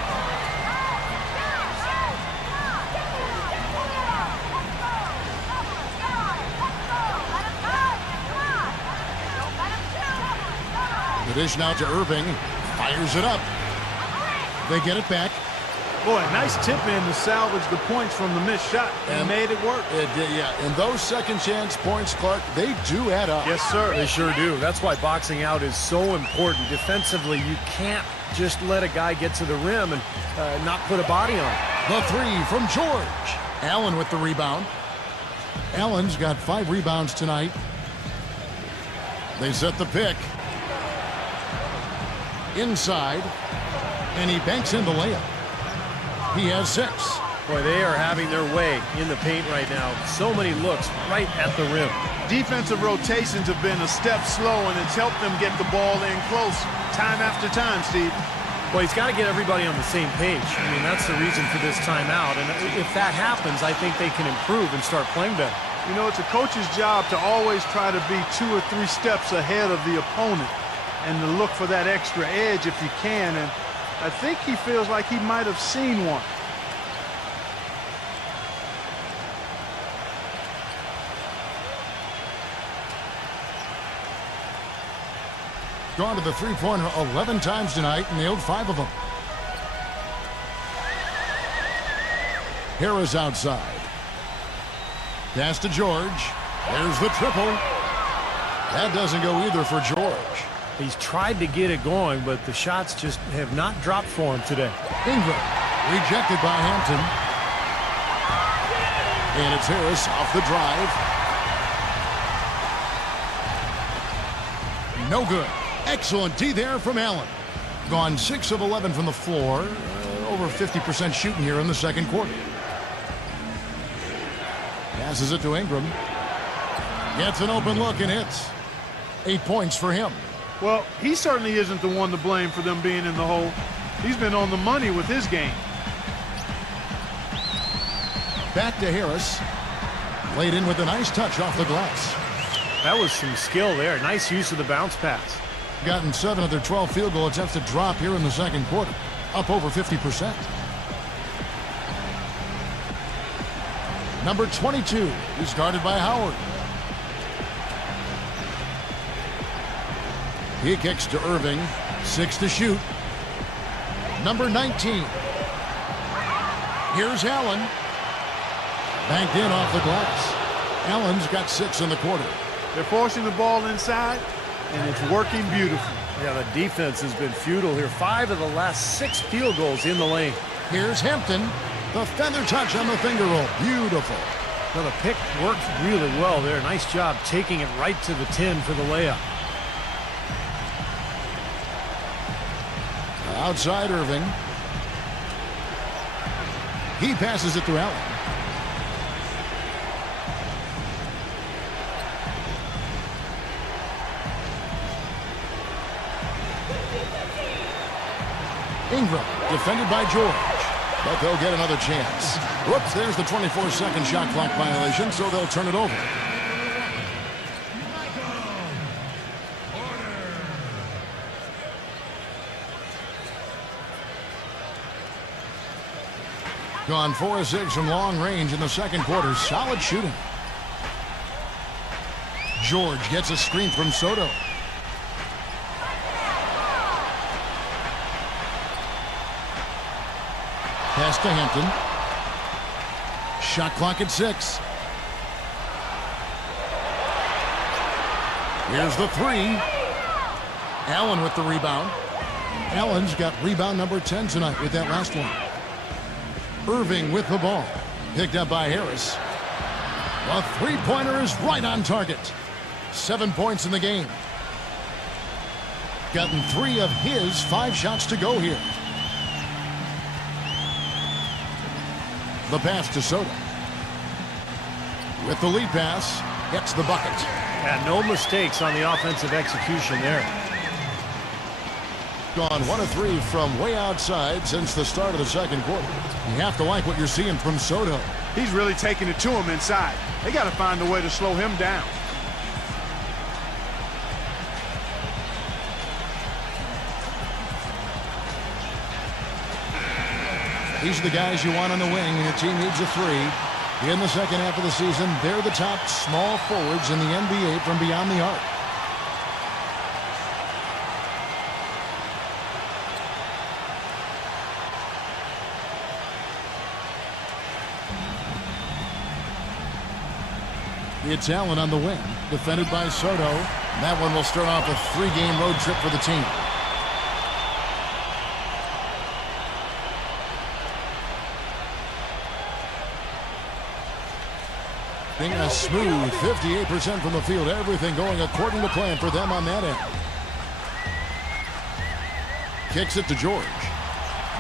The dish now to Irving. Fires it up. They get it back. Boy, nice tip in to salvage the points from the missed shot and made it work. Yeah, and those second chance points, Clark, they do add up. Yes, sir. They sure do. That's why boxing out is so important. Defensively, you can't just let a guy get to the rim and not put a body on it. The 3 from George. Allen with the rebound. Allen's got 5 rebounds tonight. They set the pick. Inside. And he banks in the layup. He has 6. Boy, they are having their way in the paint right now. So many looks right at the rim. Defensive rotations have been a step slow, and it's helped them get the ball in close time after time, Steve. Well, he's got to get everybody on the same page. I mean, that's the reason for this timeout. And if that happens, I think they can improve and start playing better. You know, it's a coach's job to always try to be 2 or 3 steps ahead of the opponent and to look for that extra edge if you can. And I think he feels like he might have seen one. Gone to the three-pointer 11 times tonight, nailed 5 of them. Harris outside. Pass to George. There's the triple. That doesn't go either for George. He's tried to get it going, but the shots just have not dropped for him today. Ingram, rejected by Hampton. And it's Harris off the drive. No good. Excellent D there from Allen. Gone 6 of 11 from the floor. Over 50% shooting here in the second quarter. Passes it to Ingram. Gets an open look and hits. 8 points for him. Well, he certainly isn't the one to blame for them being in the hole. He's been on the money with his game. Back to Harris. Laid in with a nice touch off the glass. That was some skill there. Nice use of the bounce pass. Gotten 7 of their 12 field goal attempts to drop here in the second quarter. Up over 50%. Number 22 is guarded by Howard. He kicks to Irving. 6 to shoot. Number 19. Here's Allen. Banked in off the glass. Allen's got 6 in the quarter. They're forcing the ball inside, and it's working beautifully. Yeah, the defense has been futile here. 5 of the last 6 field goals in the lane. Here's Hampton. The feather touch on the finger roll. Beautiful. Well, the pick worked really well there. Nice job taking it right to the 10 for the layup. Outside Irving. He passes it to Allen. Ingram, defended by George. But they'll get another chance. Whoops, there's the 24-second shot clock violation, so they'll turn it over. Gone 4 of 6 from long range in the second quarter. Solid shooting. George gets a screen from Soto. Pass to Hampton. Shot clock at 6. Here's the 3. Allen with the rebound. Allen's got rebound number 10 tonight with that last one. Irving with the ball. Picked up by Harris. The three-pointer is right on target. 7 points in the game. Gotten 3 of his 5 shots to go here. The pass to Soto. With the lead pass, gets the bucket. Yeah, no mistakes on the offensive execution there. Gone 1 of 3 from way outside since the start of the second quarter. You have to like what you're seeing from Soto. He's really taking it to him inside. They got to find a way to slow him down. These are the guys you want on the wing. Your team needs a 3. In the second half of the season, they're the top small forwards in the NBA from beyond the arc. It's Allen on the wing, defended by Soto. That one will start off a 3-game road trip for the team. A smooth 58% from the field. Everything going according to plan for them on that end. Kicks it to George.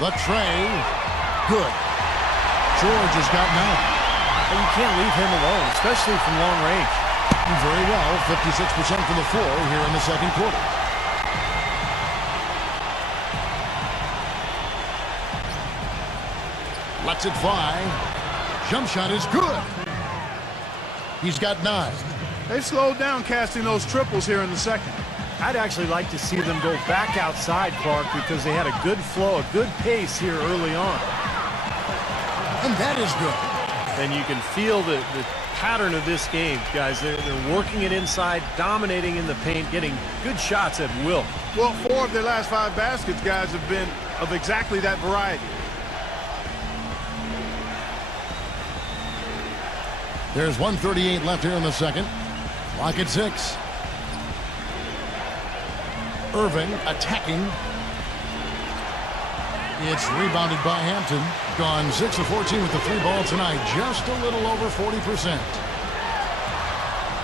The tray. Good. George has got 9. And you can't leave him alone, especially from long range. Very well, 56% from the floor here in the second quarter. Lets it fly. Jump shot is good. He's got 9. They've slowed down casting those triples here in the second. I'd actually like to see them go back outside, Clark, because they had a good flow, a good pace here early on. And that is good. And you can feel the pattern of this game, guys. They're working it inside, dominating in the paint, getting good shots at will. Well, 4 of their last 5 baskets, guys, have been of exactly that variety. There's 1:38 left here in the second. Clock at 6. Irving attacking. It's rebounded by Hampton. Gone 6 of 14 with the 3 ball tonight. Just a little over 40%.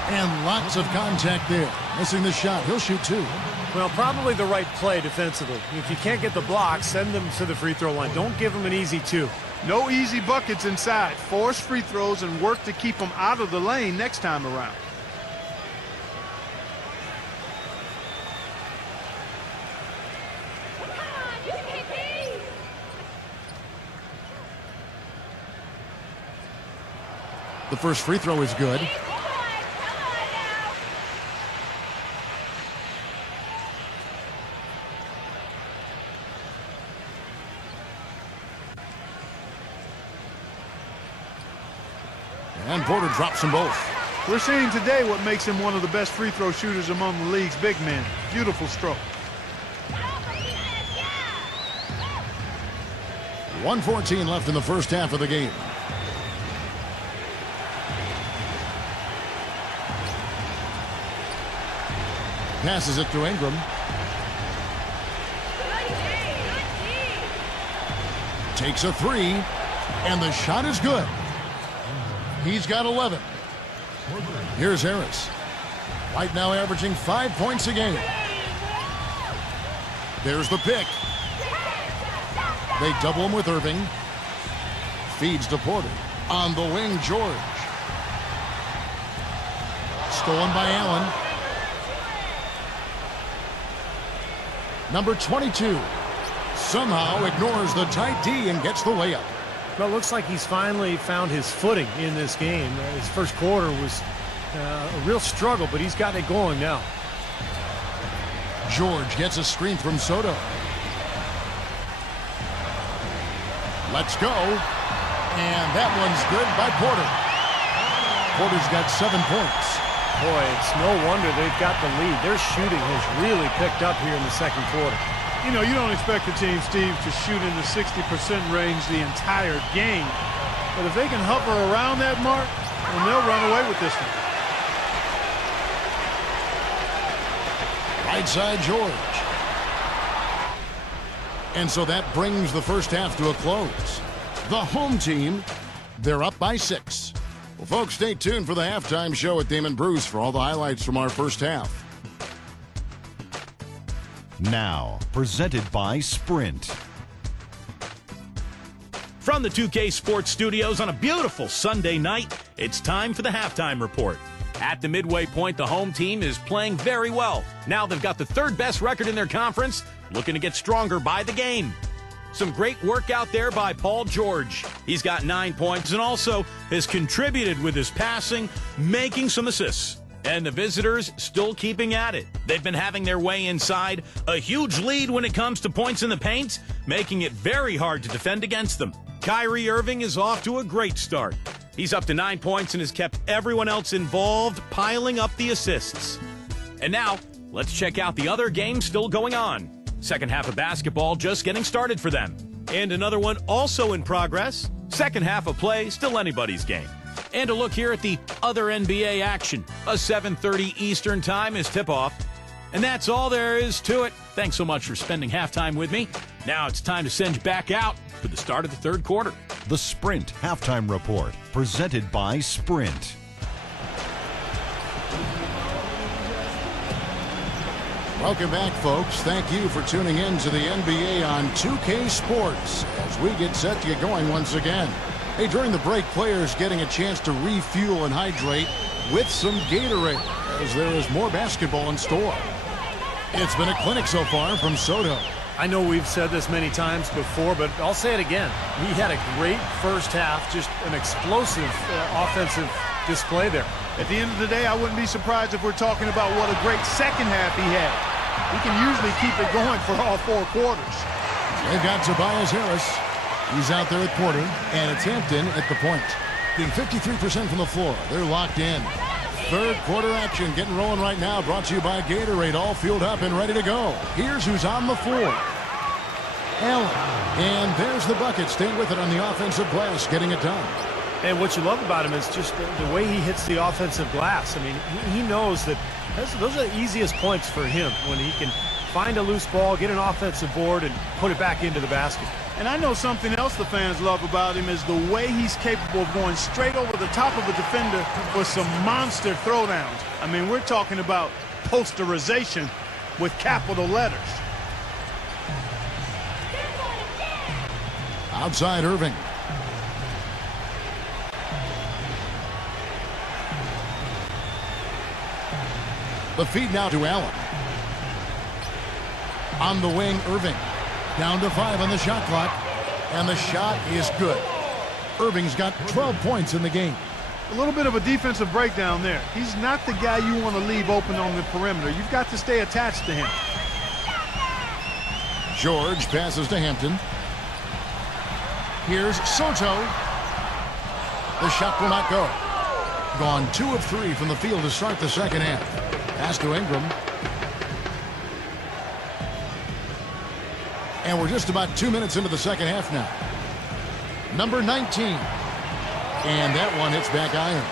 And lots of contact there. Missing the shot. He'll shoot 2. Well, probably the right play defensively. If you can't get the block, send them to the free throw line. Don't give them an easy 2. No easy buckets inside. Force free throws and work to keep them out of the lane next time around. The first free throw is good. And Porter drops them both. We're seeing today what makes him one of the best free throw shooters among the league's big men. Beautiful stroke. 1:14 left in the first half of the game. Passes it to Ingram. Takes a 3, and the shot is good. He's got 11. Here's Harris. Right now averaging 5 points a game. There's the pick. They double him with Irving. Feeds to Porter. On the wing, George. Stolen by Allen. Number 22 somehow ignores the tight D and gets the layup. Well, it looks like he's finally found his footing in this game. His first quarter was a real struggle, but he's got it going now. George gets a screen from Soto. Let's go. And that one's good by Porter. Porter's got 7 points. Boy, it's no wonder they've got the lead. Their shooting has really picked up here in the second quarter. You know, you don't expect a team, Steve, to shoot in the 60% range the entire game. But if they can hover around that mark, then they'll run away with this one. Right side, George. And so that brings the first half to a close. The home team, they're up by 6. Well, folks, stay tuned for the halftime show with Damon Bruce for all the highlights from our first half. Now, presented by Sprint. From the 2K Sports Studios on a beautiful Sunday night, it's time for the halftime report. At the midway point, the home team is playing very well. Now they've got the 3rd best record in their conference, looking to get stronger by the game. Some great work out there by Paul George. He's got 9 points and also has contributed with his passing, making some assists. And the visitors still keeping at it. They've been having their way inside. A huge lead when it comes to points in the paint, making it very hard to defend against them. Kyrie Irving is off to a great start. He's up to 9 points and has kept everyone else involved, piling up the assists. And now, let's check out the other games still going on. Second half of basketball just getting started for them. And another one also in progress. Second half of play, still anybody's game. And a look here at the other NBA action. A 7:30 Eastern time is tip-off. And that's all there is to it. Thanks so much for spending halftime with me. Now it's time to send you back out for the start of the third quarter. The Sprint Halftime Report, presented by Sprint. Welcome back, folks. Thank you for tuning in to the NBA on 2K Sports as we get set to get going once again. Hey, during the break, players getting a chance to refuel and hydrate with some Gatorade as there is more basketball in store. It's been a clinic so far from Soto. I know we've said this many times before, but I'll say it again. He had a great first half, just an explosive offensive display there. At the end of the day, I wouldn't be surprised if we're talking about what a great second half he had. He can usually keep it going for all 4 quarters. They've got Tobias Harris. He's out there at quarter, and it's Hampton at the point. Being 53% from the floor. They're locked in. Third quarter action getting rolling right now. Brought to you by Gatorade. All fueled up and ready to go. Here's who's on the floor. Allen. And there's the bucket. Staying with it on the offensive glass. Getting it done. And what you love about him is just the way he hits the offensive glass. I mean, he knows that those are the easiest points for him when he can find a loose ball, get an offensive board, and put it back into the basket. And I know something else the fans love about him is the way he's capable of going straight over the top of a defender for some monster throwdowns. I mean, we're talking about posterization with capital letters. Outside Irving. The feed now to Allen. On the wing, Irving. Down to 5 on the shot clock. And the shot is good. Irving's got 12 points in the game. A little bit of a defensive breakdown there. He's not the guy you want to leave open on the perimeter. You've got to stay attached to him. George passes to Hampton. Here's Soto. The shot will not go. Gone 2 of 3 from the field to start the second half. Pass to Ingram. And we're just about 2 minutes into the second half now. Number 19. And that one hits back iron.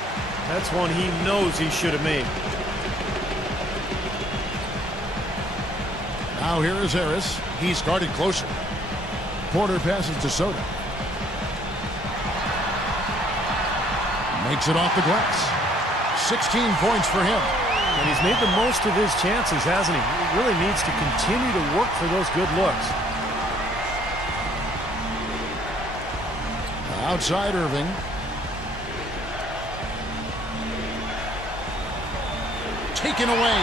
That's one he knows he should have made. Now here is Harris. He started closer. Porter passes to Soto. Makes it off the glass. 16 points for him. And he's made the most of his chances, hasn't he? He really needs to continue to work for those good looks. Outside Irving. Taken away.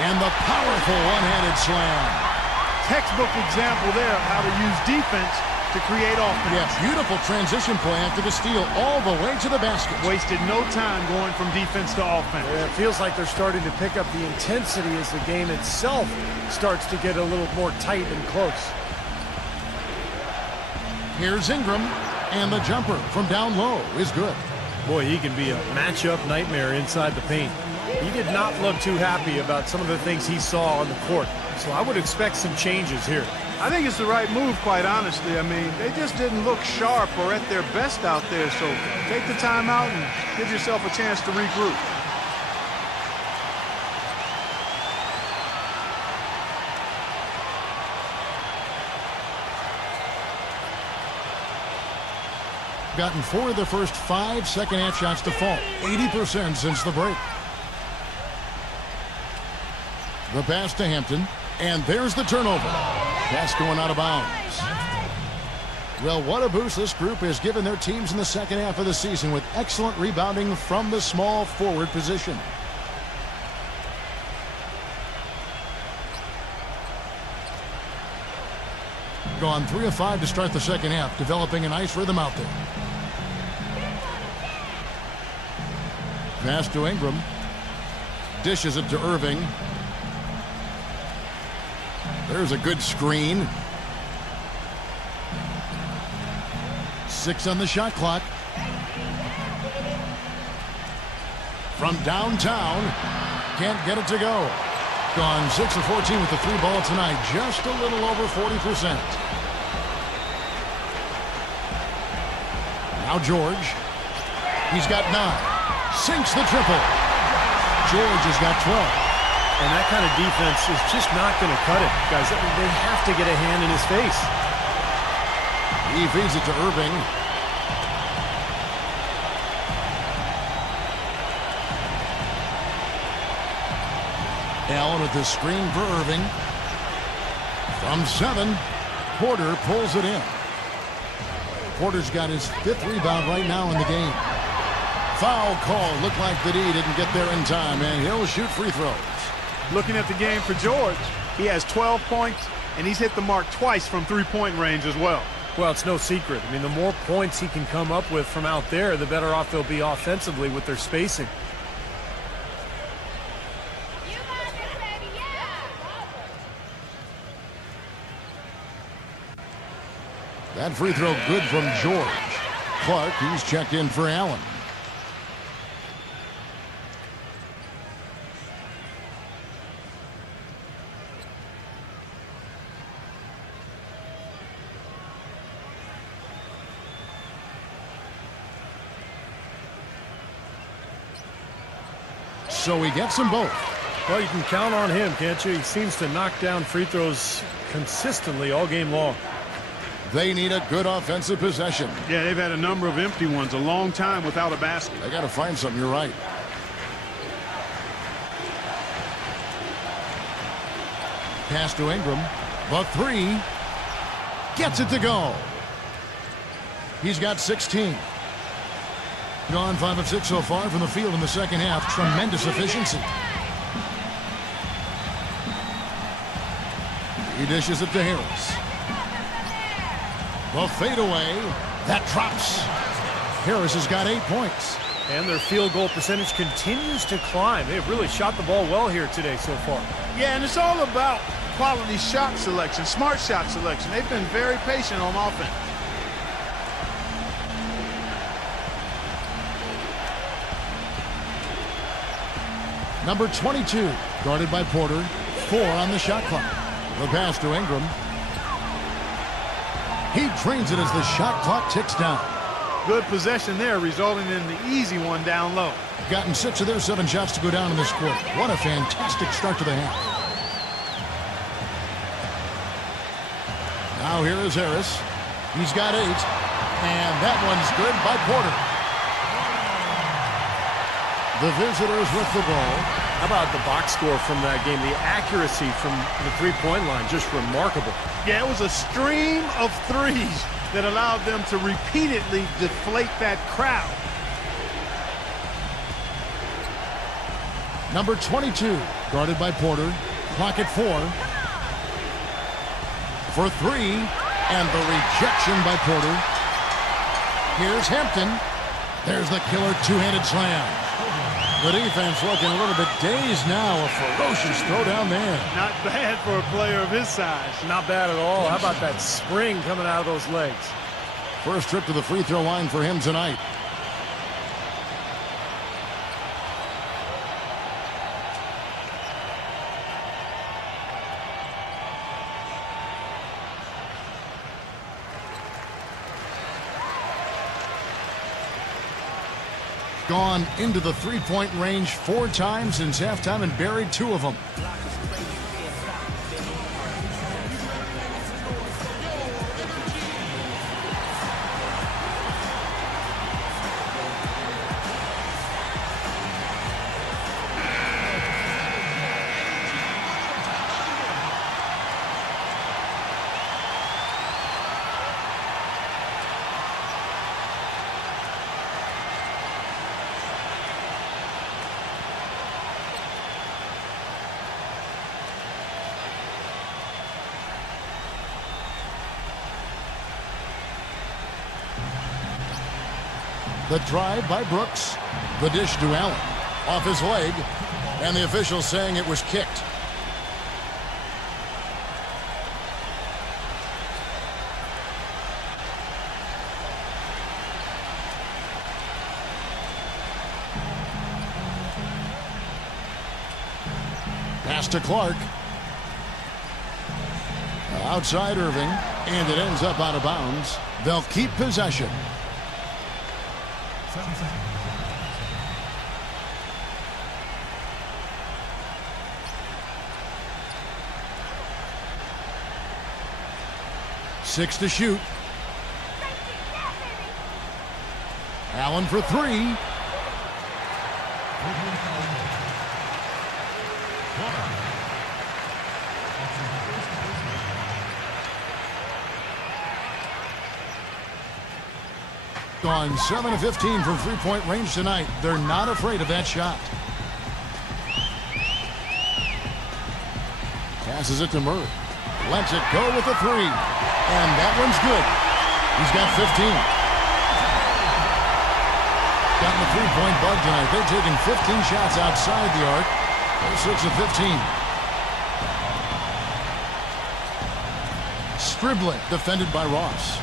And the powerful one-handed slam. Textbook example there of how to use defense to create offense. Yeah, beautiful transition play after the steal all the way to the basket. Wasted no time going from defense to offense. Yeah, it feels like they're starting to pick up the intensity as the game itself starts to get a little more tight and close. Here's Ingram, and the jumper from down low is good. Boy, he can be a matchup nightmare inside the paint. He did not look too happy about some of the things he saw on the court, so I would expect some changes here. I think it's the right move, quite honestly. I mean, they just didn't look sharp or at their best out there, so take the time out and give yourself a chance to regroup. Gotten 4 of the first 5 second-half shots to fall. 80% since the break. The pass to Hampton. And there's the turnover. Pass going out of bounds. Well, what a boost this group has given their teams in the second half of the season with excellent rebounding from the small forward position. Gone 3 of 5 to start the second half, developing a nice rhythm out there. Pass to Ingram. Dishes it to Irving. There's a good screen. 6 on the shot clock. From downtown. Can't get it to go. Gone 6 of 14 with the 3 ball tonight. Just a little over 40%. Now George. He's got 9. Sinks the triple. George has got 12. And that kind of defense is just not going to cut it, guys. They have to get a hand in his face. He feeds it to Irving. Allen with the screen for Irving. From 7, Porter pulls it in. Porter's got his 5th rebound right now in the game. Foul call. Looked like that he didn't get there in time, and he'll shoot free throws. Looking at the game for George, he has 12 points, and he's hit the mark twice from three-point range as well. Well, it's no secret. I mean, the more points he can come up with from out there, the better off they'll be offensively with their spacing. You got this, baby, yeah! That free throw good from George. Clark, he's checked in for Allen. So he gets them both. Well, you can count on him, can't you? He seems to knock down free throws consistently all game long. They need a good offensive possession. Yeah, they've had a number of empty ones, a long time without a basket. They got to find something. You're right. Pass to Ingram. The 3. Gets it to go. He's got 16. Gone 5 of 6 so far from the field in the second half. Tremendous efficiency. He dishes it to Harris. The fadeaway. That drops. Harris has got 8 points. And their field goal percentage continues to climb. They've really shot the ball well here today so far. Yeah, and it's all about quality shot selection, smart shot selection. They've been very patient on offense. Number 22, guarded by Porter. 4 on the shot clock. The pass to Ingram. He drains it as the shot clock ticks down. Good possession there, resulting in the easy one down low. Gotten 6 of their 7 shots to go down in this quarter. What a fantastic start to the half. Now here is Harris. He's got 8. And that one's good by Porter. The visitors with the ball. How about the box score from that game? The accuracy from the three-point line, just remarkable. Yeah, it was a stream of threes that allowed them to repeatedly deflate that crowd. Number 22, guarded by Porter. Clock at 4. For 3, and the rejection by Porter. Here's Hampton. There's the killer two-handed slam. The defense looking a little bit dazed now. A ferocious throw down there. Not bad for a player of his size. Not bad at all. How about that spring coming out of those legs? First trip to the free throw line for him tonight. Gone into the three-point range 4 times since halftime and buried 2 of them. The drive by Brooks. The dish to Allen. Off his leg. And the official saying it was kicked. Pass to Clark. Outside Irving. And it ends up out of bounds. They'll keep possession. Six to shoot. Allen for 3. Gone 7 of 15 from three-point range tonight. They're not afraid of that shot. Passes it to Murray. Lets it go with a three. And that one's good. He's got 15. Gotten the three-point bug tonight. They're taking 15 shots outside the arc. They're 6 of 15. Stribling, defended by Ross.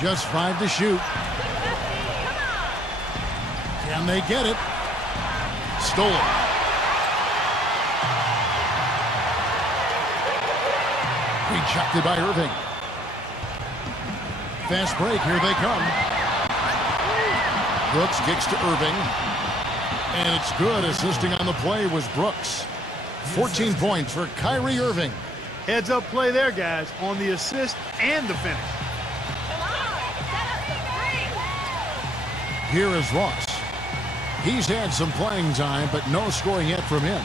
Just 5 to shoot. Can they get it? Stolen. Rejected by Irving. Fast break, here they come. Brooks kicks to Irving. And it's good. Assisting on the play was Brooks. 14 points for Kyrie Irving. Heads up play there, guys, on the assist and the finish. Here is Ross. He's had some playing time, but no scoring yet from him.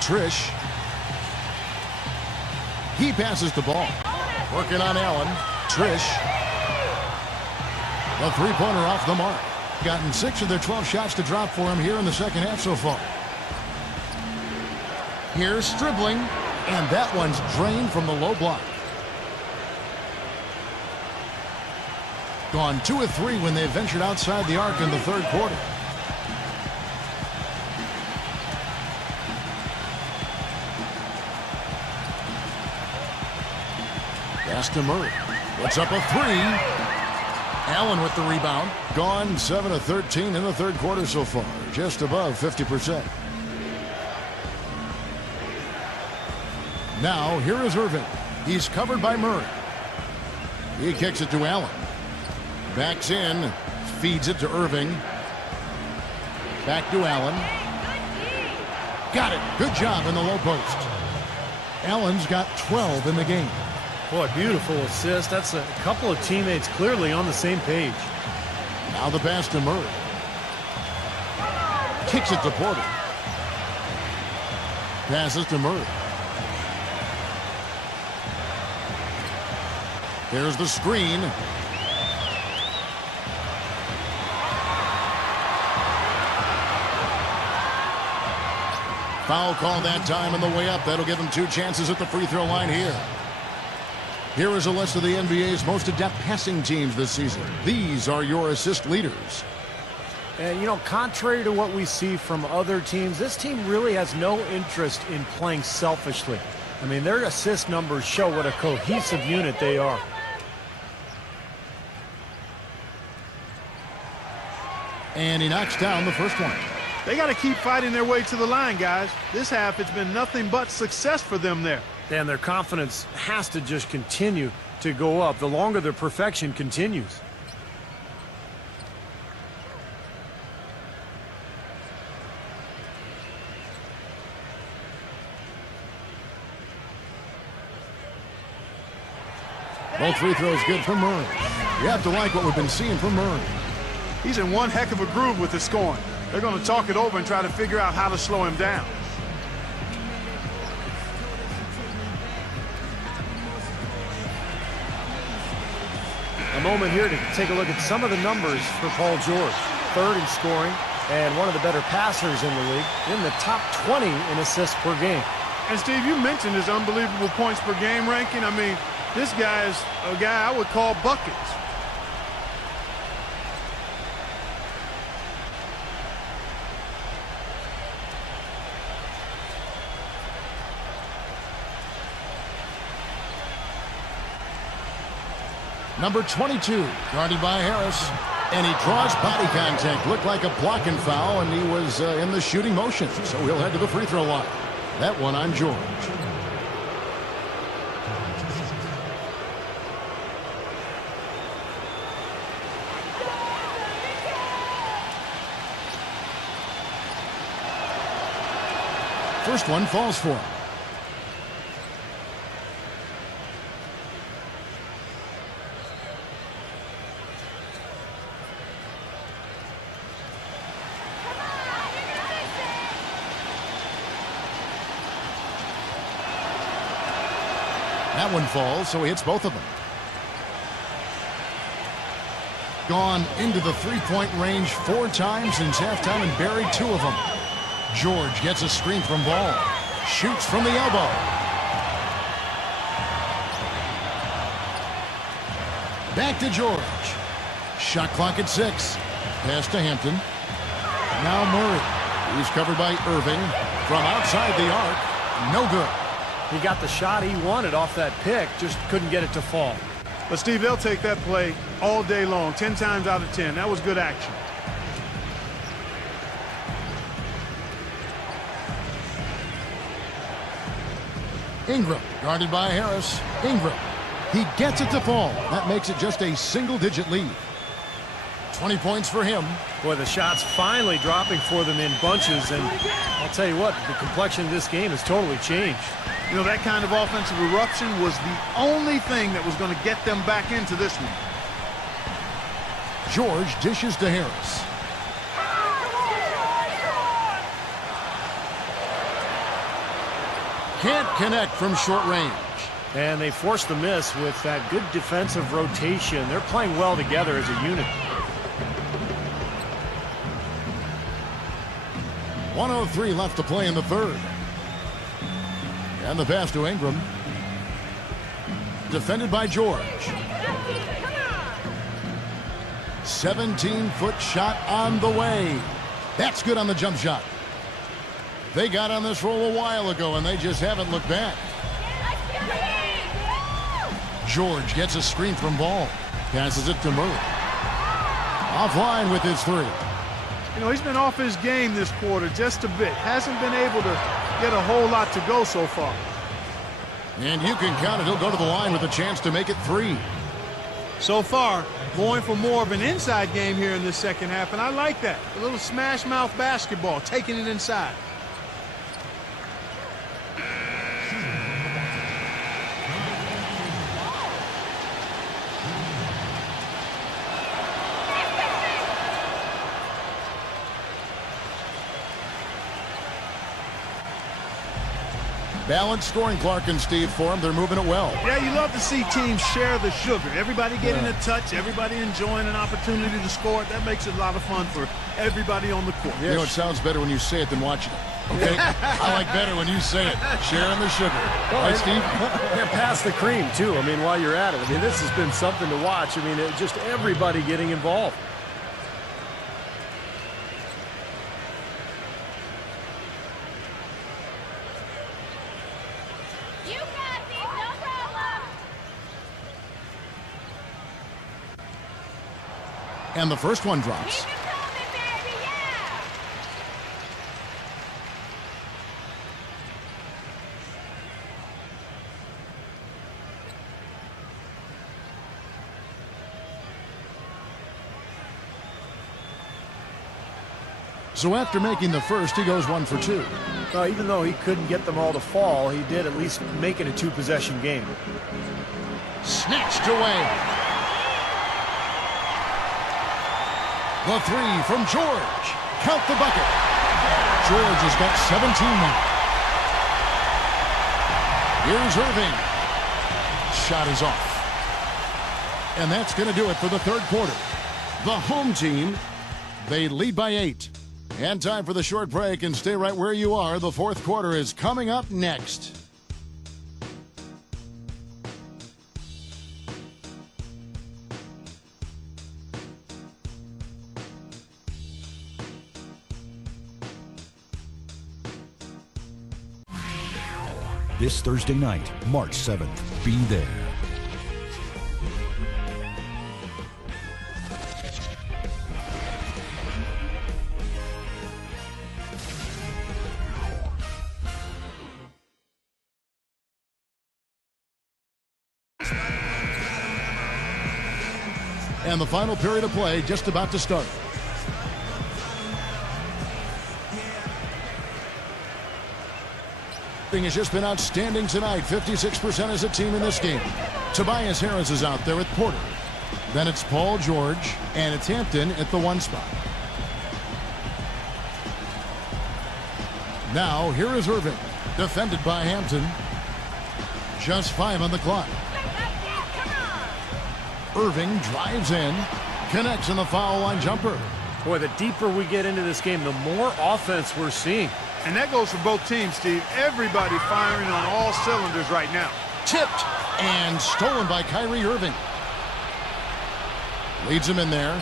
Trish. He passes the ball. Working on Allen. Trish. The three-pointer off the mark. Gotten 6 of their 12 shots to drop for him here in the second half so far. Here's Stribling, and that one's drained from the low block. Gone 2 of 3 when they ventured outside the arc in the third quarter. Pass to Murray. Puts up a 3. Allen with the rebound. Gone 7 of 13 in the third quarter so far. Just above 50%. Now, here is Irving. He's covered by Murray. He kicks it to Allen. Backs in. Feeds it to Irving. Back to Allen. Got it. Good job in the low post. Allen's got 12 in the game. Boy, beautiful assist. That's a couple of teammates clearly on the same page. Now the pass to Murray. Kicks it to Porter. Passes to Murray. There's the screen. Foul call that time on the way up. That'll give them 2 chances at the free throw line here. Here is a list of the NBA's most adept passing teams this season. These are your assist leaders. And, you know, contrary to what we see from other teams, this team really has no interest in playing selfishly. I mean, their assist numbers show what a cohesive unit they are. And he knocks down the first one. They got to keep fighting their way to the line, guys. This half, it's been nothing but success for them there. And their confidence has to just continue to go up the longer their perfection continues. Both free throws good from Murray. You have to like what we've been seeing from Murray. He's in one heck of a groove with his scoring. They're going to talk it over and try to figure out how to slow him down. A moment here to take a look at some of the numbers for Paul George. 3rd in scoring and one of the better passers in the league, in the top 20 in assists per game. And Steve, you mentioned his unbelievable points per game ranking. I mean, this guy is a guy I would call buckets. Number 22, guarded by Harris. And he draws body contact. Looked like a blocking foul, and he was in the shooting motion. So he'll head to the free throw line. That one on George. First one falls for him. That one falls, so he hits both of them. Gone into the three-point range 4 times since halftime and buried 2 of them. George gets a screen from Ball. Shoots from the elbow. Back to George. Shot clock at 6. Pass to Hampton. Now Murray. He's covered by Irving. From outside the arc. No good. He got the shot he wanted off that pick, just couldn't get it to fall. But, Steve, they'll take that play all day long, 10 times out of 10. That was good action. Ingram, guarded by Harris. Ingram. He gets it to fall. That makes it just a single-digit lead. 20 points for him. Boy, the shots finally dropping for them in bunches, and I'll tell you what, the complexion of this game has totally changed. You know, that kind of offensive eruption was the only thing that was going to get them back into this one. George dishes to Harris. Can't connect from short range. And they forced the miss with that good defensive rotation. They're playing well together as a unit. 1:03 left to play in the third. And the pass to Ingram. Defended by George. 17-foot shot on the way. That's good on the jump shot. They got on this roll a while ago, and they just haven't looked back. George gets a screen from Ball. Passes it to Murray. Offline with his 3. You know, he's been off his game this quarter just a bit. Hasn't been able to get a whole lot to go so far. And you can count it. He'll go to the line with a chance to make it 3. So far, going for more of an inside game here in this second half, and I like that. A little smash mouth basketball, taking it inside. Balanced scoring, Clark and Steve, for them. They're moving it well. Yeah, you love to see teams share the sugar. Everybody getting a touch, everybody enjoying an opportunity to score. That makes it a lot of fun for everybody on the court. You know, it sounds better when you say it than watching it. Okay? I like better when you say it. Sharing the sugar. Right, Steve? Yeah, pass the cream, too. I mean, while you're at it. I mean, this has been something to watch. I mean, just everybody getting involved. And the first one drops. Keep it coming, baby, yeah! So after making the first, he goes 1 for 2. Even though he couldn't get them all to fall, he did at least make it a 2-possession game. Snatched away. The 3 from George. Count the bucket. George has got 17 now. Here's Irving. Shot is off. And that's going to do it for the third quarter. The home team, they lead by 8. And time for the short break, and stay right where you are. The fourth quarter is coming up next. This Thursday night, March 7th. Be there. And the final period of play just about to start. Has just been outstanding tonight. 56% as a team in this game. Tobias Harris is out there at Porter. Then it's Paul George, and it's Hampton at the 1 spot. Now, here is Irving, defended by Hampton. Just 5 on the clock. Irving drives in, connects on the foul line jumper. Boy, the deeper we get into this game, the more offense we're seeing. And that goes for both teams, Steve. Everybody firing on all cylinders right now. Tipped and stolen by Kyrie Irving. Leads him in there.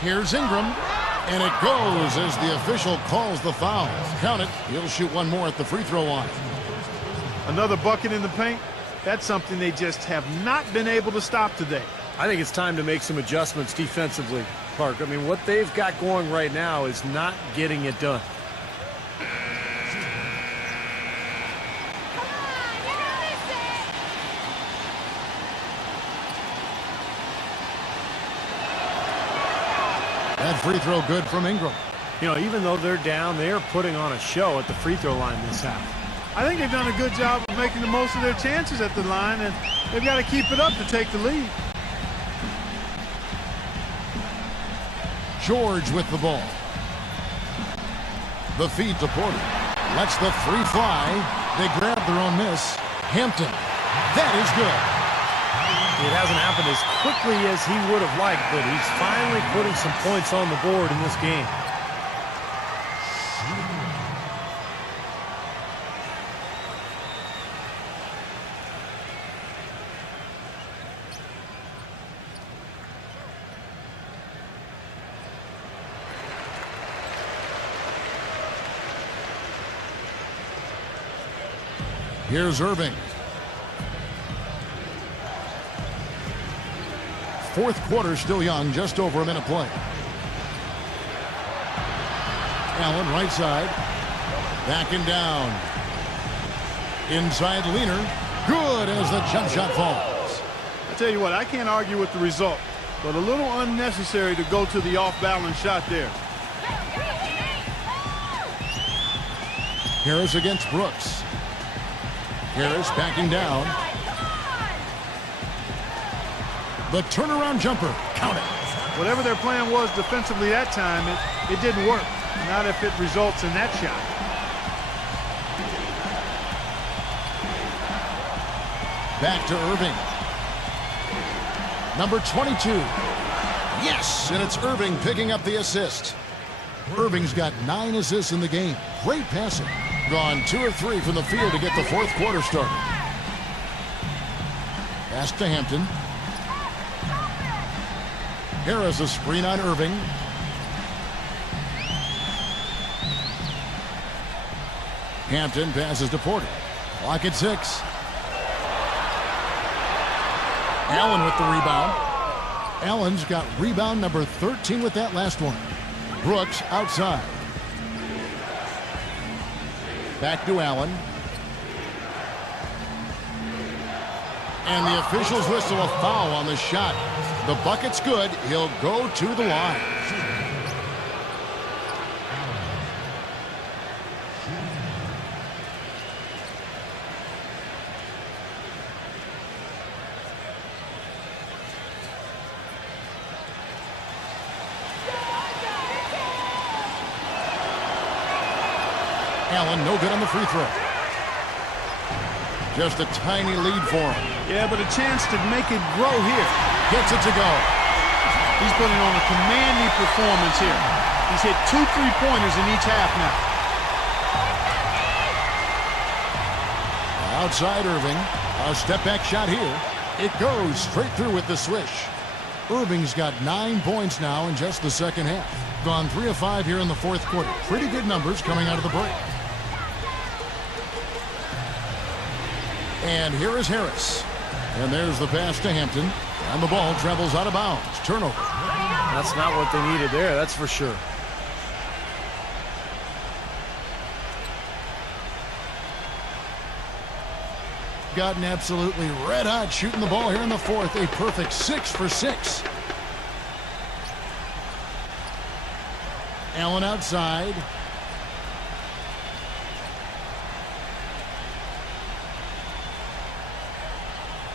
Here's Ingram. And it goes as the official calls the foul. Count it. He'll shoot one more at the free throw line. Another bucket in the paint. That's something they just have not been able to stop today. I think it's time to make some adjustments defensively, Park. I mean, what they've got going right now is not getting it done. That free throw good from Ingram. You know, even though they're down, they are putting on a show at the free throw line this half. I think they've done a good job of making the most of their chances at the line, and they've got to keep it up to take the lead. George with the ball. The feed to Porter. Lets the three fly. They grab their own miss. Hampton. That is good. It hasn't happened as quickly as he would have liked, but he's finally putting some points on the board in this game. Here's Irving. Fourth quarter still young, just over a minute play. Allen right side. Backing down. Inside leaner. Good as the jump shot falls. I tell you what, I can't argue with the result, but a little unnecessary to go to the off-balance shot there. Harris against Brooks. Harris backing down. The turnaround jumper. Count it. Whatever their plan was defensively that time, it didn't work. Not if it results in that shot. Back to Irving. Number 22. Yes, and it's Irving picking up the assist. Irving's got 9 assists in the game. Great passing. Gone 2 of 3 from the field to get the fourth quarter started. Pass to Hampton. Harris a screen on Irving. Hampton passes to Porter. Clock at 6. Allen with the rebound. Allen's got rebound number 13 with that last one. Brooks outside. Back to Allen. And the officials whistle a foul on the shot. The bucket's good. He'll go to the line. Allen, no good on the free throw. Just a tiny lead for him. Yeah, but a chance to make it grow here. Gets it to go. He's putting on a commanding performance here. He's hit 2 3-pointers in each half now. Outside Irving. A step-back shot here. It goes straight through with the swish. Irving's got 9 points now in just the second half. Gone 3 of 5 here in the fourth quarter. Pretty good numbers coming out of the break. And here is Harris. And there's the pass to Hampton. And the ball travels out of bounds. Turnover. That's not what they needed there, that's for sure. Gotten absolutely red hot shooting the ball here in the fourth. A perfect 6 for 6. Allen outside.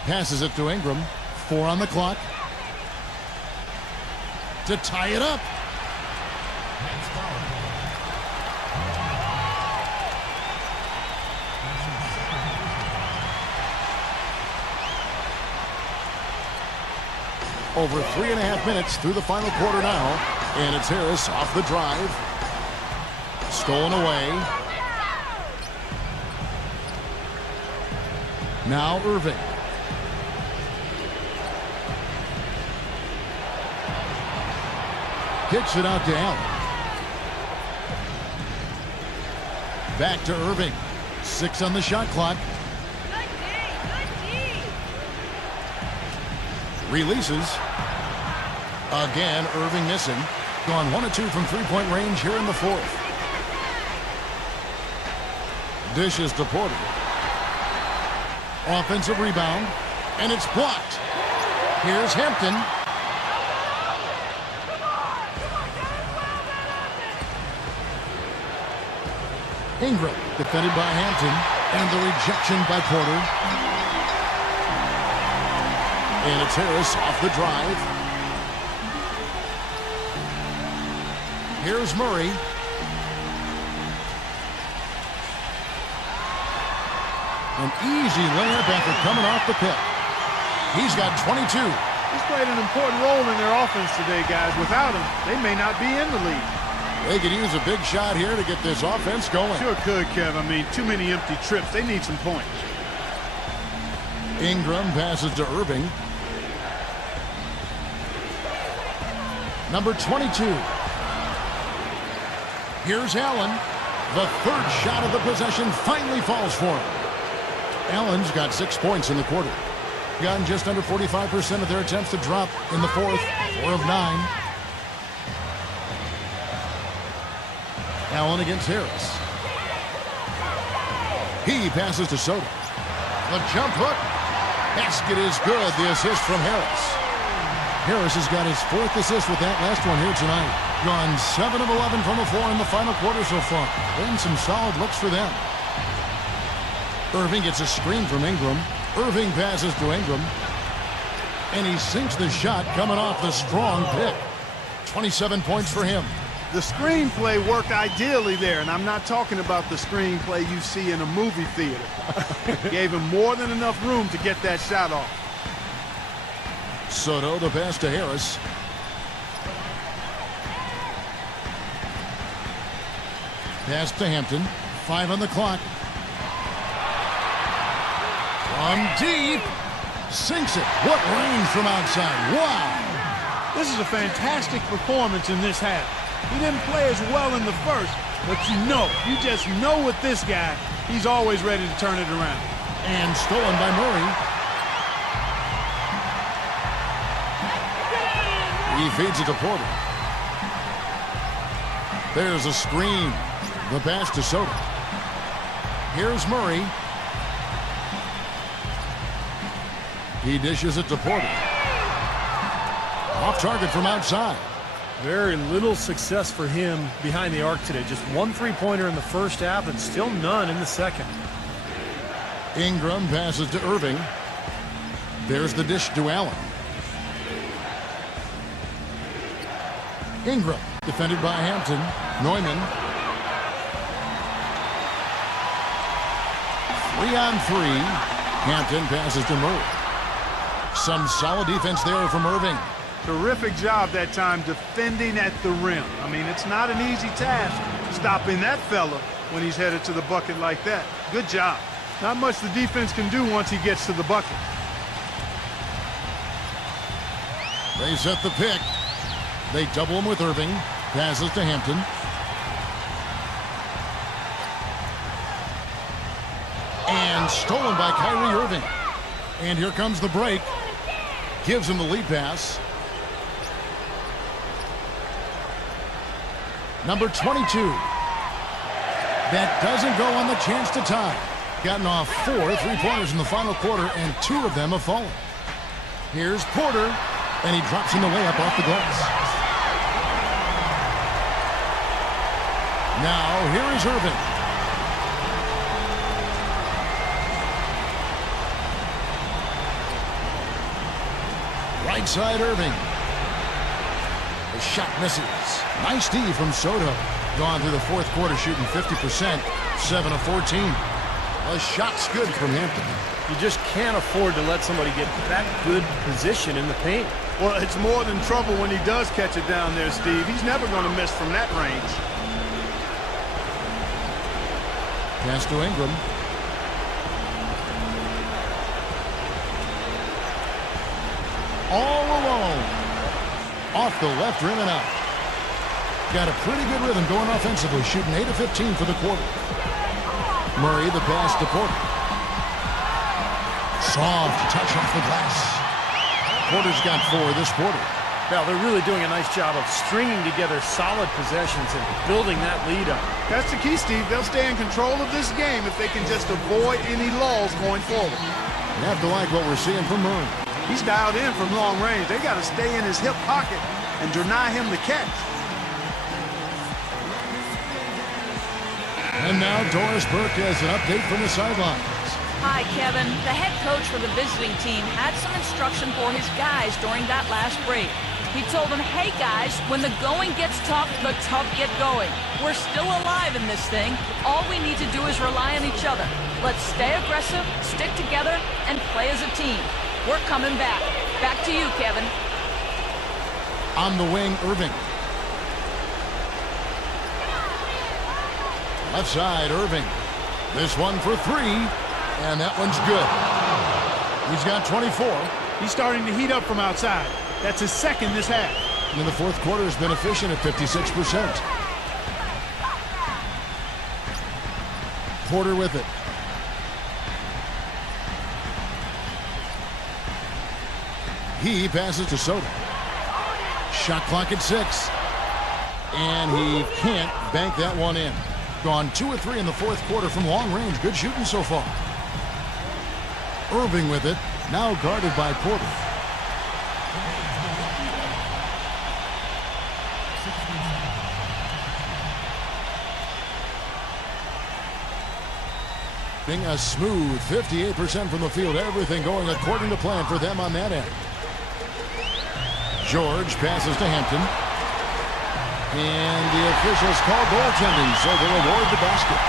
Passes it to Ingram. 4 on the clock. To tie it up. Over 3.5 minutes through the final quarter now. And it's Harris off the drive. Stolen away. Now Irving. Kicks it out to Allen. Back to Irving. 6 on the shot clock. Releases. Again, Irving missing. Gone 1 of 2 from three-point range here in the fourth. Dishes to Porter. Offensive rebound. And it's blocked. Here's Hampton. Ingram defended by Hampton. And the rejection by Porter. And it's Harris off the drive. Here's Murray. An easy layup after coming off the pick. He's got 22. He's played an important role in their offense today, guys. Without him, they may not be in the lead. They could use a big shot here to get this offense going. Sure could, Kev. I mean, too many empty trips. They need some points. Ingram passes to Irving. Number 22. Here's Allen. The third shot of the possession finally falls for him. Allen's got 6 points in the quarter. Gotten just under 45% of their attempts to drop in the fourth. 4 of 9. Allen against Harris. He passes to Soto. The jump hook. Basket is good. The assist from Harris. Harris has got his 4th assist with that last one here tonight. Gone 7 of 11 from the floor in the final quarter so far. Been some solid looks for them. Irving gets a screen from Ingram. Irving passes to Ingram. And he sinks the shot coming off the strong pick. 27 points for him. The screenplay worked ideally there, and I'm not talking about the screenplay you see in a movie theater. Gave him more than enough room to get that shot off. Soto the pass to Harris. Pass to Hampton. 5 on the clock. From deep. Sinks it. What range from outside. Wow. This is a fantastic performance in this half. He didn't play as well in the first, but you just know with this guy, he's always ready to turn it around. And stolen by Murray. He feeds it to Porter. There's a screen. The pass to Soto. Here's Murray. He dishes it to Porter. Off target from outside. Very little success for him behind the arc today. Just 1 3-pointer in the first half and still none in the second. Ingram passes to Irving. There's the dish to Allen. Ingram defended by Hampton. Neumann. 3 on 3. Hampton passes to Murray. Some solid defense there from Irving. Terrific job that time defending at the rim. I mean, it's not an easy task stopping that fella when he's headed to the bucket like that. Good job. Not much the defense can do once he gets to the bucket. They set the pick. They double him with Irving. Passes to Hampton. And stolen by Kyrie Irving. And here comes the break. Gives him the lead pass. Number 22. That doesn't go on the chance to tie. Gotten off 4 3-pointers in the final quarter, and 2 of them have fallen. Here's Porter, and he drops in the layup off the glass. Now, here is Irving. Right side Irving. The shot misses. Nice D from Soto. Gone through the fourth quarter shooting 50%. 7 of 14. The shot's good from Hampton. You just can't afford to let somebody get that good position in the paint. Well, it's more than trouble when he does catch it down there, Steve. He's never going to miss from that range. Pass to Ingram. All alone. Off the left rim and out. Got a pretty good rhythm going offensively, shooting 8 of 15 for the quarter. Murray, the pass to Porter. Soft touch off the glass. Porter's got 4 this quarter. Well, they're really doing a nice job of stringing together solid possessions and building that lead up. That's the key, Steve. They'll stay in control of this game if they can just avoid any lulls going forward. You have to like what we're seeing from Murray. He's dialed in from long range. They got to stay in his hip pocket and deny him the catch. And now Doris Burke has an update from the sidelines. Hi, Kevin. The head coach for the visiting team had some instruction for his guys during that last break. He told them, hey guys, when the going gets tough, the tough get going. We're still alive in this thing. All we need to do is rely on each other. Let's stay aggressive, stick together, and play as a team. We're coming back. Back to you, Kevin. On the wing, Irving. Left side, Irving. This one for 3, and that one's good. He's got 24. He's starting to heat up from outside. That's his second this half. And the fourth quarter has been efficient at 56%. Porter with it. He passes to Soto. Shot clock at 6. And he can't bank that one in. Gone 2 of 3 in the fourth quarter from long range. Good shooting so far. Irving with it. Now guarded by Porter. Being a smooth 58% from the field. Everything going according to plan for them on that end. George passes to Hampton. And the officials call goaltending, so they'll award the basket.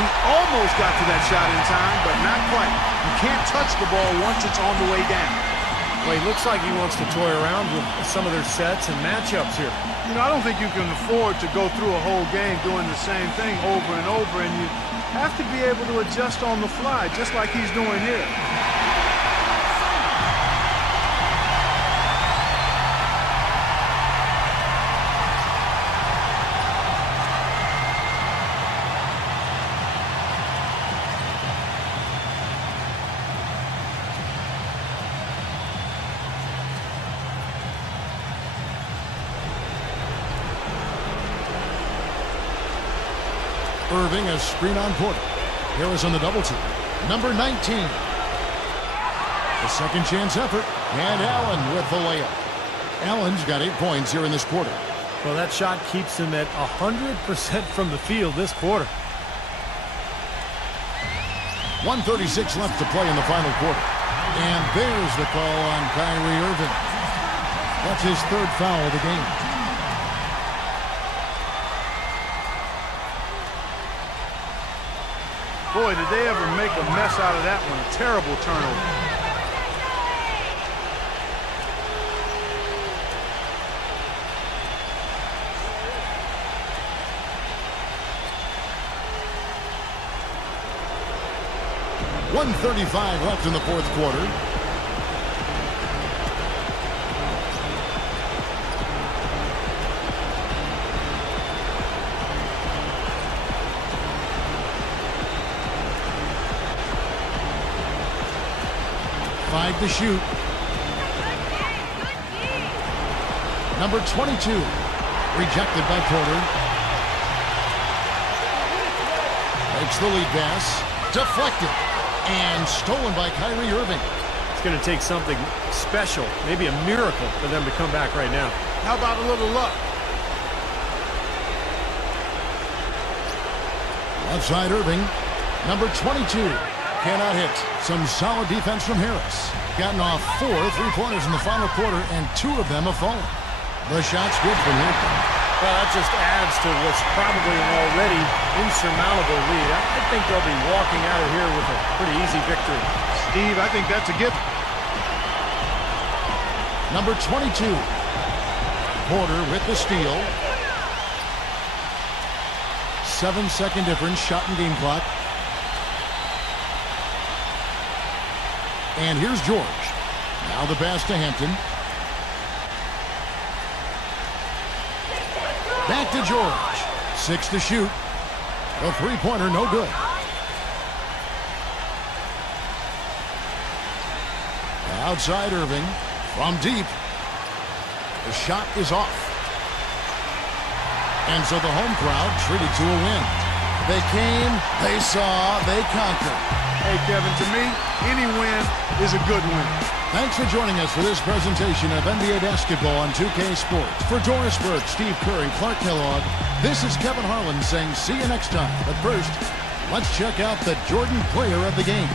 He almost got to that shot in time, but not quite. You can't touch the ball once it's on the way down. Well, he looks like he wants to toy around with some of their sets and matchups here. You know, I don't think you can afford to go through a whole game doing the same thing over and over, and you have to be able to adjust on the fly, just like he's doing here. Irving, a screen on Porter. Harris on the double team. Number 19. The second chance effort. And Allen with the layup. Allen's got 8 points here in this quarter. Well, that shot keeps him at 100% from the field this quarter. 1:36 left to play in the final quarter. And there's the call on Kyrie Irving. That's his 3rd foul of the game. Boy, did they ever make a mess out of that one. A terrible turnover. .135 left in the fourth quarter. To shoot. Number 22. Rejected by Porter. Makes the lead pass. Deflected. And stolen by Kyrie Irving. It's going to take something special, maybe a miracle, for them to come back right now. How about a little luck? Left side Irving. Number 22. Cannot hit. Some solid defense from Harris. Gotten off 4 3-pointers in the final quarter, and 2 of them have fallen. The shot's good from Hampton. Well, that just adds to what's probably an already insurmountable lead. I think they'll be walking out of here with a pretty easy victory. Steve, I think that's a gift. Number 22. Porter with the steal. 7-second difference, shot and game clock. And here's George. Now the pass to Hampton. Back to George. 6 to shoot. The three-pointer no good. Outside Irving. From deep. The shot is off. And so the home crowd treated to a win. They came, they saw, they conquered. Hey, Kevin, to me, any win is a good win. Thanks for joining us for this presentation of NBA basketball on 2K Sports. For Doris Burke, Steve Kerr, and Clark Kellogg, this is Kevin Harlan saying see you next time. But first, let's check out the Jordan player of the game.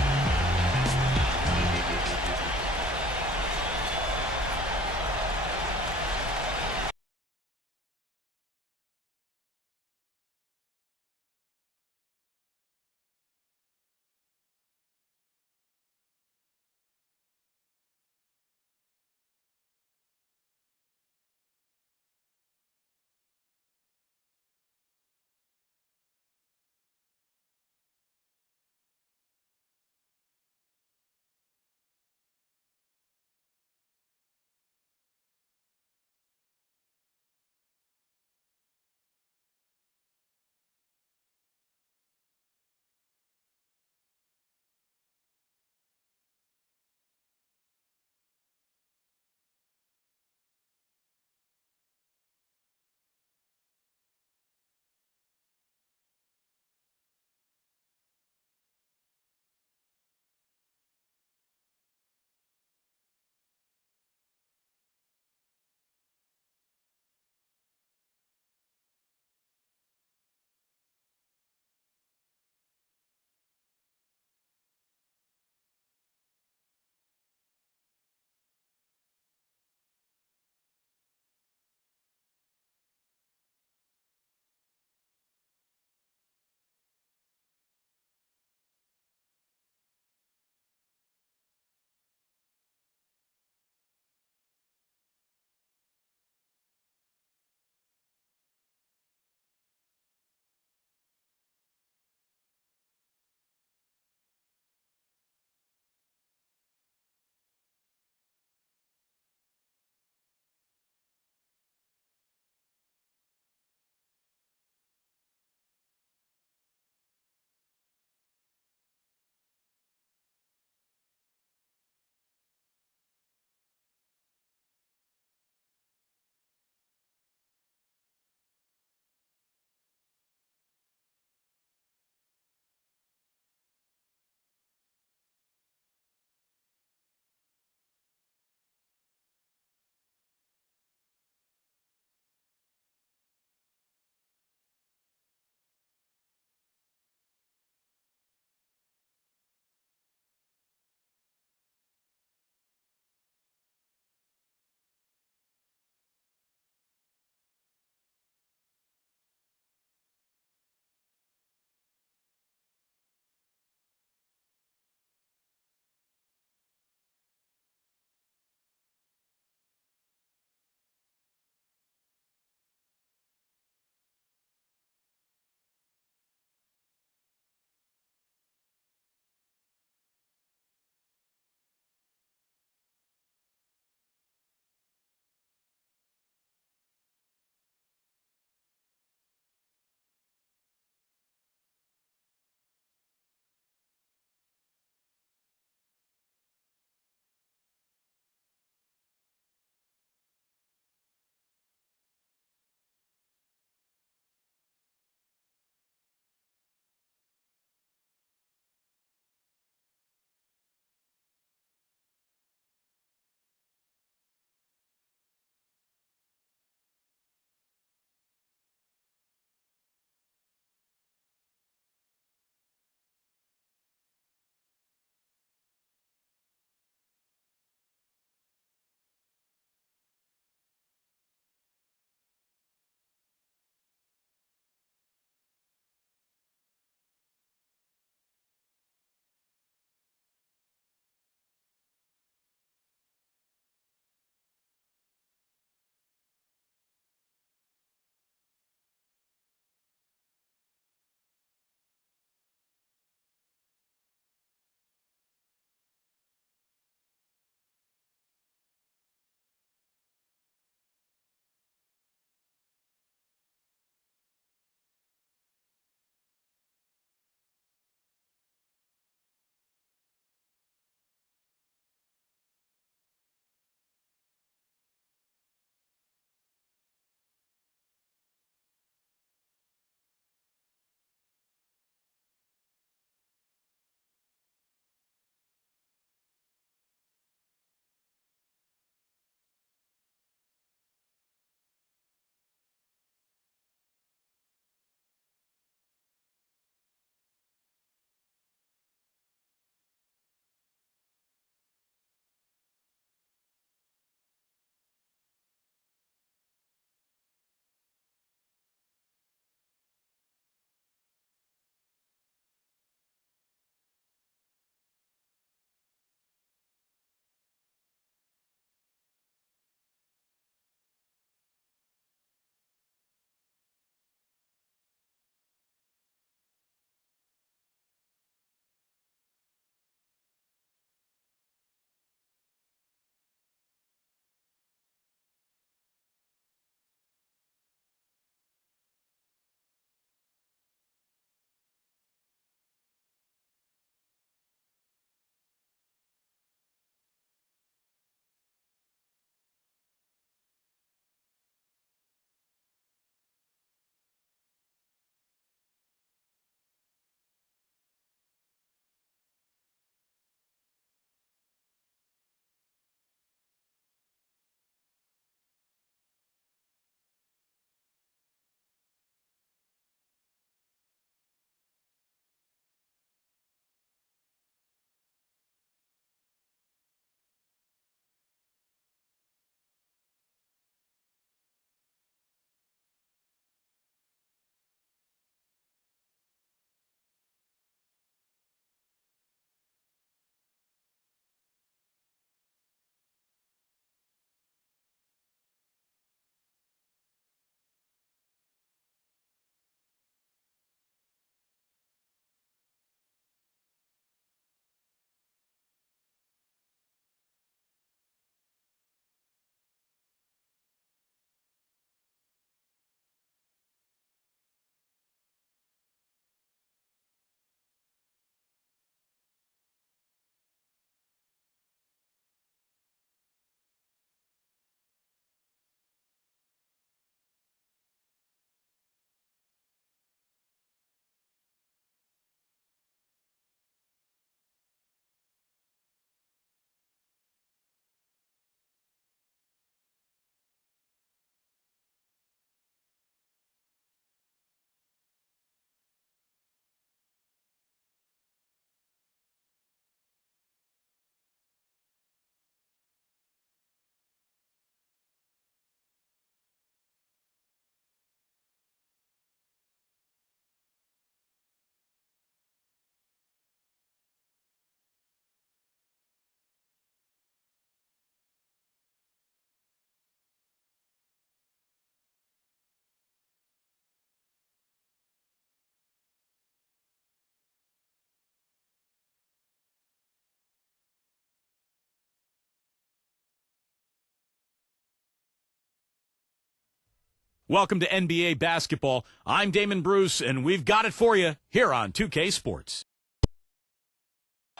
Welcome to NBA basketball. I'm Damon Bruce, and we've got it for you here on 2K Sports.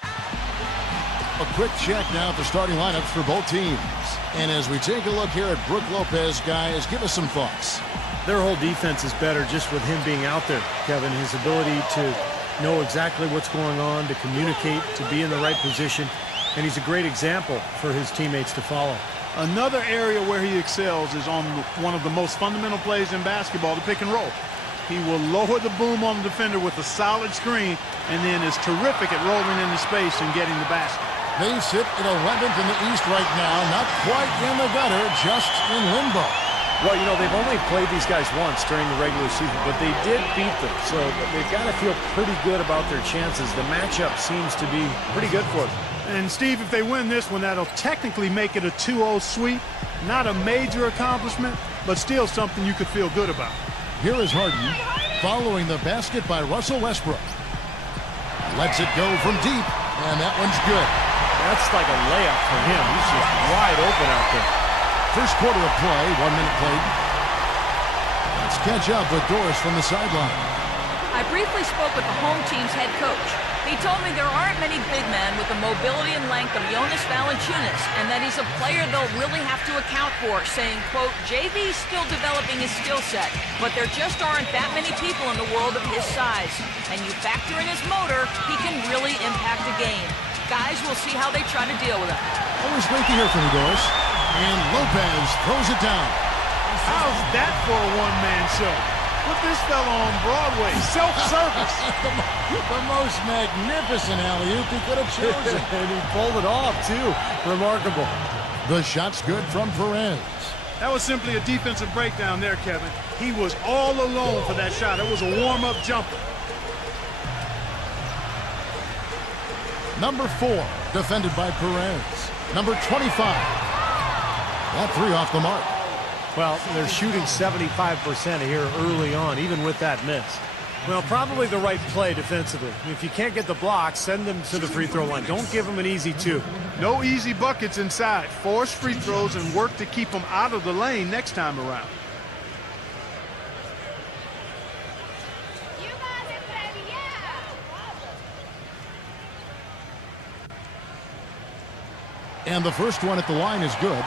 A quick check now at the starting lineups for both teams. And as we take a look here at Brook Lopez, guys, give us some thoughts. Their whole defense is better just with him being out there, Kevin. His ability to know exactly what's going on, to communicate, to be in the right position. And he's a great example for his teammates to follow. Another area where he excels is on one of the most fundamental plays in basketball, the pick and roll. He will lower the boom on the defender with a solid screen and then is terrific at rolling into space and getting the basket. They sit at 11th in the East right now, not quite in the gutter, just in limbo. Well, you know, they've only played these guys once during the regular season, but they did beat them, so they've got to feel pretty good about their chances. The matchup seems to be pretty good for them. And, Steve, if they win this one, that'll technically make it a 2-0 sweep. Not a major accomplishment, but still something you could feel good about. Here is Harden, following the basket by Russell Westbrook. Lets it go from deep, and that one's good. That's like a layup for him. He's just wide open out there. First quarter of play, 1 minute played. Let's catch up with Doris from the sideline. I briefly spoke with the home team's head coach. He told me there aren't many big men with the mobility and length of Jonas Valanciunas, and that he's a player they'll really have to account for, saying, quote, JV's still developing his skill set, but there just aren't that many people in the world of his size. And you factor in his motor, he can really impact a game. Guys, we'll see how they try to deal with him. Always great to hear from you, Doris. And Lopez throws it down. How's that for a one-man show? Put this fella on Broadway. Self-service. The most magnificent alley-oop he could have chosen. And he pulled it off, too. Remarkable. The shot's good from Perez. That was simply a defensive breakdown there, Kevin. He was all alone for that shot. It was a warm-up jumper. Number 4, defended by Perez. Number 25. That three off the mark. Well, they're shooting 75% here early on, even with that miss. Well, probably the right play defensively. If you can't get the block, send them to the free throw line. Don't give them an easy 2. No easy buckets inside. Force free throws and work to keep them out of the lane next time around. You got it, baby, yeah! And the first one at the line is good.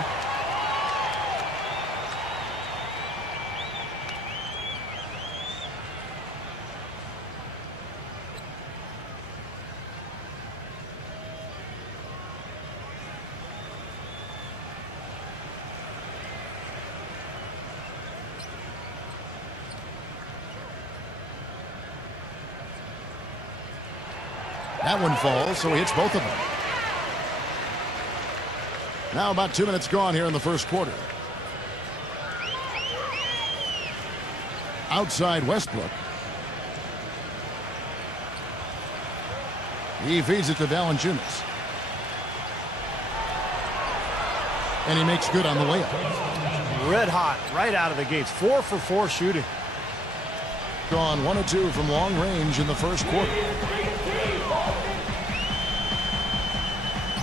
That one falls, so he hits both of them. Now about 2 minutes gone here in the first quarter. Outside Westbrook. He feeds it to Valanciunas. And he makes good on the layup. Red hot right out of the gates. 4 for 4 shooting. Gone 1 of 2 from long range in the first quarter.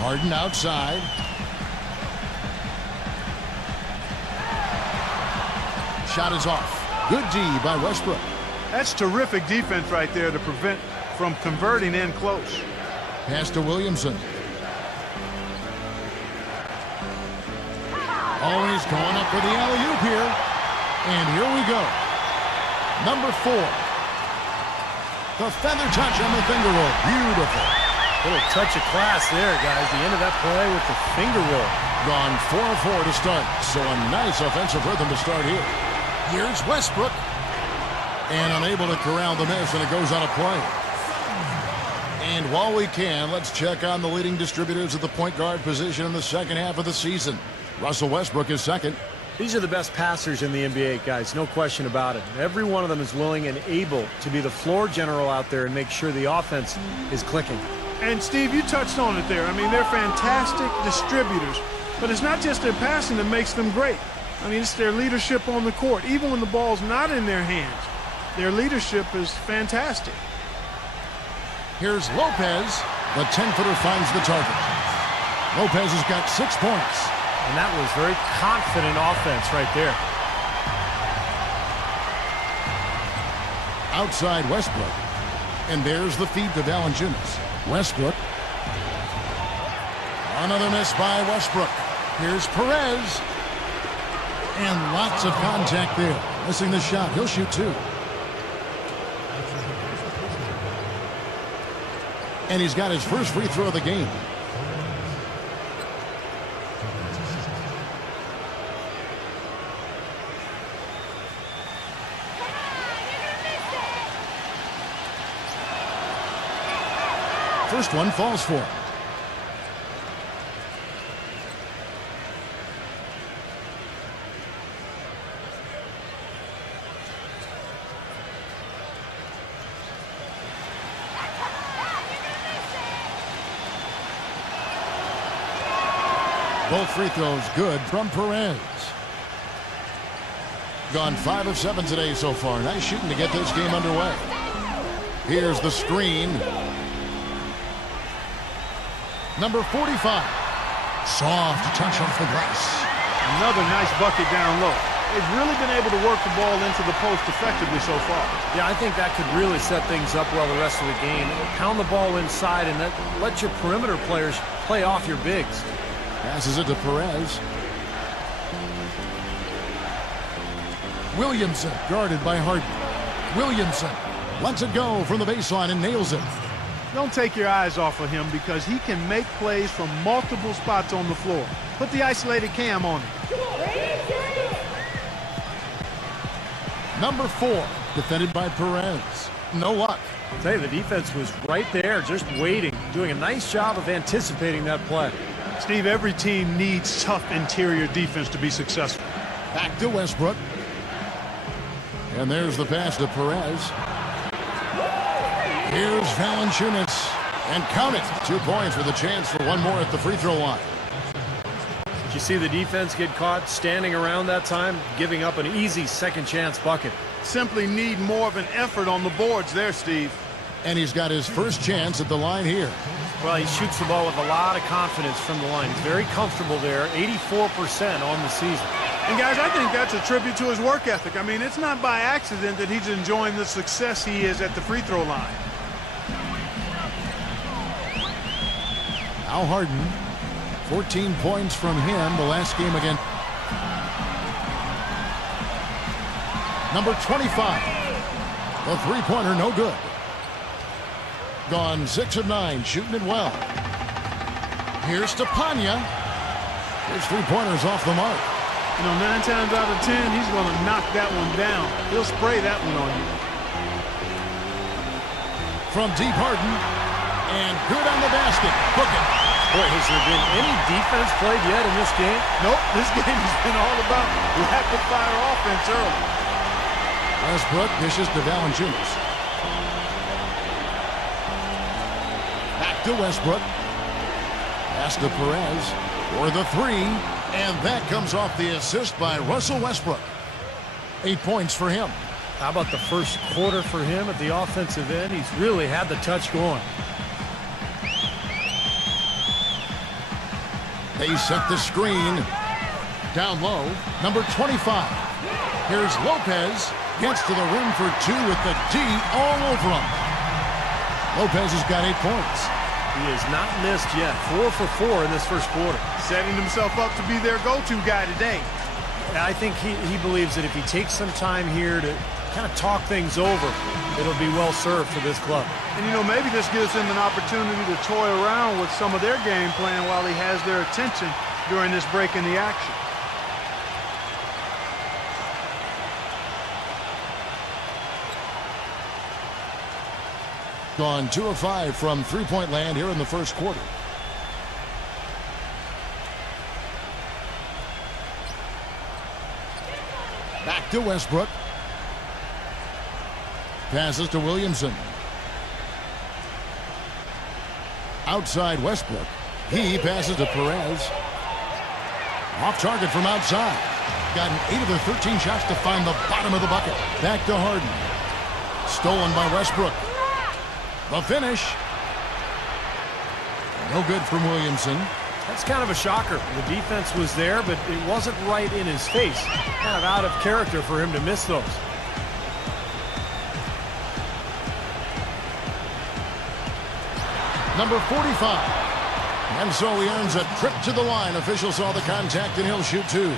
Harden outside. Shot is off. Good D by Westbrook. That's terrific defense right there to prevent from converting in close. Pass to Williamson. Always going up for the alley-oop here. And here we go. Number 4. The feather touch on the finger roll. Beautiful. Little touch of class there, guys. The end of that play with the finger roll. Gone 4 of 4 to start. So a nice offensive rhythm to start here. Here's Westbrook. And unable to corral the miss, and it goes on a play. And while we can, let's check on the leading distributors at the point guard position in the second half of the season. Russell Westbrook is second. These are the best passers in the NBA, guys. No question about it. Every one of them is willing and able to be the floor general out there and make sure the offense is clicking. And, Steve, you touched on it there. I mean, they're fantastic distributors. But it's not just their passing that makes them great. I mean, it's their leadership on the court. Even when the ball's not in their hands, their leadership is fantastic. Here's Lopez. The 10-footer finds the target. Lopez has got 6 points. And that was very confident offense right there. Outside Westbrook. And there's the feed to Valanciunas. Westbrook. Another miss by Westbrook. Here's Perez. And lots of contact there. Missing the shot. He'll shoot 2. And he's got his first free throw of the game. First one falls for him. Both free throws good from Perez. Gone 5 of 7 today so far. Nice shooting to get this game underway. Here's the screen. Number 45. Soft touch off the glass. Another nice bucket down low. They've really been able to work the ball into the post effectively so far. Yeah, I think that could really set things up well the rest of the game. Pound the ball inside and let your perimeter players play off your bigs. Passes it to Perez. Williamson guarded by Harden. Williamson lets it go from the baseline and nails it. Don't take your eyes off of him because he can make plays from multiple spots on the floor. Put the isolated cam on him. Number 4, defended by Perez. No luck. I'll tell you, the defense was right there, just waiting, doing a nice job of anticipating that play. Steve, every team needs tough interior defense to be successful. Back to Westbrook. And there's the pass to Perez. Here's Valanciunas. And count it. 2 points with a chance for one more at the free throw line. Did you see the defense get caught standing around that time, giving up an easy second chance bucket? Simply need more of an effort on the boards there, Steve. And he's got his first chance at the line here. Well, he shoots the ball with a lot of confidence from the line. He's very comfortable there, 84% on the season. And guys, I think that's a tribute to his work ethic. I mean, it's not by accident that he's enjoying the success he is at the free throw line. Al Harden, 14 points from him the last game again. Number 25. The three-pointer, no good. Gone 6 of 9, shooting it well. Here's Stepanya. His three-pointer's off the mark. You know, 9 times out of 10, he's going to knock that one down. He'll spray that one on you. From deep, Harden. And good on the basket. Book it. Boy, has there been any defense played yet in this game? Nope, this game has been all about rapid-fire offense early. Westbrook dishes to Valanciunas. Back to Westbrook. Pass to Perez for the 3. And that comes off the assist by Russell Westbrook. 8 points for him. How about the first quarter for him at the offensive end? He's really had the touch going. They set the screen. Down low, number 25. Here's Lopez. Gets to the rim for 2 with the D all over him. Lopez has got 8 points. He has not missed yet. 4 for 4 in this first quarter. Setting himself up to be their go-to guy today. I think he believes that if he takes some time here to kind of talk things over, it'll be well served for this club. And, you know, maybe this gives him an opportunity to toy around with some of their game plan while he has their attention during this break in the action. Gone 2 of 5 from three-point land here in the first quarter. Back to Westbrook. Passes to Williamson. Outside Westbrook. He passes to Perez. Off target from outside. Gotten 8 of their 13 shots to find the bottom of the bucket. Back to Harden. Stolen by Westbrook. The finish. No good from Williamson. That's kind of a shocker. The defense was there, but it wasn't right in his face. Kind of out of character for him to miss those. Number 45. And so he earns a trip to the line. Officials saw the contact, and he'll shoot two.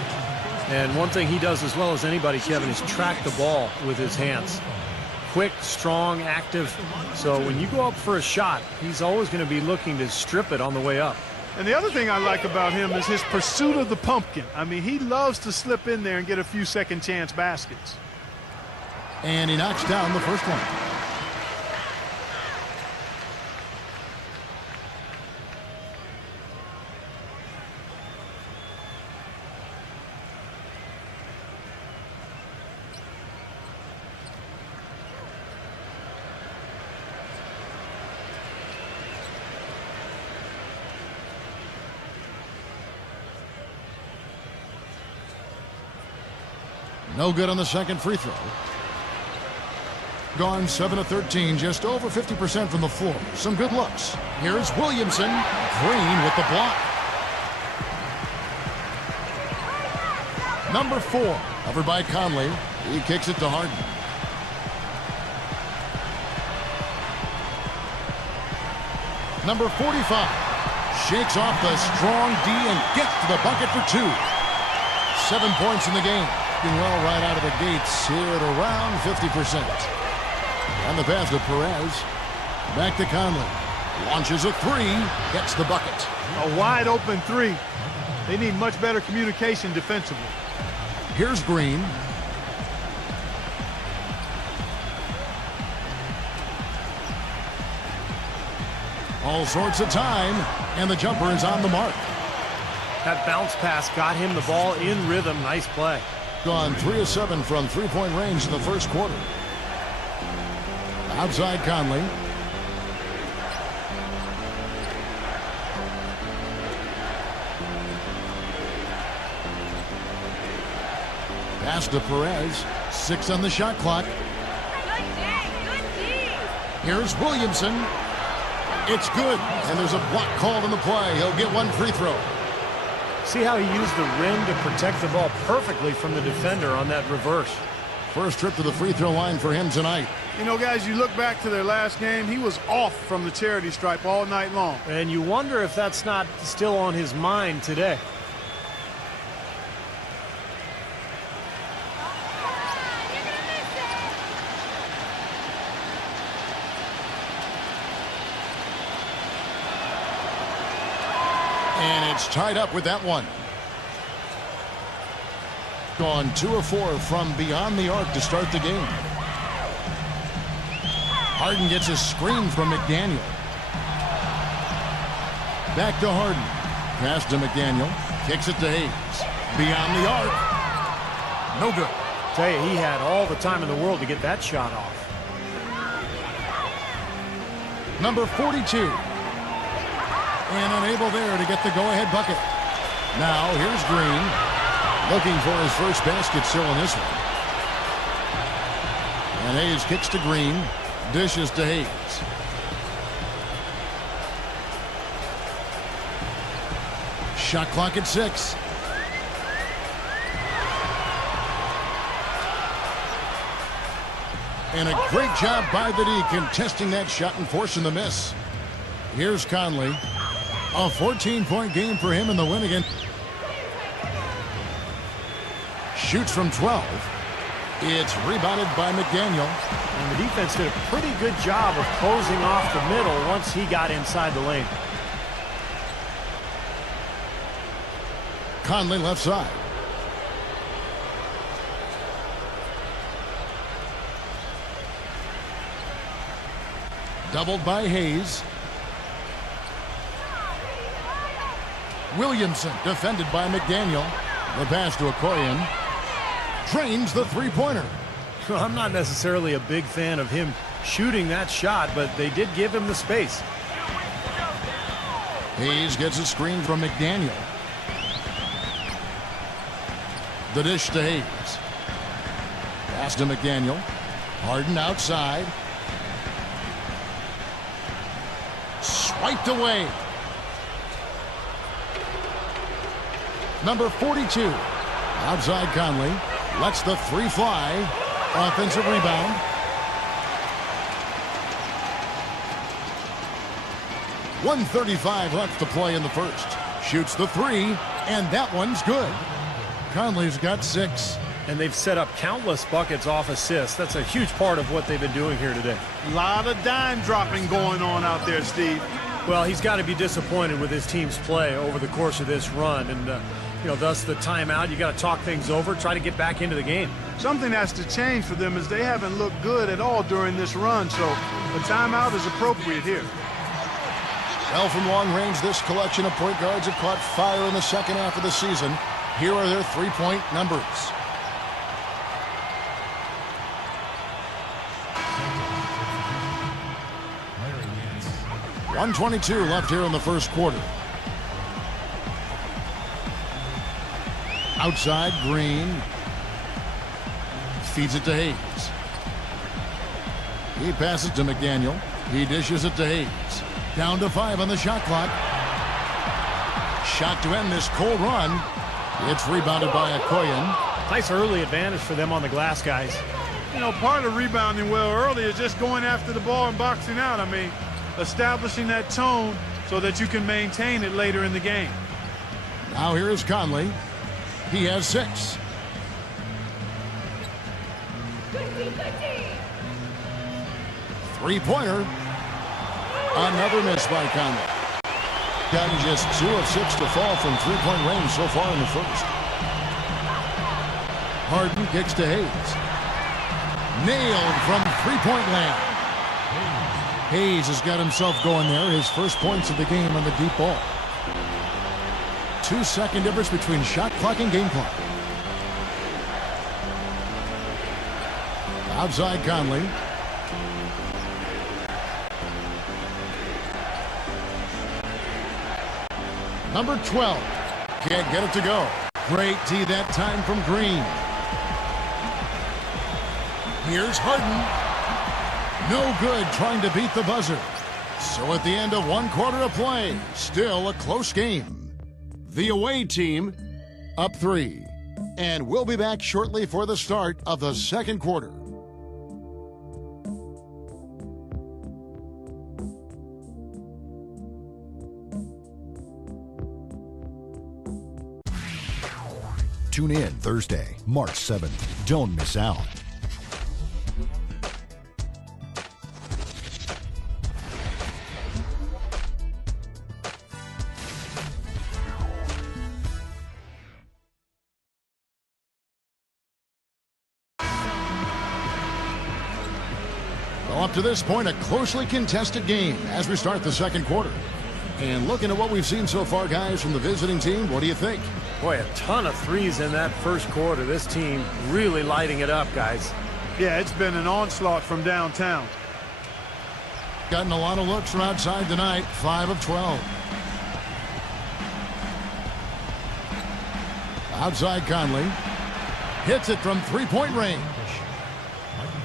And one thing he does as well as anybody, Kevin, is track the ball with his hands. Quick, strong, active. So when you go up for a shot, he's always going to be looking to strip it on the way up. And the other thing I like about him is his pursuit of the pumpkin. I mean, he loves to slip in there and get a few second chance baskets. And he knocks down the first one. No good on the second free throw. Gone 7 of 13, just over 50% from the floor. Some good looks. Here's Williamson. Green with the block. Number 4, covered by Conley. He kicks it to Harden. Number 45 shakes off the strong D and gets to the bucket for 2. 7 points in the game. Well, right out of the gates here at around 50%. And the pass to Perez. Back to Conley. Launches a 3. Gets the bucket. A wide open 3. They need much better communication defensively. Here's Green. All sorts of time. And the jumper is on the mark. That bounce pass got him the ball in rhythm. Nice play. Gone 3 of 7 from three-point range in the first quarter. Outside Conley. Pass to Perez. 6 on the shot clock. Here's Williamson. It's good. And there's a block called on the play. He'll get one free throw. See how he used the rim to protect the ball perfectly from the defender on that reverse. First trip to the free throw line for him tonight. You know, guys, you look back to their last game, he was off from the charity stripe all night long. And you wonder if that's not still on his mind today. And it's tied up with that one. Gone 2 of 4 from beyond the arc to start the game. Harden gets a screen from McDaniel. Back to Harden. Pass to McDaniel. Kicks it to Hayes. Beyond the arc. No good. Tell you, he had all the time in the world to get that shot off. Number 42. And unable there to get the go-ahead bucket. Now here's Green. Looking for his first basket still in this one. And Hayes kicks to Green. Dishes to Hayes. Shot clock at 6. And a great job by the D contesting that shot and forcing the miss. Here's Conley. A 14-point game for him in the win again. Shoots from 12. It's rebounded by McDaniel. And the defense did a pretty good job of closing off the middle once he got inside the lane. Conley left side. Doubled by Hayes. Williamson defended by McDaniel. The pass to Okoye. Drains the three-pointer. Well, I'm not necessarily a big fan of him shooting that shot, but they did give him the space. Hayes gets a screen from McDaniel. The dish to Hayes. Pass to McDaniel. Harden outside. Swiped away. Number 42. Outside Conley. Lets the 3 fly. Offensive rebound. 1:35 left to play in the first. Shoots the three, and that one's good. Conley's got 6. And they've set up countless buckets off assists. That's a huge part of what they've been doing here today. A lot of dime dropping going on out there, Steve. Well, he's got to be disappointed with his team's play over the course of this run. And, thus the timeout. You got to talk things over, try to get back into the game. Something has to change for them as they haven't looked good at all during this run. So a timeout is appropriate here. Well, from long range, this collection of point guards have caught fire in the second half of the season. Here are their three-point numbers. .122 left here in the first quarter. Outside, Green. Feeds it to Hayes. He passes to McDaniel. He dishes it to Hayes. Down to 5 on the shot clock. Shot to end this cold run. It's rebounded by Okoye. Nice early advantage for them on the glass, guys. Part of rebounding well early is just going after the ball and boxing out. I mean, establishing that tone so that you can maintain it later in the game. Now here is Conley. He has 6. Three-pointer. Another miss by Conley. Gotten just 2 of 6 to fall from three-point range so far in the first. Harden kicks to Hayes. Nailed from three-point land. Hayes has got himself going there. His first points of the game on the deep ball. 2-second difference between shot clock and game clock. Outside Conley. Number 12. Can't get it to go. Great D that time from Green. Here's Harden. No good trying to beat the buzzer. So at the end of one quarter of play, still a close game. The away team up 3. And we'll be back shortly for the start of the second quarter. Tune in Thursday, March 7th. Don't miss out. Well, up to this point, a closely contested game as we start the second quarter. And looking at what we've seen so far, guys, from the visiting team, what do you think? Boy, a ton of threes in that first quarter. This team really lighting it up, guys. Yeah, it's been an onslaught from downtown. Gotten a lot of looks from outside tonight, 5 of 12. Outside Conley. Hits it from three-point range.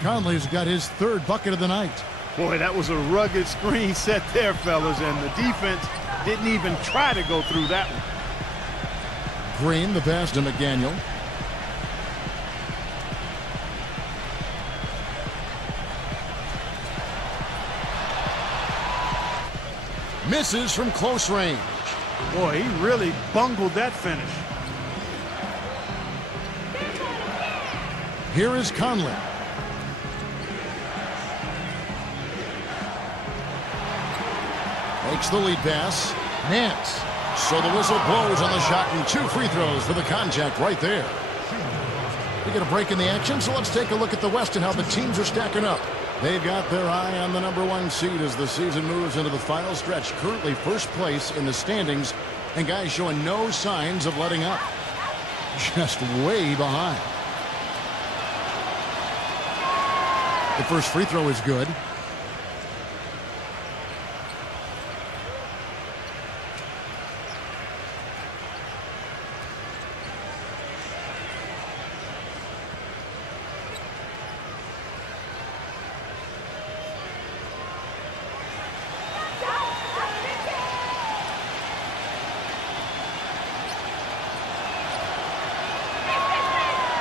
Conley's got his 3rd bucket of the night. Boy, that was a rugged screen set there, fellas, and the defense didn't even try to go through that one. Green, the pass to McDaniel. Misses from close range. Boy, he really bungled that finish. Here is Conley. Makes the lead pass. Nance. So the whistle blows on the shot and 2 free throws for the contact right there. We get a break in the action, so let's take a look at the West and how the teams are stacking up. They've got their eye on the number 1 seed as the season moves into the final stretch. Currently first place in the standings, and guys showing no signs of letting up. Just way behind. The first free throw is good.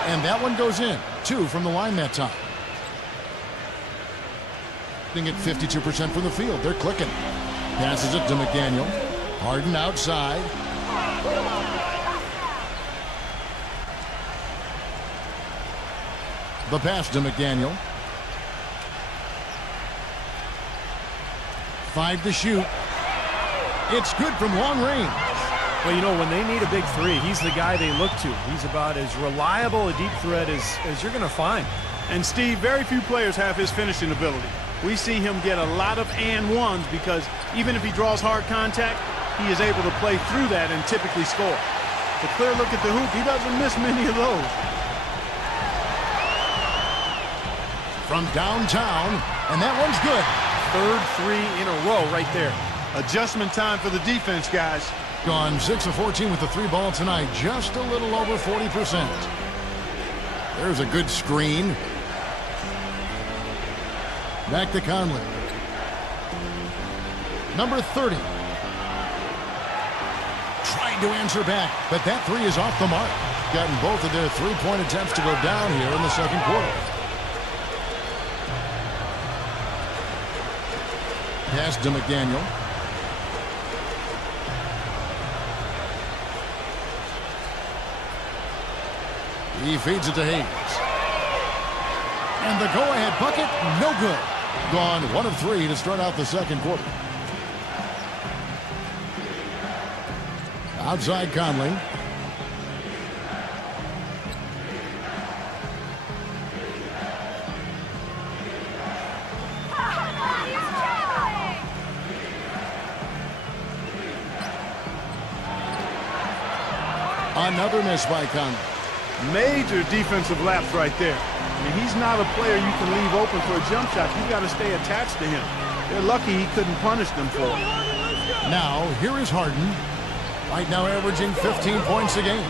And that one goes in. 2 from the line that time. At 52% from the field. They're clicking. Passes it to McDaniel. Harden outside. The pass to McDaniel. 5 to shoot. It's good from long range. Well, you know, when they need a big three, he's the guy they look to. He's about as reliable a deep threat as you're going to find. And Steve, very few players have his finishing ability. We see him get a lot of and ones because even if he draws hard contact, he is able to play through that and typically score. The clear look at the hoop, he doesn't miss many of those. From downtown, and that one's good. Third three in a row right there. Adjustment time for the defense, guys. Gone 6 of 14 with the 3 ball tonight, just a little over 40%. There's a good screen. Back to Conley. Number 30. Trying to answer back, but that 3 is off the mark. Gotten both of their 3-point attempts to go down here in the second quarter. Pass to McDaniel. He feeds it to Hayes. And the go-ahead bucket, no good. Gone 1 of 3 to start out the second quarter. Outside Conley. Another miss by Conley. Major defensive lapse right there. I mean, he's not a player you can leave open for a jump shot. You've got to stay attached to him. They're lucky he couldn't punish them for it. Now, here is Harden. Right now averaging 15 points a game.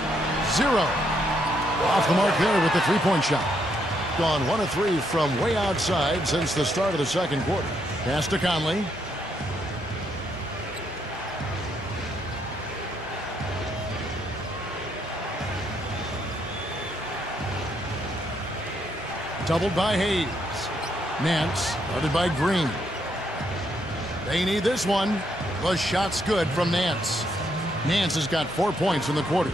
0. Off the mark there with the 3-point shot. Gone 1 of 3 from way outside since the start of the second quarter. Pass to Conley. Doubled by Hayes. Nance guarded by Green. They need this one. The shot's good from Nance. Nance has got 4 points in the quarter.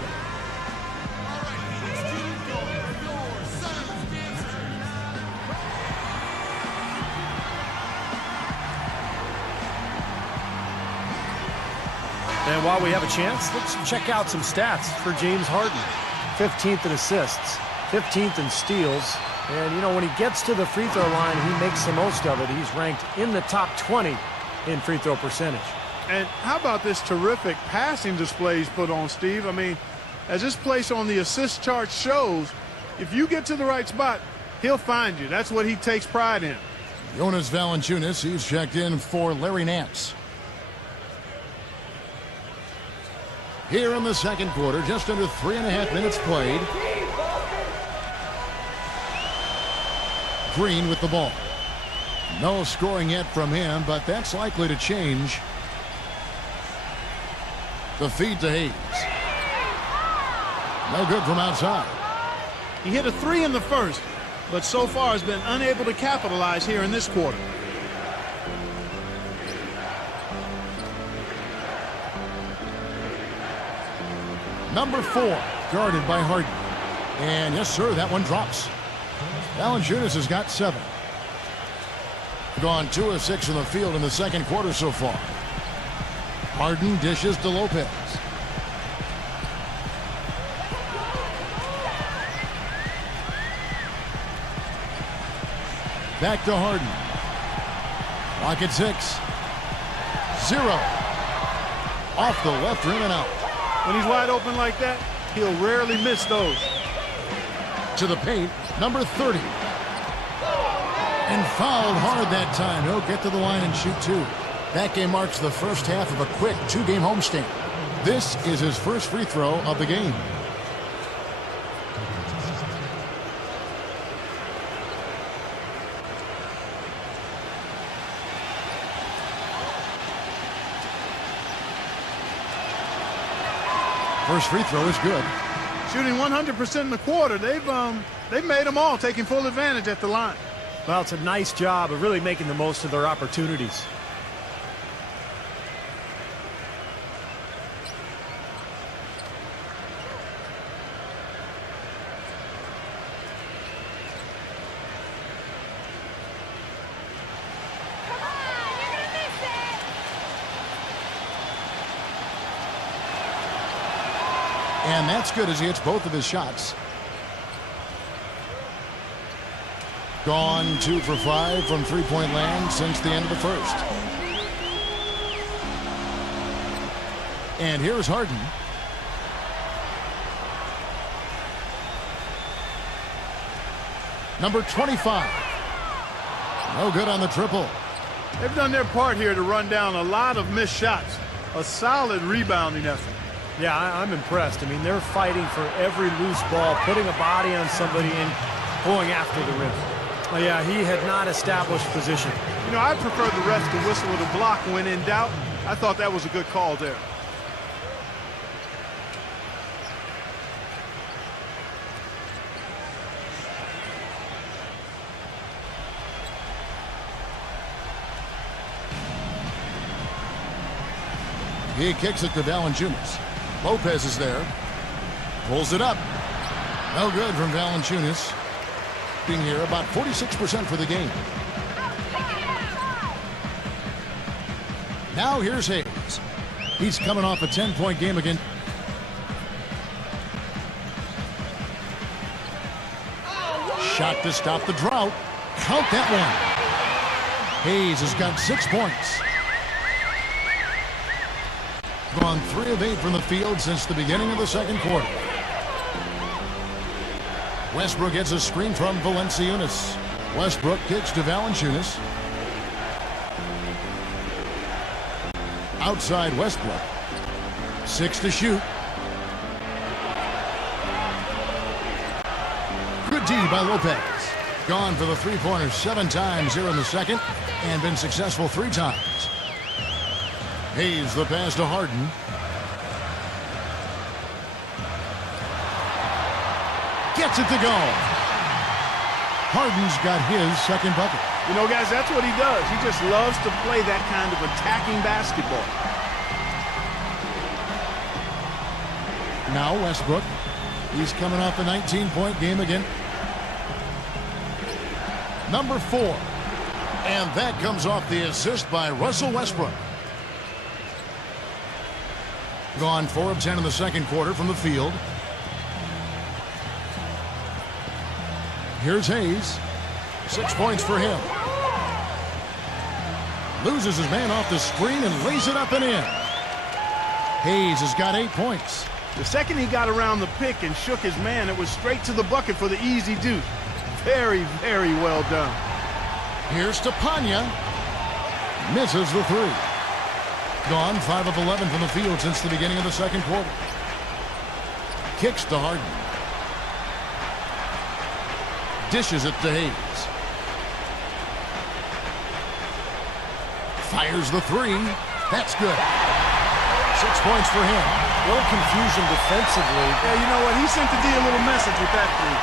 And while we have a chance, let's check out some stats for James Harden. 15th in assists, 15th in steals. And, you know, when he gets to the free throw line, he makes the most of it. He's ranked in the top 20 in free throw percentage. And how about this terrific passing display he's put on, Steve? I mean, as this place on the assist chart shows, if you get to the right spot, he'll find you. That's what he takes pride in. Jonas Valanciunas, he's checked in for Larry Nance. Here in the second quarter, just under 3.5 minutes played. Green with the ball. No scoring yet from him, but that's likely to change. The feed to Hayes. No good from outside. He hit a 3 in the first, but so far has been unable to capitalize here in this quarter. Number 4, guarded by Harden. And yes, sir, that one drops. Valanciunas has got 7. Gone 2 of 6 in the field in the second quarter so far. Harden dishes to Lopez. Back to Harden. Clock at 6. 0. Off the left rim and out. When he's wide open like that, he'll rarely miss those. To the paint, number 30. And fouled hard that time. He'll get to the line and shoot 2. That game marks the first half of a quick 2-game homestand. This is his first free throw of the game. First free throw is good. Shooting 100% in the quarter. They've made them all, taking full advantage at the line. Well, it's a nice job of really making the most of their opportunities. And that's good as he hits both of his shots. Gone 2 for 5 from three-point land since the end of the first. And here's Harden. Number 25. No good on the triple. They've done their part here to run down a lot of missed shots. A solid rebounding effort. Yeah, I'm impressed. I mean, they're fighting for every loose ball, putting a body on somebody and going after the rim. Oh, yeah, he had not established position. You know, I prefer the refs to whistle with a block when in doubt. I thought that was a good call there. He kicks it to Valanciunas. Lopez is there. Pulls it up. No good from Valanciunas. Being here about 46% for the game. Now here's Hayes. He's coming off a 10-point game again. Shot to stop the drought. Count that one. Hayes has got 6 points. Gone 3 of 8 from the field since the beginning of the second quarter. Westbrook gets a screen from Valanciunas. Westbrook kicks to Valanciunas. Outside Westbrook. 6 to shoot. Good D by Lopez. Gone for the three-pointer 7 times here in the second and been successful 3 times. Hayes the pass to Harden. Gets it to go. Harden's got his second bucket. You know, guys, that's what he does. He just loves to play that kind of attacking basketball. Now Westbrook. He's coming off a 19-point game again. Number 4. And that comes off the assist by Russell Westbrook. Gone 4 of 10 in the second quarter from the field. Here's Hayes. 6 points for him. Loses his man off the screen and lays it up and in. Hayes has got 8 points. The second he got around the pick and shook his man, it was straight to the bucket for the easy deuce. Very, very well done. Here's to Panya. Misses the 3. Gone 5 of 11 from the field since the beginning of the second quarter. Kicks to Harden. Dishes it to Hayes. Fires the 3. That's good. 6 points for him. A little confusion defensively. Yeah, you know what? He sent the D a little message with that three.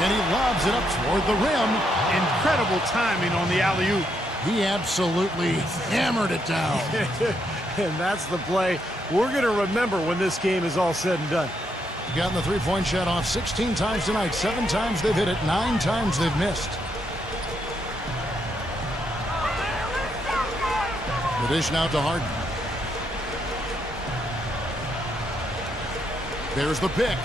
And he lobs it up toward the rim. Incredible timing on the alley-oop. He absolutely hammered it down. And that's the play we're going to remember when this game is all said and done. Gotten the three-point shot off 16 times tonight. 7 times they've hit it. 9 times they've missed. The dish now to Harden. There's the pick.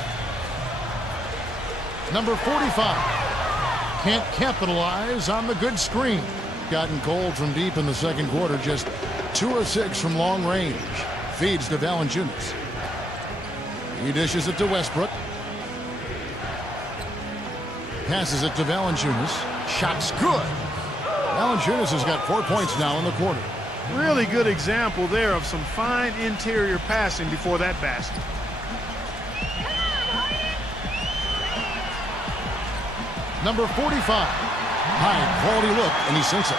Number 45. Can't capitalize on the good screen. Gotten cold from deep in the second quarter. Just 2 of 6 from long range. Feeds to Valanciunas. He dishes it to Westbrook. Passes it to Valanciunas. Shot's good. Valanciunas has got 4 points now in the quarter. Really good example there of some fine interior passing before that basket. Number 45. High quality look, and he sinks it.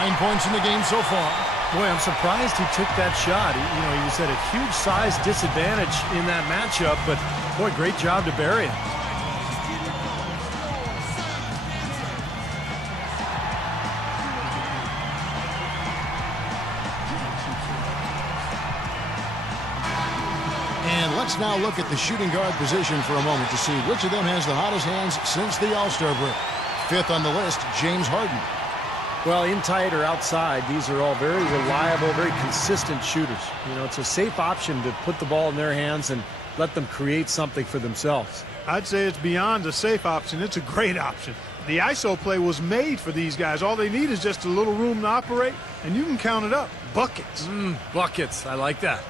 9 points in the game so far. Boy, I'm surprised he took that shot. He was at a huge size disadvantage in that matchup, but boy, great job to bury it. And let's now look at the shooting guard position for a moment to see which of them has the hottest hands since the All-Star break. 5th on the list, James Harden. Well, in tight or outside, these are all very reliable, very consistent shooters. You know, it's a safe option to put the ball in their hands and let them create something for themselves. I'd say it's beyond a safe option. It's a great option. The ISO play was made for these guys. All they need is just a little room to operate, and you can count it up. Buckets. Buckets. I like that.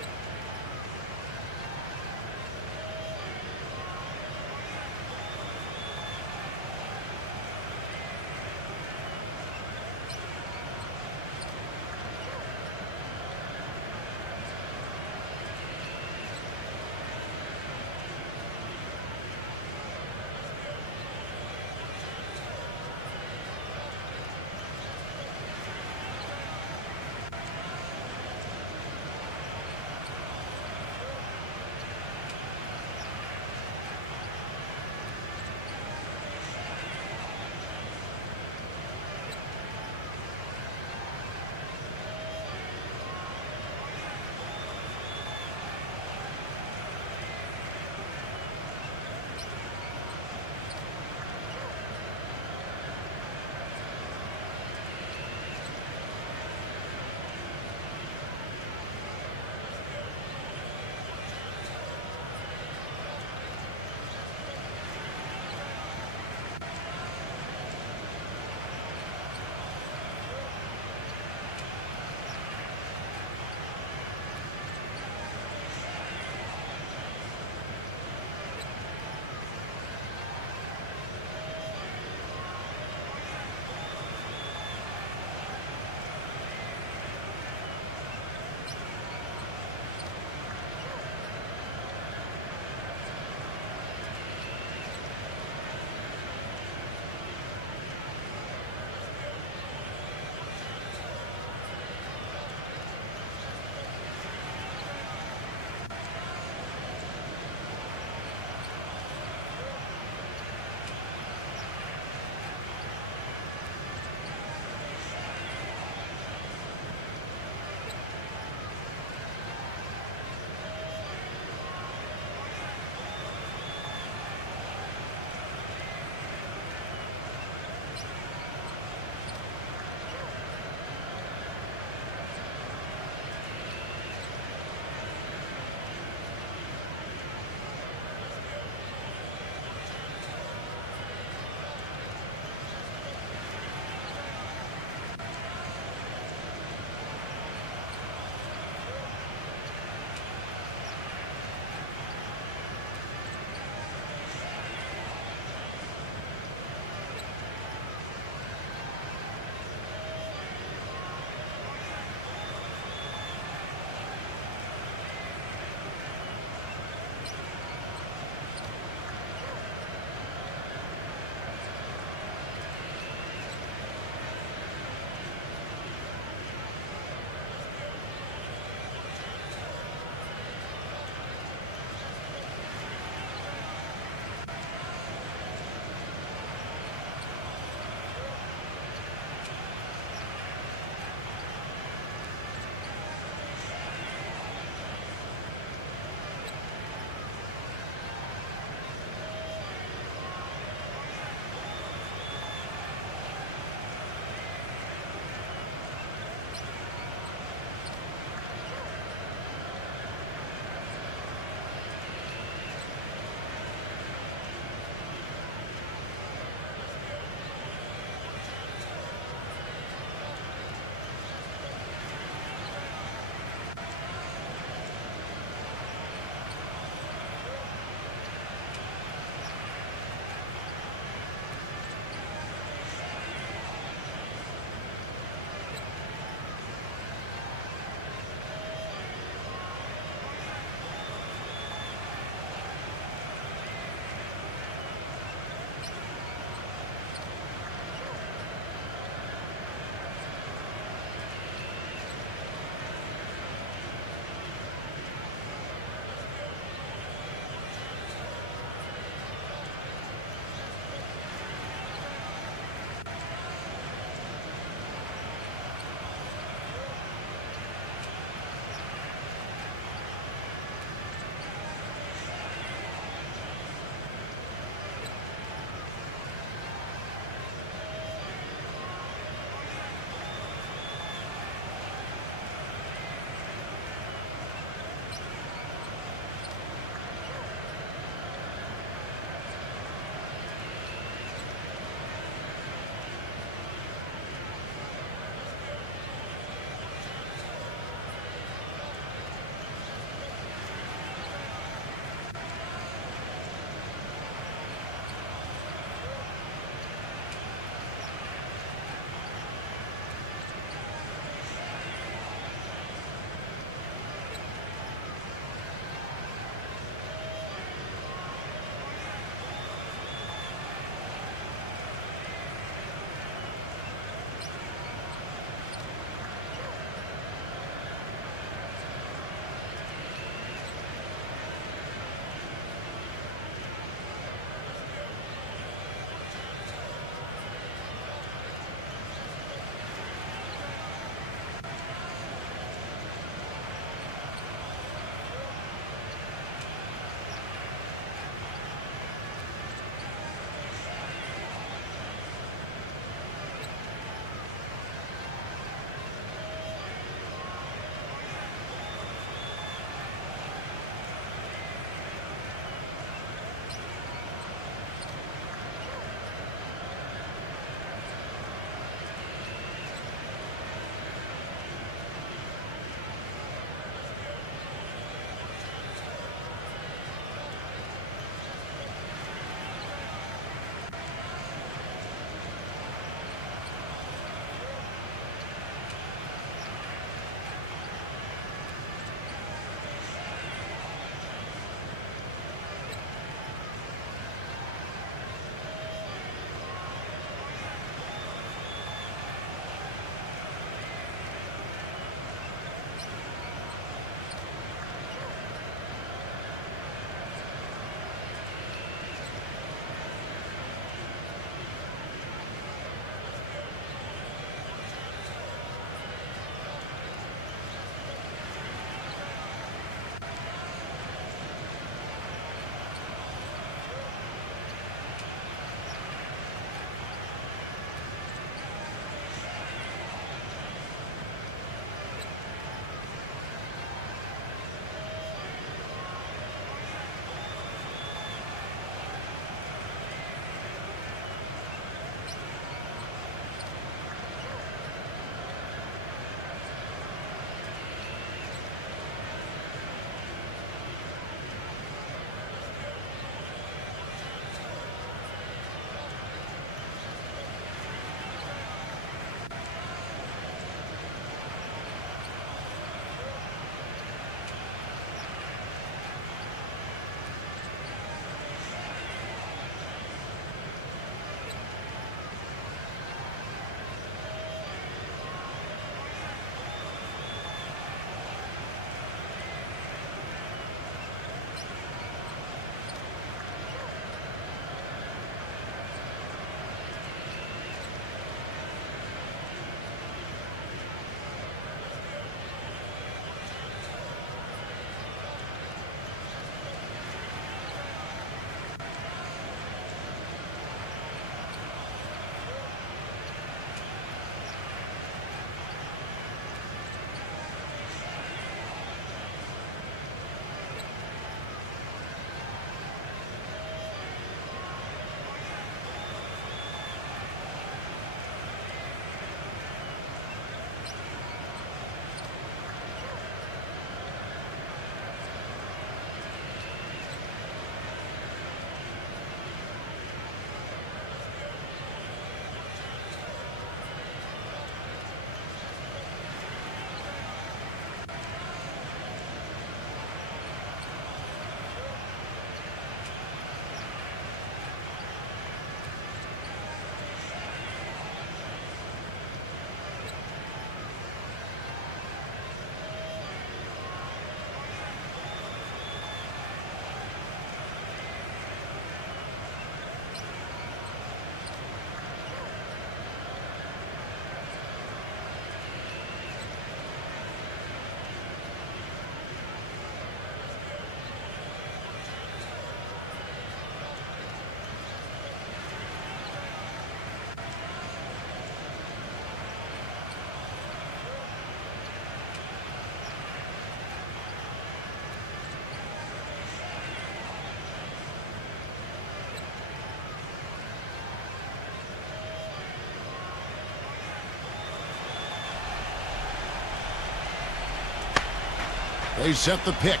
They set the pick.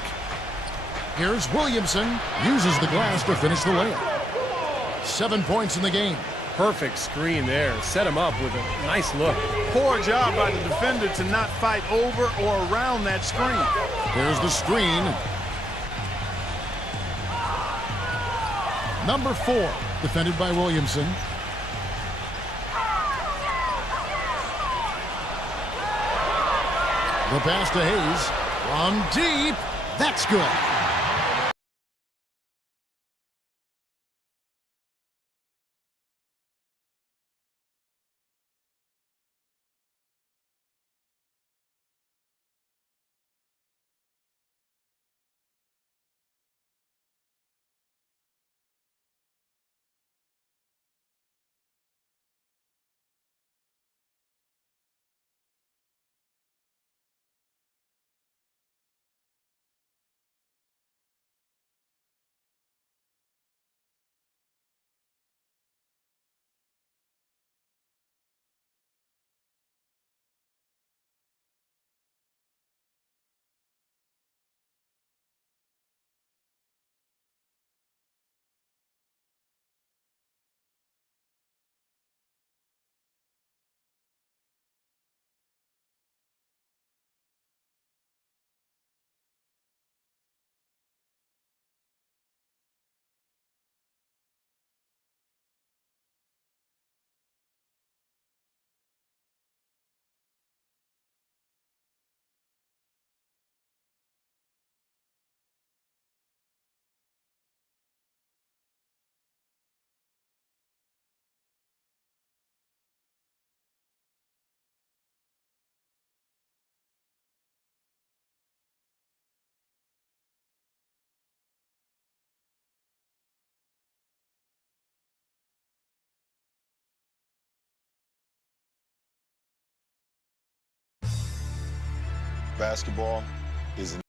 Here's Williamson. Uses the glass to finish the layup. 7 points in the game. Perfect screen there. Set him up with a nice look. Poor job by the defender to not fight over or around that screen. Here's the screen. Number 4, defended by Williamson. The pass to Hayes. From deep. That's good. Basketball is an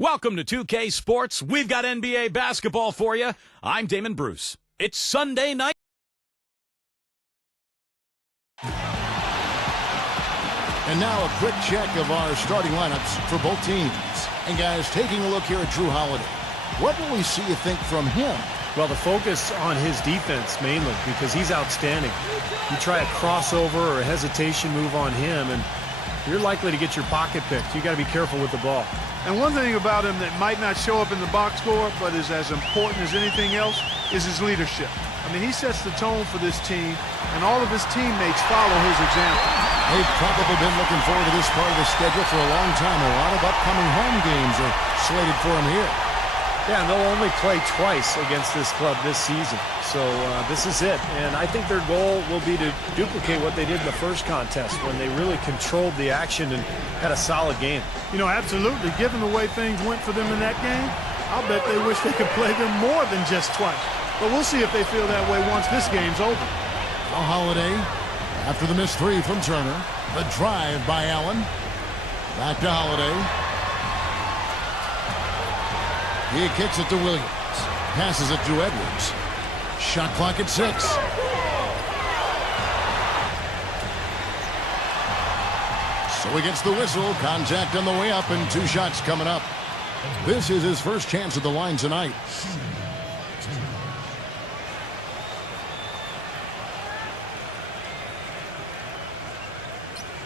Welcome to 2K Sports. We've got NBA basketball for you. I'm Damon Bruce. It's Sunday night. And now a quick check of our starting lineups for both teams. And guys, taking a look here at Drew Holiday. What will we see, you think, from him? Well, the focus on his defense mainly because he's outstanding. You try a crossover or a hesitation move on him, and you're likely to get your pocket picked. You got to be careful with the ball. And one thing about him that might not show up in the box score, but is as important as anything else, is his leadership. I mean, he sets the tone for this team, and all of his teammates follow his example. They've probably been looking forward to this part of the schedule for a long time. A lot of upcoming home games are slated for him here. Yeah, and they'll only play twice against this club this season. So this is it. And I think their goal will be to duplicate what they did in the first contest when they really controlled the action and had a solid game. You know, absolutely. Given the way things went for them in that game, I'll bet they wish they could play them more than just twice. But we'll see if they feel that way once this game's over. Now Holiday, after the missed three from Turner. The drive by Allen. Back to Holiday. He kicks it to Williams. Passes it to Edwards. Shot clock at 6. So he gets the whistle. Contact on the way up and 2 shots coming up. This is his first chance at the line tonight.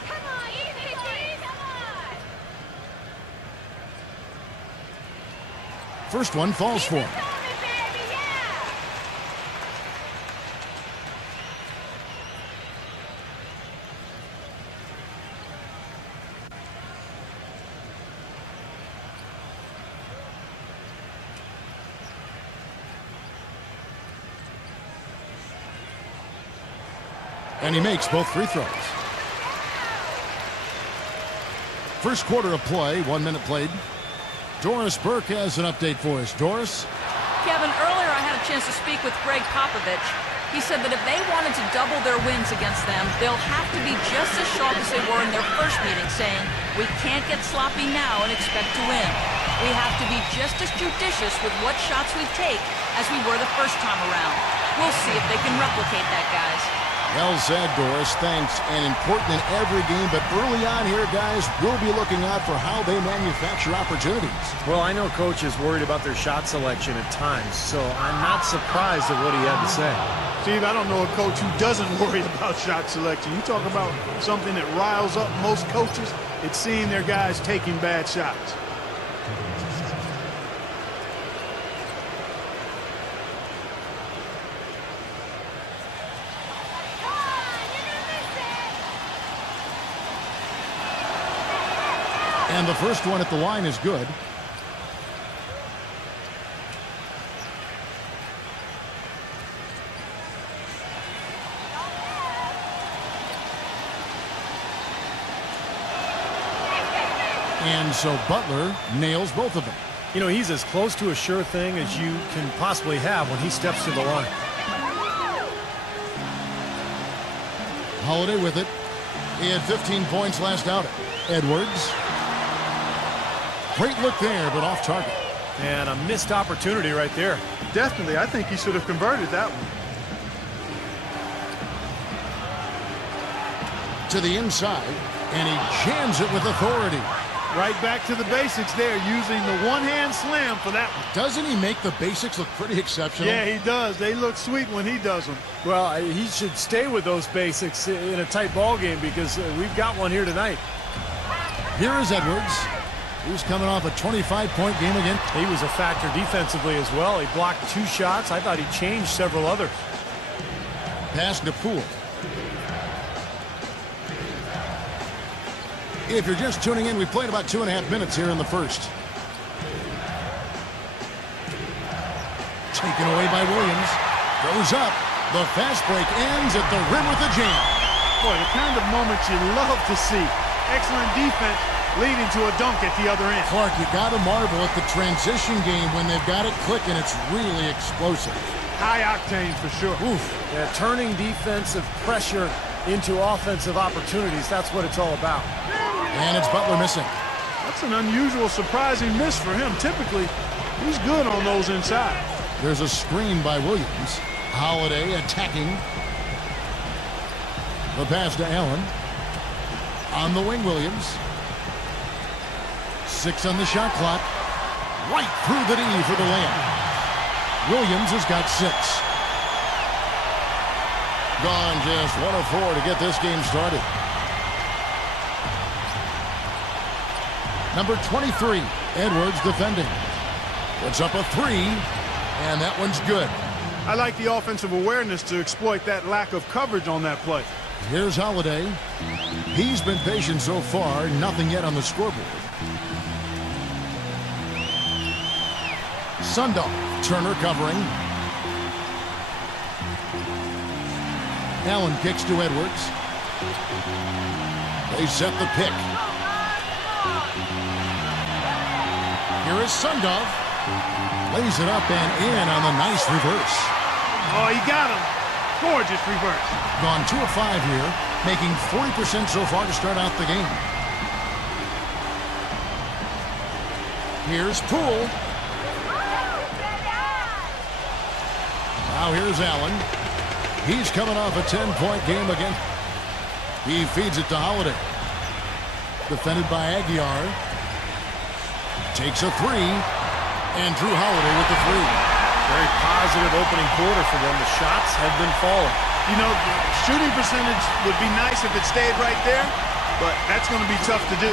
Come on, easy, come on. First one falls for him. And he makes both free throws. First quarter of play, 1 minute played. Doris Burke has an update for us. Doris? Kevin, earlier I had a chance to speak with Greg Popovich. He said that if they wanted to double their wins against them, they'll have to be just as sharp as they were in their first meeting, saying, we can't get sloppy now and expect to win. We have to be just as judicious with what shots we take as we were the first time around. We'll see if they can replicate that, guys. Well said, Doris. Thanks. And important in every game, but early on here, guys, we'll be looking out for how they manufacture opportunities. Well, I know Coach is worried about their shot selection at times, so I'm not surprised at what he had to say. Steve, I don't know a coach who doesn't worry about shot selection. You talk about something that riles up most coaches, it's seeing their guys taking bad shots. And the first one at the line is good. And so Butler nails both of them. You know, he's as close to a sure thing as you can possibly have when he steps to the line. Holiday with it. He had 15 points last outing. Edwards. Great look there, but off target. And a missed opportunity right there. Definitely, I think he should have converted that one. To the inside, and he jams it with authority. Right back to the basics there, using the one-hand slam for that one. Doesn't he make the basics look pretty exceptional? Yeah, he does. They look sweet when he does them. Well, he should stay with those basics in a tight ball game because we've got one here tonight. Here is Edwards. He's coming off a 25-point game again. He was a factor defensively as well. He blocked 2 shots. I thought he changed several others. Pass to Poole. If you're just tuning in, we played about 2.5 minutes here in the first. Taken away by Williams. Goes up. The fast break ends at the rim with a jam. Boy, the kind of moments you love to see. Excellent defense leading to a dunk at the other end. Clark, you got to marvel at the transition game when they've got it clicking. It's really explosive. High octane for sure. Oof. Yeah, turning defensive pressure into offensive opportunities. That's what it's all about. And it's Butler missing. That's an unusual, surprising miss for him. Typically, he's good on those inside. There's a screen by Williams. Holiday attacking. The pass to Allen. On the wing, Williams. 6 on the shot clock. Right through the D for the layup. Williams has got 6. Gone just 1 of 4 to get this game started. Number 23, Edwards defending. Puts up a 3, and that one's good. I like the offensive awareness to exploit that lack of coverage on that play. Here's Holiday. He's been patient so far, nothing yet on the scoreboard. Sundahl, Turner covering. Allen kicks to Edwards. They set the pick. Here is Sundahl. Lays it up and in on the nice reverse. Oh, he got him. Gorgeous reverse. Gone 2 of 5 here, making 40% so far to start out the game. Here's Poole. Now here's Allen. He's coming off a 10-point game again. He feeds it to Holiday. Defended by Aguiar. Takes a 3. And Drew Holiday with the 3. Very positive opening quarter for them. The shots have been falling. You know, the shooting percentage would be nice if it stayed right there, but that's going to be tough to do.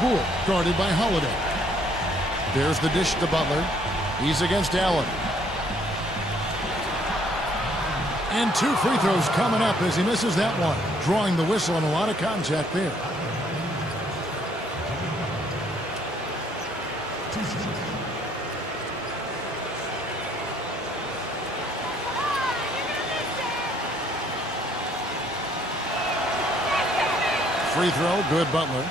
Poole guarded by Holiday. There's the dish to Butler. He's against Allen. And 2 free throws coming up as he misses that one. Drawing the whistle and a lot of contact there. free throw, good Butler.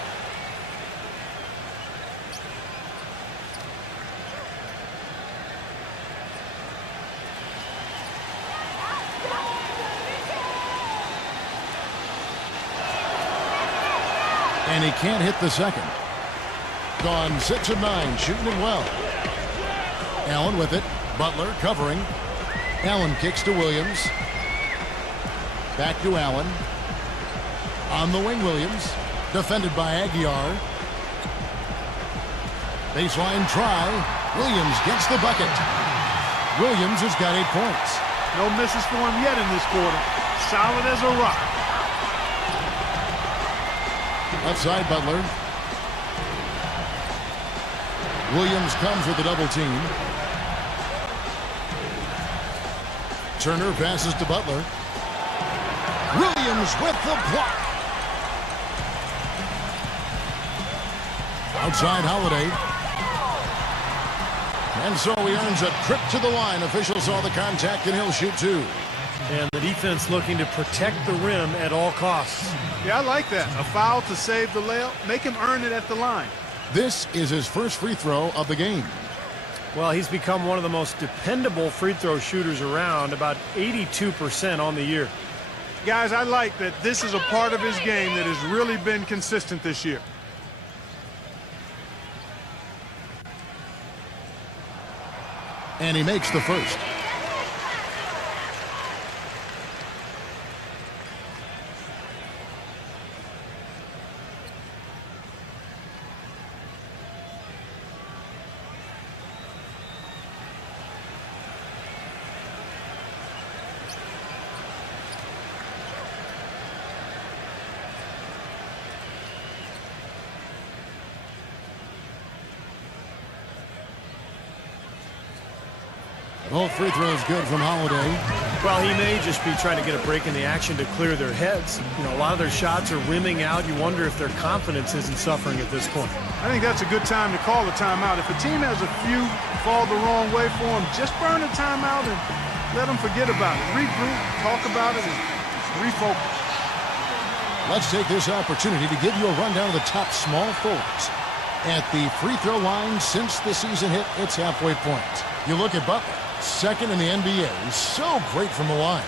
And he can't hit the second. Gone 6 of 9, shooting it well. Allen with it. Butler covering. Allen kicks to Williams. Back to Allen. On the wing, Williams. Defended by Aguiar. Baseline try. Williams gets the bucket. Williams has got 8 points. No misses for him yet in this quarter. Solid as a rock. Left side, Butler. Williams comes with a double team. Turner passes to Butler. Williams with the block. Outside Holiday. And so he earns a trip to the line. Officials saw the contact and he'll shoot 2. And the defense looking to protect the rim at all costs. Yeah, I like that. A foul to save the layup. Make him earn it at the line. This is his first free throw of the game. Well, he's become one of the most dependable free throw shooters around, about 82% on the year. Guys, I like that this is a part of his game that has really been consistent this year. And he makes the first. Both free throws good from Holiday. Well, he may just be trying to get a break in the action to clear their heads. You know, a lot of their shots are rimming out. You wonder if their confidence isn't suffering at this point. I think that's a good time to call a timeout. If a team has a few fall the wrong way for them, just burn a timeout and let them forget about it. Regroup, talk about it, and refocus. Let's take this opportunity to give you a rundown of the top small forwards. At the free throw line since the season hit its halfway point. You look at Butler. Second in the NBA. He's so great from the line.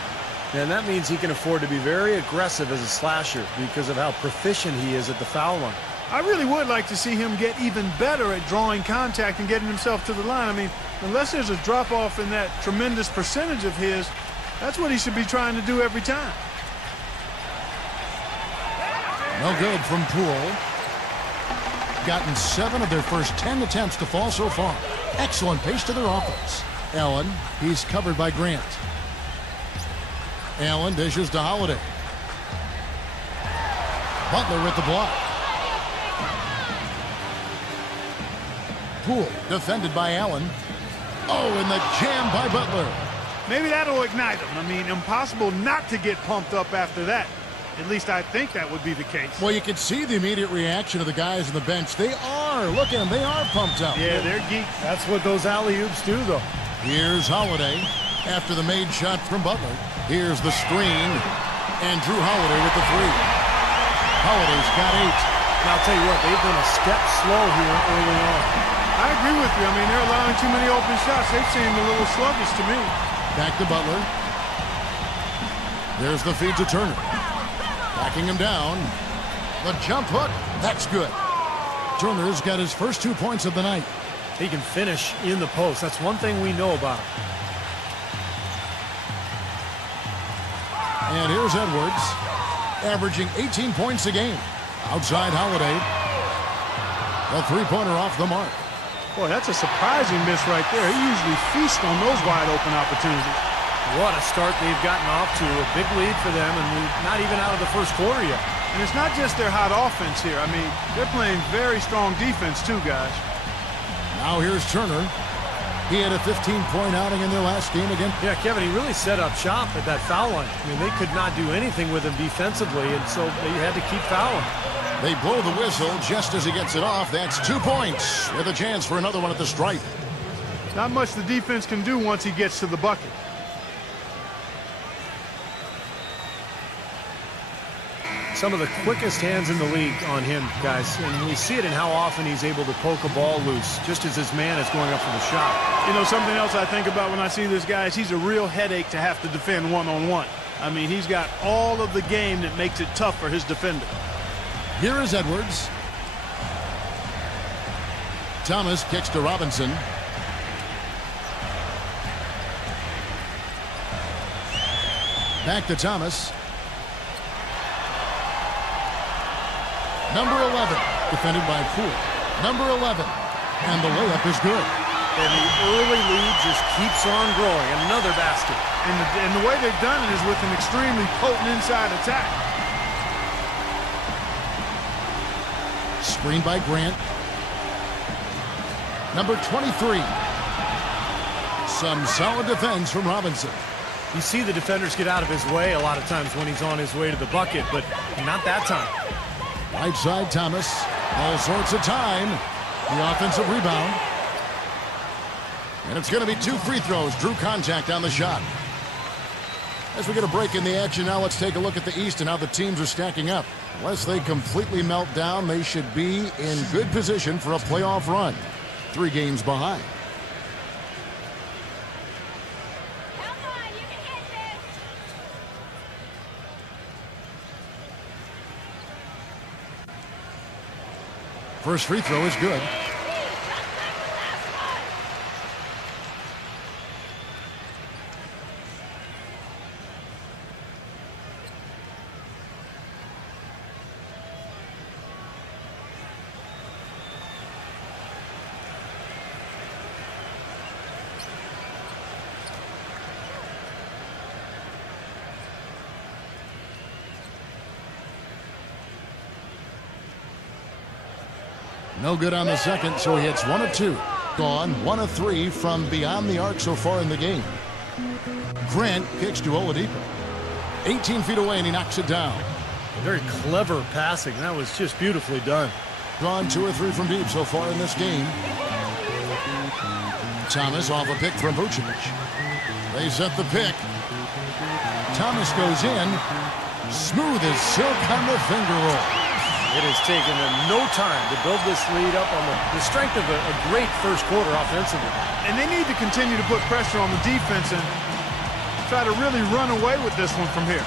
And that means he can afford to be very aggressive as a slasher because of how proficient he is at the foul line. I really would like to see him get even better at drawing contact and getting himself to the line. I mean, unless there's a drop-off in that tremendous percentage of his, that's what he should be trying to do every time. No good from Poole. Gotten 7 of their first 10 attempts to fall so far. Excellent pace to their offense. Allen, he's covered by Grant. Allen dishes to Holiday. Butler with the block. Poole defended by Allen. Oh, and the jam by Butler. Maybe that'll ignite him. I mean, impossible not to get pumped up after that. At least I think that would be the case. Well, you can see the immediate reaction of the guys on the bench. They are. Look at them. They are pumped up. Yeah, they're geeks. That's what those alley-oops do, though. Here's Holiday after the made shot from Butler. Here's the screen. And Drew Holiday with the 3. Holiday's got 8. Now, I'll tell you what, they've been a step slow here early on. I agree with you. I mean, they're allowing too many open shots. They seem a little sluggish to me. Back to Butler. There's the feed to Turner. Backing him down. The jump hook. That's good. Turner's got his first 2 points of the night. He can finish in the post. That's one thing we know about him. And here's Edwards, averaging 18 points a game. Outside Holiday. The three-pointer off the mark. Boy, that's a surprising miss right there. He usually feasts on those wide-open opportunities. What a start they've gotten off to. A big lead for them, and we're not even out of the first quarter yet. And it's not just their hot offense here. I mean, they're playing very strong defense too, guys. Now here's Turner. He had a 15-point outing in their last game again. Yeah, Kevin, he really set up shop at that foul line. I mean, they could not do anything with him defensively, and so they had to keep fouling. They blow the whistle just as he gets it off. That's 2 points with a chance for another one at the stripe. Not much the defense can do once he gets to the bucket. Some of the quickest hands in the league on him, guys. And we see it in how often he's able to poke a ball loose just as his man is going up for the shot. You know, something else I think about when I see this guy is he's a real headache to have to defend one-on-one. I mean, he's got all of the game that makes it tough for his defender. Here is Edwards. Thomas kicks to Robinson. Back to Thomas. Number 11, defended by Poole. Number 11, and the layup is good. And the early lead just keeps on growing. Another basket. And the way they've done it is with an extremely potent inside attack. Screen by Grant. Number 23. Some solid defense from Robinson. You see the defenders get out of his way a lot of times when he's on his way to the bucket, but not that time. Right side Thomas. All sorts of time. The offensive rebound. And it's going to be 2 free throws. Drew contact on the shot. As we get a break in the action now, let's take a look at the East and how the teams are stacking up. Unless they completely melt down, they should be in good position for a playoff run. 3 games behind. Come on, you can hit this. First free throw is good. No good on the second, so he hits 1 of 2. Gone 1 of 3 from beyond the arc so far in the game. Grant kicks to Oladipo. 18 feet away, and he knocks it down. Very clever passing. That was just beautifully done. Gone 2 or 3 from deep so far in this game. Thomas off a pick from Vucevic. They set the pick. Thomas goes in. Smooth as silk on the finger roll. It has taken them no time to build this lead up on the strength of a great first quarter offensively. And they need to continue to put pressure on the defense and try to really run away with this one from here.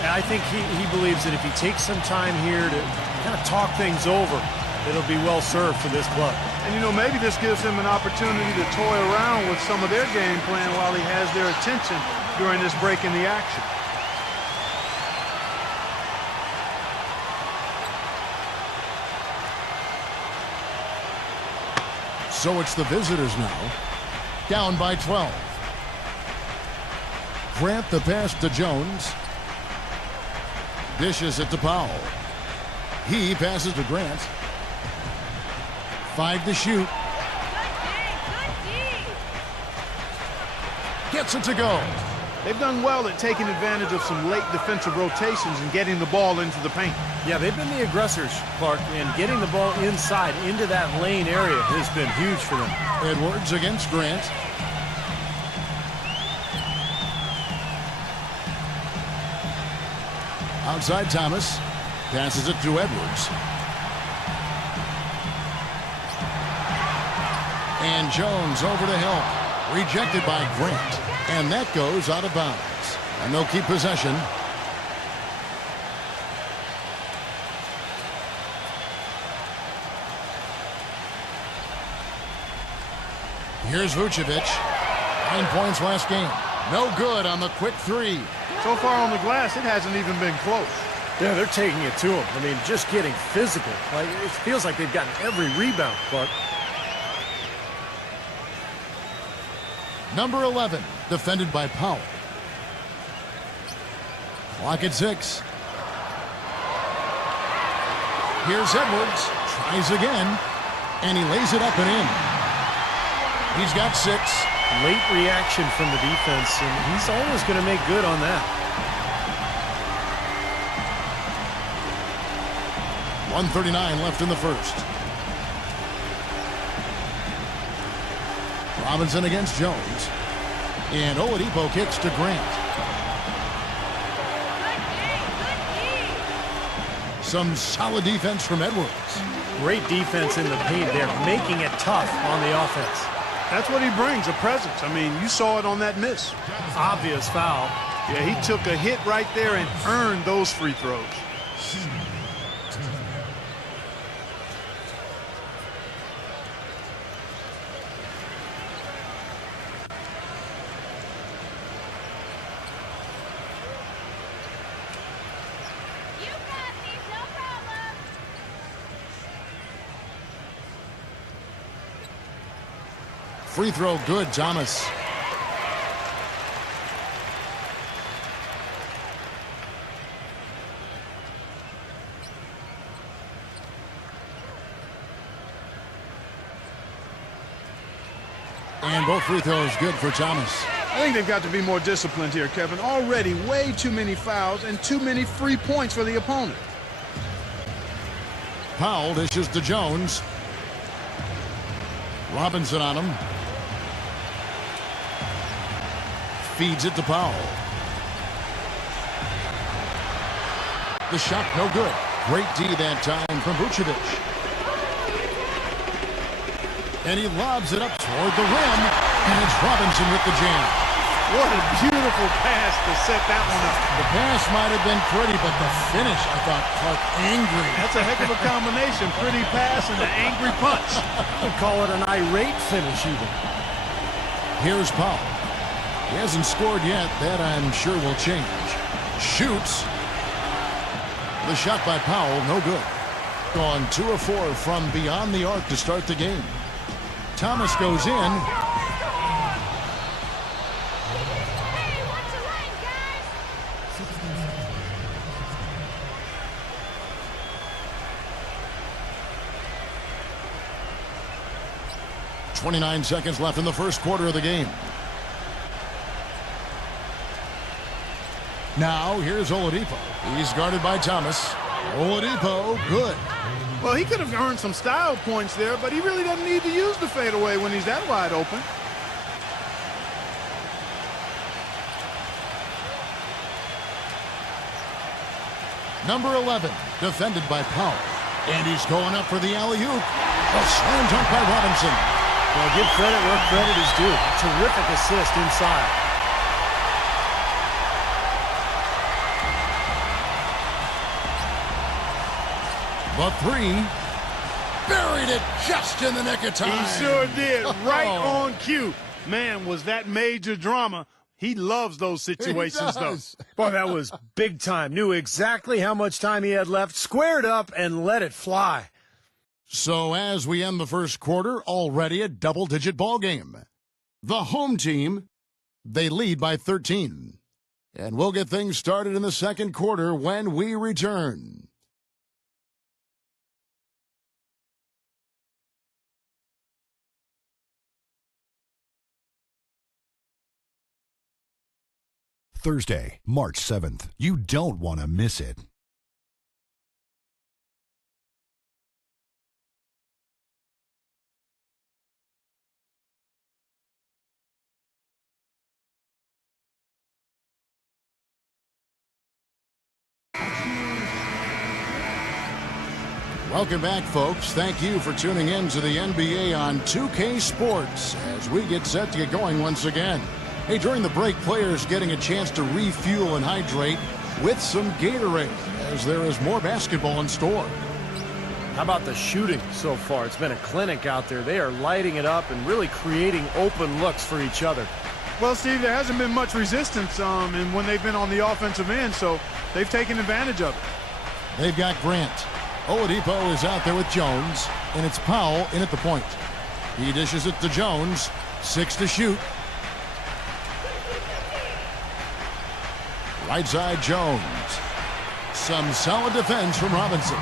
And I think he believes that if he takes some time here to kind of talk things over, it'll be well served for this club. And, you know, maybe this gives him an opportunity to toy around with some of their game plan while he has their attention during this break in the action. So it's the visitors now. Down by 12. Grant the pass to Jones. Dishes it to Powell. He passes to Grant. 5 to shoot. Gets it to go. They've done well at taking advantage of some late defensive rotations and getting the ball into the paint. Yeah, they've been the aggressors, Clark, and getting the ball inside into that lane area has been huge for them. Edwards against Grant. Outside Thomas. Passes it to Edwards. And Jones over to help. Rejected by Grant. And that goes out of bounds. And they'll keep possession. Here's Vucevic. 9 points last game. No good on the quick 3. So far on the glass, it hasn't even been close. Yeah, they're taking it to him. I mean, just getting physical. Like, it feels like they've gotten every rebound, Clark. Number 11, defended by Powell. Clock at 6. Here's Edwards. Tries again. And he lays it up and in. He's got 6. Late reaction from the defense, and he's always going to make good on that. 1:39 left in the first. Robinson against Jones. And Oladipo kicks to Grant. Some solid defense from Edwards. Great defense in the paint there, making it tough on the offense. That's what he brings, a presence. I mean, you saw it on that miss. Obvious foul. Yeah, he took a hit right there and earned those free throws. You got these, no problem. Free throw good, Thomas. And both free throws good for Thomas. I think they've got to be more disciplined here, Kevin. Already way too many fouls and too many free points for the opponent. Powell dishes to Jones. Robinson on him. Feeds it to Powell. The shot no good. Great D that time from Vucevic. And he lobs it up toward the rim. And it's Robinson with the jam. What a beautiful pass to set that one up. The pass might have been pretty, but the finish, I thought, Clark, angry. That's a heck of a combination. Pretty pass and an angry punch. I would call it an irate finish even. Here's Powell. He hasn't scored yet. That I'm sure will change. Shoots. The shot by Powell, no good. Gone 2 of 4 from beyond the arc to start the game. Thomas goes in. Hey, watch your lane, guys. 29 seconds left in the first quarter of the game. Now, here's Oladipo. He's guarded by Thomas. Oladipo, good. Well, he could have earned some style points there, but he really doesn't need to use the fadeaway when he's that wide open. Number 11, defended by Powell. And he's going up for the alley-oop. A slam dunk by Robinson. Well, give credit where credit is due. Terrific assist inside. The three. Buried it just in the nick of time. He sure did. Right Oh. on cue. Man, was that major drama. He loves those situations, though. Boy, that was big time. Knew exactly how much time he had left, squared up, and let it fly. So as we end the first quarter, already a double-digit ball game. The home team, they lead by 13. And we'll get things started in the second quarter when we return. Thursday, March 7th. You don't want to miss it. Welcome back, folks. Thank you for tuning in to the NBA on 2K Sports as we get set to get going once again. Hey, during the break, players getting a chance to refuel and hydrate with some Gatorade as there is more basketball in store. How about the shooting so far? It's been a clinic out there. They are lighting it up and really creating open looks for each other. Well, Steve, there hasn't been much resistance and when they've been on the offensive end, so they've taken advantage of it. They've got Grant. Oladipo is out there with Jones, and it's Powell in at the point. He dishes it to Jones. 6 to shoot. Right side, Jones. Some solid defense from Robinson.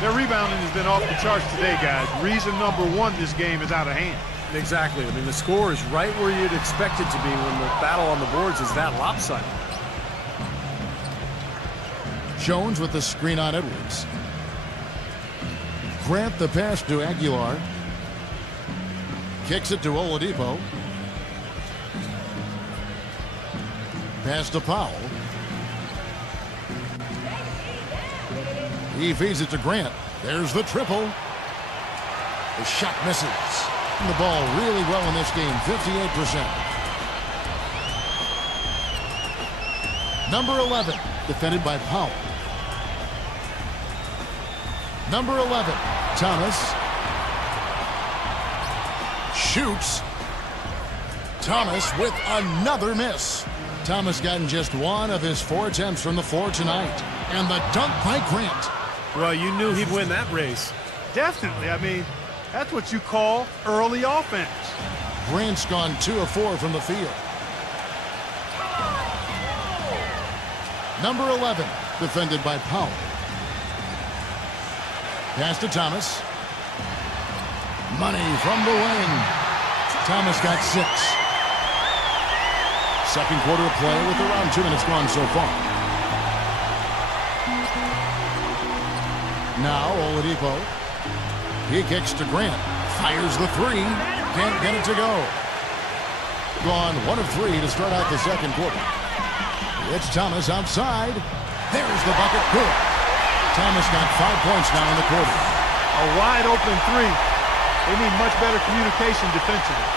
Their rebounding has been off the charts today, guys. Reason number 1, this game is out of hand. Exactly. I mean, the score is right where you'd expect it to be when the battle on the boards is that lopsided. Jones with the screen on Edwards. Grant the pass to Aguilar. Kicks it to Oladipo. Pass to Powell. He feeds it to Grant. There's the triple. The shot misses. And the ball really well in this game, 58%. Number 11, defended by Powell. Number 11, Thomas. Shoots. Thomas with another miss. Thomas gotten just one of his 4 attempts from the floor tonight. And the dunk by Grant. Well, you knew he'd win that race. Definitely. I mean, that's what you call early offense. Grant's gone 2 of 4 from the field. Number 11, defended by Powell. Pass to Thomas. Money from the wing. Thomas got 6. Second quarter of play with around 2 minutes gone so far. Now Oladipo. He kicks to Grant. Fires the 3. Can't get it to go. Gone 1 of 3 to start out the second quarter. It's Thomas outside. There's the bucket. Good. Thomas got 5 points now in the quarter. A wide open 3. They need much better communication defensively.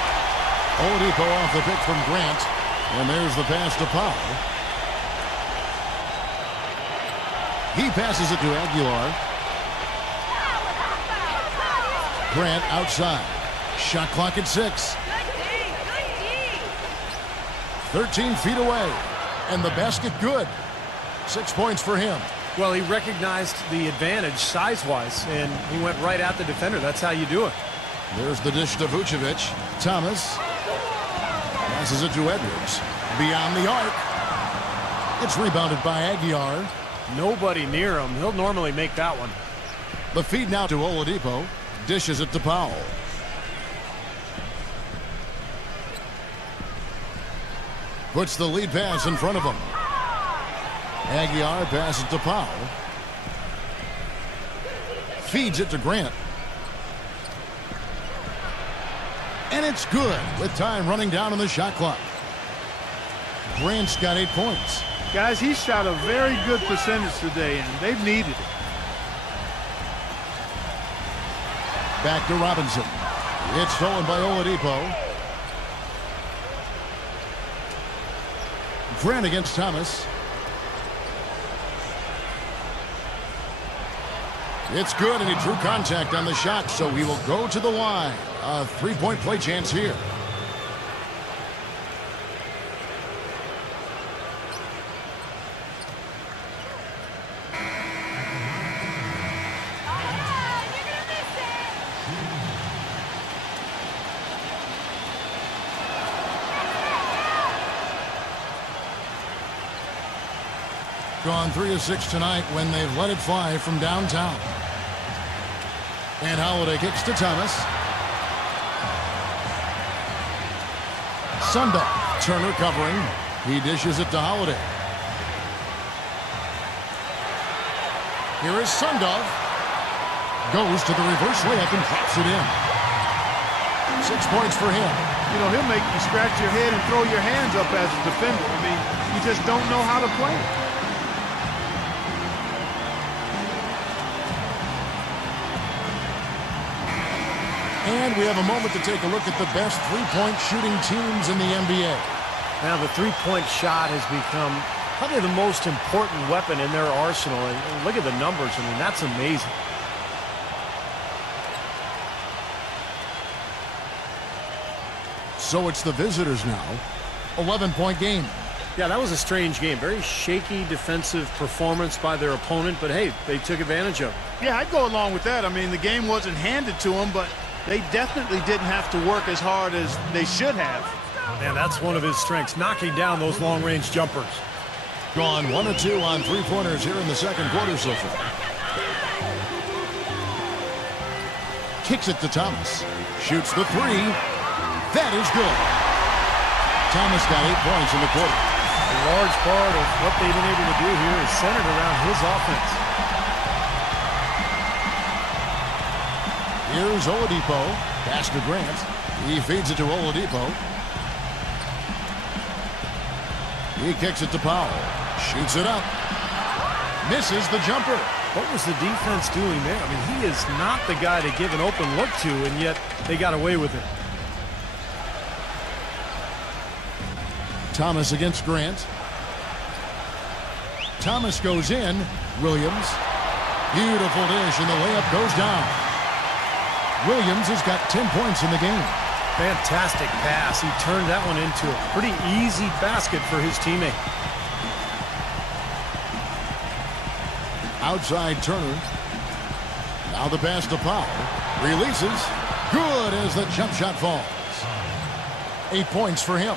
Oladipo off the pick from Grant. And there's the pass to Powell. He passes it to Aguilar. Grant outside. Shot clock at 6. 13 feet away. And the basket good. 6 points for him. Well, he recognized the advantage size-wise, and he went right at the defender. That's how you do it. There's the dish to Vucevic. Thomas passes it to Edwards. Beyond the arc. It's rebounded by Aguilar. Nobody near him. He'll normally make that one. The feed now to Oladipo. Dishes it to Powell. Puts the lead pass in front of him. Aguilar passes to Powell. Feeds it to Grant. And it's good with time running down on the shot clock. Grant's got 8 points. Guys, he shot a very good percentage today, and they've needed it. Back to Robinson. It's stolen by Oladipo. Grant against Thomas. It's good, and he drew contact on the shot, so he will go to the line. A 3-point play chance here. Gone 3 of 6 tonight when they've let it fly from downtown. And Holiday kicks to Thomas. Sundog. Turner covering. He dishes it to Holiday. Here is Sundog. Goes to the reverse layup and drops it in. 6 points for him. You know, he'll make you scratch your head and throw your hands up as a defender. I mean, you just don't know how to play it. And we have a moment to take a look at the best three-point shooting teams in the NBA. Now, the three-point shot has become probably the most important weapon in their arsenal. And look at the numbers. I mean, that's amazing. So it's the visitors now. 11-point game. Yeah, that was a strange game. Very shaky defensive performance by their opponent. But, hey, they took advantage of it. Yeah, I'd go along with that. I mean, the game wasn't handed to them, but they definitely didn't have to work as hard as they should have. Man, that's one of his strengths, knocking down those long-range jumpers. Gone 1 of 2 on three-pointers here in the second quarter so far. Kicks it to Thomas. Shoots the 3. That is good. Thomas got 8 points in the quarter. A large part of what they've been able to do here is centered around his offense. Here's Oladipo. Pass to Grant. He feeds it to Oladipo. He kicks it to Powell. Shoots it up. Misses the jumper. What was the defense doing there? I mean, he is not the guy to give an open look to, and yet they got away with it. Thomas against Grant. Thomas goes in. Williams. Beautiful dish, and the layup goes down. Williams has got 10 points in the game. Fantastic pass. He turned that one into a pretty easy basket for his teammate. Outside Turner. Now the pass to Powell. Releases. Good as the jump shot falls. 8 points for him.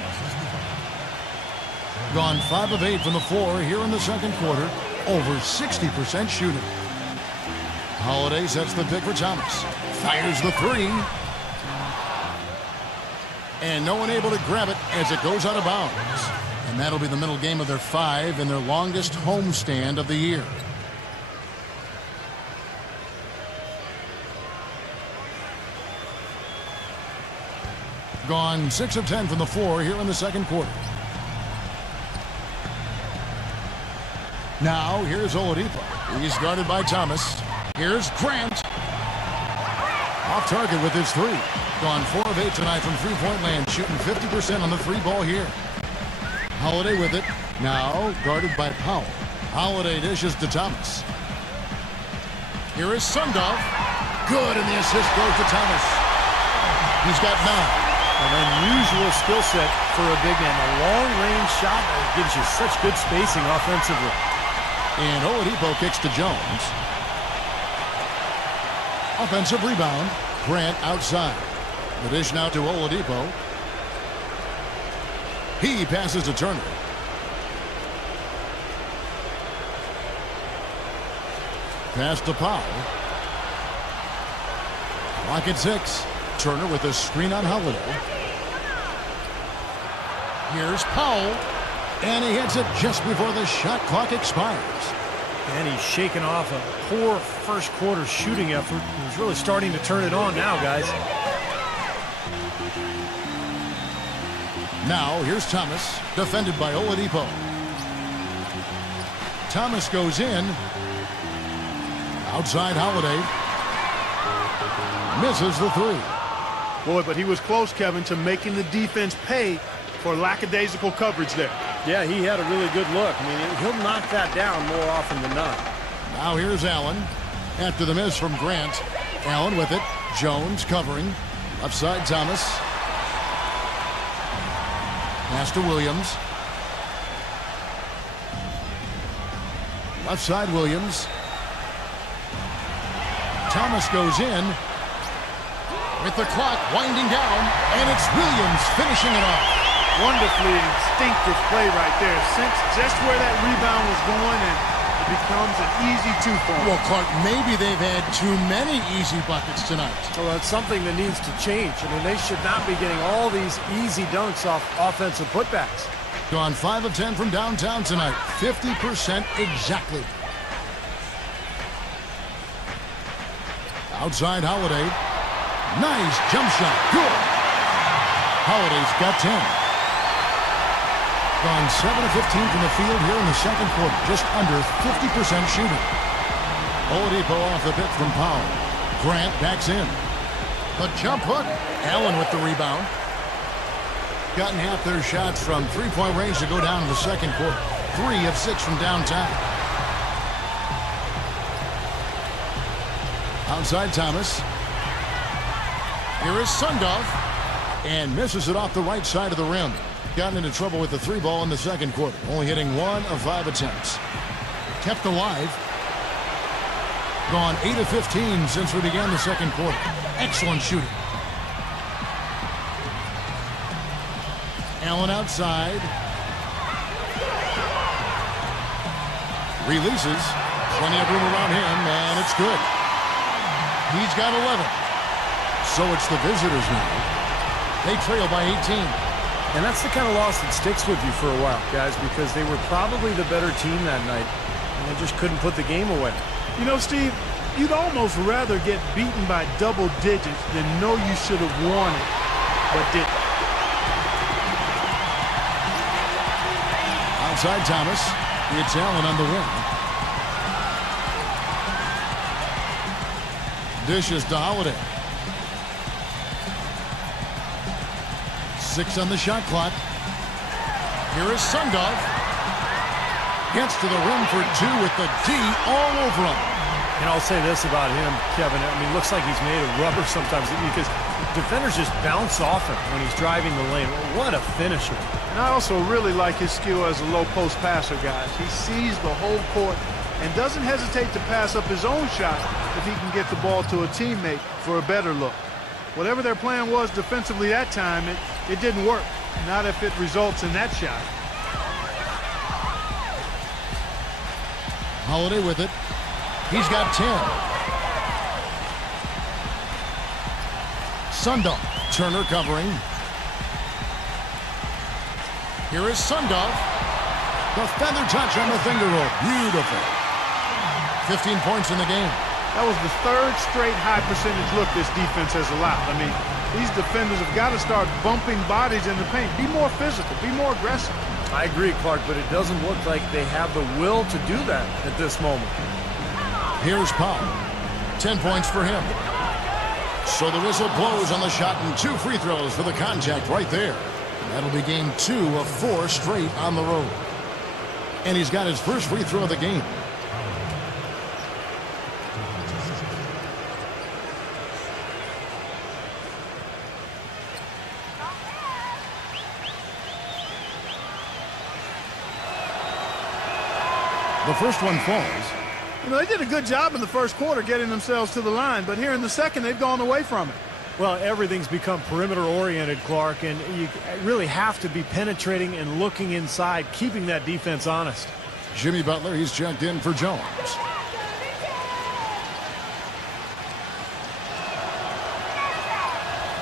Gone 5 of 8 from the floor here in the second quarter. Over 60% shooting. Holiday sets the pick for Thomas. Fires the three. And no one able to grab it as it goes out of bounds. And that'll be the middle game of their 5 and their longest homestand of the year. Gone 6 of 10 from the floor here in the second quarter. Now here's Oladipo. He's guarded by Thomas. Here's Grant. Off target with his three. Gone 4 of 8 tonight from three-point land, shooting 50% on the three ball here. Holiday with it. Now guarded by Powell. Holiday dishes to Thomas. Here is Sundov. Good, and the assist goes to Thomas. He's got 9. An unusual skill set for a big man. A long-range shot that gives you such good spacing offensively. And Oladipo kicks to Jones. Offensive rebound. Grant outside. The dish now to Oladipo. He passes to Turner. Pass to Powell. Clock at 6. Turner with a screen on Holiday. Here's Powell. And he hits it just before the shot clock expires. And he's shaking off a poor first quarter shooting effort. He's really starting to turn it on now, guys. Now here's Thomas, defended by Oladipo. Thomas goes in. Outside Holiday. Misses the three. Boy, but he was close, Kevin, to making the defense pay for lackadaisical coverage there. Yeah, he had a really good look. I mean, he'll knock that down more often than not. Now here's Allen. After the miss from Grant. Allen with it. Jones covering. Left side Thomas. Pass to Williams. Left side Williams. Thomas goes in. With the clock winding down. And it's Williams finishing it off. Wonderfully instinctive play right there. Sense just where that rebound was going, and it becomes an easy 2 for him. Well, Clark, maybe they've had too many easy buckets tonight. Well, that's something that needs to change. I mean, they should not be getting all these easy dunks off offensive putbacks. Gone 5 of 10 from downtown tonight. 50% exactly. Outside Holiday. Nice jump shot. Good. Holiday's got 10. Gone 7 of 15 from the field here in the second quarter. Just under 50% shooting. Oladipo off the pick from Powell. Grant backs in. The jump hook. Allen with the rebound. Gotten half their shots from three-point range to go down in the second quarter. 3 of 6 from downtown. Outside Thomas. Here is Sundov. And misses it off the right side of the rim. Gotten into trouble with the three ball in the second quarter. Only hitting 1 of 5 attempts. Kept alive. Gone 8 of 15 since we began the second quarter. Excellent shooting. Allen outside. Releases. Plenty of room around him, and it's good. He's got 11. So it's the visitors now. They trail by 18. And that's the kind of loss that sticks with you for a while, guys, because they were probably the better team that night, and they just couldn't put the game away. You know, Steve, you'd almost rather get beaten by double digits than know you should have won it, but didn't. Outside Thomas. It's Allen on the wing. Dishes to Holiday. 6 on the shot clock. Here is Sundov. Gets to the rim for 2 with the D all over him. And I'll say this about him, Kevin. I mean, it looks like he's made of rubber sometimes because defenders just bounce off him when he's driving the lane. What a finisher. And I also really like his skill as a low post passer, guys. He sees the whole court and doesn't hesitate to pass up his own shot if he can get the ball to a teammate for a better look. Whatever their plan was defensively that time, it didn't work. Not if it results in that shot. Holiday with it. He's got 10. Sundov. Turner covering. Here is Sundov. The feather touch on the finger roll. Beautiful. 15 points in the game. That was the 3rd straight high percentage look this defense has allowed. I mean, these defenders have got to start bumping bodies in the paint. Be more physical. Be more aggressive. I agree, Clark, but it doesn't look like they have the will to do that at this moment. Here's Powell. 10 points for him. So the whistle blows on the shot and 2 free throws for the contact right there. That'll be game 2 of 4 straight on the road. And he's got his first free throw of the game. The first one falls. You know, they did a good job in the first quarter getting themselves to the line, but here in the second, they've gone away from it. Well, everything's become perimeter-oriented, Clark, and you really have to be penetrating and looking inside, keeping that defense honest. Jimmy Butler, he's checked in for Jones.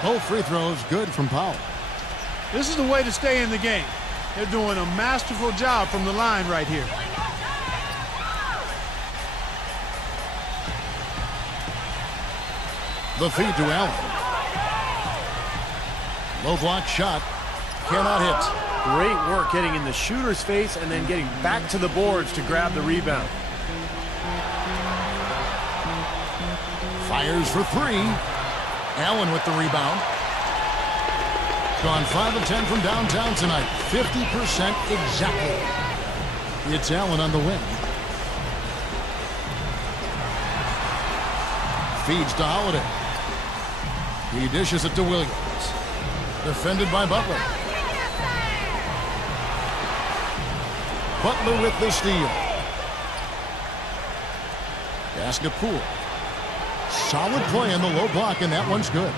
Both free throws good from Powell. This is the way to stay in the game. They're doing a masterful job from the line right here. The feed to Allen. Low block shot. Cannot hit. Great work getting in the shooter's face and then getting back to the boards to grab the rebound. Fires for 3. Allen with the rebound. Gone 5 of 10 from downtown tonight. 50% exactly. It's Allen on the win. Feeds to Holiday. He dishes it to Williams. Defended by Butler. Butler with the steal. Basket pool. Solid play on the low block, and that one's good.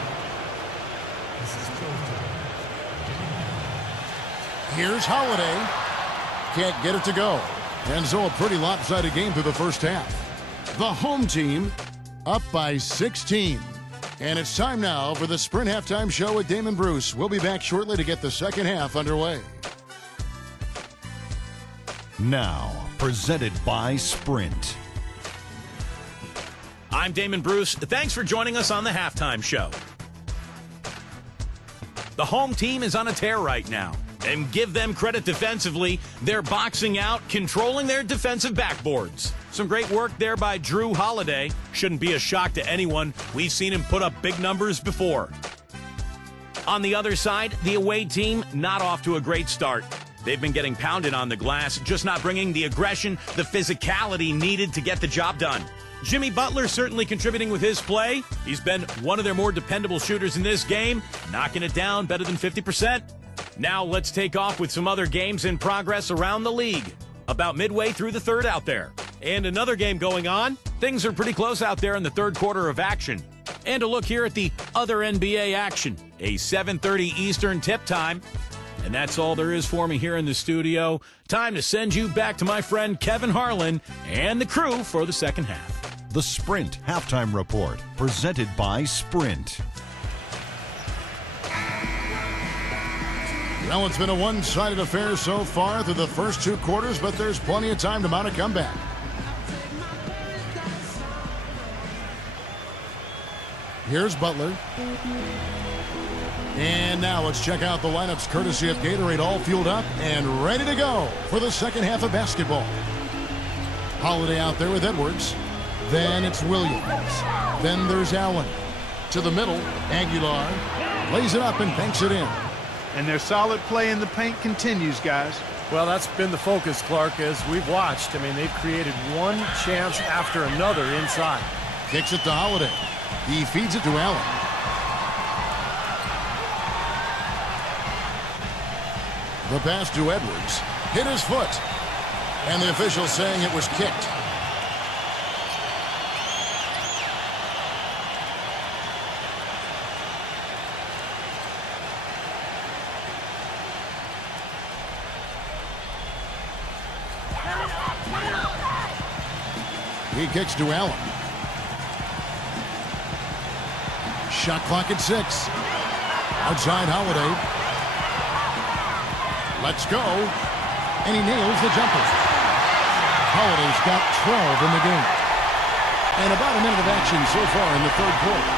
Here's Holiday. Can't get it to go. And so a pretty lopsided game through the first half. The home team up by 16. And it's time now for the Sprint Halftime Show with Damon Bruce. We'll be back shortly to get the second half underway. Now, presented by Sprint. I'm Damon Bruce. Thanks for joining us on the Halftime Show. The home team is on a tear right now. And give them credit defensively. They're boxing out, controlling their defensive backboards. Some great work there by Drew Holiday. Shouldn't be a shock to anyone. We've seen him put up big numbers before. On the other side, the away team not off to a great start. They've been getting pounded on the glass, just not bringing the aggression, the physicality needed to get the job done. Jimmy Butler certainly contributing with his play. He's been one of their more dependable shooters in this game, knocking it down better than 50%. Now let's take off with some other games in progress around the league. About midway through the third out there. And another game going on. Things are pretty close out there in the third quarter of action. And a look here at the other NBA action. A 7:30 Eastern tip time. And that's all there is for me here in the studio. Time to send you back to my friend Kevin Harlan and the crew for the second half. The Sprint Halftime Report, presented by Sprint. Well, it's been a one-sided affair so far through the first 2 quarters, but there's plenty of time to mount a comeback. Here's Butler. And now let's check out the lineups courtesy of Gatorade, all fueled up and ready to go for the second half of basketball. Holiday out there with Edwards. Then it's Williams. Then there's Allen. To the middle, Aguilar lays it up and banks it in. And their solid play in the paint continues, guys. Well, that's been the focus, Clark, as we've watched. I mean, they've created one chance after another inside. Kicks it to Holiday. He feeds it to Allen. The pass to Edwards. Hit his foot. And the official saying it was kicked. He kicks to Allen. Shot clock at 6. Outside Holiday. Let's go. And he nails the jumper. Holiday's got 12 in the game. And about a minute of action so far in the third quarter.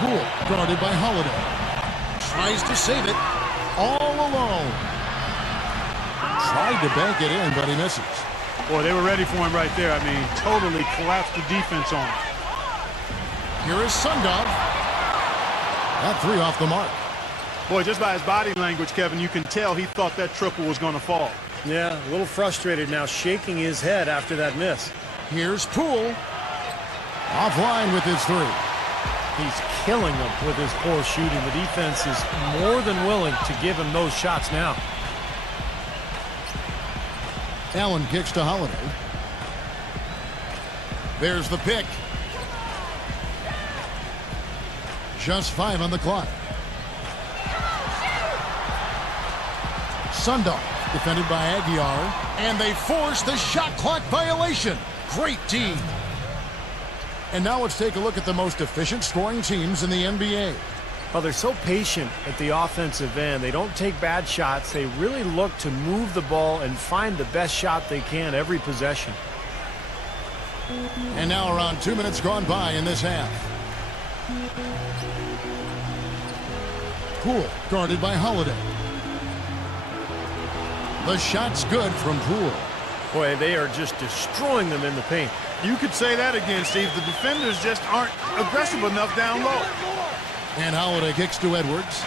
Poole guarded by Holiday. Tries to save it. All alone. Tried to bank it in, but he misses. Boy, they were ready for him right there. I mean, totally collapsed the defense on him. Here is Sundov. That three off the mark. Boy, just by his body language, Kevin, you can tell he thought that triple was going to fall. Yeah, a little frustrated now, shaking his head after that miss. Here's Poole. Offline with his three. He's killing them with his poor shooting. The defense is more than willing to give him those shots now. Allen kicks to Holiday. There's the pick. Just 5 on the clock. Sundov defended by Aguilar. And they force the shot clock violation. Great team. And now let's take a look at the most efficient scoring teams in the NBA. Well, they're so patient at the offensive end. They don't take bad shots. They really look to move the ball and find the best shot they can every possession. And now around 2 minutes gone by in this half. Poole guarded by Holiday. The shot's good from Poole. Boy, they are just destroying them in the paint. You could say that again, Steve. The defenders just aren't aggressive enough down low. And Holiday kicks to Edwards.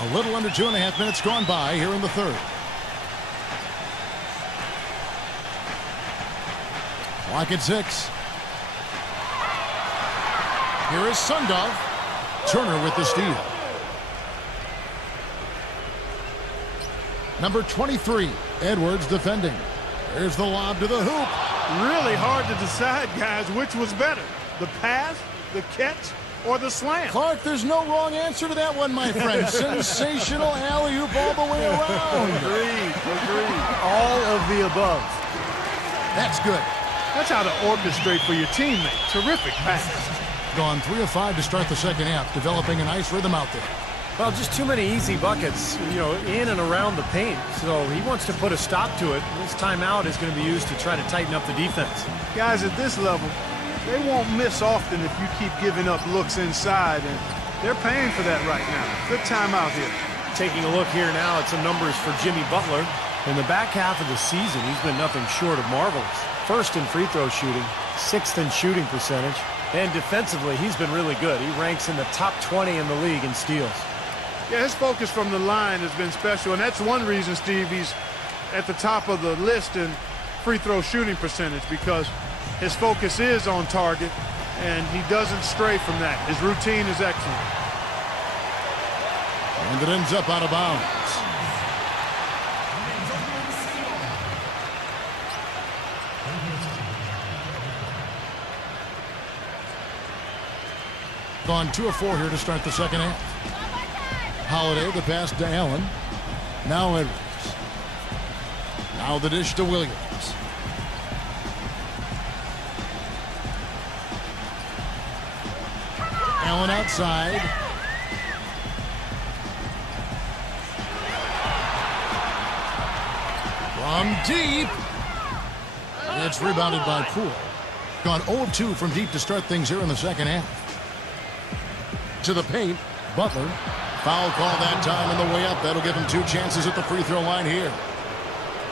A little under 2.5 minutes gone by here in the third. Clock at 6. Here is Sundov. Turner with the steal. Number 23, Edwards defending. There's the lob to the hoop. Really hard to decide, guys, which was better. The pass, the catch, or the slam. Clark, there's no wrong answer to that one, my friend. Sensational alley-oop all the way around. Agreed. All of the above. That's good. That's how to orchestrate for your teammate. Terrific pass. Gone 3 of 5 to start the second half, developing a nice rhythm out there. Well, just too many easy buckets, in and around the paint. So he wants to put a stop to it. This timeout is going to be used to try to tighten up the defense. Guys, at this level, they won't miss often if you keep giving up looks inside, and they're paying for that right now. Good timeout here. Taking a look here now at some numbers for Jimmy Butler. In the back half of the season, he's been nothing short of marvelous. First in free throw shooting, 6th in shooting percentage, and defensively, he's been really good. He ranks in the top 20 in the league in steals. Yeah, his focus from the line has been special, and that's one reason, Steve, he's at the top of the list in free throw shooting percentage, because his focus is on target, and he doesn't stray from that. His routine is excellent. And it ends up out of bounds. Gone 2 of 4 here to start the second half. Holiday, the pass to Allen. Now Edwards. Now the dish to Williams. Allen outside. From deep. It's rebounded by Poole. Gone 0 of 2 from deep to start things here in the second half. To the paint. Butler. Foul call that time on the way up. That'll give him 2 chances at the free throw line here.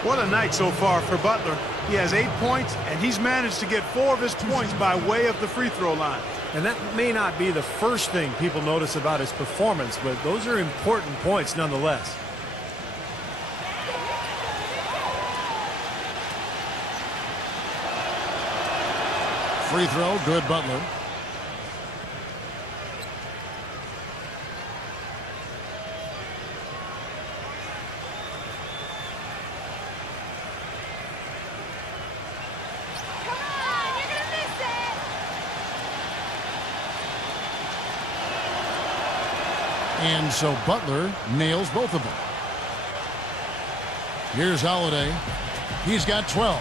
What a night so far for Butler. He has 8 points, and he's managed to get 4 of his points by way of the free throw line. And that may not be the first thing people notice about his performance, but those are important points nonetheless. Free throw, good Butler. Come on, you're gonna miss it. And so Butler nails both of them. Here's Holiday. He's got 12.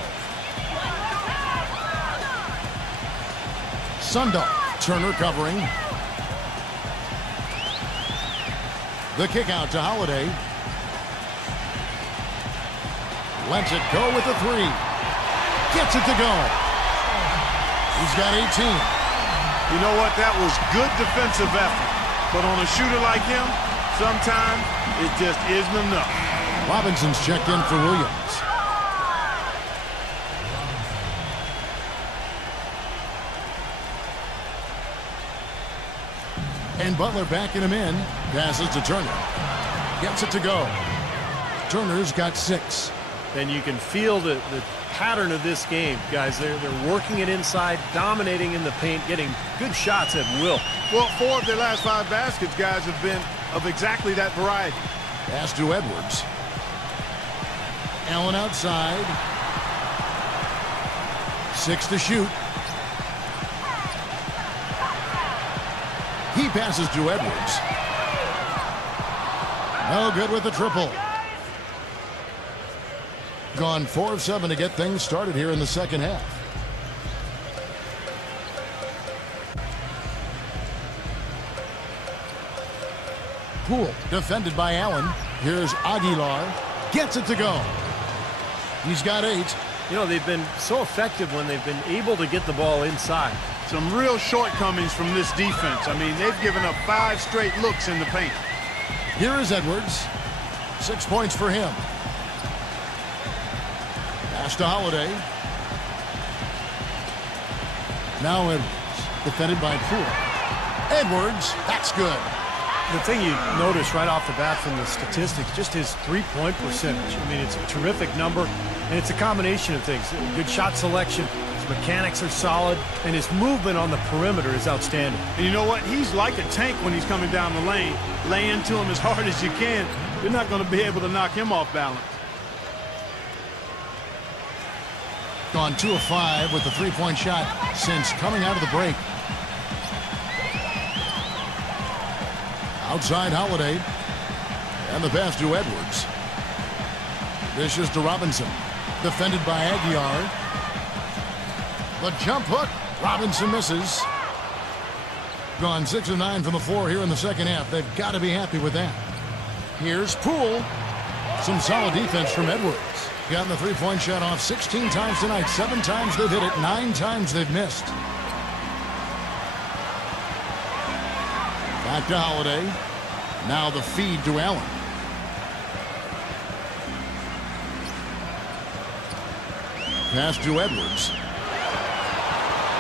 Sundar. Turner covering. The kick out to Holiday. Lets it go with the 3. Gets it to go. He's got 18. You know what? That was good defensive effort. But on a shooter like him, sometimes it just isn't enough. Robinson's checked in for Williams. And Butler backing him in. Passes to Turner. Gets it to go. Turner's got 6. And you can feel the pattern of this game, guys. They're working it inside, dominating in the paint, getting good shots at will. Well, 4 of their last 5 baskets, guys, have been of exactly that variety. Pass to Edwards. Allen outside. 6 to shoot. He passes to Edwards. No good with the triple. Gone 4 of 7 to get things started here in the second half. Poole defended by Allen. Here's Aguilar. Gets it to go. He's got 8. You know, they've been so effective when they've been able to get the ball inside. Some real shortcomings from this defense. I mean, they've given up 5 straight looks in the paint. Here is Edwards. 6 points for him. Pass to Holiday. Now Edwards, defended by Poole. Edwards, that's good. The thing you notice right off the bat from the statistics, just his three-point percentage. I mean, it's a terrific number, and it's a combination of things. Good shot selection, his mechanics are solid, and his movement on the perimeter is outstanding. And you know what? He's like a tank when he's coming down the lane. Lay into him as hard as you can. You're not going to be able to knock him off balance. Gone 2 of 5 with the 3-point shot since coming out of the break. Outside Holiday. And the pass to Edwards. Dishes to Robinson. Defended by Aguilar. The jump hook. Robinson misses. Gone 6 of 9 from the floor here in the second half. They've got to be happy with that. Here's Poole. Some solid defense from Edwards. Gotten the 3-point shot off 16 times tonight. 7 times they've hit it. 9 times they've missed. Back to Holiday. Now the feed to Allen. Pass to Edwards.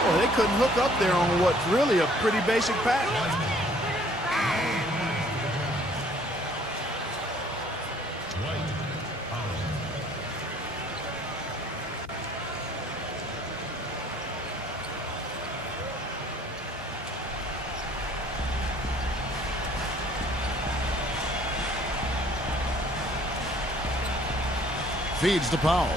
Well, they couldn't hook up there on what's really a pretty basic pass. Feeds to Powell.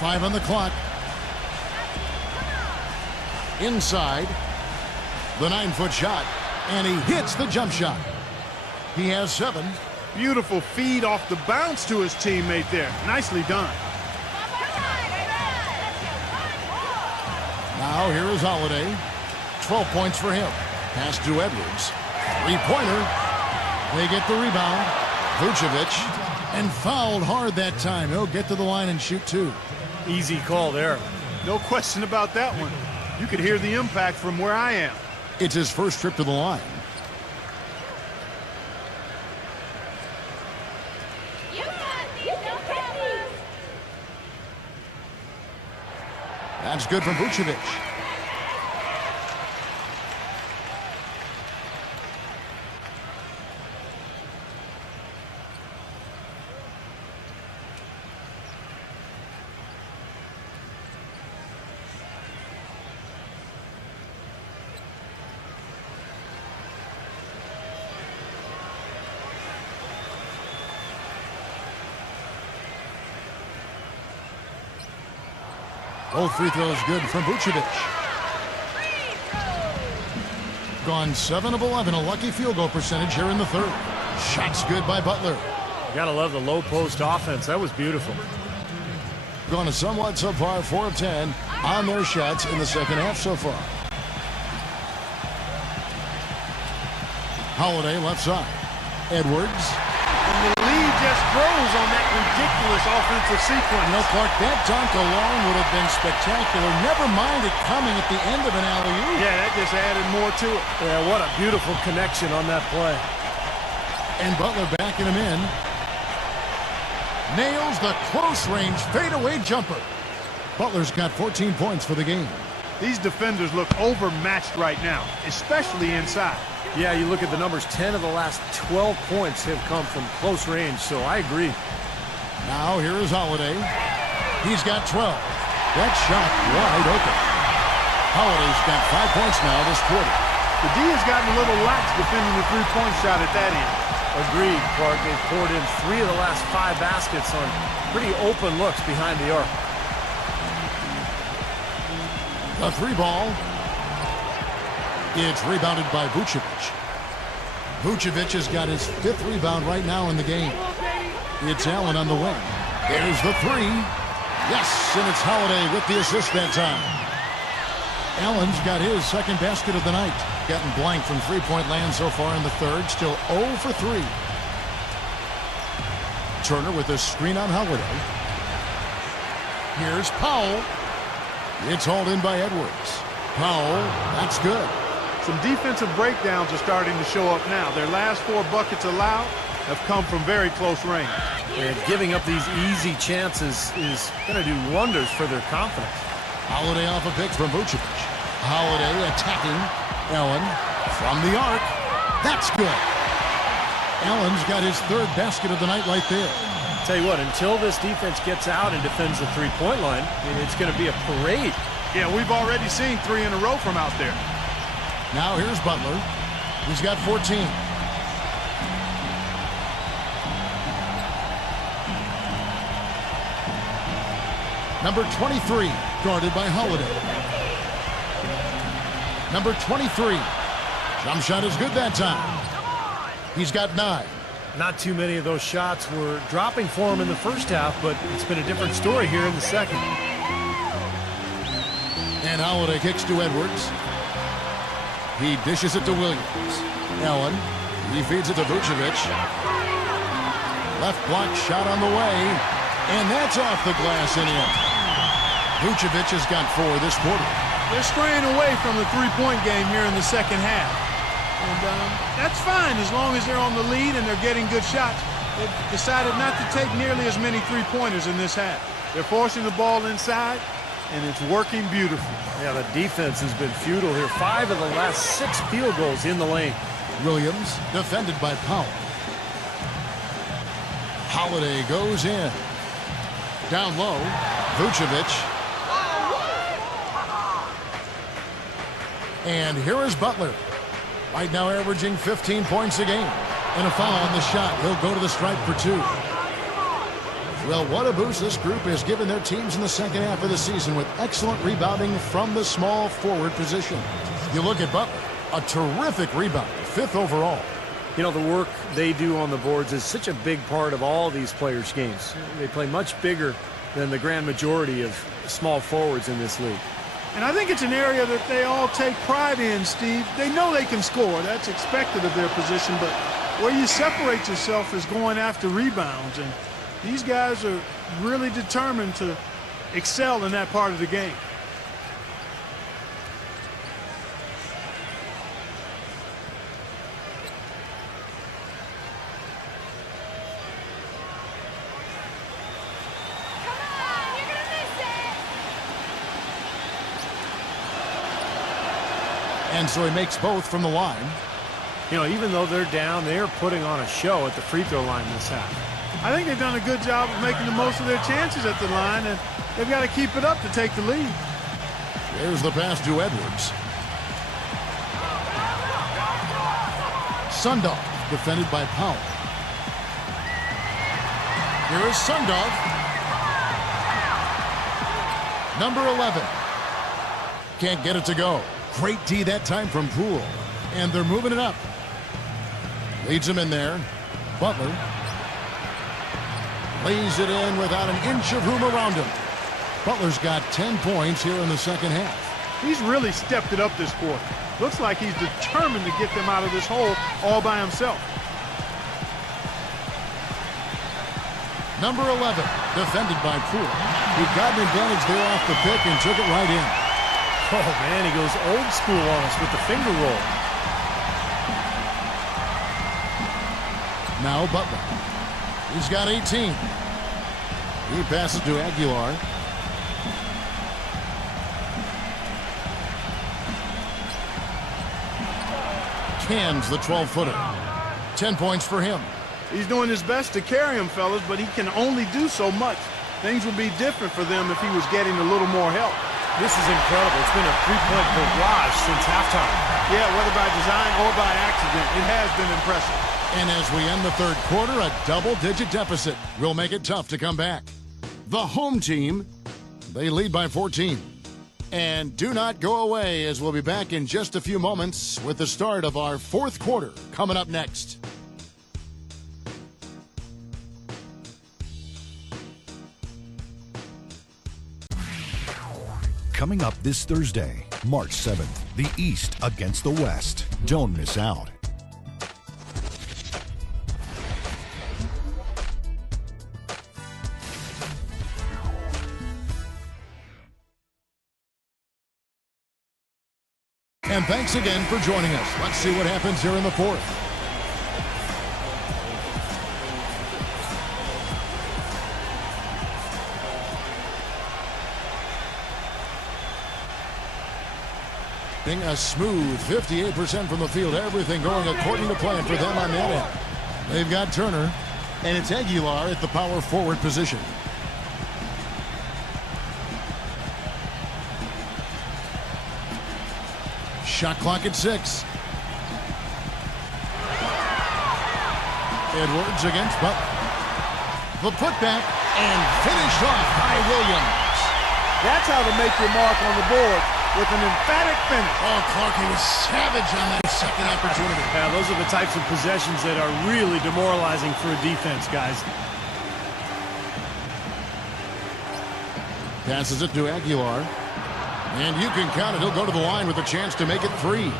Five on the clock. Inside. The 9-foot shot. And he hits the jump shot. He has 7. Beautiful feed off the bounce to his teammate there. Nicely done. Now here is Holiday. 12 points for him. Pass to Edwards. 3-pointer. They get the rebound. Vucevic And fouled hard that time. He'll get to the line and shoot two. Easy call there. No question about that one. You could hear the impact from where I am. It's his first trip to the line. You got these, no problem. That's good from Vucevic. Both free throws good from Vucevic. Gone 7 of 11, a lucky field goal percentage here in the third. Shots good by Butler. Gotta love the low post offense. That was beautiful. Gone a somewhat subpar 4 of 10 on their shots in the second half so far. Holiday left side. Edwards. And the lead just grows on that ridiculous offensive sequence. No, Clark, that dunk alone would have been spectacular. Never mind it coming at the end of an alley-oop. Yeah, that just added more to it. Yeah, what a beautiful connection on that play. And Butler backing him in. Nails the close-range fadeaway jumper. Butler's got 14 points for the game. These defenders look overmatched right now, especially inside. Yeah, you look at the numbers, 10 of the last 12 points have come from close range, so I agree. Now here is Holiday. He's got 12. That shot wide open. Holiday's got 5 points now this quarter. The D has gotten a little lax defending the three-point shot at that end. Agreed, Clark. They've poured in 3 of the last 5 baskets on pretty open looks behind the arc. The 3 ball. It's rebounded by Vucevic. Vucevic has got his 5th rebound right now in the game. It's Allen on the wing. There's the 3. Yes, and it's Holiday with the assist that time. Allen's got his 2nd basket of the night. Gotten blank from three-point land so far in the third. Still 0 for 3. Turner with a screen on Holiday. Here's Powell. It's hauled in by Edwards. Powell, that's good. Some defensive breakdowns are starting to show up now. Their last 4 buckets allowed have come from very close range. And giving up these easy chances is going to do wonders for their confidence. Holiday off a pick from Vucevic. Holiday attacking. Allen from the arc. That's good. Allen's got his 3rd basket of the night right there. Tell you what, until this defense gets out and defends the three-point line, it's going to be a parade. Yeah, we've already seen 3 in a row from out there. Now here's Butler. He's got 14. Number 23, guarded by Holiday. Number 23. Jump shot is good that time. He's got 9. Not too many of those shots were dropping for him in the first half, but it's been a different story here in the second. And Holiday kicks to Edwards. He dishes it to Williams. Allen, he feeds it to Vucevic. Left block shot on the way, and that's off the glass and in. Vucevic has got 4 this quarter. They're straying away from the three-point game here in the second half. And that's fine as long as they're on the lead and they're getting good shots. They've decided not to take nearly as many three-pointers in this half. They're forcing the ball inside, and it's working beautifully. Yeah, the defense has been futile here. 5 of the last 6 field goals in the lane. Williams defended by Powell. Holiday goes in. Down low, Vucevic. And here is Butler. Right now averaging 15 points a game. And a foul on the shot. He'll go to the stripe for 2. Well, what a boost this group has given their teams in the second half of the season with excellent rebounding from the small forward position. You look at Butler, a terrific rebound, 5th overall. You know, the work they do on the boards is such a big part of all these players' games. They play much bigger than the grand majority of small forwards in this league. And I think it's an area that they all take pride in, Steve. They know they can score. That's expected of their position, but Where you separate yourself is going after rebounds, and these guys are really determined to excel in that part of the game. Come on, you're gonna miss it. And so he makes both from the line. You know, even though they're down, they are putting on a show at the free throw line this half. I think they've done a good job of making the most of their chances at the line, and they've got to keep it up to take the lead. There's the pass to Edwards. Sundov defended by Powell. Here is Sundov. Number 11. Can't get it to go. Great D that time from Poole. And they're moving it up. Leads him in there. Butler lays it in without an inch of room around him. Butler's got 10 points here in the second half. He's really stepped it up this quarter. Looks like he's determined to get them out of this hole all by himself. Number 11, defended by Poole. He got an advantage there off the pick and took it right in. Oh, man, he goes old school on us with the finger roll. Now Butler. He's got 18. He passes to Aguilar. Cans the 12-footer. 10 points for him. He's doing his best to carry him, fellas, but he can only do so much. Things would be different for them if he was getting a little more help. This is incredible. It's been a three-point barrage since halftime. Yeah, whether by design or by accident, it has been impressive. And as we end the third quarter, a double-digit deficit will make it tough to come back. The home team, they lead by 14. And do not go away, as we'll be back in just a few moments with the start of our fourth quarter coming up next. Coming up this Thursday, March 7th, the East against the West. Don't miss out. And thanks again for joining us. Let's see what happens here in the fourth. A smooth 58% from the field. Everything going according to plan for them on that end. They've got Turner, and it's Aguilar at the power forward position. Shot clock at 6. Edwards against Butler. The putback and finished off by Williams. That's how to make your mark on the board, with an emphatic finish. Oh, Clark, he was savage on that second opportunity. Yeah, those are the types of possessions that are really demoralizing for a defense, guys. Passes it to Aguilar. And you can count it. He'll go to the line with a chance to make it 3.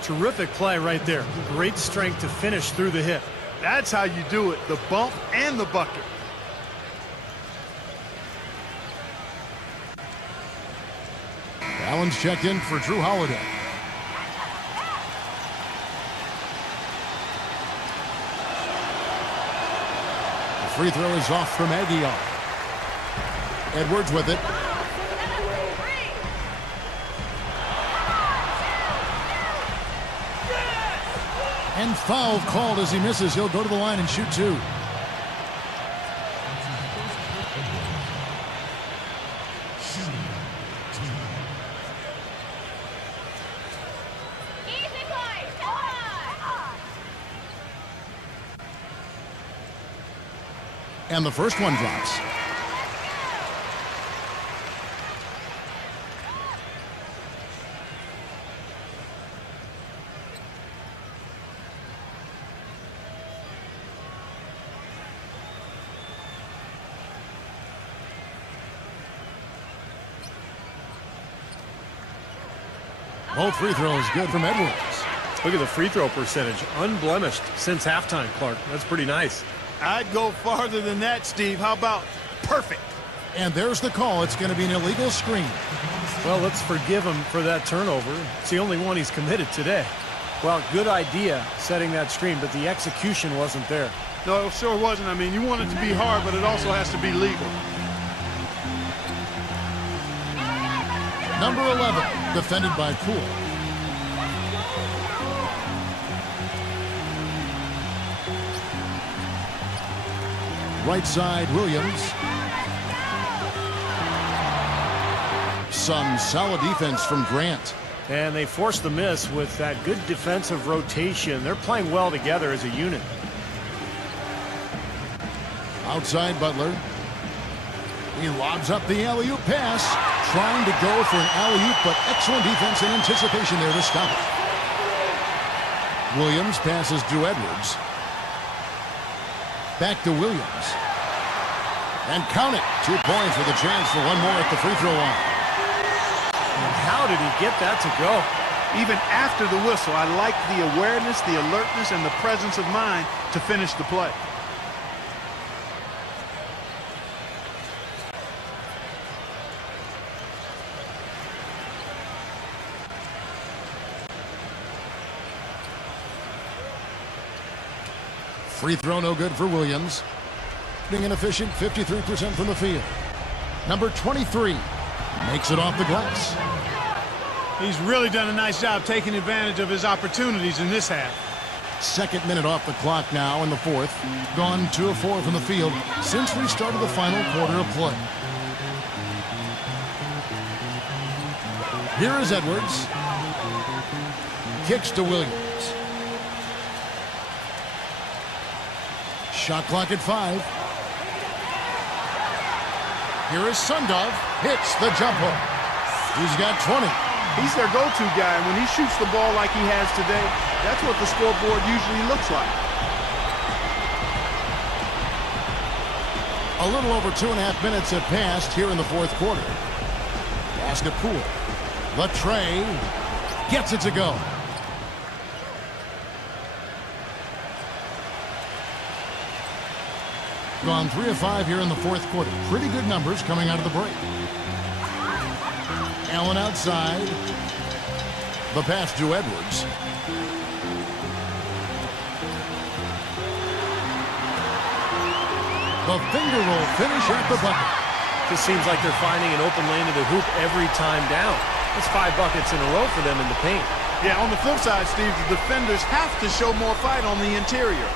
Terrific play right there. Great strength to finish through the hit. That's how you do it, the bump and the bucket. Allen's checked in for Drew Holiday. The free throw is off from Aguilar. Edwards with it. And foul called as he misses. He'll go to the line and shoot 2. Easy play. Come on. And the first one drops. Both free throws good from Edwards. Look at the free throw percentage. Unblemished since halftime, Clark. That's pretty nice. I'd go farther than that, Steve. How about perfect? And there's the call. It's going to be an illegal screen. Well, let's forgive him for that turnover. It's the only one he's committed today. Well, good idea setting that screen, but the execution wasn't there. No, it sure wasn't. I mean, you want it to be hard, but it also has to be legal. Number 11, defended by Poole. Right side, Williams. Some solid defense from Grant. And they forced the miss with that good defensive rotation. They're playing well together as a unit. Outside Butler. He lobs up the alley-oop pass. Trying to go for an alley-oop, but excellent defense and anticipation there to stop it. Williams passes to Edwards. Back to Williams. And count it. 2 points with a chance for one more at the free throw line. And how did he get that to go? Even after the whistle, I like the awareness, the alertness, and the presence of mind to finish the play. Free throw no good for Williams. Being an efficient 53% from the field. Number 23 makes it off the glass. He's really done a nice job taking advantage of his opportunities in this half. Second minute off the clock now in the fourth. Gone 2 of 4 from the field since we started the final quarter of play. Here is Edwards. Kicks to Williams. Shot clock at 5. Here is Sundov. Hits the jump hook. He's got 20. He's their go-to guy, and when he shoots the ball like he has today, that's what the scoreboard usually looks like. A little over 2.5 minutes have passed here in the fourth quarter. Pass to Poole. Latre gets it to go. Gone 3 of 5 here in the fourth quarter. Pretty good numbers coming out of the break. Allen outside. The pass to Edwards. The finger roll finish at the bucket. Just seems like they're finding an open lane to the hoop every time down. That's 5 buckets in a row for them in the paint. Yeah, on the flip side, Steve, the defenders have to show more fight on the interior.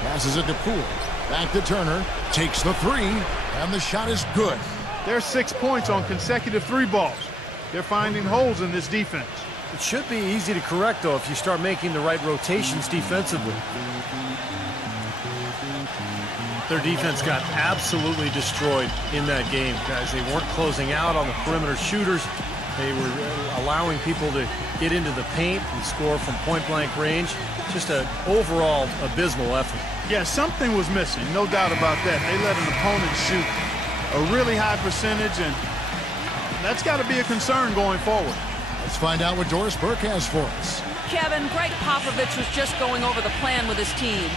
Passes it to Poole. Back to Turner. Takes the 3. And the shot is good. There's 6 points on consecutive 3 balls. They're finding holes in this defense. It should be easy to correct, though, if you start making the right rotations defensively. Their defense got absolutely destroyed in that game, guys. They weren't closing out on the perimeter shooters. They were allowing people to get into the paint and score from point-blank range. Just an overall abysmal effort. Yeah, something was missing, no doubt about that. They let an opponent shoot a really high percentage, and that's got to be a concern going forward. Let's find out what Doris Burke has for us. Kevin, Greg Popovich was just going over the plan with his team.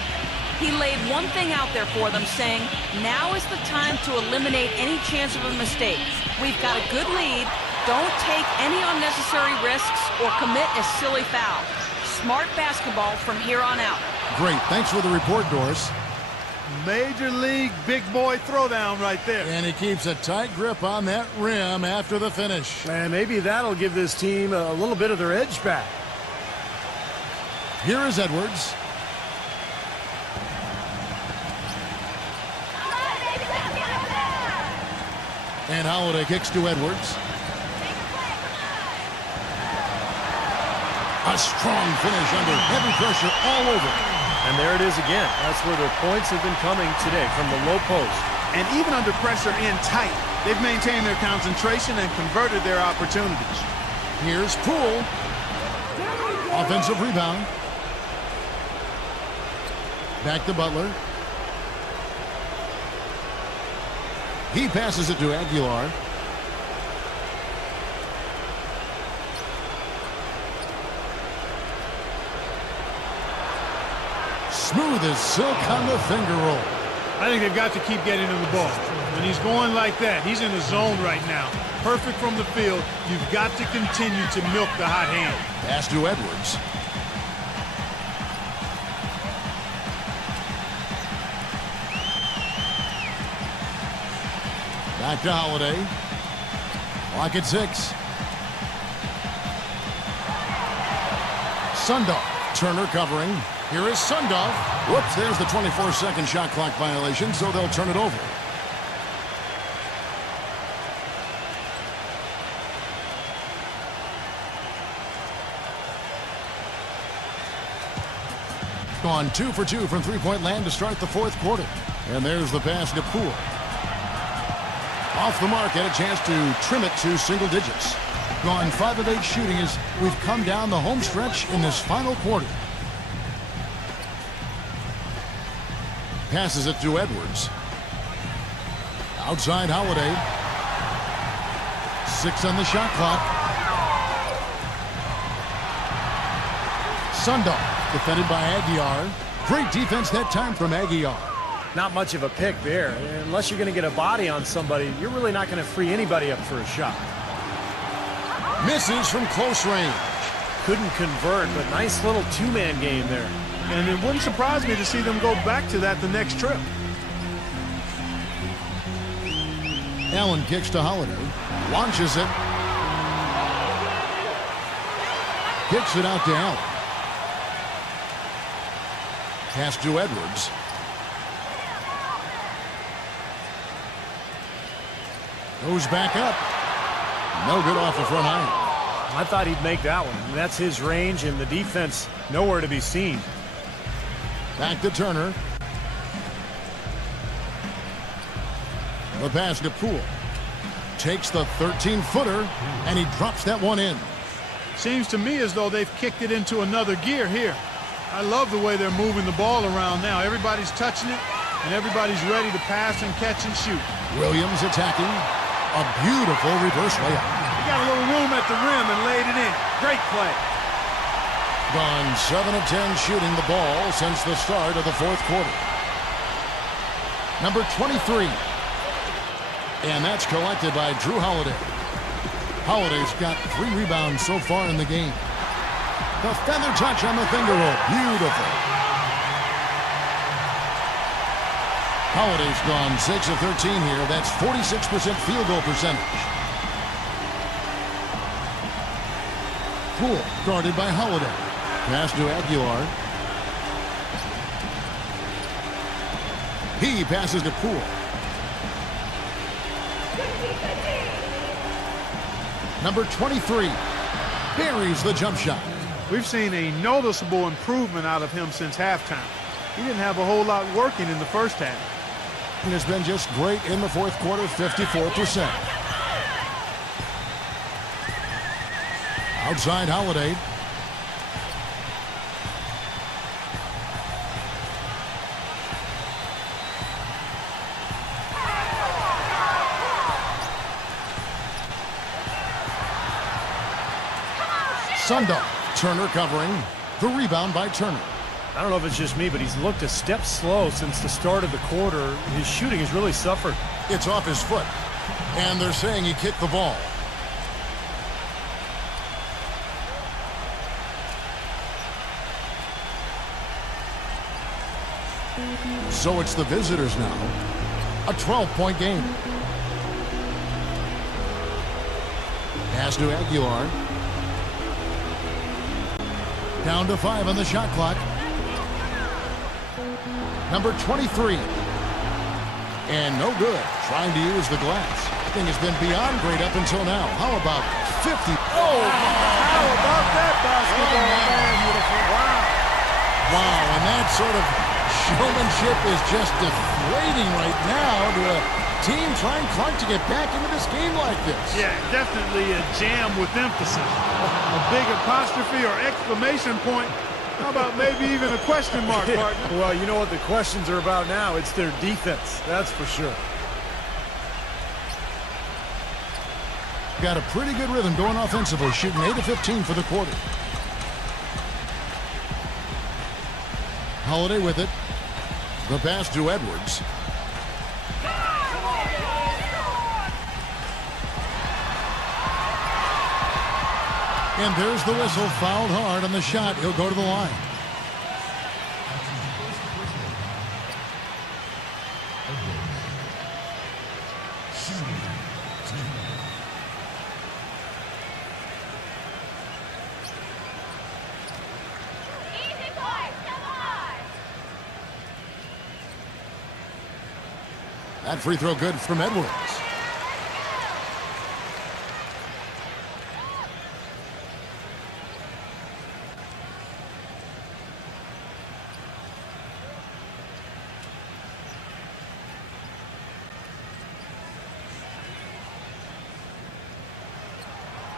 He laid one thing out there for them, saying, now is the time to eliminate any chance of a mistake. We've got a good lead. Don't take any unnecessary risks or commit a silly foul. Smart basketball from here on out. Great. Thanks for the report, Doris. Major league big boy throwdown right there. And he keeps a tight grip on that rim after the finish. And maybe that'll give this team a little bit of their edge back. Here is Edwards. And Holiday kicks to Edwards. A strong finish under heavy pressure all over. And there it is again. That's where their points have been coming today, from the low post. And even under pressure in tight, they've maintained their concentration and converted their opportunities. Here's Poole. Offensive rebound. Back to Butler. He passes it to Aguilar. Smooth as silk on the finger roll. I think they've got to keep getting him the ball. When he's going like that, he's in the zone right now. Perfect from the field. You've got to continue to milk the hot hand. Pass to Edwards. Back to Holiday. Clock at 6. Sundorf. Turner covering. Here is Sundorf. Whoops, there's the 24-second shot clock violation, so they'll turn it over. Gone 2 for 2 from three-point land to start the fourth quarter. And there's the pass to Poole. Off the mark, had a chance to trim it to single digits. Gone 5 of 8 shooting as we've come down the home stretch in this final quarter. Passes it to Edwards. Outside Holiday. 6 on the shot clock. Sundorf, defended by Aguiar. Great defense that time from Aguiar. Not much of a pick there. Unless you're going to get a body on somebody, you're really not going to free anybody up for a shot. Misses from close range. Couldn't convert, but nice little two-man game there. And it wouldn't surprise me to see them go back to that the next trip. Allen kicks to Holiday. Launches it. Kicks it out to Allen. Pass to Edwards. Goes back up. No good off the front iron. I thought he'd make that one. I mean, that's his range, and the defense nowhere to be seen. Back to Turner. The pass to Poole. Takes the 13-footer, and he drops that one in. Seems to me as though they've kicked it into another gear here. I love the way they're moving the ball around now. Everybody's touching it, and everybody's ready to pass and catch and shoot. Williams attacking. A beautiful reverse layup. He got a little room at the rim and laid it in. Great play. Gone 7 of 10 shooting the ball since the start of the fourth quarter. Number 23. And that's collected by Drew Holiday. Holiday's got 3 rebounds so far in the game. The feather touch on the finger roll. Beautiful. Holiday's gone 6 of 13 here. That's 46% field goal percentage. Poole guarded by Holiday. Pass to Aguilar. He passes to Poole. Number 23 buries the jump shot. We've seen a noticeable improvement out of him since halftime. He didn't have a whole lot working in the first half. And has been just great in the fourth quarter, 54%. Outside Holiday. Sundorf. Turner covering. The rebound by Turner. I don't know if it's just me, but he's looked a step slow since the start of the quarter. His shooting has really suffered. It's off his foot. And they're saying he kicked the ball. So it's the visitors now. A 12-point game. Pass to Aguilar. Down to 5 on the shot clock. Number 23. And no good. Trying to use the glass. Thing has been beyond great up until now. How about 50? Oh, how about that basketball, man? Beautiful. Wow. Wow, and that sort of showmanship is just deflating right now to a team trying to get back into this game like this. Yeah, definitely a jam with emphasis. A big apostrophe or exclamation point. How about maybe even a question mark, partner? Well, you know what the questions are about now? It's their defense, that's for sure. Got a pretty good rhythm going offensively, shooting 8 of 15 for the quarter. Holiday with it. The pass to Edwards. And there's the whistle. Fouled hard on the shot. He'll go to the line. Easy, boys. Come on. That free throw good from Edwards.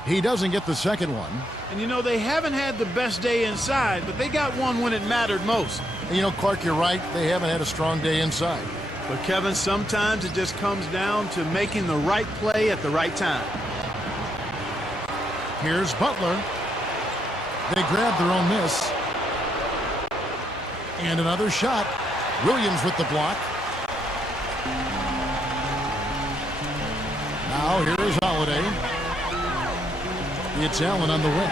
He doesn't get the second one. And you know, they haven't had the best day inside, but they got one when it mattered most. And you know, Clark, you're right. They haven't had a strong day inside. But Kevin, sometimes it just comes down to making the right play at the right time. Here's Butler. They grab their own miss. And another shot. Williams with the block. Now here is Holiday. It's Allen on the wing.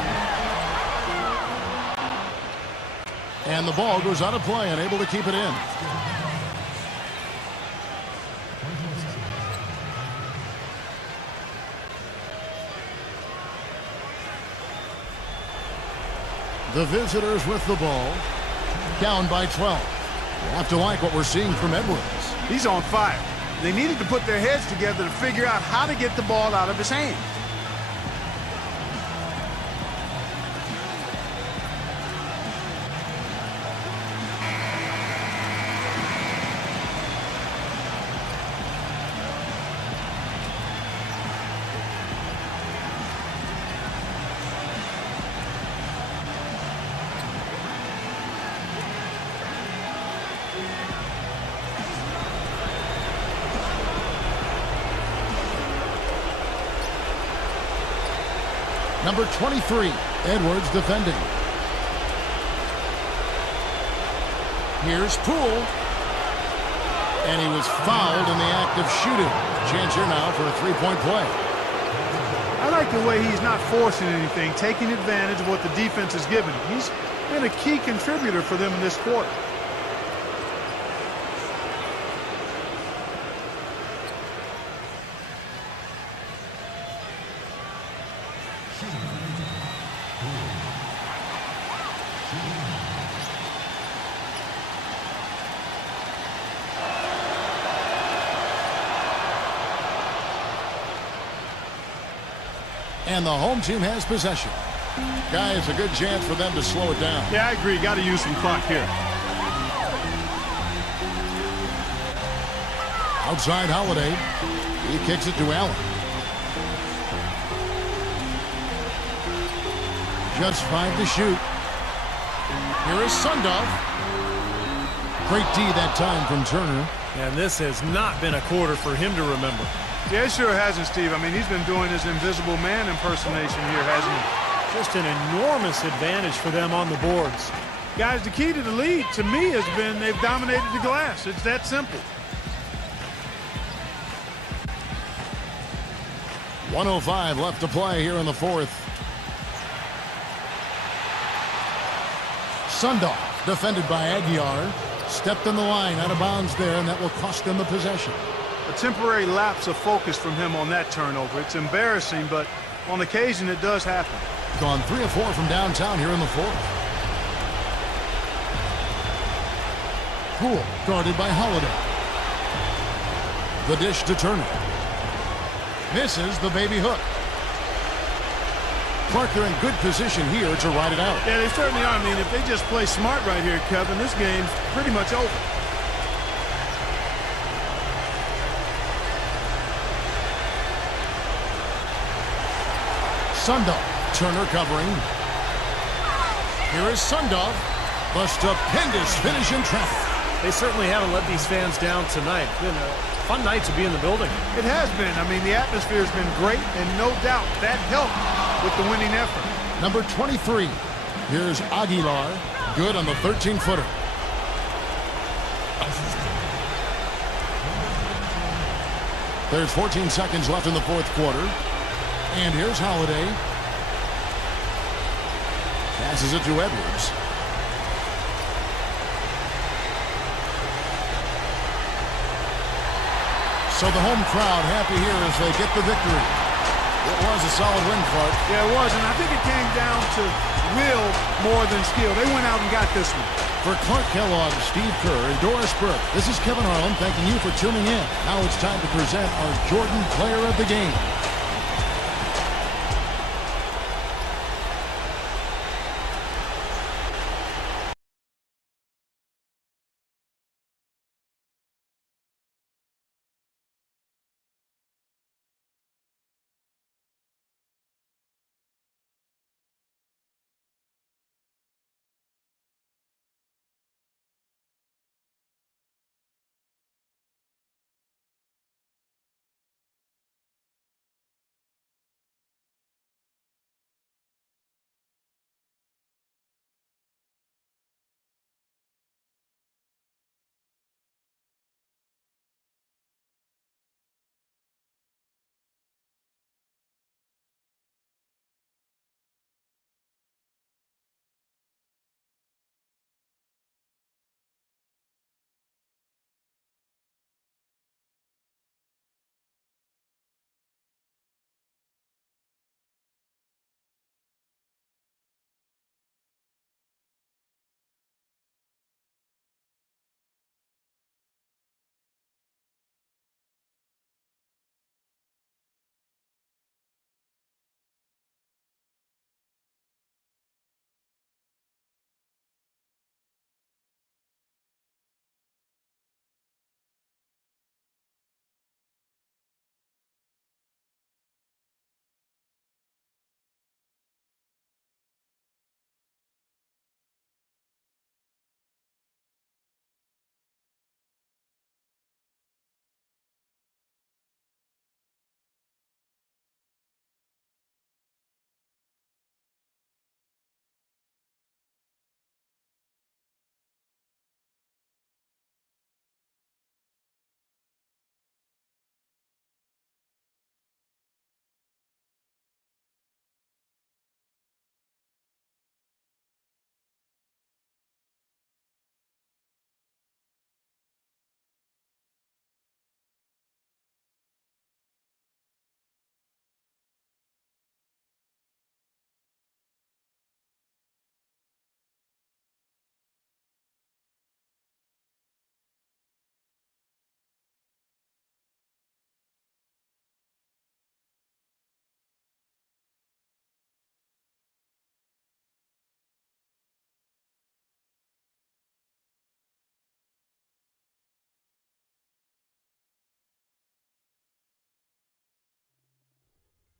And the ball goes out of play, unable to keep it in. The visitors with the ball. Down by 12. You have to like what we're seeing from Edwards. He's on fire. They needed to put their heads together to figure out how to get the ball out of his hand. Number 23, Edwards defending. Here's Poole. And he was fouled in the act of shooting. Chance here now for a three-point play. I like the way he's not forcing anything, taking advantage of what the defense has given him. He's been a key contributor for them in this quarter. And the home team has possession. Guys, a good chance for them to slow it down. Yeah, I agree. Got to use some clock here. Outside Holiday. He kicks it to Allen. Just 5 to shoot. Here is Sundov. Great D that time from Turner. And this has not been a quarter for him to remember. Yeah, it sure hasn't, Steve. I mean, he's been doing his invisible man impersonation here, hasn't he? Just an enormous advantage for them on the boards. Guys, the key to the lead, to me, has been they've dominated the glass. It's that simple. 1:05 left to play here in the fourth. Sundov, defended by Aguiar. Stepped in the line, out of bounds there, and that will cost them the possession. A temporary lapse of focus from him on that turnover. It's embarrassing, but on occasion it does happen. Gone 3 of 4 from downtown here in the fourth. Poole guarded by Holiday. The dish to Turner. Misses the baby hook. Clark, they're in good position here to ride it out. Yeah, they certainly are. I mean, if they just play smart right here, Kevin, this game's pretty much over. Sundov. Turner covering. Here is Sundov. The stupendous finish in traffic. They certainly haven't let these fans down tonight. It's been a fun night to be in the building. It has been. I mean, the atmosphere's been great, and no doubt that helped with the winning effort. Number 23. Here's Aguilar. Good on the 13-footer. There's 14 seconds left in the fourth quarter. And here's Holiday. Passes it to Edwards. So the home crowd happy here as they get the victory. It was a solid win, Clark. Yeah, it was, and I think it came down to will more than skill. They went out and got this one. For Clark Kellogg, Steve Kerr, and Doris Burke, this is Kevin Harlan thanking you for tuning in. Now it's time to present our Jordan Player of the Game.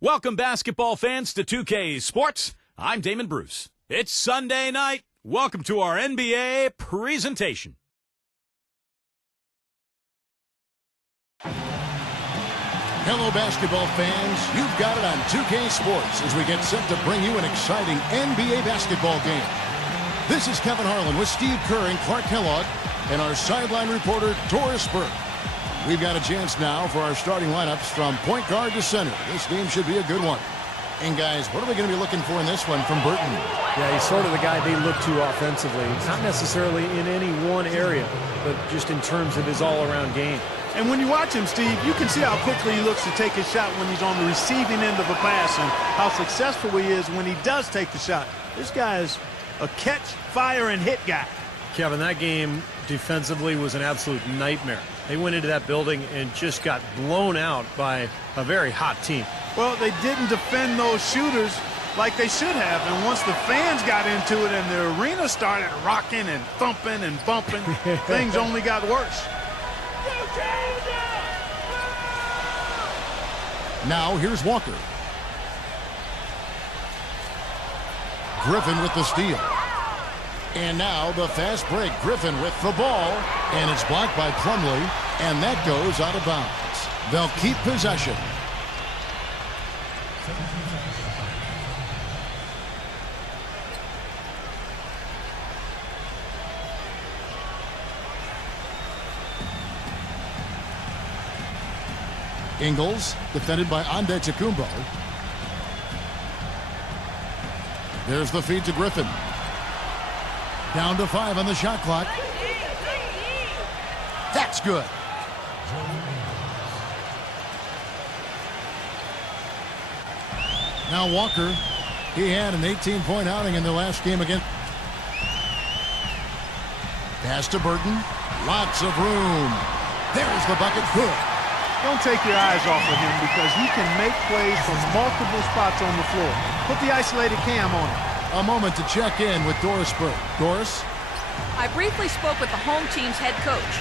Welcome, basketball fans, to 2K Sports. I'm Damon Bruce. It's Sunday night. Welcome to our NBA presentation. Hello, basketball fans. You've got it on 2K Sports as we get set to bring you an exciting NBA basketball game. This is Kevin Harlan with Steve Kerr and Clark Kellogg and our sideline reporter, Doris Burke. We've got a chance now for our starting lineups from point guard to center. This game should be a good one. And, guys, what are we going to be looking for in this one from Burton? Yeah, he's sort of the guy they look to offensively. Not necessarily in any one area, but just in terms of his all-around game. And when you watch him, Steve, you can see how quickly he looks to take his shot when he's on the receiving end of a pass and how successful he is when he does take the shot. This guy is a catch, fire, and hit guy. Kevin, that game defensively was an absolute nightmare. They went into that building and just got blown out by a very hot team. Well, they didn't defend those shooters like they should have. And once the fans got into it and the arena started rocking and thumping and bumping, things only got worse. Now, here's Walker. Griffin with the steal. And now the fast break. Griffin with the ball. And it's blocked by Plumlee. And that goes out of bounds. They'll keep possession. Ingles, defended by Antetokounmpo. There's the feed to Griffin. Down to 5 on the shot clock. That's good. Now Walker, he had an 18-point outing in the last game again. Pass to Burton. Lots of room. There's the bucket. Good. Don't take your eyes off of him because he can make plays from multiple spots on the floor. Put the isolated cam on him. A moment to check in with Doris Burke. Doris? I briefly spoke with the home team's head coach.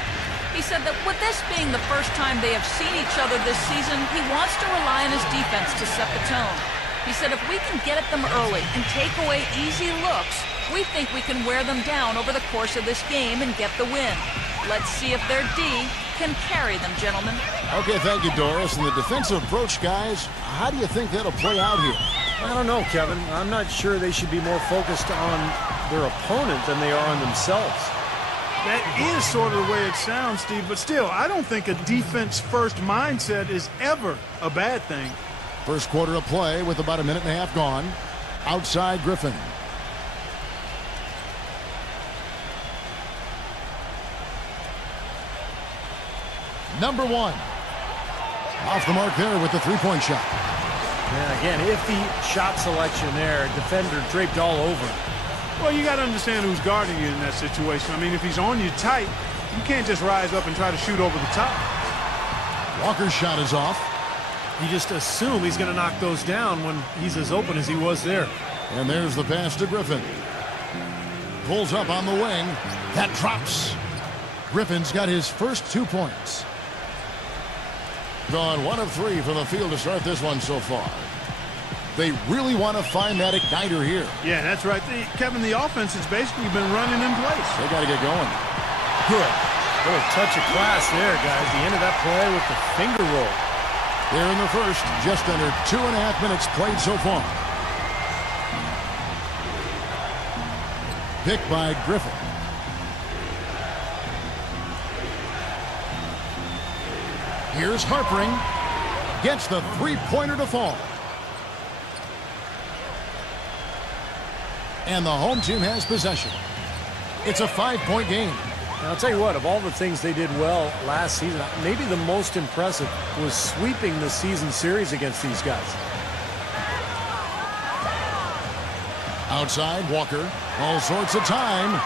He said that with this being the first time they have seen each other this season, he wants to rely on his defense to set the tone. He said if we can get at them early and take away easy looks, we think we can wear them down over the course of this game and get the win. Let's see if their D can carry them, gentlemen. Okay, thank you, Doris. And the defensive approach, guys, how do you think that'll play out here? I don't know, Kevin. I'm not sure they should be more focused on their opponent than they are on themselves. That is sort of the way it sounds, Steve, but still, I don't think a defense-first mindset is ever a bad thing. First quarter of play with about a minute and a half gone. Outside Griffin. Number 1. Off the mark there with the three-point shot. Yeah, again, iffy shot selection there. Defender draped all over. Well, you got to understand who's guarding you in that situation. I mean, if he's on you tight, you can't just rise up and try to shoot over the top. Walker's shot is off. You just assume he's going to knock those down when he's as open as he was there. And there's the pass to Griffin. Pulls up on the wing. That drops. Griffin's got his first 2 points. Gone 1 of 3 from the field to start this one so far. They really want to find that igniter here. Yeah, that's right. Kevin, the offense has basically been running in place. They got to get going. Good. Little touch of class there, guys. The end of that play with the finger roll. Here in the first, just under 2.5 minutes played so far. Picked by Griffin. Here's Harpering. Gets the three-pointer to fall. And the home team has possession. It's a 5-point game. Now, I'll tell you what, of all the things they did well last season, maybe the most impressive was sweeping the season series against these guys. Outside, Walker. All sorts of time.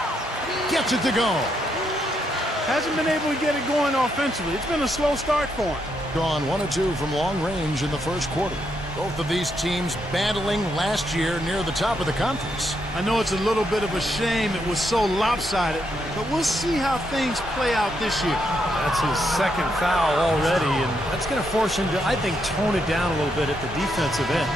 Gets it to go. Hasn't been able to get it going offensively. It's been a slow start for him. Gone 1 of 2 from long range in the first quarter. Both of these teams battling last year near the top of the conference. I know it's a little bit of a shame it was so lopsided, but we'll see how things play out this year. That's his second foul already, and that's going to force him to, I think, tone it down a little bit at the defensive end.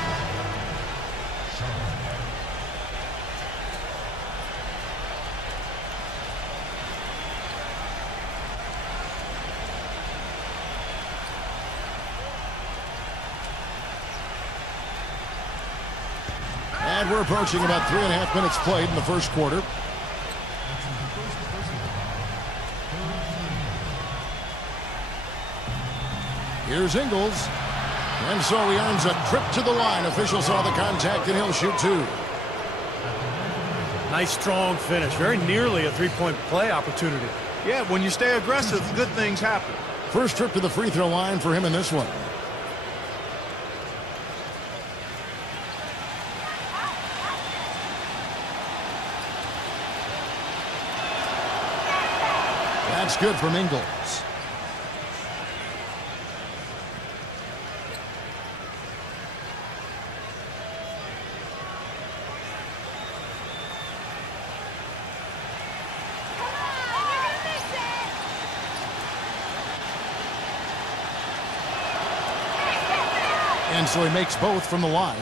And we're approaching about 3.5 minutes played in the first quarter. Here's Ingles. And so he earns a trip to the line. Officials saw the contact, and he'll shoot 2. Nice, strong finish. Very nearly a three-point play opportunity. Yeah, when you stay aggressive, good things happen. First trip to the free throw line for him in this one. That's good from Ingles. And so he makes both from the line.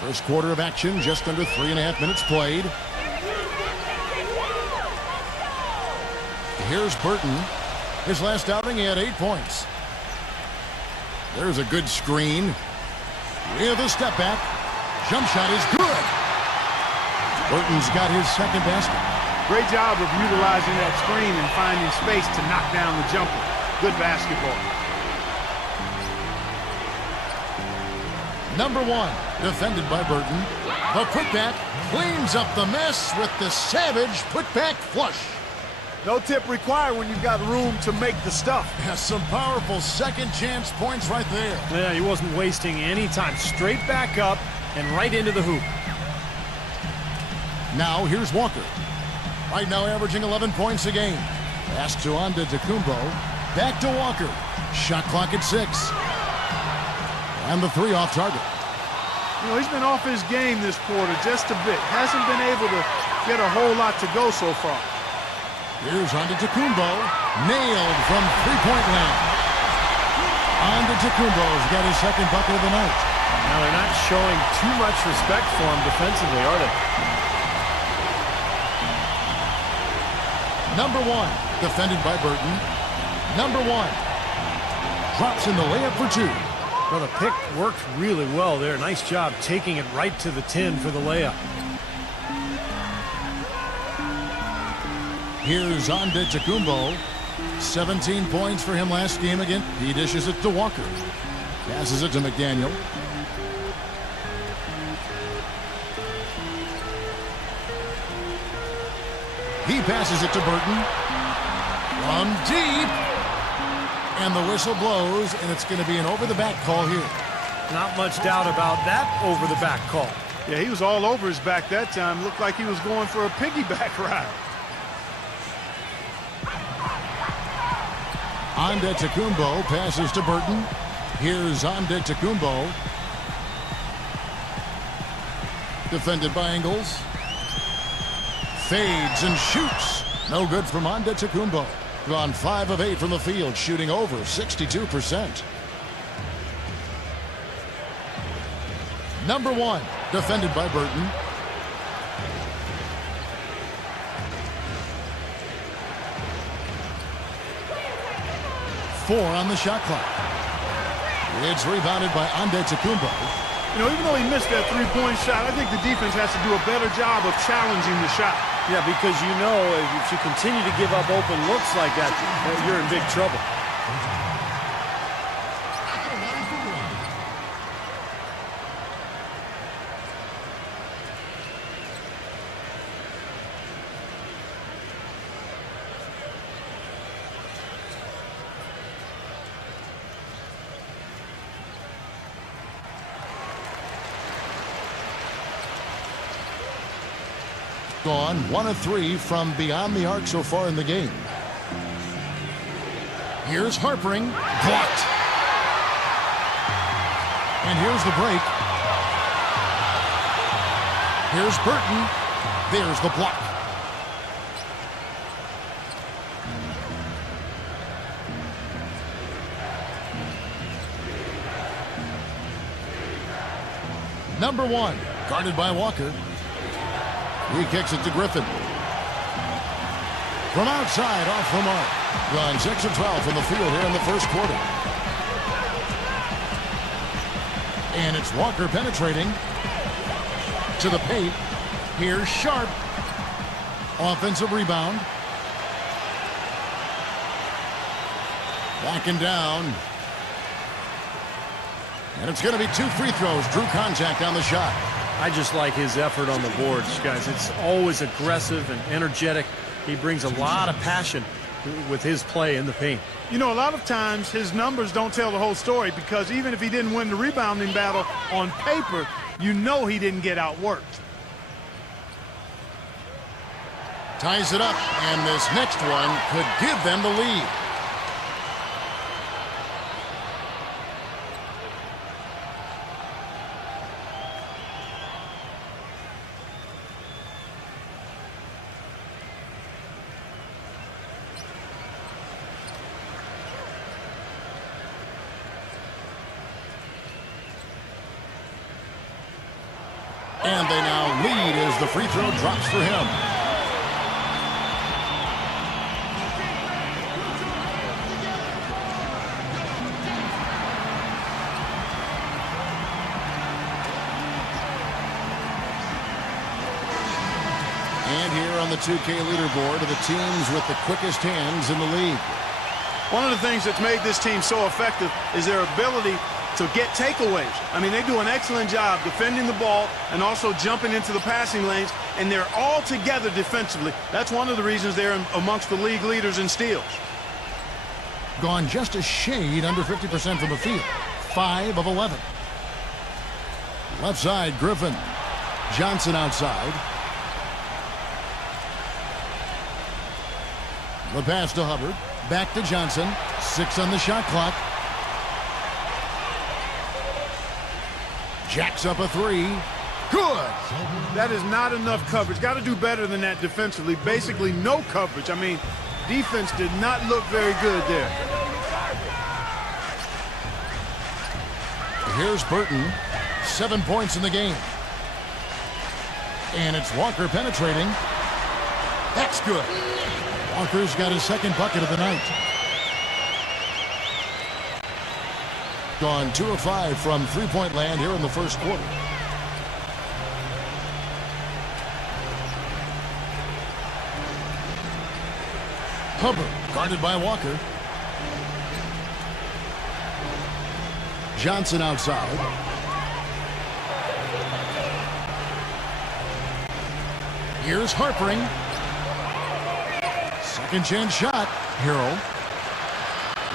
First quarter of action, just under 3.5 minutes played. Here's Burton. His last outing, he had 8 points. There's a good screen. With a step back. Jump shot is good. Burton's got his second basket. Great job of utilizing that screen and finding space to knock down the jumper. Good basketball. Number 1, defended by Burton. The putback cleans up the mess with the savage putback flush. No tip required when you've got room to make the stuff. Has some powerful second chance points right there. Yeah, he wasn't wasting any time. Straight back up and right into the hoop. Now here's Walker. Right now averaging 11 points a game. Pass to Antetokounmpo. Back to Walker. Shot clock at 6. And the 3 off target. You know, he's been off his game this quarter just a bit. Hasn't been able to get a whole lot to go so far. Here's Antetokounmpo. Nailed from three-point land. Antetokounmpo's got his second bucket of the night. Now they're not showing too much respect for him defensively, are they? Number 1, defended by Burton. Number 1, drops in the layup for 2. Well, the pick worked really well there. Nice job taking it right to the 10 for the layup. Here's Antetokounmpo. 17 points for him last game again. He dishes it to Walker. Passes it to McDaniel. He passes it to Burton. From deep. And the whistle blows, and it's going to be an over-the-back call here. Not much doubt about that over-the-back call. Yeah, he was all over his back that time. Looked like he was going for a piggyback ride. Antetokounmpo passes to Burton. Here's Antetokounmpo. Defended by Ingles. Fades and shoots. No good from Antetokounmpo. Gone 5 of 8 from the field, shooting over 62%. Number 1, defended by Burton. Four on the shot clock. It's rebounded by Antetokounmpo. You know, even though he missed that three-point shot, I think the defense has to do a better job of challenging the shot. Yeah, because you know if you continue to give up open looks like that, you're in big trouble. Gone 1 of 3 from beyond the arc so far in the game. Here's Harpering, blocked. And here's the break. Here's Burton. There's the block. Number 1, guarded by Walker. He kicks it to Griffin. From outside, off the mark. Gone 6 of 12 from the field here in the first quarter. And it's Walker penetrating to the paint. Here's Sharp. Offensive rebound. Backing down. And it's going to be 2 free throws. Drew contact on the shot. I just like his effort on the boards, guys. It's always aggressive and energetic. He brings a lot of passion with his play in the paint. You know, a lot of times his numbers don't tell the whole story because even if he didn't win the rebounding battle on paper, you know he didn't get outworked. Ties it up, and this next one could give them the lead. And they now lead as the free throw drops for him. And here on the 2K leaderboard of the teams with the quickest hands in the league. One of the things that's made this team so effective is their ability to get takeaways. I mean, they do an excellent job defending the ball and also jumping into the passing lanes, and they're all together defensively. That's one of the reasons they're amongst the league leaders in steals. Gone just a shade under 50% from the field. 5 of 11. Left side, Griffin. Johnson outside. The pass to Hubbard. Back to Johnson. 6 on the shot clock. Jacks up a 3. Good. That is not enough coverage. Got to do better than that defensively. Basically no coverage. I mean, defense did not look very good there. Here's Burton. 7 points in the game. And it's Walker penetrating. That's good. Walker's got his second bucket of the night. Gone 2 of 5 from three-point land here in the first quarter. Hubbard guarded by Walker. Johnson outside. Here's Harpering. Second chance shot. Hero.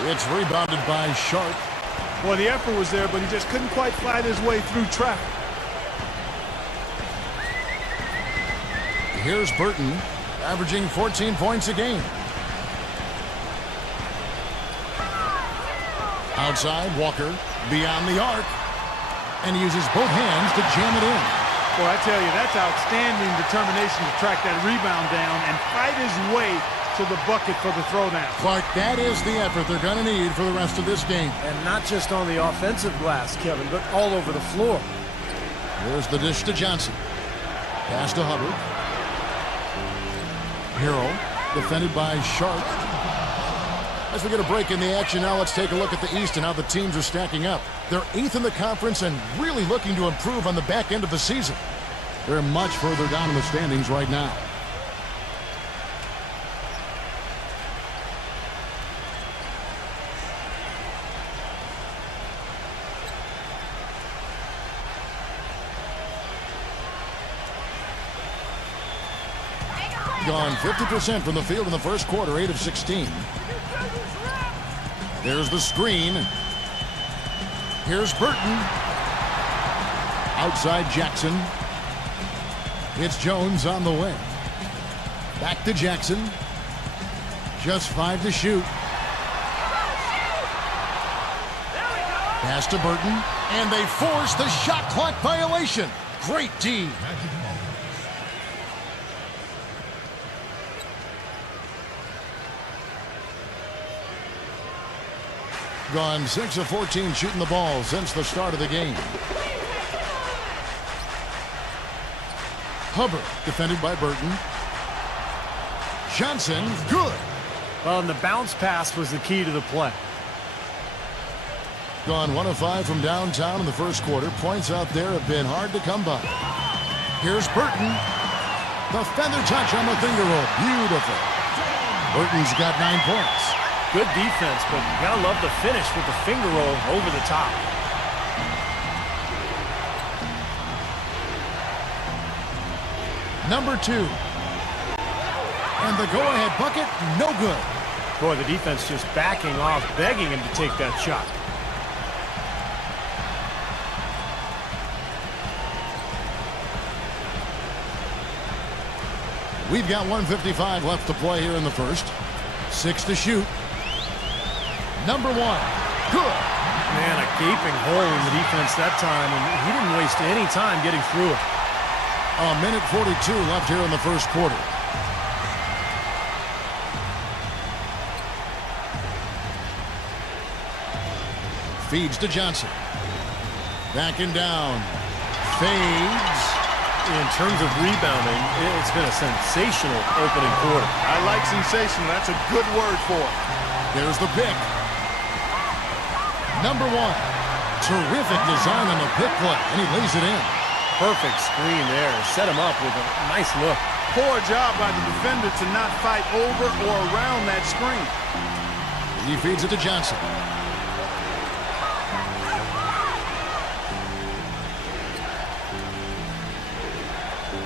It's rebounded by Sharp. Well, the effort was there, but he just couldn't quite fight his way through traffic. Here's Burton, averaging 14 points a game. Outside, Walker, beyond the arc, and he uses both hands to jam it in. Well, I tell you, that's outstanding determination to track that rebound down and fight his way to the bucket for the throwdown. Clark, that is the effort they're going to need for the rest of this game. And not just on the offensive glass, Kevin, but all over the floor. Here's the dish to Johnson. Pass to Hubbard. Hero, defended by Sharp. As we get a break in the action now, let's take a look at the East and how the teams are stacking up. They're 8th in the conference and really looking to improve on the back end of the season. They're much further down in the standings right now. Gone 50% from the field in the first quarter, 8 of 16. There's the screen. Here's Burton. Outside Jackson. It's Jones on the way. Back to Jackson. Just 5 to shoot. Pass to Burton. And they force the shot clock violation. Great D. Gone 6 of 14 shooting the ball since the start of the game. Hubbard defended by Burton. Johnson, good. Well, and the bounce pass was the key to the play. Gone 1 of 5 from downtown in the first quarter. Points out there have been hard to come by. Here's Burton. The feather touch on the finger roll. Beautiful. Burton's got 9 points. Good defense, but you gotta love the finish with the finger roll over the top. Number 2. And the go-ahead bucket, no good. Boy, the defense just backing off, begging him to take that shot. We've got 1:55 left to play here in the first. 6 to shoot. Number 1. Good. Man, a gaping hole in the defense that time, and he didn't waste any time getting through it. A minute 42 left here in the first quarter. Feeds to Johnson. Backing down. Fades. In terms of rebounding, it's been a sensational opening quarter. I like sensational. That's a good word for it. There's the pick. Number 1. Terrific design on the pick play, and he lays it in. perfect screen there. Set him up with a nice look. Poor job by the defender to not fight over or around that screen. He feeds it to Johnson.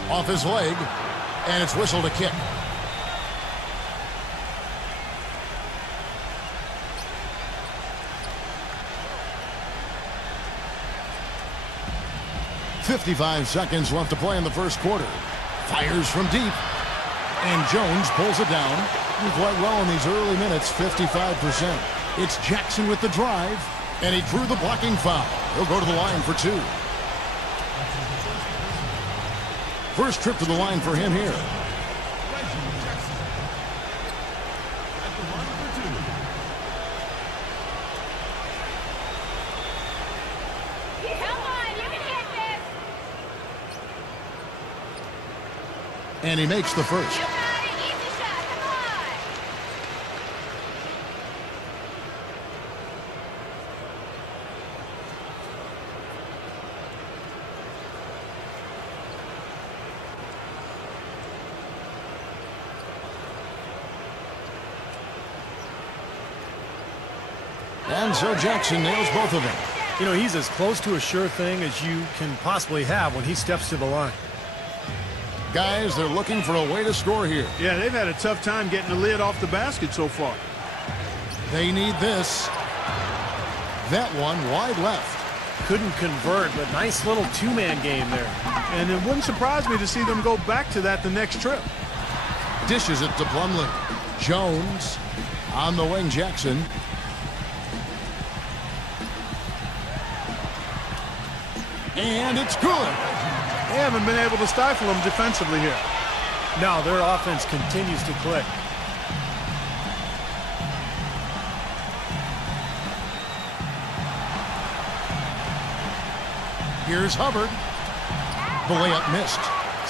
Off his leg, and it's whistled a kick. .55 seconds left to play in the first quarter. Fires from deep, and Jones pulls it down. He played well in these early minutes, 55%. It's Jackson with the drive, and he drew the blocking foul. He'll go to the line for two. First trip to the line for him here. Come on, you can hit this. And he makes the first. You got it. Easy shot. Come on. And so Jackson nails both of them. You know, he's as close to a sure thing as you can possibly have when he steps to the line. Guys, they're looking for a way to score here. Yeah, they've had a tough time getting the lid off the basket so far. They need this. That one wide left. Couldn't convert, but nice little two-man game there. And it wouldn't surprise me to see them go back to that the next trip. Dishes it to Plumlee. Jones on the wing, Jackson. And it's good. They haven't been able to stifle them defensively here. Now their offense continues to click. Here's Hubbard. The layup missed.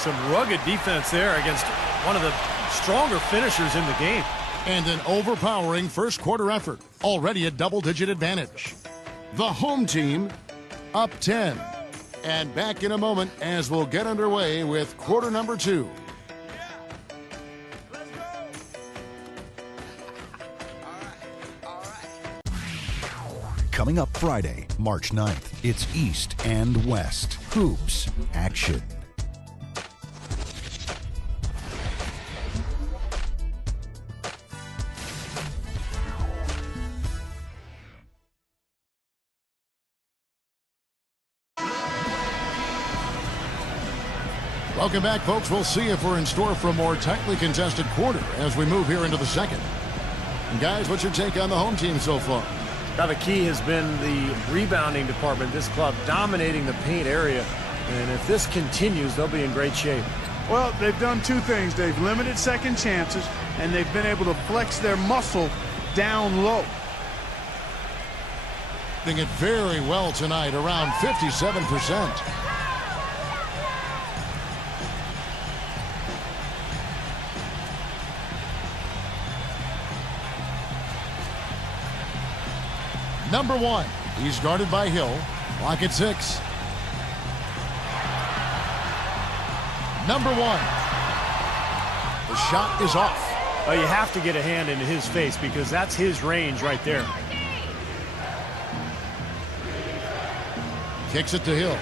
Some rugged defense there against one of the stronger finishers in the game. And an overpowering first quarter effort. Already a double-digit advantage. The home team up 10. And back in a moment as we'll get underway with quarter number 2. Coming up Friday, March 9th, it's East and West. Hoops action. Welcome back, folks. We'll see if we're in store for a more tightly contested quarter as we move here into the second. And guys, what's your take on the home team so far? Now the key has been the rebounding department. This club dominating the paint area. And if this continues, they'll be in great shape. Well, they've done two things. They've limited second chances, and they've been able to flex their muscle down low. Doing it very well tonight, around 57%. Number 1, he's guarded by Hill. Clock at 6. Number 1. The shot is off. You have to get a hand into his face because that's his range right there. Kicks it to Hill.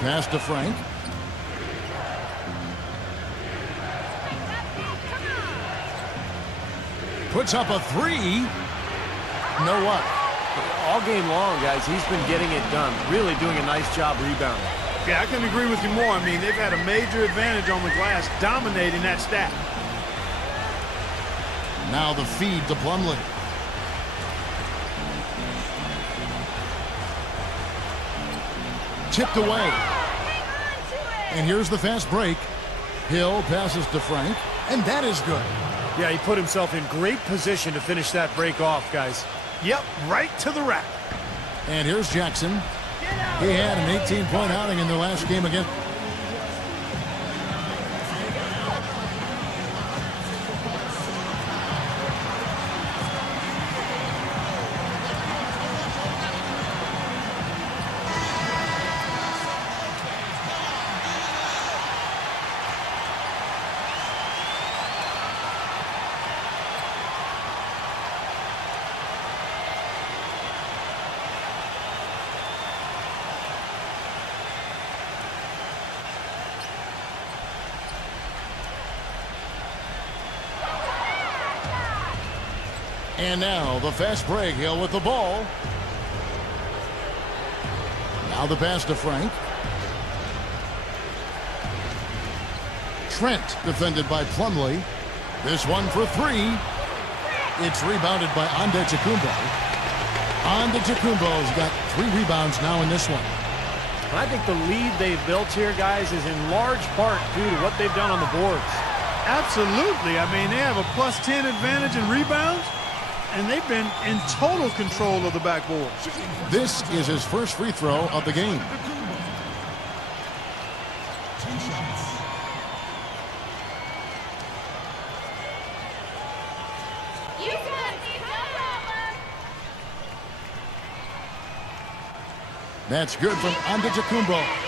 Pass to Frank. Puts up a 3. No what? All game long, guys, he's been getting it done. Really doing a nice job rebounding. Yeah, I couldn't agree with you more. I mean, they've had a major advantage on the glass, dominating that stack. Now the feed to Plumlee. Tipped away. And here's the fast break. Hill passes to Frank, and that is good. Yeah, he put himself in great position to finish that break off, guys. Yep, right to the rack. And here's Jackson. He had an 18-point outing in their last game against. And now the fast break. Hill with the ball. Now the pass to Frank. Trent defended by Plumlee. This one for three. It's rebounded by Antetokounmpo. Antetokounmpo's got 3 rebounds now in this one. I think the lead they've built here, guys, is in large part due to what they've done on the boards. Absolutely. I mean, they have a plus 10 advantage in rebounds, and they've been in total control of the backboard. This is his first free throw of the game. You got me, no problem. That's good from Antetokounmpo.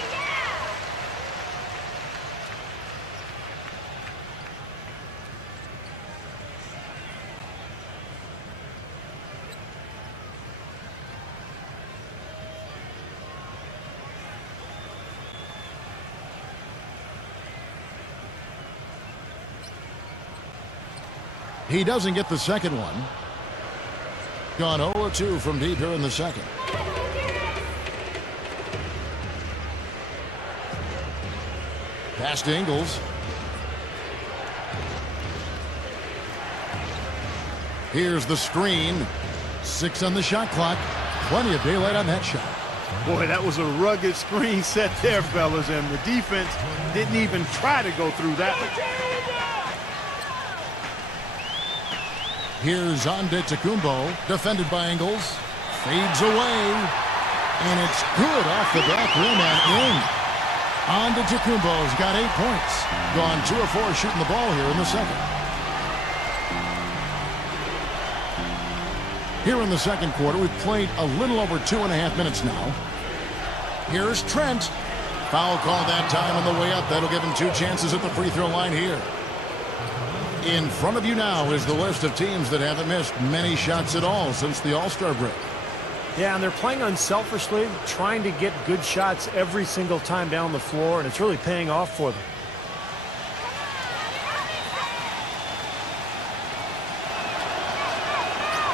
He doesn't get the second one. Gone 0-2 from deep here in the second. Pass to Ingles. Here's the screen. 6 on the shot clock. Plenty of daylight on that shot. Boy, that was a rugged screen set there, fellas, and the defense didn't even try to go through that one. Here's Antetokounmpo, defended by Ingles. Fades away. And it's good off the back rim and in. Antetokounmpo's got 8 points. Gone 2 of 4 shooting the ball here in the second. Here in the second quarter, we've played a little over 2.5 minutes now. Here's Trent. Foul call that time on the way up. That'll give him 2 chances at the free throw line here. In front of you now is the list of teams that haven't missed many shots at all since the All-Star break. Yeah, and they're playing unselfishly, trying to get good shots every single time down the floor, and it's really paying off for them.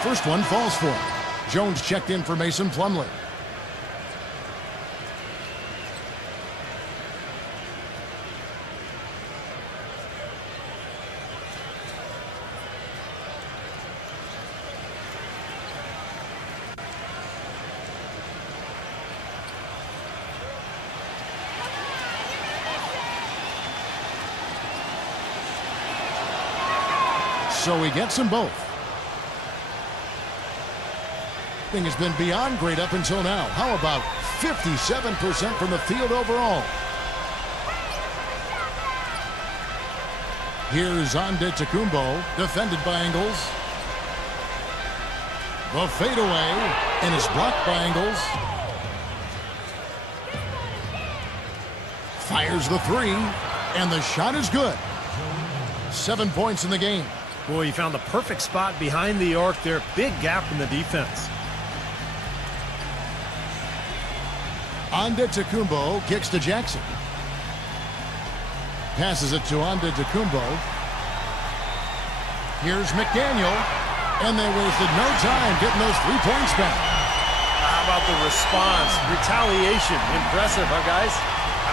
First one falls for him. Jones checked in for Mason Plumlee. So he gets them both. Thing has been beyond great up until now. How about 57% from the field overall? Here's Antetokounmpo, defended by Ingles. The fadeaway, and is blocked by Ingles. Fires the 3, and the shot is good. 7 points in the game. Boy, he found the perfect spot behind the arc there. Big gap in the defense. Antetokounmpo kicks to Jackson. Passes it to Antetokounmpo. Here's McDaniel. And they wasted no time getting those 3 points back. How about the response? Retaliation. Impressive, huh, guys?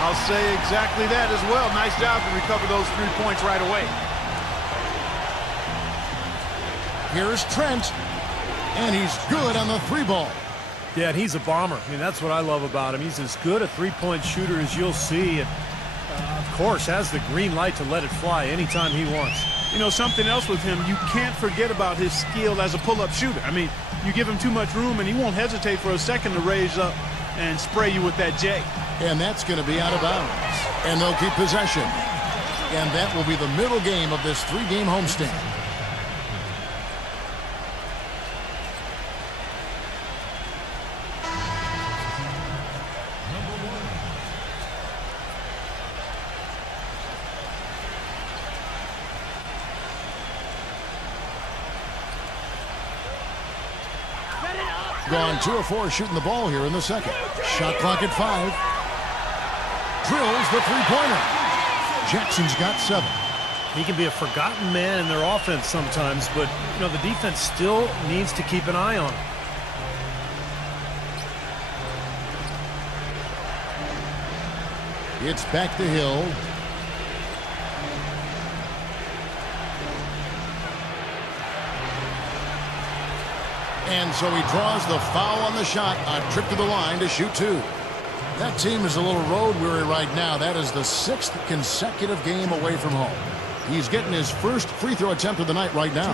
I'll say exactly that as well. Nice job to recover those 3 points right away. Here's Trent. And he's good on the 3 ball. Yeah, and he's a bomber. I mean, that's what I love about him. He's as good a three-point shooter as you'll see. And, of course, has the green light to let it fly anytime he wants. You know, something else with him, you can't forget about his skill as a pull-up shooter. I mean, you give him too much room, and he won't hesitate for a second to raise up and spray you with that J. And that's going to be out of bounds. And they'll keep possession. And that will be the middle game of this 3-game homestand. Gone 2 of 4 shooting the ball here in the second. Shot clock at 5. Drills the 3-pointer. Jackson's got 7. He can be a forgotten man in their offense sometimes, but the defense still needs to keep an eye on him. It's back to Hill. And so he draws the foul on the shot. A trip to the line to shoot two. That team is a little road weary right now. That is the 6th consecutive game away from home. He's getting his first free throw attempt of the night right now.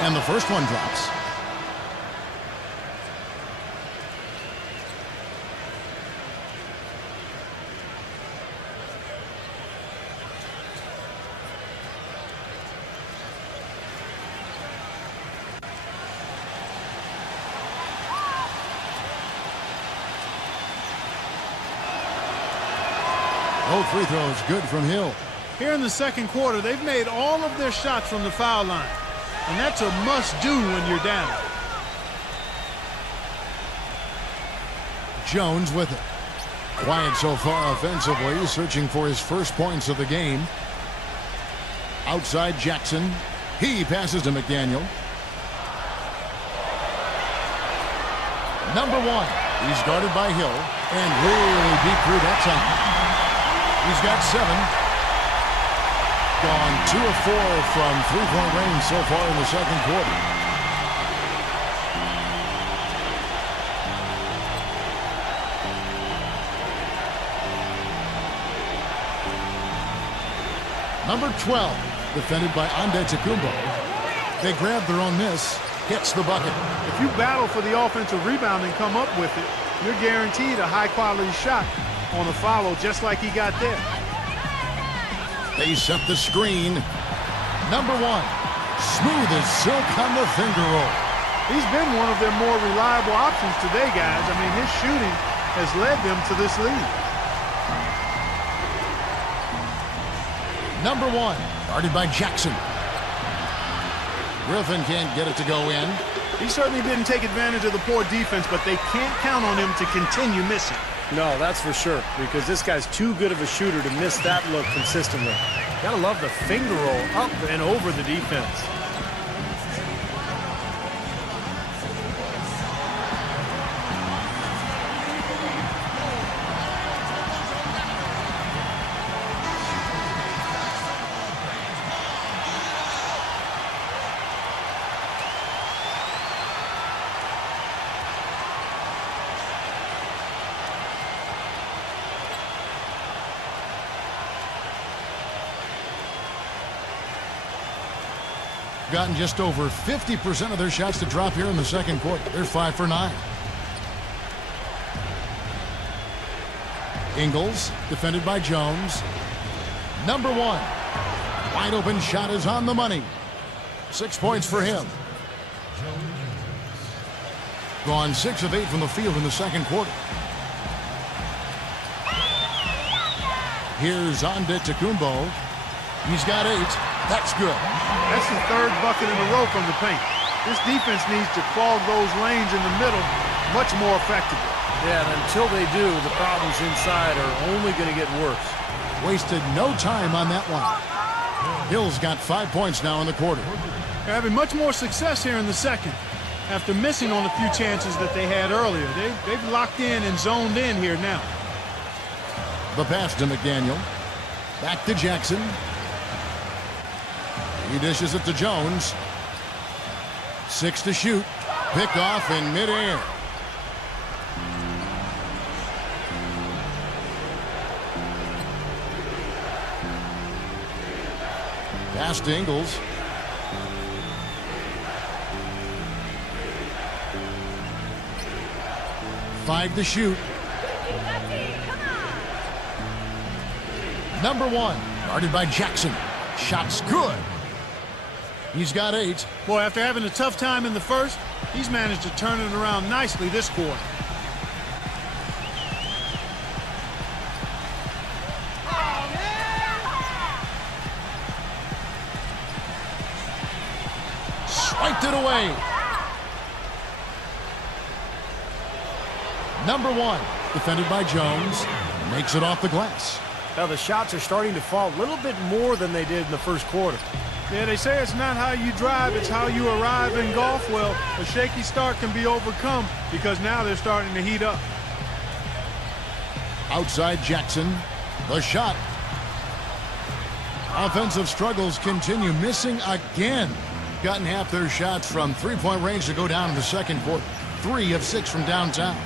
And the first one drops. Both free throws good from Hill. Here in the second quarter, they've made all of their shots from the foul line. And that's a must-do when you're down. Jones with it. Quiet so far offensively, searching for his first points of the game. Outside Jackson. He passes to McDaniel. Number one. He's guarded by Hill. And really deep through that time. He's got 7. Gone 2 of 4 from three-point range so far in the second quarter. Number 12, defended by Antetokounmpo. They grab their own miss, hits the bucket. If you battle for the offensive rebound and come up with it, you're guaranteed a high-quality shot on a follow just like he got there. They set the screen. Number 1, smooth as silk on the finger roll. He's been one of their more reliable options today, guys. I mean, his shooting has led them to this lead. Number 1, guarded by Jackson. Griffin can't get it to go in. He certainly didn't take advantage of the poor defense, but they can't count on him to continue missing. No, that's for sure, because this guy's too good of a shooter to miss that look consistently. Gotta love the finger roll up and over the defense. Gotten just over 50% of their shots to drop here in the second quarter. They're 5 for 9. Ingles, defended by Jones. Number 1, wide open shot is on the money. 6 points for him. Gone 6 of 8 from the field in the second quarter. Here's Antetokounmpo. He's got 8. That's good. That's the 3rd bucket in a row from the paint. This defense needs to clog those lanes in the middle much more effectively. Yeah, and until they do, the problems inside are only going to get worse. Wasted no time on that one. Hill's got 5 points now in the quarter. They're having much more success here in the second. After missing on a few chances that they had earlier. They've locked in and zoned in here now. The pass to McDaniel. Back to Jackson. He dishes it to Jones. 6 to shoot. Picked off in midair. Pass to Ingles. Five to shoot. Number 1, guarded by Jackson. Shot's good. He's got 8. Boy, after having a tough time in the first, he's managed to turn it around nicely this quarter. it away. Number 1, defended by Jones, makes it off the glass. Now the shots are starting to fall a little bit more than they did in the first quarter. Yeah, they say it's not how you drive, it's how you arrive in golf. Well, a shaky start can be overcome because now they're starting to heat up. Outside Jackson, the shot. Offensive struggles continue, missing again. Gotten half their shots from three-point range to go down in the second quarter. 3 of 6 from downtown.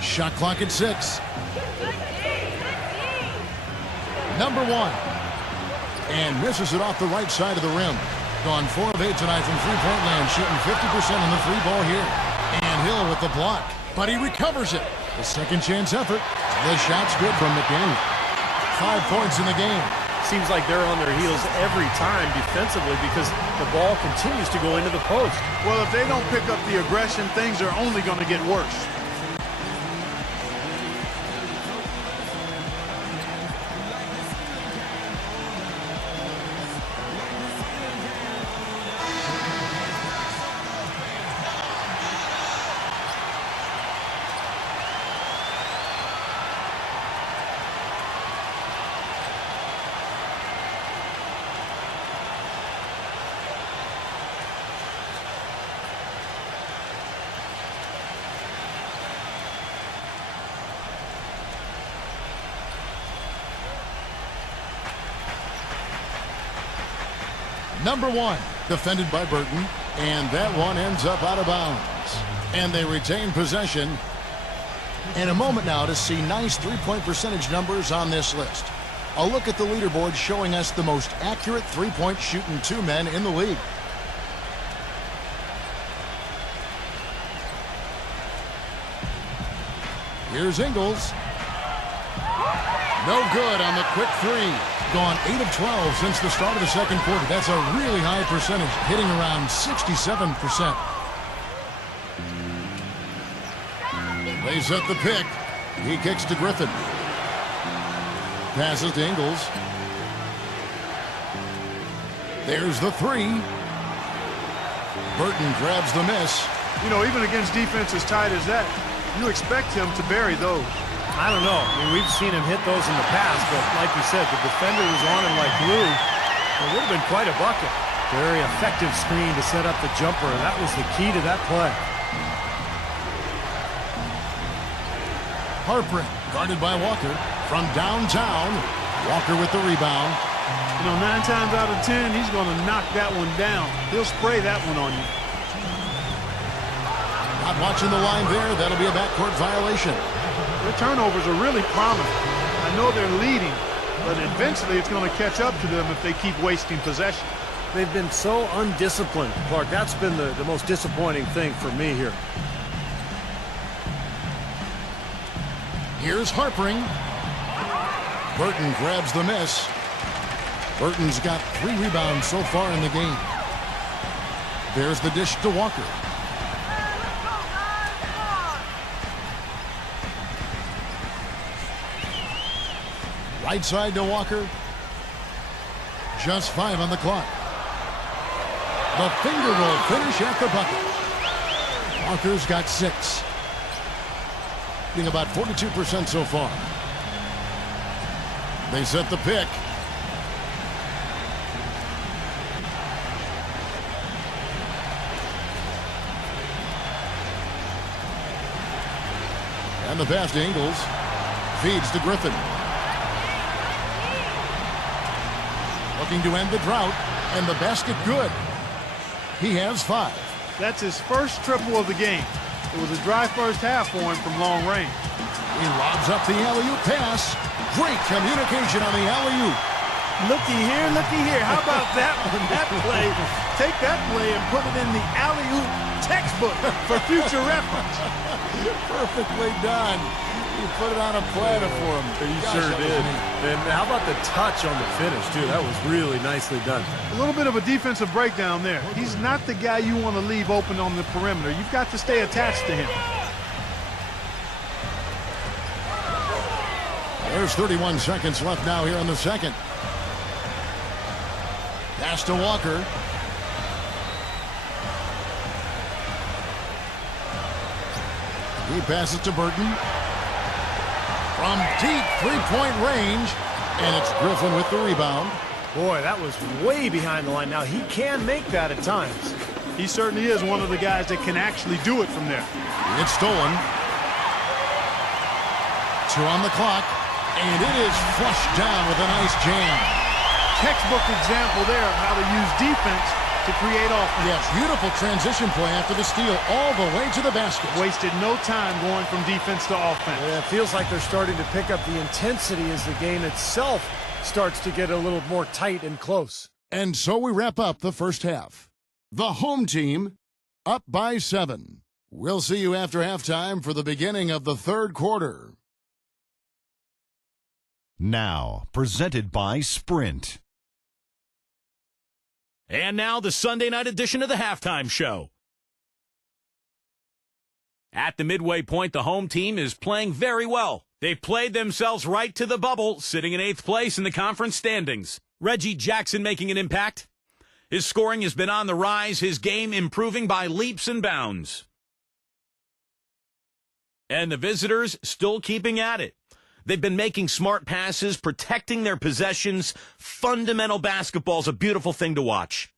Shot clock at 6. Number 1. And misses it off the right side of the rim. Gone 4 of 8 tonight from three-point land, shooting 50% on the free ball here. And Hill with the block, but he recovers it. The second chance effort. The shot's good from McDaniel. 5 points in the game. Seems like they're on their heels every time defensively because the ball continues to go into the post. Well, if they don't pick up the aggression, things are only going to get worse. Number 1, defended by Burton, and that one ends up out of bounds. And they retain possession. In a moment now to see nice three-point percentage numbers on this list. A look at the leaderboard showing us the most accurate three-point shooting 2 men in the league. Here's Ingles. No good on the quick 3. Gone 8 of 12 since the start of the second quarter. That's a really high percentage, hitting around 67%. They set the pick. He kicks to Griffin. Passes to Ingles. There's the 3. Burton grabs the miss. You know, even against defense as tight as that, you expect him to bury those. I don't know. I mean, we've seen him hit those in the past, but like you said, the defender was on him like glue. It would have been quite a bucket. Very effective screen to set up the jumper, and that was the key to that play. Harper, guarded by Walker. From downtown, Walker with the rebound. You know, 9 times out of 10, he's going to knock that one down. He'll spray that one on you. Not watching the line there. That'll be a backcourt violation. Their turnovers are really prominent. I know they're leading, but eventually it's going to catch up to them if they keep wasting possession. They've been so undisciplined, Clark. That's been the most disappointing thing for me here. Here's Harpering. Burton grabs the miss. Burton's got 3 rebounds so far in the game. There's the dish to Walker. Right side to Walker. Just 5 on the clock. The finger roll finish at the bucket. Walker's got 6. Getting about 42% so far. They set the pick. And the pass to Ingles. Feeds to Griffin. Looking to end the drought, and the basket good. He has 5. That's his first triple of the game. It was a dry first half for him from long range. He lobs up the alley-oop pass. Great communication on the alley-oop. Looky here. How about that one? That play. Take that play and put it in the alley-oop textbook for future reference. Perfectly done. He put it on a platter for him. He sure did. And how about the touch on the finish, too? That was really nicely done. A little bit of a defensive breakdown there. He's not the guy you want to leave open on the perimeter. You've got to stay attached to him. There's 31 seconds left now here in the second. Pass to Walker. He passes to Burton. From deep three-point range. And it's Griffin with the rebound. Boy, that was way behind the line. Now, he can make that at times. He certainly is one of the guys that can actually do it from there. It's stolen. 2 on the clock. And it is flushed down with a nice jam. Textbook example there of how to use defense to create offense. Yes, beautiful transition play after the steal all the way to the basket. Wasted no time going from defense to offense. Yeah, it feels like they're starting to pick up the intensity as the game itself starts to get a little more tight and close. And so we wrap up the first half. The home team up by 7. We'll see you after halftime for the beginning of the third quarter. Now, presented by Sprint. And now the Sunday night edition of the halftime show. At the midway point, the home team is playing very well. They've played themselves right to the bubble, sitting in 8th place in the conference standings. Reggie Jackson making an impact. His scoring has been on the rise, his game improving by leaps and bounds. And the visitors still keeping at it. They've been making smart passes, protecting their possessions. Fundamental basketball's a beautiful thing to watch.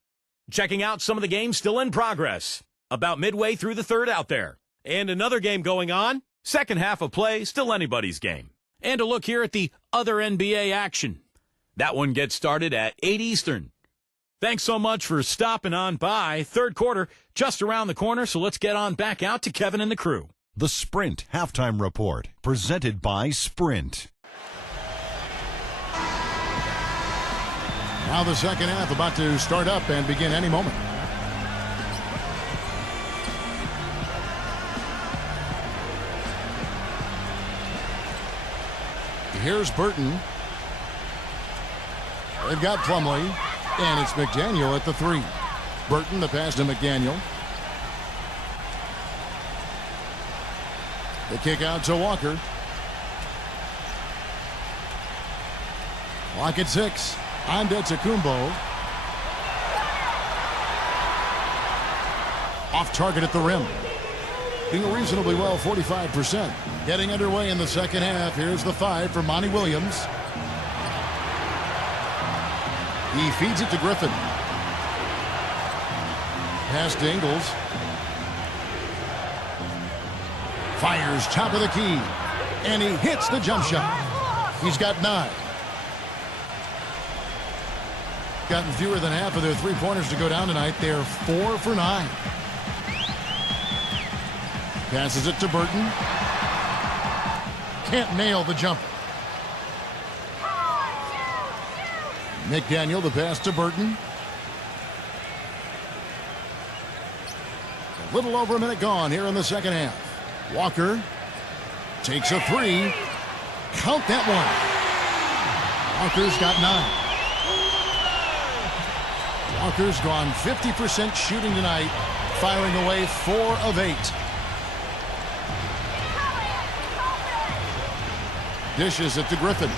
Checking out some of the games still in progress. About midway through the third out there. And another game going on. Second half of play, still anybody's game. And a look here at the other NBA action. That one gets started at 8 Eastern. Thanks so much for stopping on by. Third quarter just around the corner, so let's get on back out to Kevin and the crew. The Sprint Halftime Report, presented by Sprint. Now the second half about to start up and begin any moment. Here's Burton. They've got Plumlee, and it's McDaniel at the 3. Burton, the pass to McDaniel. The kick out to Walker. Clock at 6. On to Tecumbo. Off target at the rim. Doing reasonably well, 45%. Getting underway in the second half. Here's the 5 for Monty Williams. He feeds it to Griffin. Pass to Ingles. Fires top of the key. And he hits the jump shot. He's got 9. Gotten fewer than half of their three-pointers to go down tonight. They're 4 for 9. Passes it to Burton. Can't nail the jumper. McDaniel, the pass to Burton. A little over a minute gone here in the second half. Walker takes a 3. Count that one. Walker's got 9. Walker's gone 50% shooting tonight, firing away 4 of 8. Dishes it to Griffin.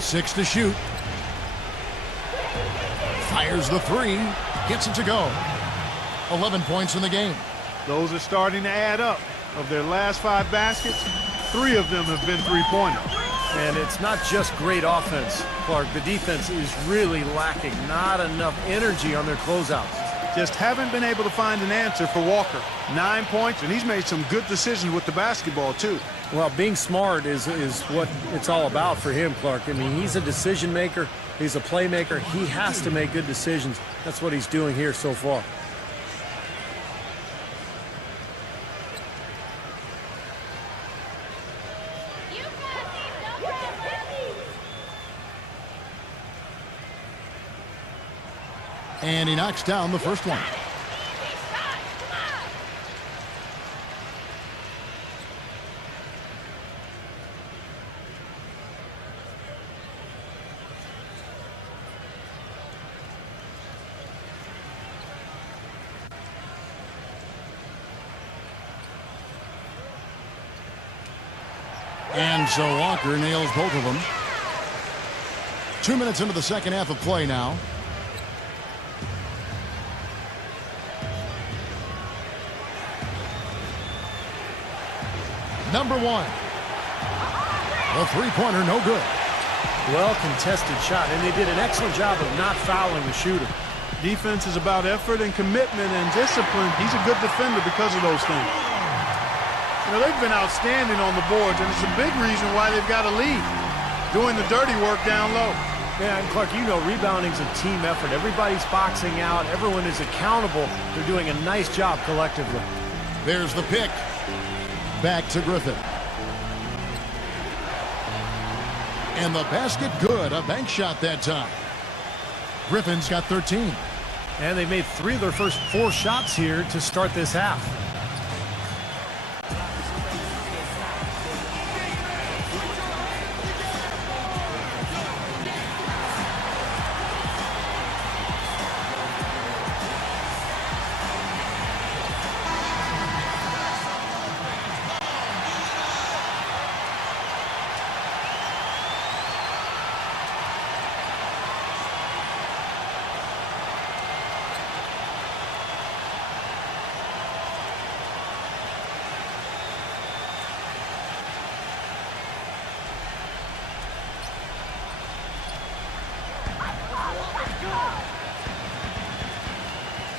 Six to shoot. Fires the 3. Gets it to go. 11 points in the game. Those are starting to add up. Of their last 5 baskets, 3 of them have been three-pointers. And it's not just great offense, Clark. The defense is really lacking. Not enough energy on their closeouts. Just haven't been able to find an answer for Walker. 9 points, and he's made some good decisions with the basketball, too. Well, being smart is what it's all about for him, Clark. I mean, he's a decision maker. He's a playmaker. He has to make good decisions. That's what he's doing here so far. And he knocks down the first one. And so Walker nails both of them. 2 minutes into the second half of play now. Number one. The three-pointer, no good. Well contested shot, and they did an excellent job of not fouling the shooter. Defense is about effort and commitment and discipline. He's a good defender because of those things. You know, they've been outstanding on the boards, and it's a big reason why they've got a lead, doing the dirty work down low. Yeah, and Clark, you know, rebounding's a team effort. Everybody's boxing out. Everyone is accountable. They're doing a nice job collectively. There's the pick. Back to Griffin. And the basket good. A bank shot that time. Griffin's got 13. And they've made 3 of their first 4 shots here to start this half.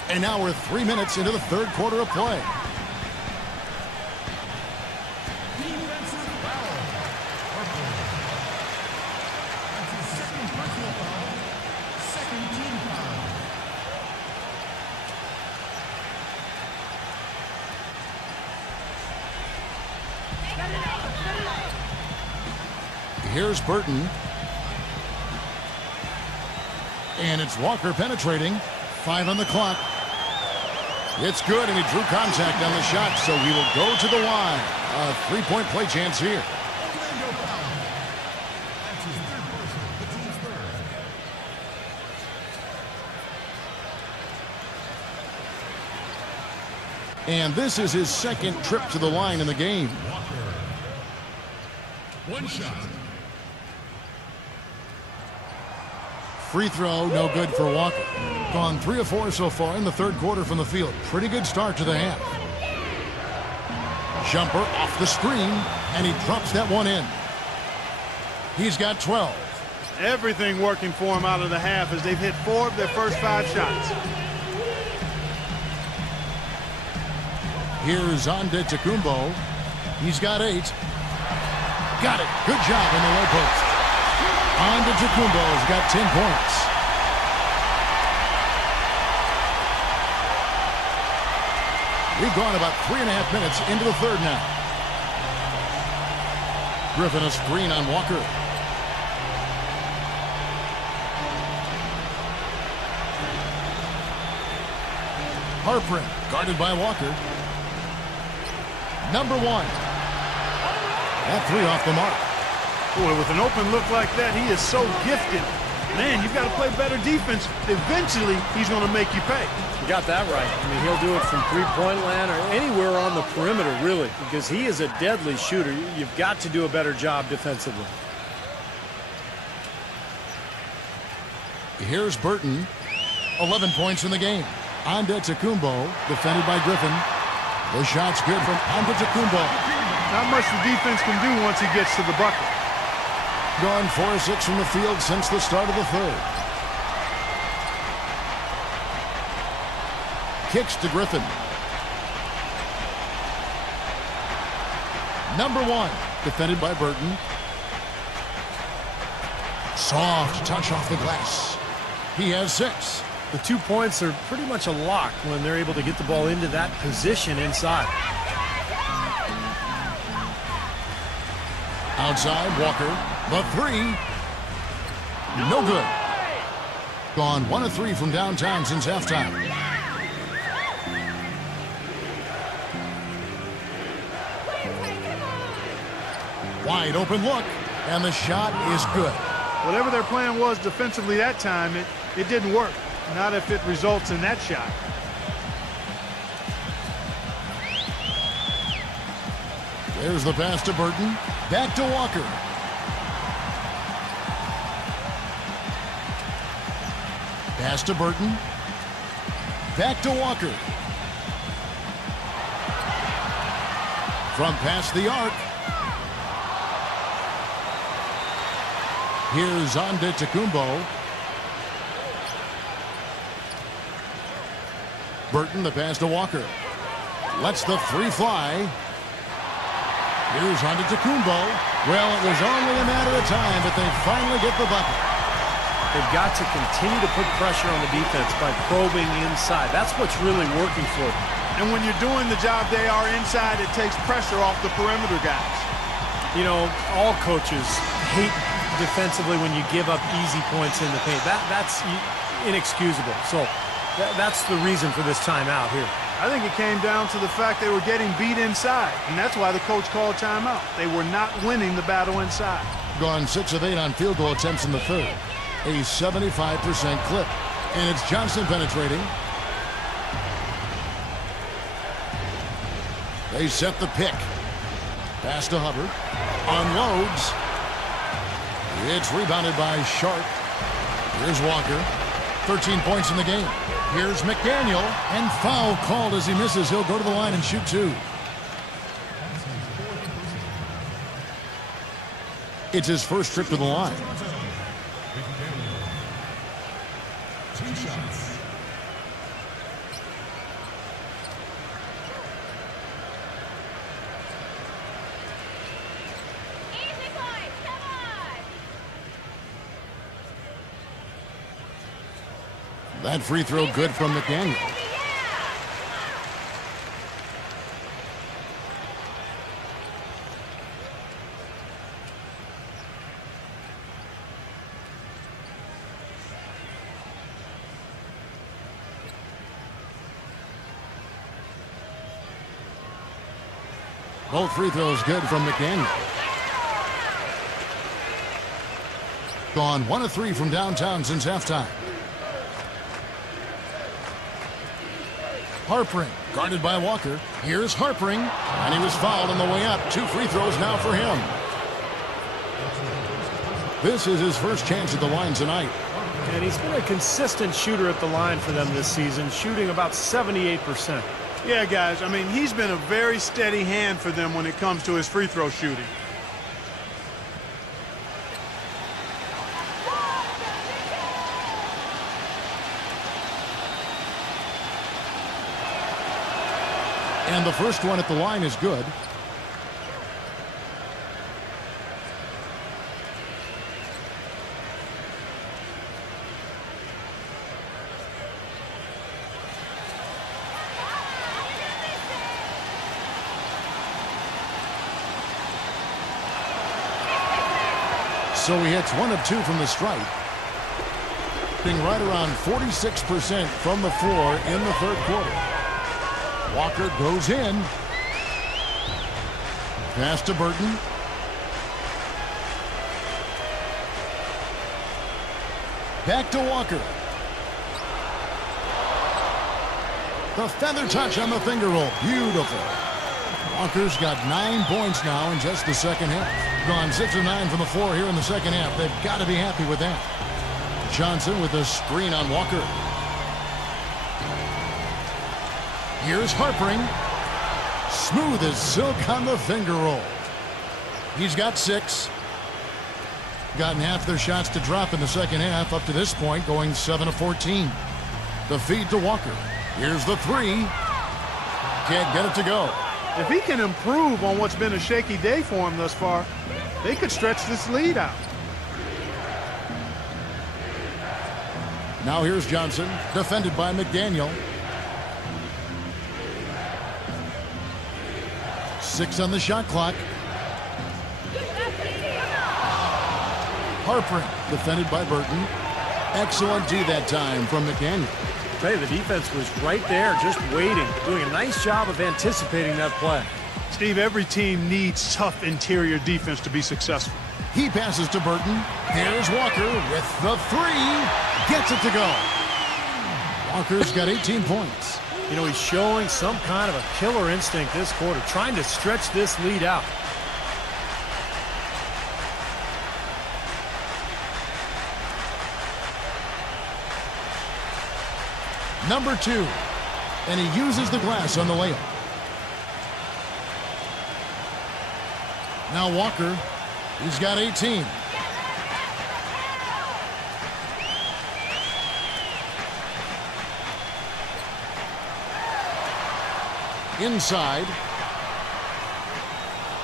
And now we're 3 minutes into the third quarter of play. Here's Burton. And it's Walker penetrating. 5 on the clock. It's good, and he drew contact on the shot, so he will go to the line. A three-point play chance here. And this is his second trip to the line in the game. One shot. Free throw, no good for Walker. Gone 3 of 4 so far in the third quarter from the field. Pretty good start to the half. Jumper off the screen, and he drops that one in. He's got 12. Everything working for him out of the half as they've hit 4 of their first 5 shots. Here's Antetokounmpo. He's got 8. Got it. Good job in the low post. Antetokounmpo's got 10 points. We've gone about 3.5 minutes into the third now. Griffin a screen on Walker. Harper guarded by Walker. Number one. That 3 off the mark. Boy, with an open look like that, he is so gifted. Man, you've got to play better defense. Eventually, he's going to make you pay. You got that right. I mean, he'll do it from three-point land or anywhere on the perimeter, really, because he is a deadly shooter. You've got to do a better job defensively. Here's Burton. 11 points in the game. Antetokounmpo, defended by Griffin. The shot's good from Antetokounmpo. Not much the defense can do once he gets to the bucket. Gone 4 of 6 from the field since the start of the third. Kicks to Griffin. Number one, defended by Burton. Soft touch off the glass. He has 6. The 2 points are pretty much a lock when they're able to get the ball into that position inside. Outside, Walker. The 3. No good. Gone 1 of 3 from downtown since halftime. Wide open look, and the shot is good. Whatever their plan was defensively that time, it didn't work. Not if it results in that shot. There's the pass to Burton. Back to Walker. Pass to Burton. Back to Walker. From past the arc. Here's Antetokounmpo. Burton, the pass to Walker. Lets the three fly. Here's Antetokounmpo. Well, it was only a matter of time, but they finally get the bucket. They've got to continue to put pressure on the defense by probing inside. That's what's really working for them. And when you're doing the job they are inside, it takes pressure off the perimeter guys. You know, all coaches hate defensively when you give up easy points in the paint. That's inexcusable. So that's the reason for this timeout here. I think it came down to the fact they were getting beat inside, and that's why the coach called timeout. They were not winning the battle inside. Gone 6 of 8 on field goal attempts in the third. A 75% clip. And it's Johnson penetrating. They set the pick. Pass to Hubbard. Unloads. It's rebounded by Sharp. Here's Walker. 13 points in the game. Here's McDaniel. And foul called as he misses. He'll go to the line and shoot 2. It's his first trip to the line. Easy boys, come on! That free throw good from McDaniel. Yeah! Both free throws good from McDaniel. Gone 1 of 3 from downtown since halftime. Harpering, guarded by Walker. Here's Harpering, and he was fouled on the way up. 2 free throws now for him. This is his first chance at the line tonight. And he's been a consistent shooter at the line for them this season, shooting about 78%. Yeah, guys, I mean, he's been a very steady hand for them when it comes to his free throw shooting. And the first one at the line is good. So he hits 1 of 2 from the stripe. Being right around 46% from the floor in the third quarter. Walker goes in. Pass to Burton. Back to Walker. The feather touch on the finger roll. Beautiful. Walker's got 9 points now in just the second half. Gone 6 of 9 from the floor here in the second half. They've got to be happy with that. Johnson with a screen on Walker. Here's Harpering. Smooth as silk on the finger roll. He's got 6. Gotten half their shots to drop in the second half up to this point, going 7 of 14. The feed to Walker. Here's the 3. Can't get it to go. If he can improve on what's been a shaky day for him thus far, they could stretch this lead out. Now here's Johnson, defended by McDaniel. 6 on the shot clock. Harpering, defended by Burton. Excellent D that time from McDaniel. Hey, the defense was right there, just waiting, doing a nice job of anticipating that play. Steve, every team needs tough interior defense to be successful. He passes to Burton. Here's Walker with the 3. Gets it to go. Walker's got 18 points. You know, he's showing some kind of a killer instinct this quarter, trying to stretch this lead out. Number 2. And he uses the glass on the layup. Now Walker. He's got 18. Inside.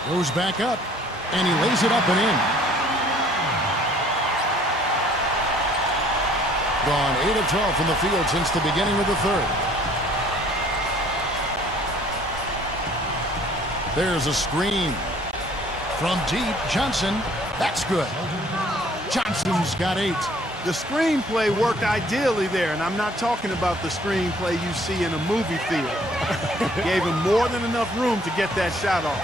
Goes back up. And he lays it up and in. Gone 8 of 12 from the field since the beginning of the third. There's a screen. From deep, Johnson. That's good. Johnson's got 8. The screenplay worked ideally there, and I'm not talking about the screenplay you see in a movie theater. Gave him more than enough room to get that shot off.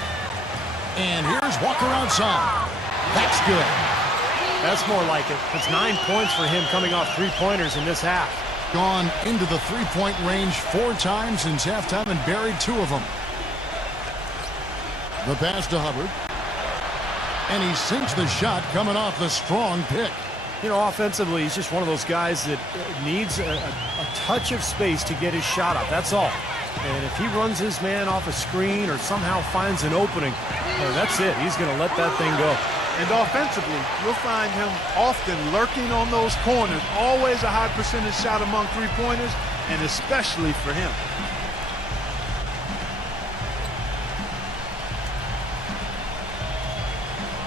And here's Walker outside. That's good. That's more like it. It's 9 points for him coming off 3-pointers in this half. Gone into the 3-point range 4 times since halftime and buried 2 of them. The pass to Hubbard. And he sinks the shot coming off the strong pick. You know, offensively, he's just one of those guys that needs a touch of space to get his shot up. That's all. And if he runs his man off a screen or somehow finds an opening, that's it. He's going to let that thing go. And offensively, you'll find him often lurking on those corners. Always a high percentage shot among 3-pointers, and especially for him.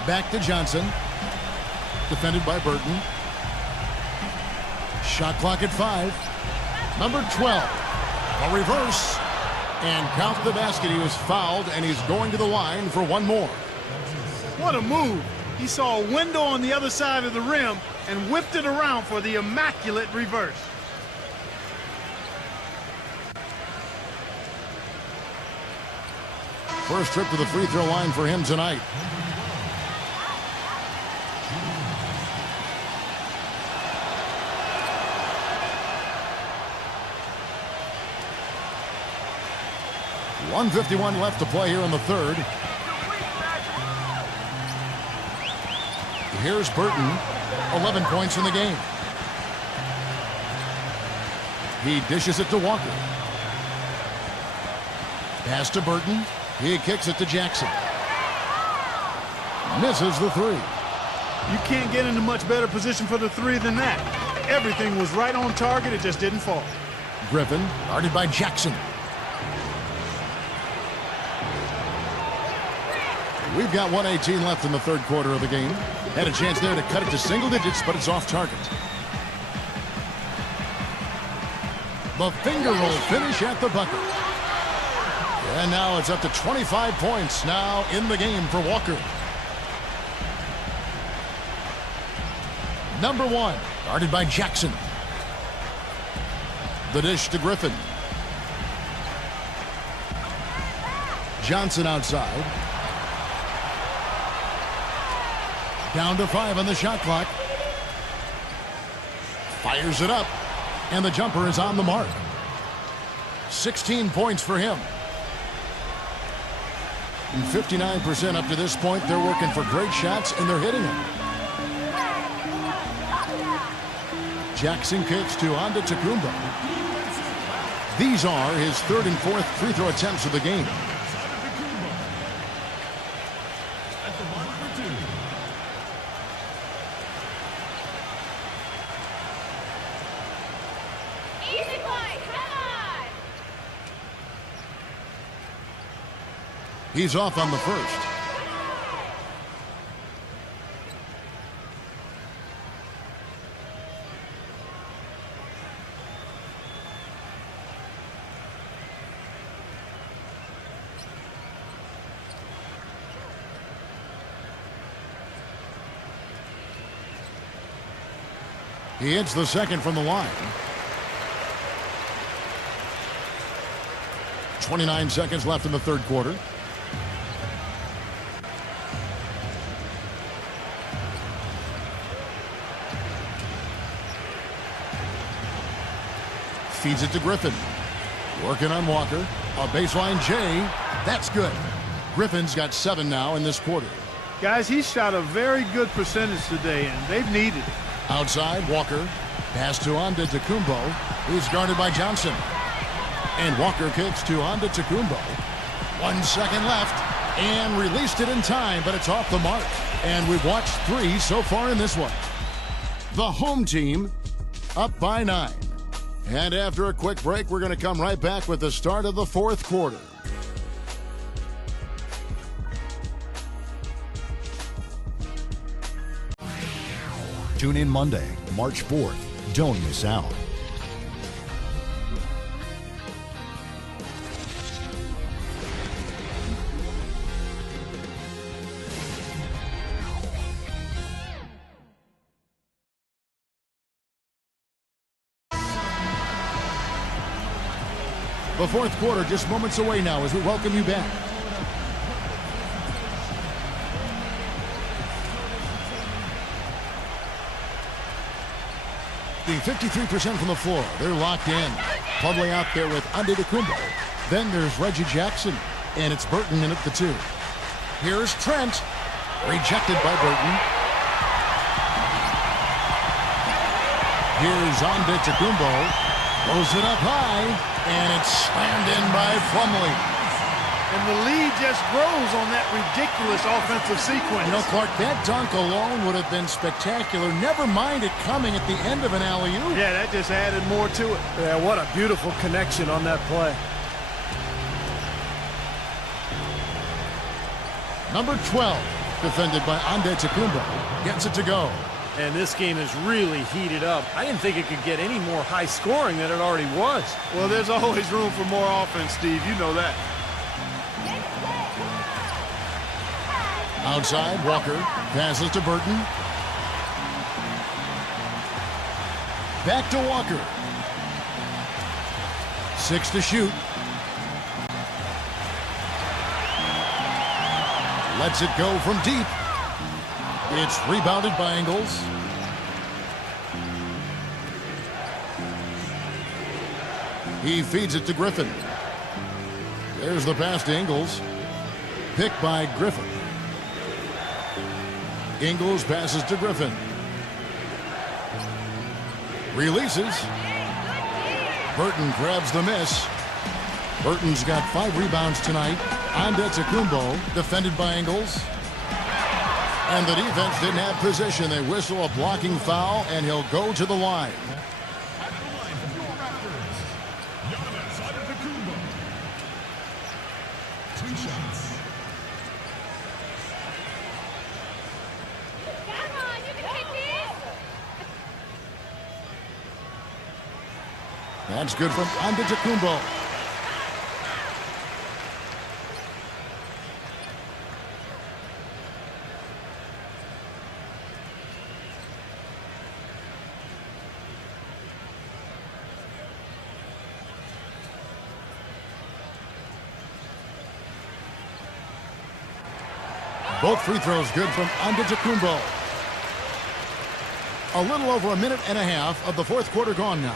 Back to Johnson. Defended by Burton. Shot clock at 5. Number 12. A reverse. And count the basket. He was fouled, and he's going to the line for one more. What a move. He saw a window on the other side of the rim and whipped it around for the immaculate reverse. First trip to the free throw line for him tonight. .151 left to play here in the third. Here's Burton. 11 points in the game. He dishes it to Walker. Pass to Burton. He kicks it to Jackson. Misses the 3. You can't get in a much better position for the 3 than that. Everything was right on target. It just didn't fall. Griffin, guarded by Jackson. We've got 1:18 left in the third quarter of the game. Had a chance there to cut it to single digits, but it's off target. The finger roll finish at the bucket. And now it's up to 25 points now in the game for Walker. Number 1, guarded by Jackson. The dish to Griffin. Johnson outside. Down to 5 on the shot clock. Fires it up. And the jumper is on the mark. 16 points for him. And 59% up to this point. They're working for great shots, and they're hitting them. Jackson kicks to Onda Tacumba. These are his third and fourth free throw attempts of the game. Easy point, come on! He's off on the first. He hits the second from the line. 29 seconds left in the third quarter. Feeds it to Griffin. Working on Walker. A baseline J. That's good. Griffin's got 7 now in this quarter. Guys, he shot a very good percentage today, and they've needed it. Outside, Walker. Pass to Antetokounmpo. He's guarded by Johnson. And Walker kicks to Antetokounmpo. 1 second left. And released it in time, but it's off the mark. And we've watched 3 so far in this one. The home team up by 9. And after a quick break, we're going to come right back with the start of the fourth quarter. Tune in Monday, March 4th. Don't miss out. The fourth quarter just moments away now as we welcome you back. The 53% from the floor. They're locked in. Plumlee out there with Antetokounmpo. Then there's Reggie Jackson. And it's Burton in at the 2. Here's Trent. Rejected by Burton. Here's Antetokounmpo. Throws it up high, and it's slammed in by Plumlee. And the lead just grows on that ridiculous offensive sequence. You know, Clark, that dunk alone would have been spectacular. Never mind it coming at the end of an alley-oop. Yeah, that just added more to it. Yeah, what a beautiful connection on that play. Number 12, defended by Antetokounmpo, gets it to go. And this game is really heated up. I didn't think it could get any more high scoring than it already was. Well, there's always room for more offense, Steve. You know that. Outside, Walker passes to Burton. Back to Walker. 6 to shoot. Lets it go from deep. It's rebounded by Ingles. He feeds it to Griffin. There's the pass to Ingles. Picked by Griffin. Ingles passes to Griffin. Releases. Burton grabs the miss. Burton's got 5 rebounds tonight. Antetokounmpo, defended by Ingles. And the defense didn't have position. They whistle a blocking foul, and he'll go to the line. Come on, you can hit this. That's good from Antetokounmpo. Both free throws good from Antetokounmpo. A little over a minute and a half of the fourth quarter gone now.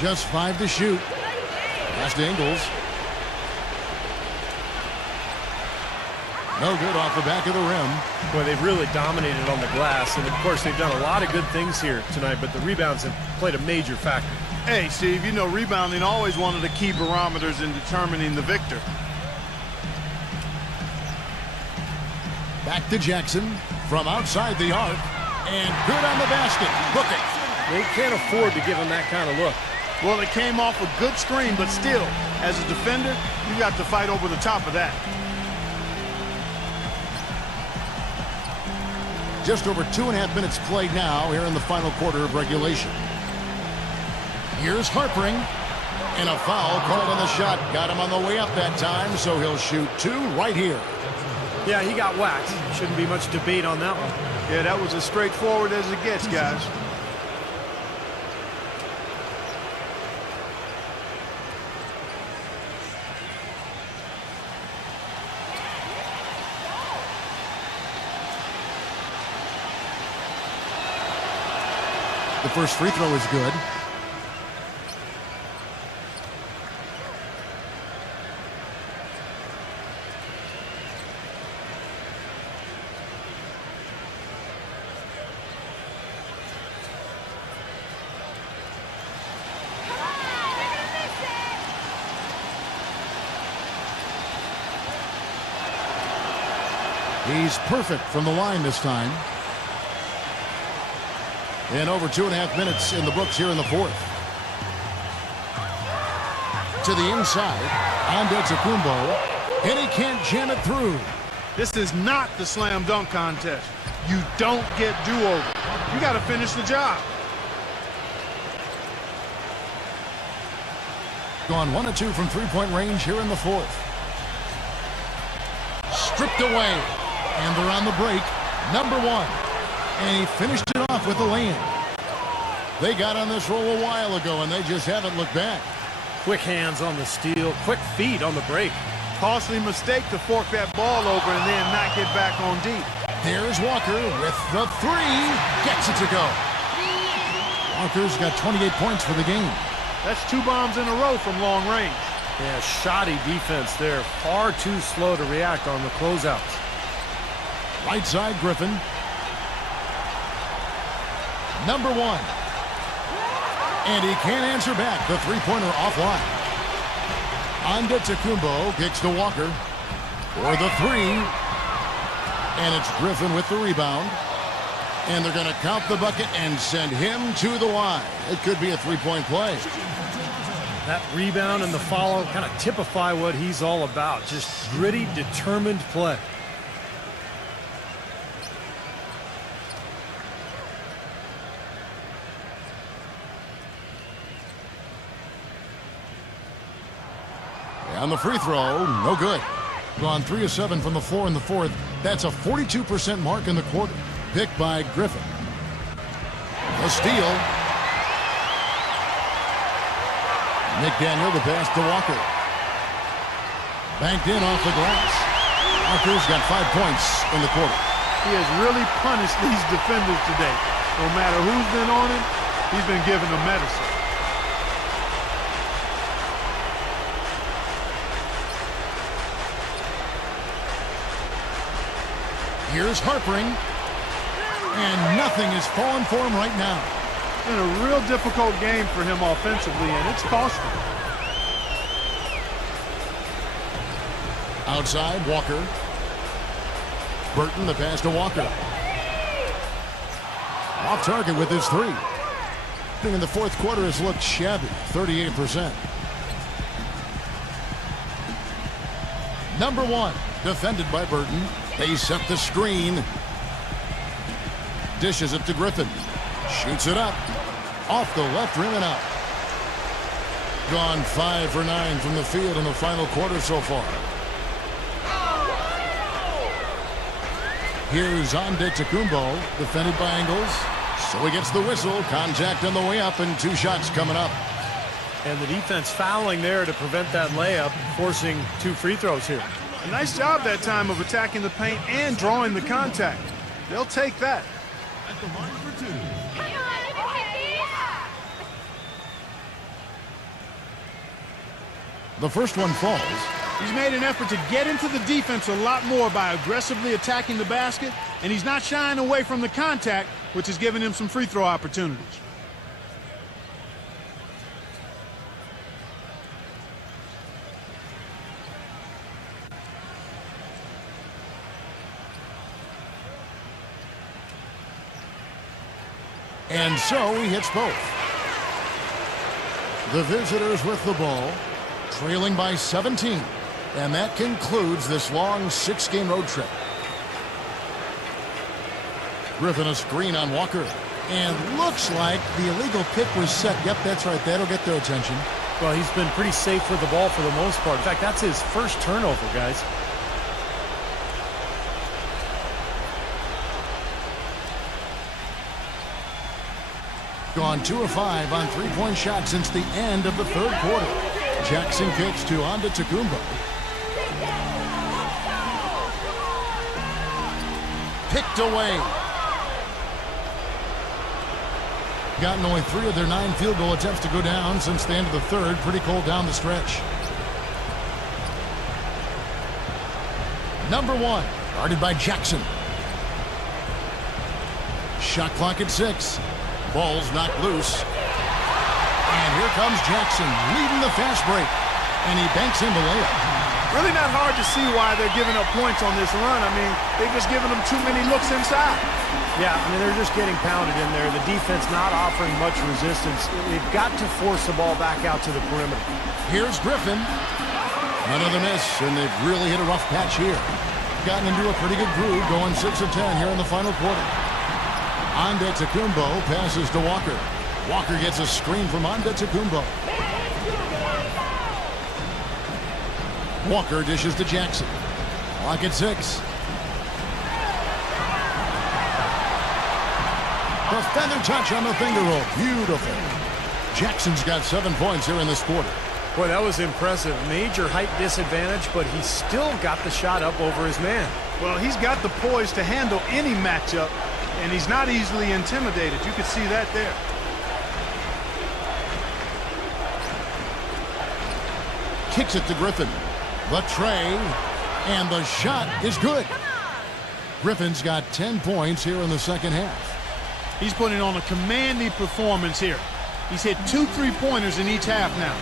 Just 5 to shoot. Pass to Ingles. No good off the back of the rim. Boy, they've really dominated on the glass, and of course they've done a lot of good things here tonight, but the rebounds have played a major factor. Hey, Steve, you know rebounding always one of the key barometers in determining the victor. Back to Jackson from outside the arc, and good on the basket. Booking. They can't afford to give him that kind of look. Well, it came off a good screen, but still, as a defender, you got to fight over the top of that. Just over 2.5 minutes played now here in the final quarter of regulation. Here's Harpering, and a foul called on the shot. Got him on the way up that time, so he'll shoot 2 right here. Yeah, he got whacked. Shouldn't be much debate on that one. Yeah, that was as straightforward as it gets, guys. The first free throw is good. He's perfect from the line this time. And over 2.5 minutes in the books here in the fourth. To the inside, Antetokounmpo, and he can't jam it through. This is not the slam dunk contest. You don't get do-over. You got to finish the job. Gone 1 of 2 from three-point range here in the fourth. Stripped away, and they're on the break. Number one, and he finished it off with a lay-in. They got on this roll a while ago, and they just haven't looked back. Quick hands on the steal, quick feet on the break. Costly mistake to fork that ball over and then not get back on deep. There's Walker with the three. Gets it to go. Walker's got 28 points for the game. That's 2 bombs in a row from long range. Yeah, shoddy defense there. Far too slow to react on the closeouts. Right side, Griffin. Number one. And he can't answer back. The three-pointer offline. Antetokounmpo kicks to Walker for the three. And it's Griffin with the rebound. And they're going to count the bucket and send him to the line. It could be a three-point play. That rebound and the follow kind of typify what he's all about. Just gritty, determined play. On the free throw, no good. Gone 3 of 7 from the floor in the fourth. That's a 42% mark in the quarter. Picked by Griffin. The steal. McDaniel, the pass to Walker. Banked in off the glass. Walker's got 5 points in the quarter. He has really punished these defenders today. No matter who's been on him, he's been giving them medicine. Here's Harpering. And nothing is falling for him right now. It's been a real difficult game for him offensively, and it's cost him. Outside, Walker. Burton, the pass to Walker. Off target with his three. In the fourth quarter has looked shabby, 38%. Number one, defended by Burton. They set the screen. Dishes it to Griffin. Shoots it up. Off the left rim and out. Gone 5 for 9 from the field in the final quarter so far. Here's Antetokounmpo, defended by Ingles. So he gets the whistle. Contact on the way up and 2 shots coming up. And the defense fouling there to prevent that layup, forcing 2 free throws here. A nice job that time of attacking the paint and drawing the contact. They'll take that. At the line for 2. The first one falls. He's made an effort to get into the defense a lot more by aggressively attacking the basket, and he's not shying away from the contact, which has given him some free throw opportunities. And so he hits both. The visitors with the ball, trailing by 17. And that concludes this long 6-game road trip. Griffin a screen on Walker. And looks like the illegal pick was set. Yep, that's right. That'll get their attention. Well, he's been pretty safe with the ball for the most part. In fact, that's his first turnover, guys. Gone 2 of 5 on 3-point shots since the end of the third quarter. Jackson kicks to Antetokounmpo. Picked away. Gotten only 3 of their 9 field goal attempts to go down since the end of the third. Pretty cold down the stretch. Number one, guarded by Jackson. Shot clock at 6. Ball's knocked loose. And here comes Jackson leading the fast break. And he banks in the layup. Really not hard to see why they're giving up points on this run. I mean, they've just given them too many looks inside. Yeah, I mean, they're just getting pounded in there. The defense not offering much resistance. They've got to force the ball back out to the perimeter. Here's Griffin. Another miss, and they've really hit a rough patch here. Gotten into a pretty good groove, going 6 of 10 here in the final quarter. Antetokounmpo passes to Walker. Walker gets a screen from Antetokounmpo. Walker dishes to Jackson. Clock at 6. The feather touch on the finger roll. Beautiful. Jackson's got 7 points here in this quarter. Boy, that was impressive. Major height disadvantage, but he still got the shot up over his man. Well, he's got the poise to handle any matchup, and he's not easily intimidated. You can see that there. Kicks it to Griffin. The tray, and the shot is good. Griffin's got 10 points here in the second half. He's putting on a commanding performance here. He's hit 2 3-pointers in each half now.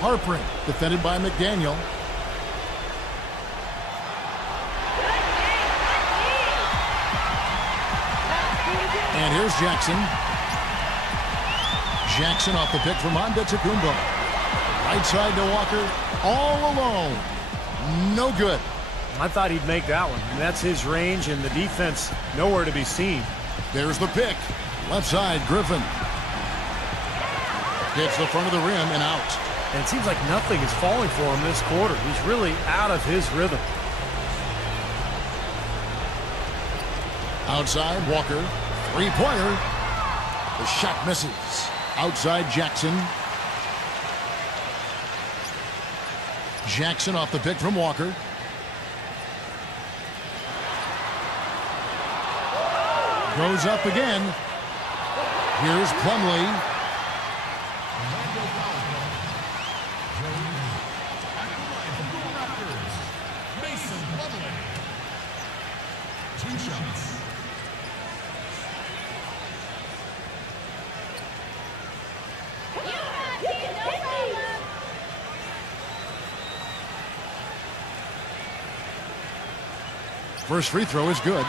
Harper, defended by McDaniel. And here's Jackson. Jackson off the pick from Antetokounmpo. Right side to Walker. All alone. No good. I thought he'd make that one. And that's his range, and the defense nowhere to be seen. There's the pick. Left side, Griffin. Hits the front of the rim and out. And it seems like nothing is falling for him this quarter. He's really out of his rhythm. Outside, Walker. Three-pointer. The shot misses. Outside, Jackson. Jackson off the pick from Walker. Goes up again. Here's Plumlee. First free throw is good.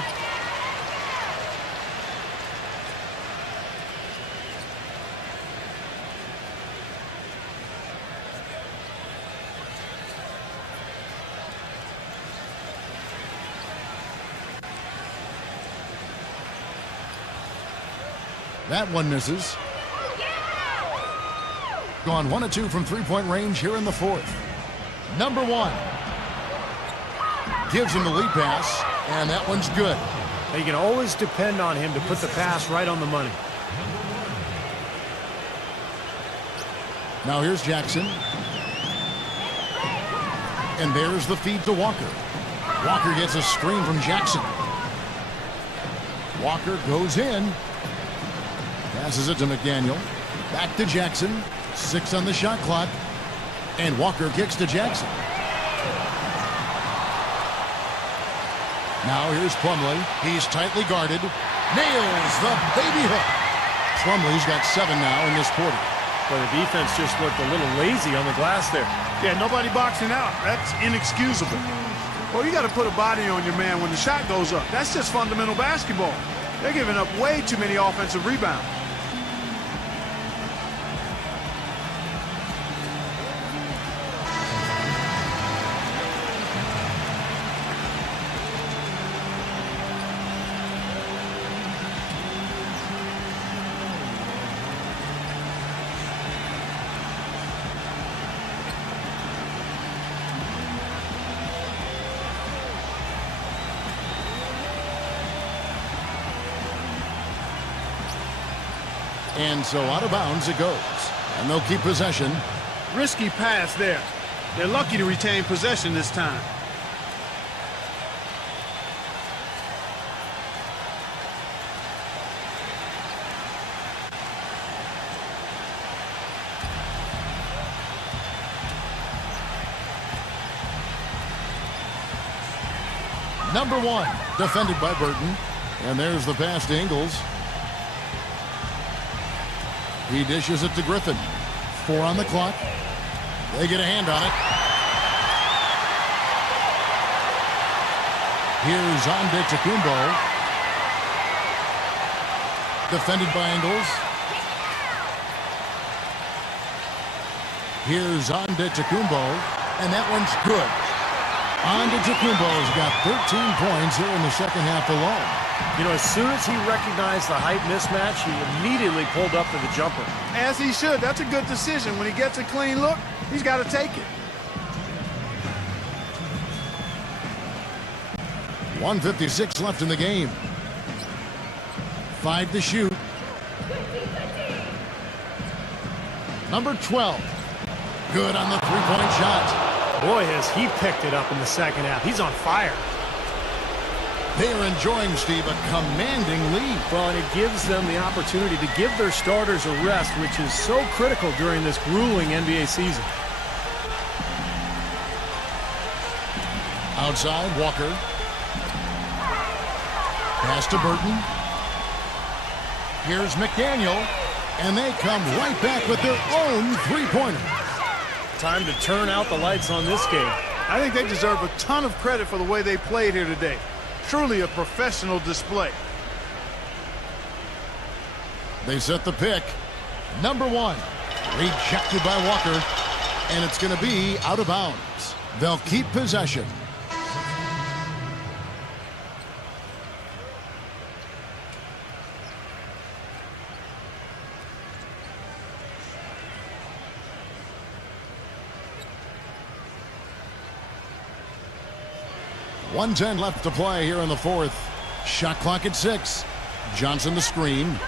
That one misses. Gone 1 of 2 from three-point range here in the fourth. Number 1. Gives him the lead pass, and that one's good. You can always depend on him to put the pass right on the money. Now here's Jackson. And there's the feed to Walker. Walker gets a screen from Jackson. Walker goes in. Passes it to McDaniel. Back to Jackson. 6 on the shot clock. And Walker kicks to Jackson. Now here's Plumlee. He's tightly guarded. Nails the baby hook. Plumlee's got 7 now in this quarter. But the defense just looked a little lazy on the glass there. Yeah, nobody boxing out. That's inexcusable. Well, you got to put a body on your man when the shot goes up. That's just fundamental basketball. They're giving up way too many offensive rebounds. And so out of bounds it goes. And they'll keep possession. Risky pass there. They're lucky to retain possession this time. Number 1, defended by Burton. And there's the pass to Ingles. He dishes it to Griffin. 4 on the clock. They get a hand on it. Here's Antetokounmpo. Defended by Ingles. Here's Antetokounmpo, and that one's good. Antetokounmpo's got 13 points here in the second half alone. You know, as soon as he recognized the height mismatch, he immediately pulled up for the jumper. As he should. That's a good decision. When he gets a clean look, he's got to take it. 1:56 left in the game. 5 to shoot. Number 12. Good on the three-point shot. Boy, has he picked it up in the second half. He's on fire. They are enjoying, Steve, a commanding lead. Well, and it gives them the opportunity to give their starters a rest, which is so critical during this grueling NBA season. Outside, Walker. Pass to Burton. Here's McDaniel. And they come right back with their own three-pointer. Time to turn out the lights on this game. I think they deserve a ton of credit for the way they played here today. Truly a professional display. They set the pick. Number 1. Rejected by Walker. And it's going to be out of bounds. They'll keep possession. .110 left to play here in the fourth. Shot clock at 6. Johnson the screen.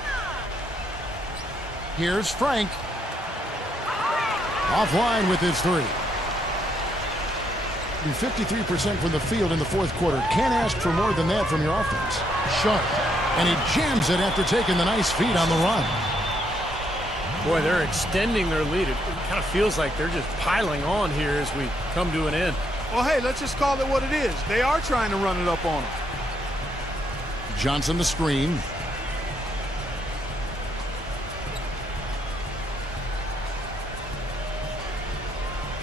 Here's Frank. Offline with his 3. 53% from the field in the fourth quarter. Can't ask for more than that from your offense. Sharp. And he jams it after taking the nice feed on the run. Boy, they're extending their lead. It kind of feels like they're just piling on here as we come to an end. Well, hey, let's just call it what it is. They are trying to run it up on them. Johnson the screen.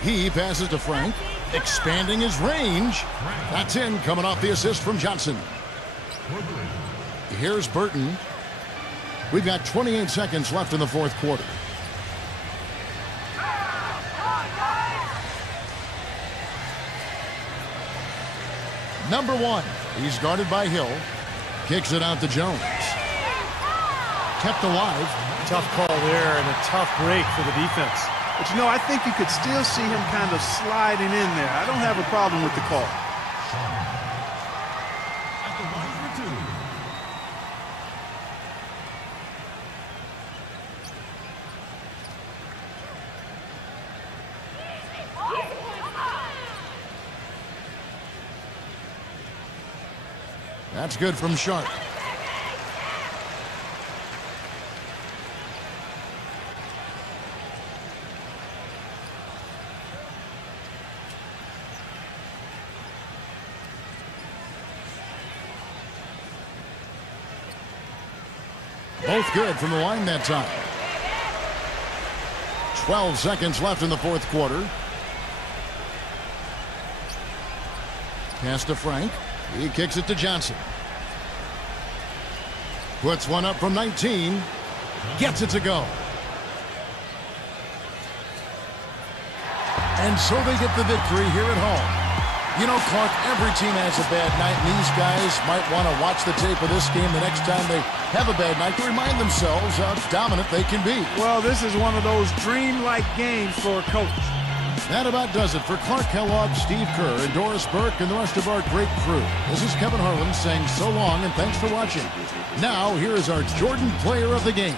He passes to Frank, expanding his range. That's in, coming off the assist from Johnson. Here's Burton. We've got 28 seconds left in the fourth quarter. Number 1. He's guarded by Hill. Kicks it out to Jones. Kept alive. Tough call there and a tough break for the defense. But, you know, I think you could still see him kind of sliding in there. I don't have a problem with the call. That's good from Sharp. Both good from the line that time. 12 seconds left in the fourth quarter. Pass to Frank. He kicks it to Johnson. Puts one up from 19. Gets it to go. And so they get the victory here at home. You know, Clark, every team has a bad night, and these guys might want to watch the tape of this game the next time they have a bad night to remind themselves how dominant they can be. Well, this is one of those dreamlike games for a coach. That about does it for Clark Kellogg, Steve Kerr, and Doris Burke, and the rest of our great crew. This is Kevin Harlan saying so long and thanks for watching. Now, here is our Jordan Player of the Game.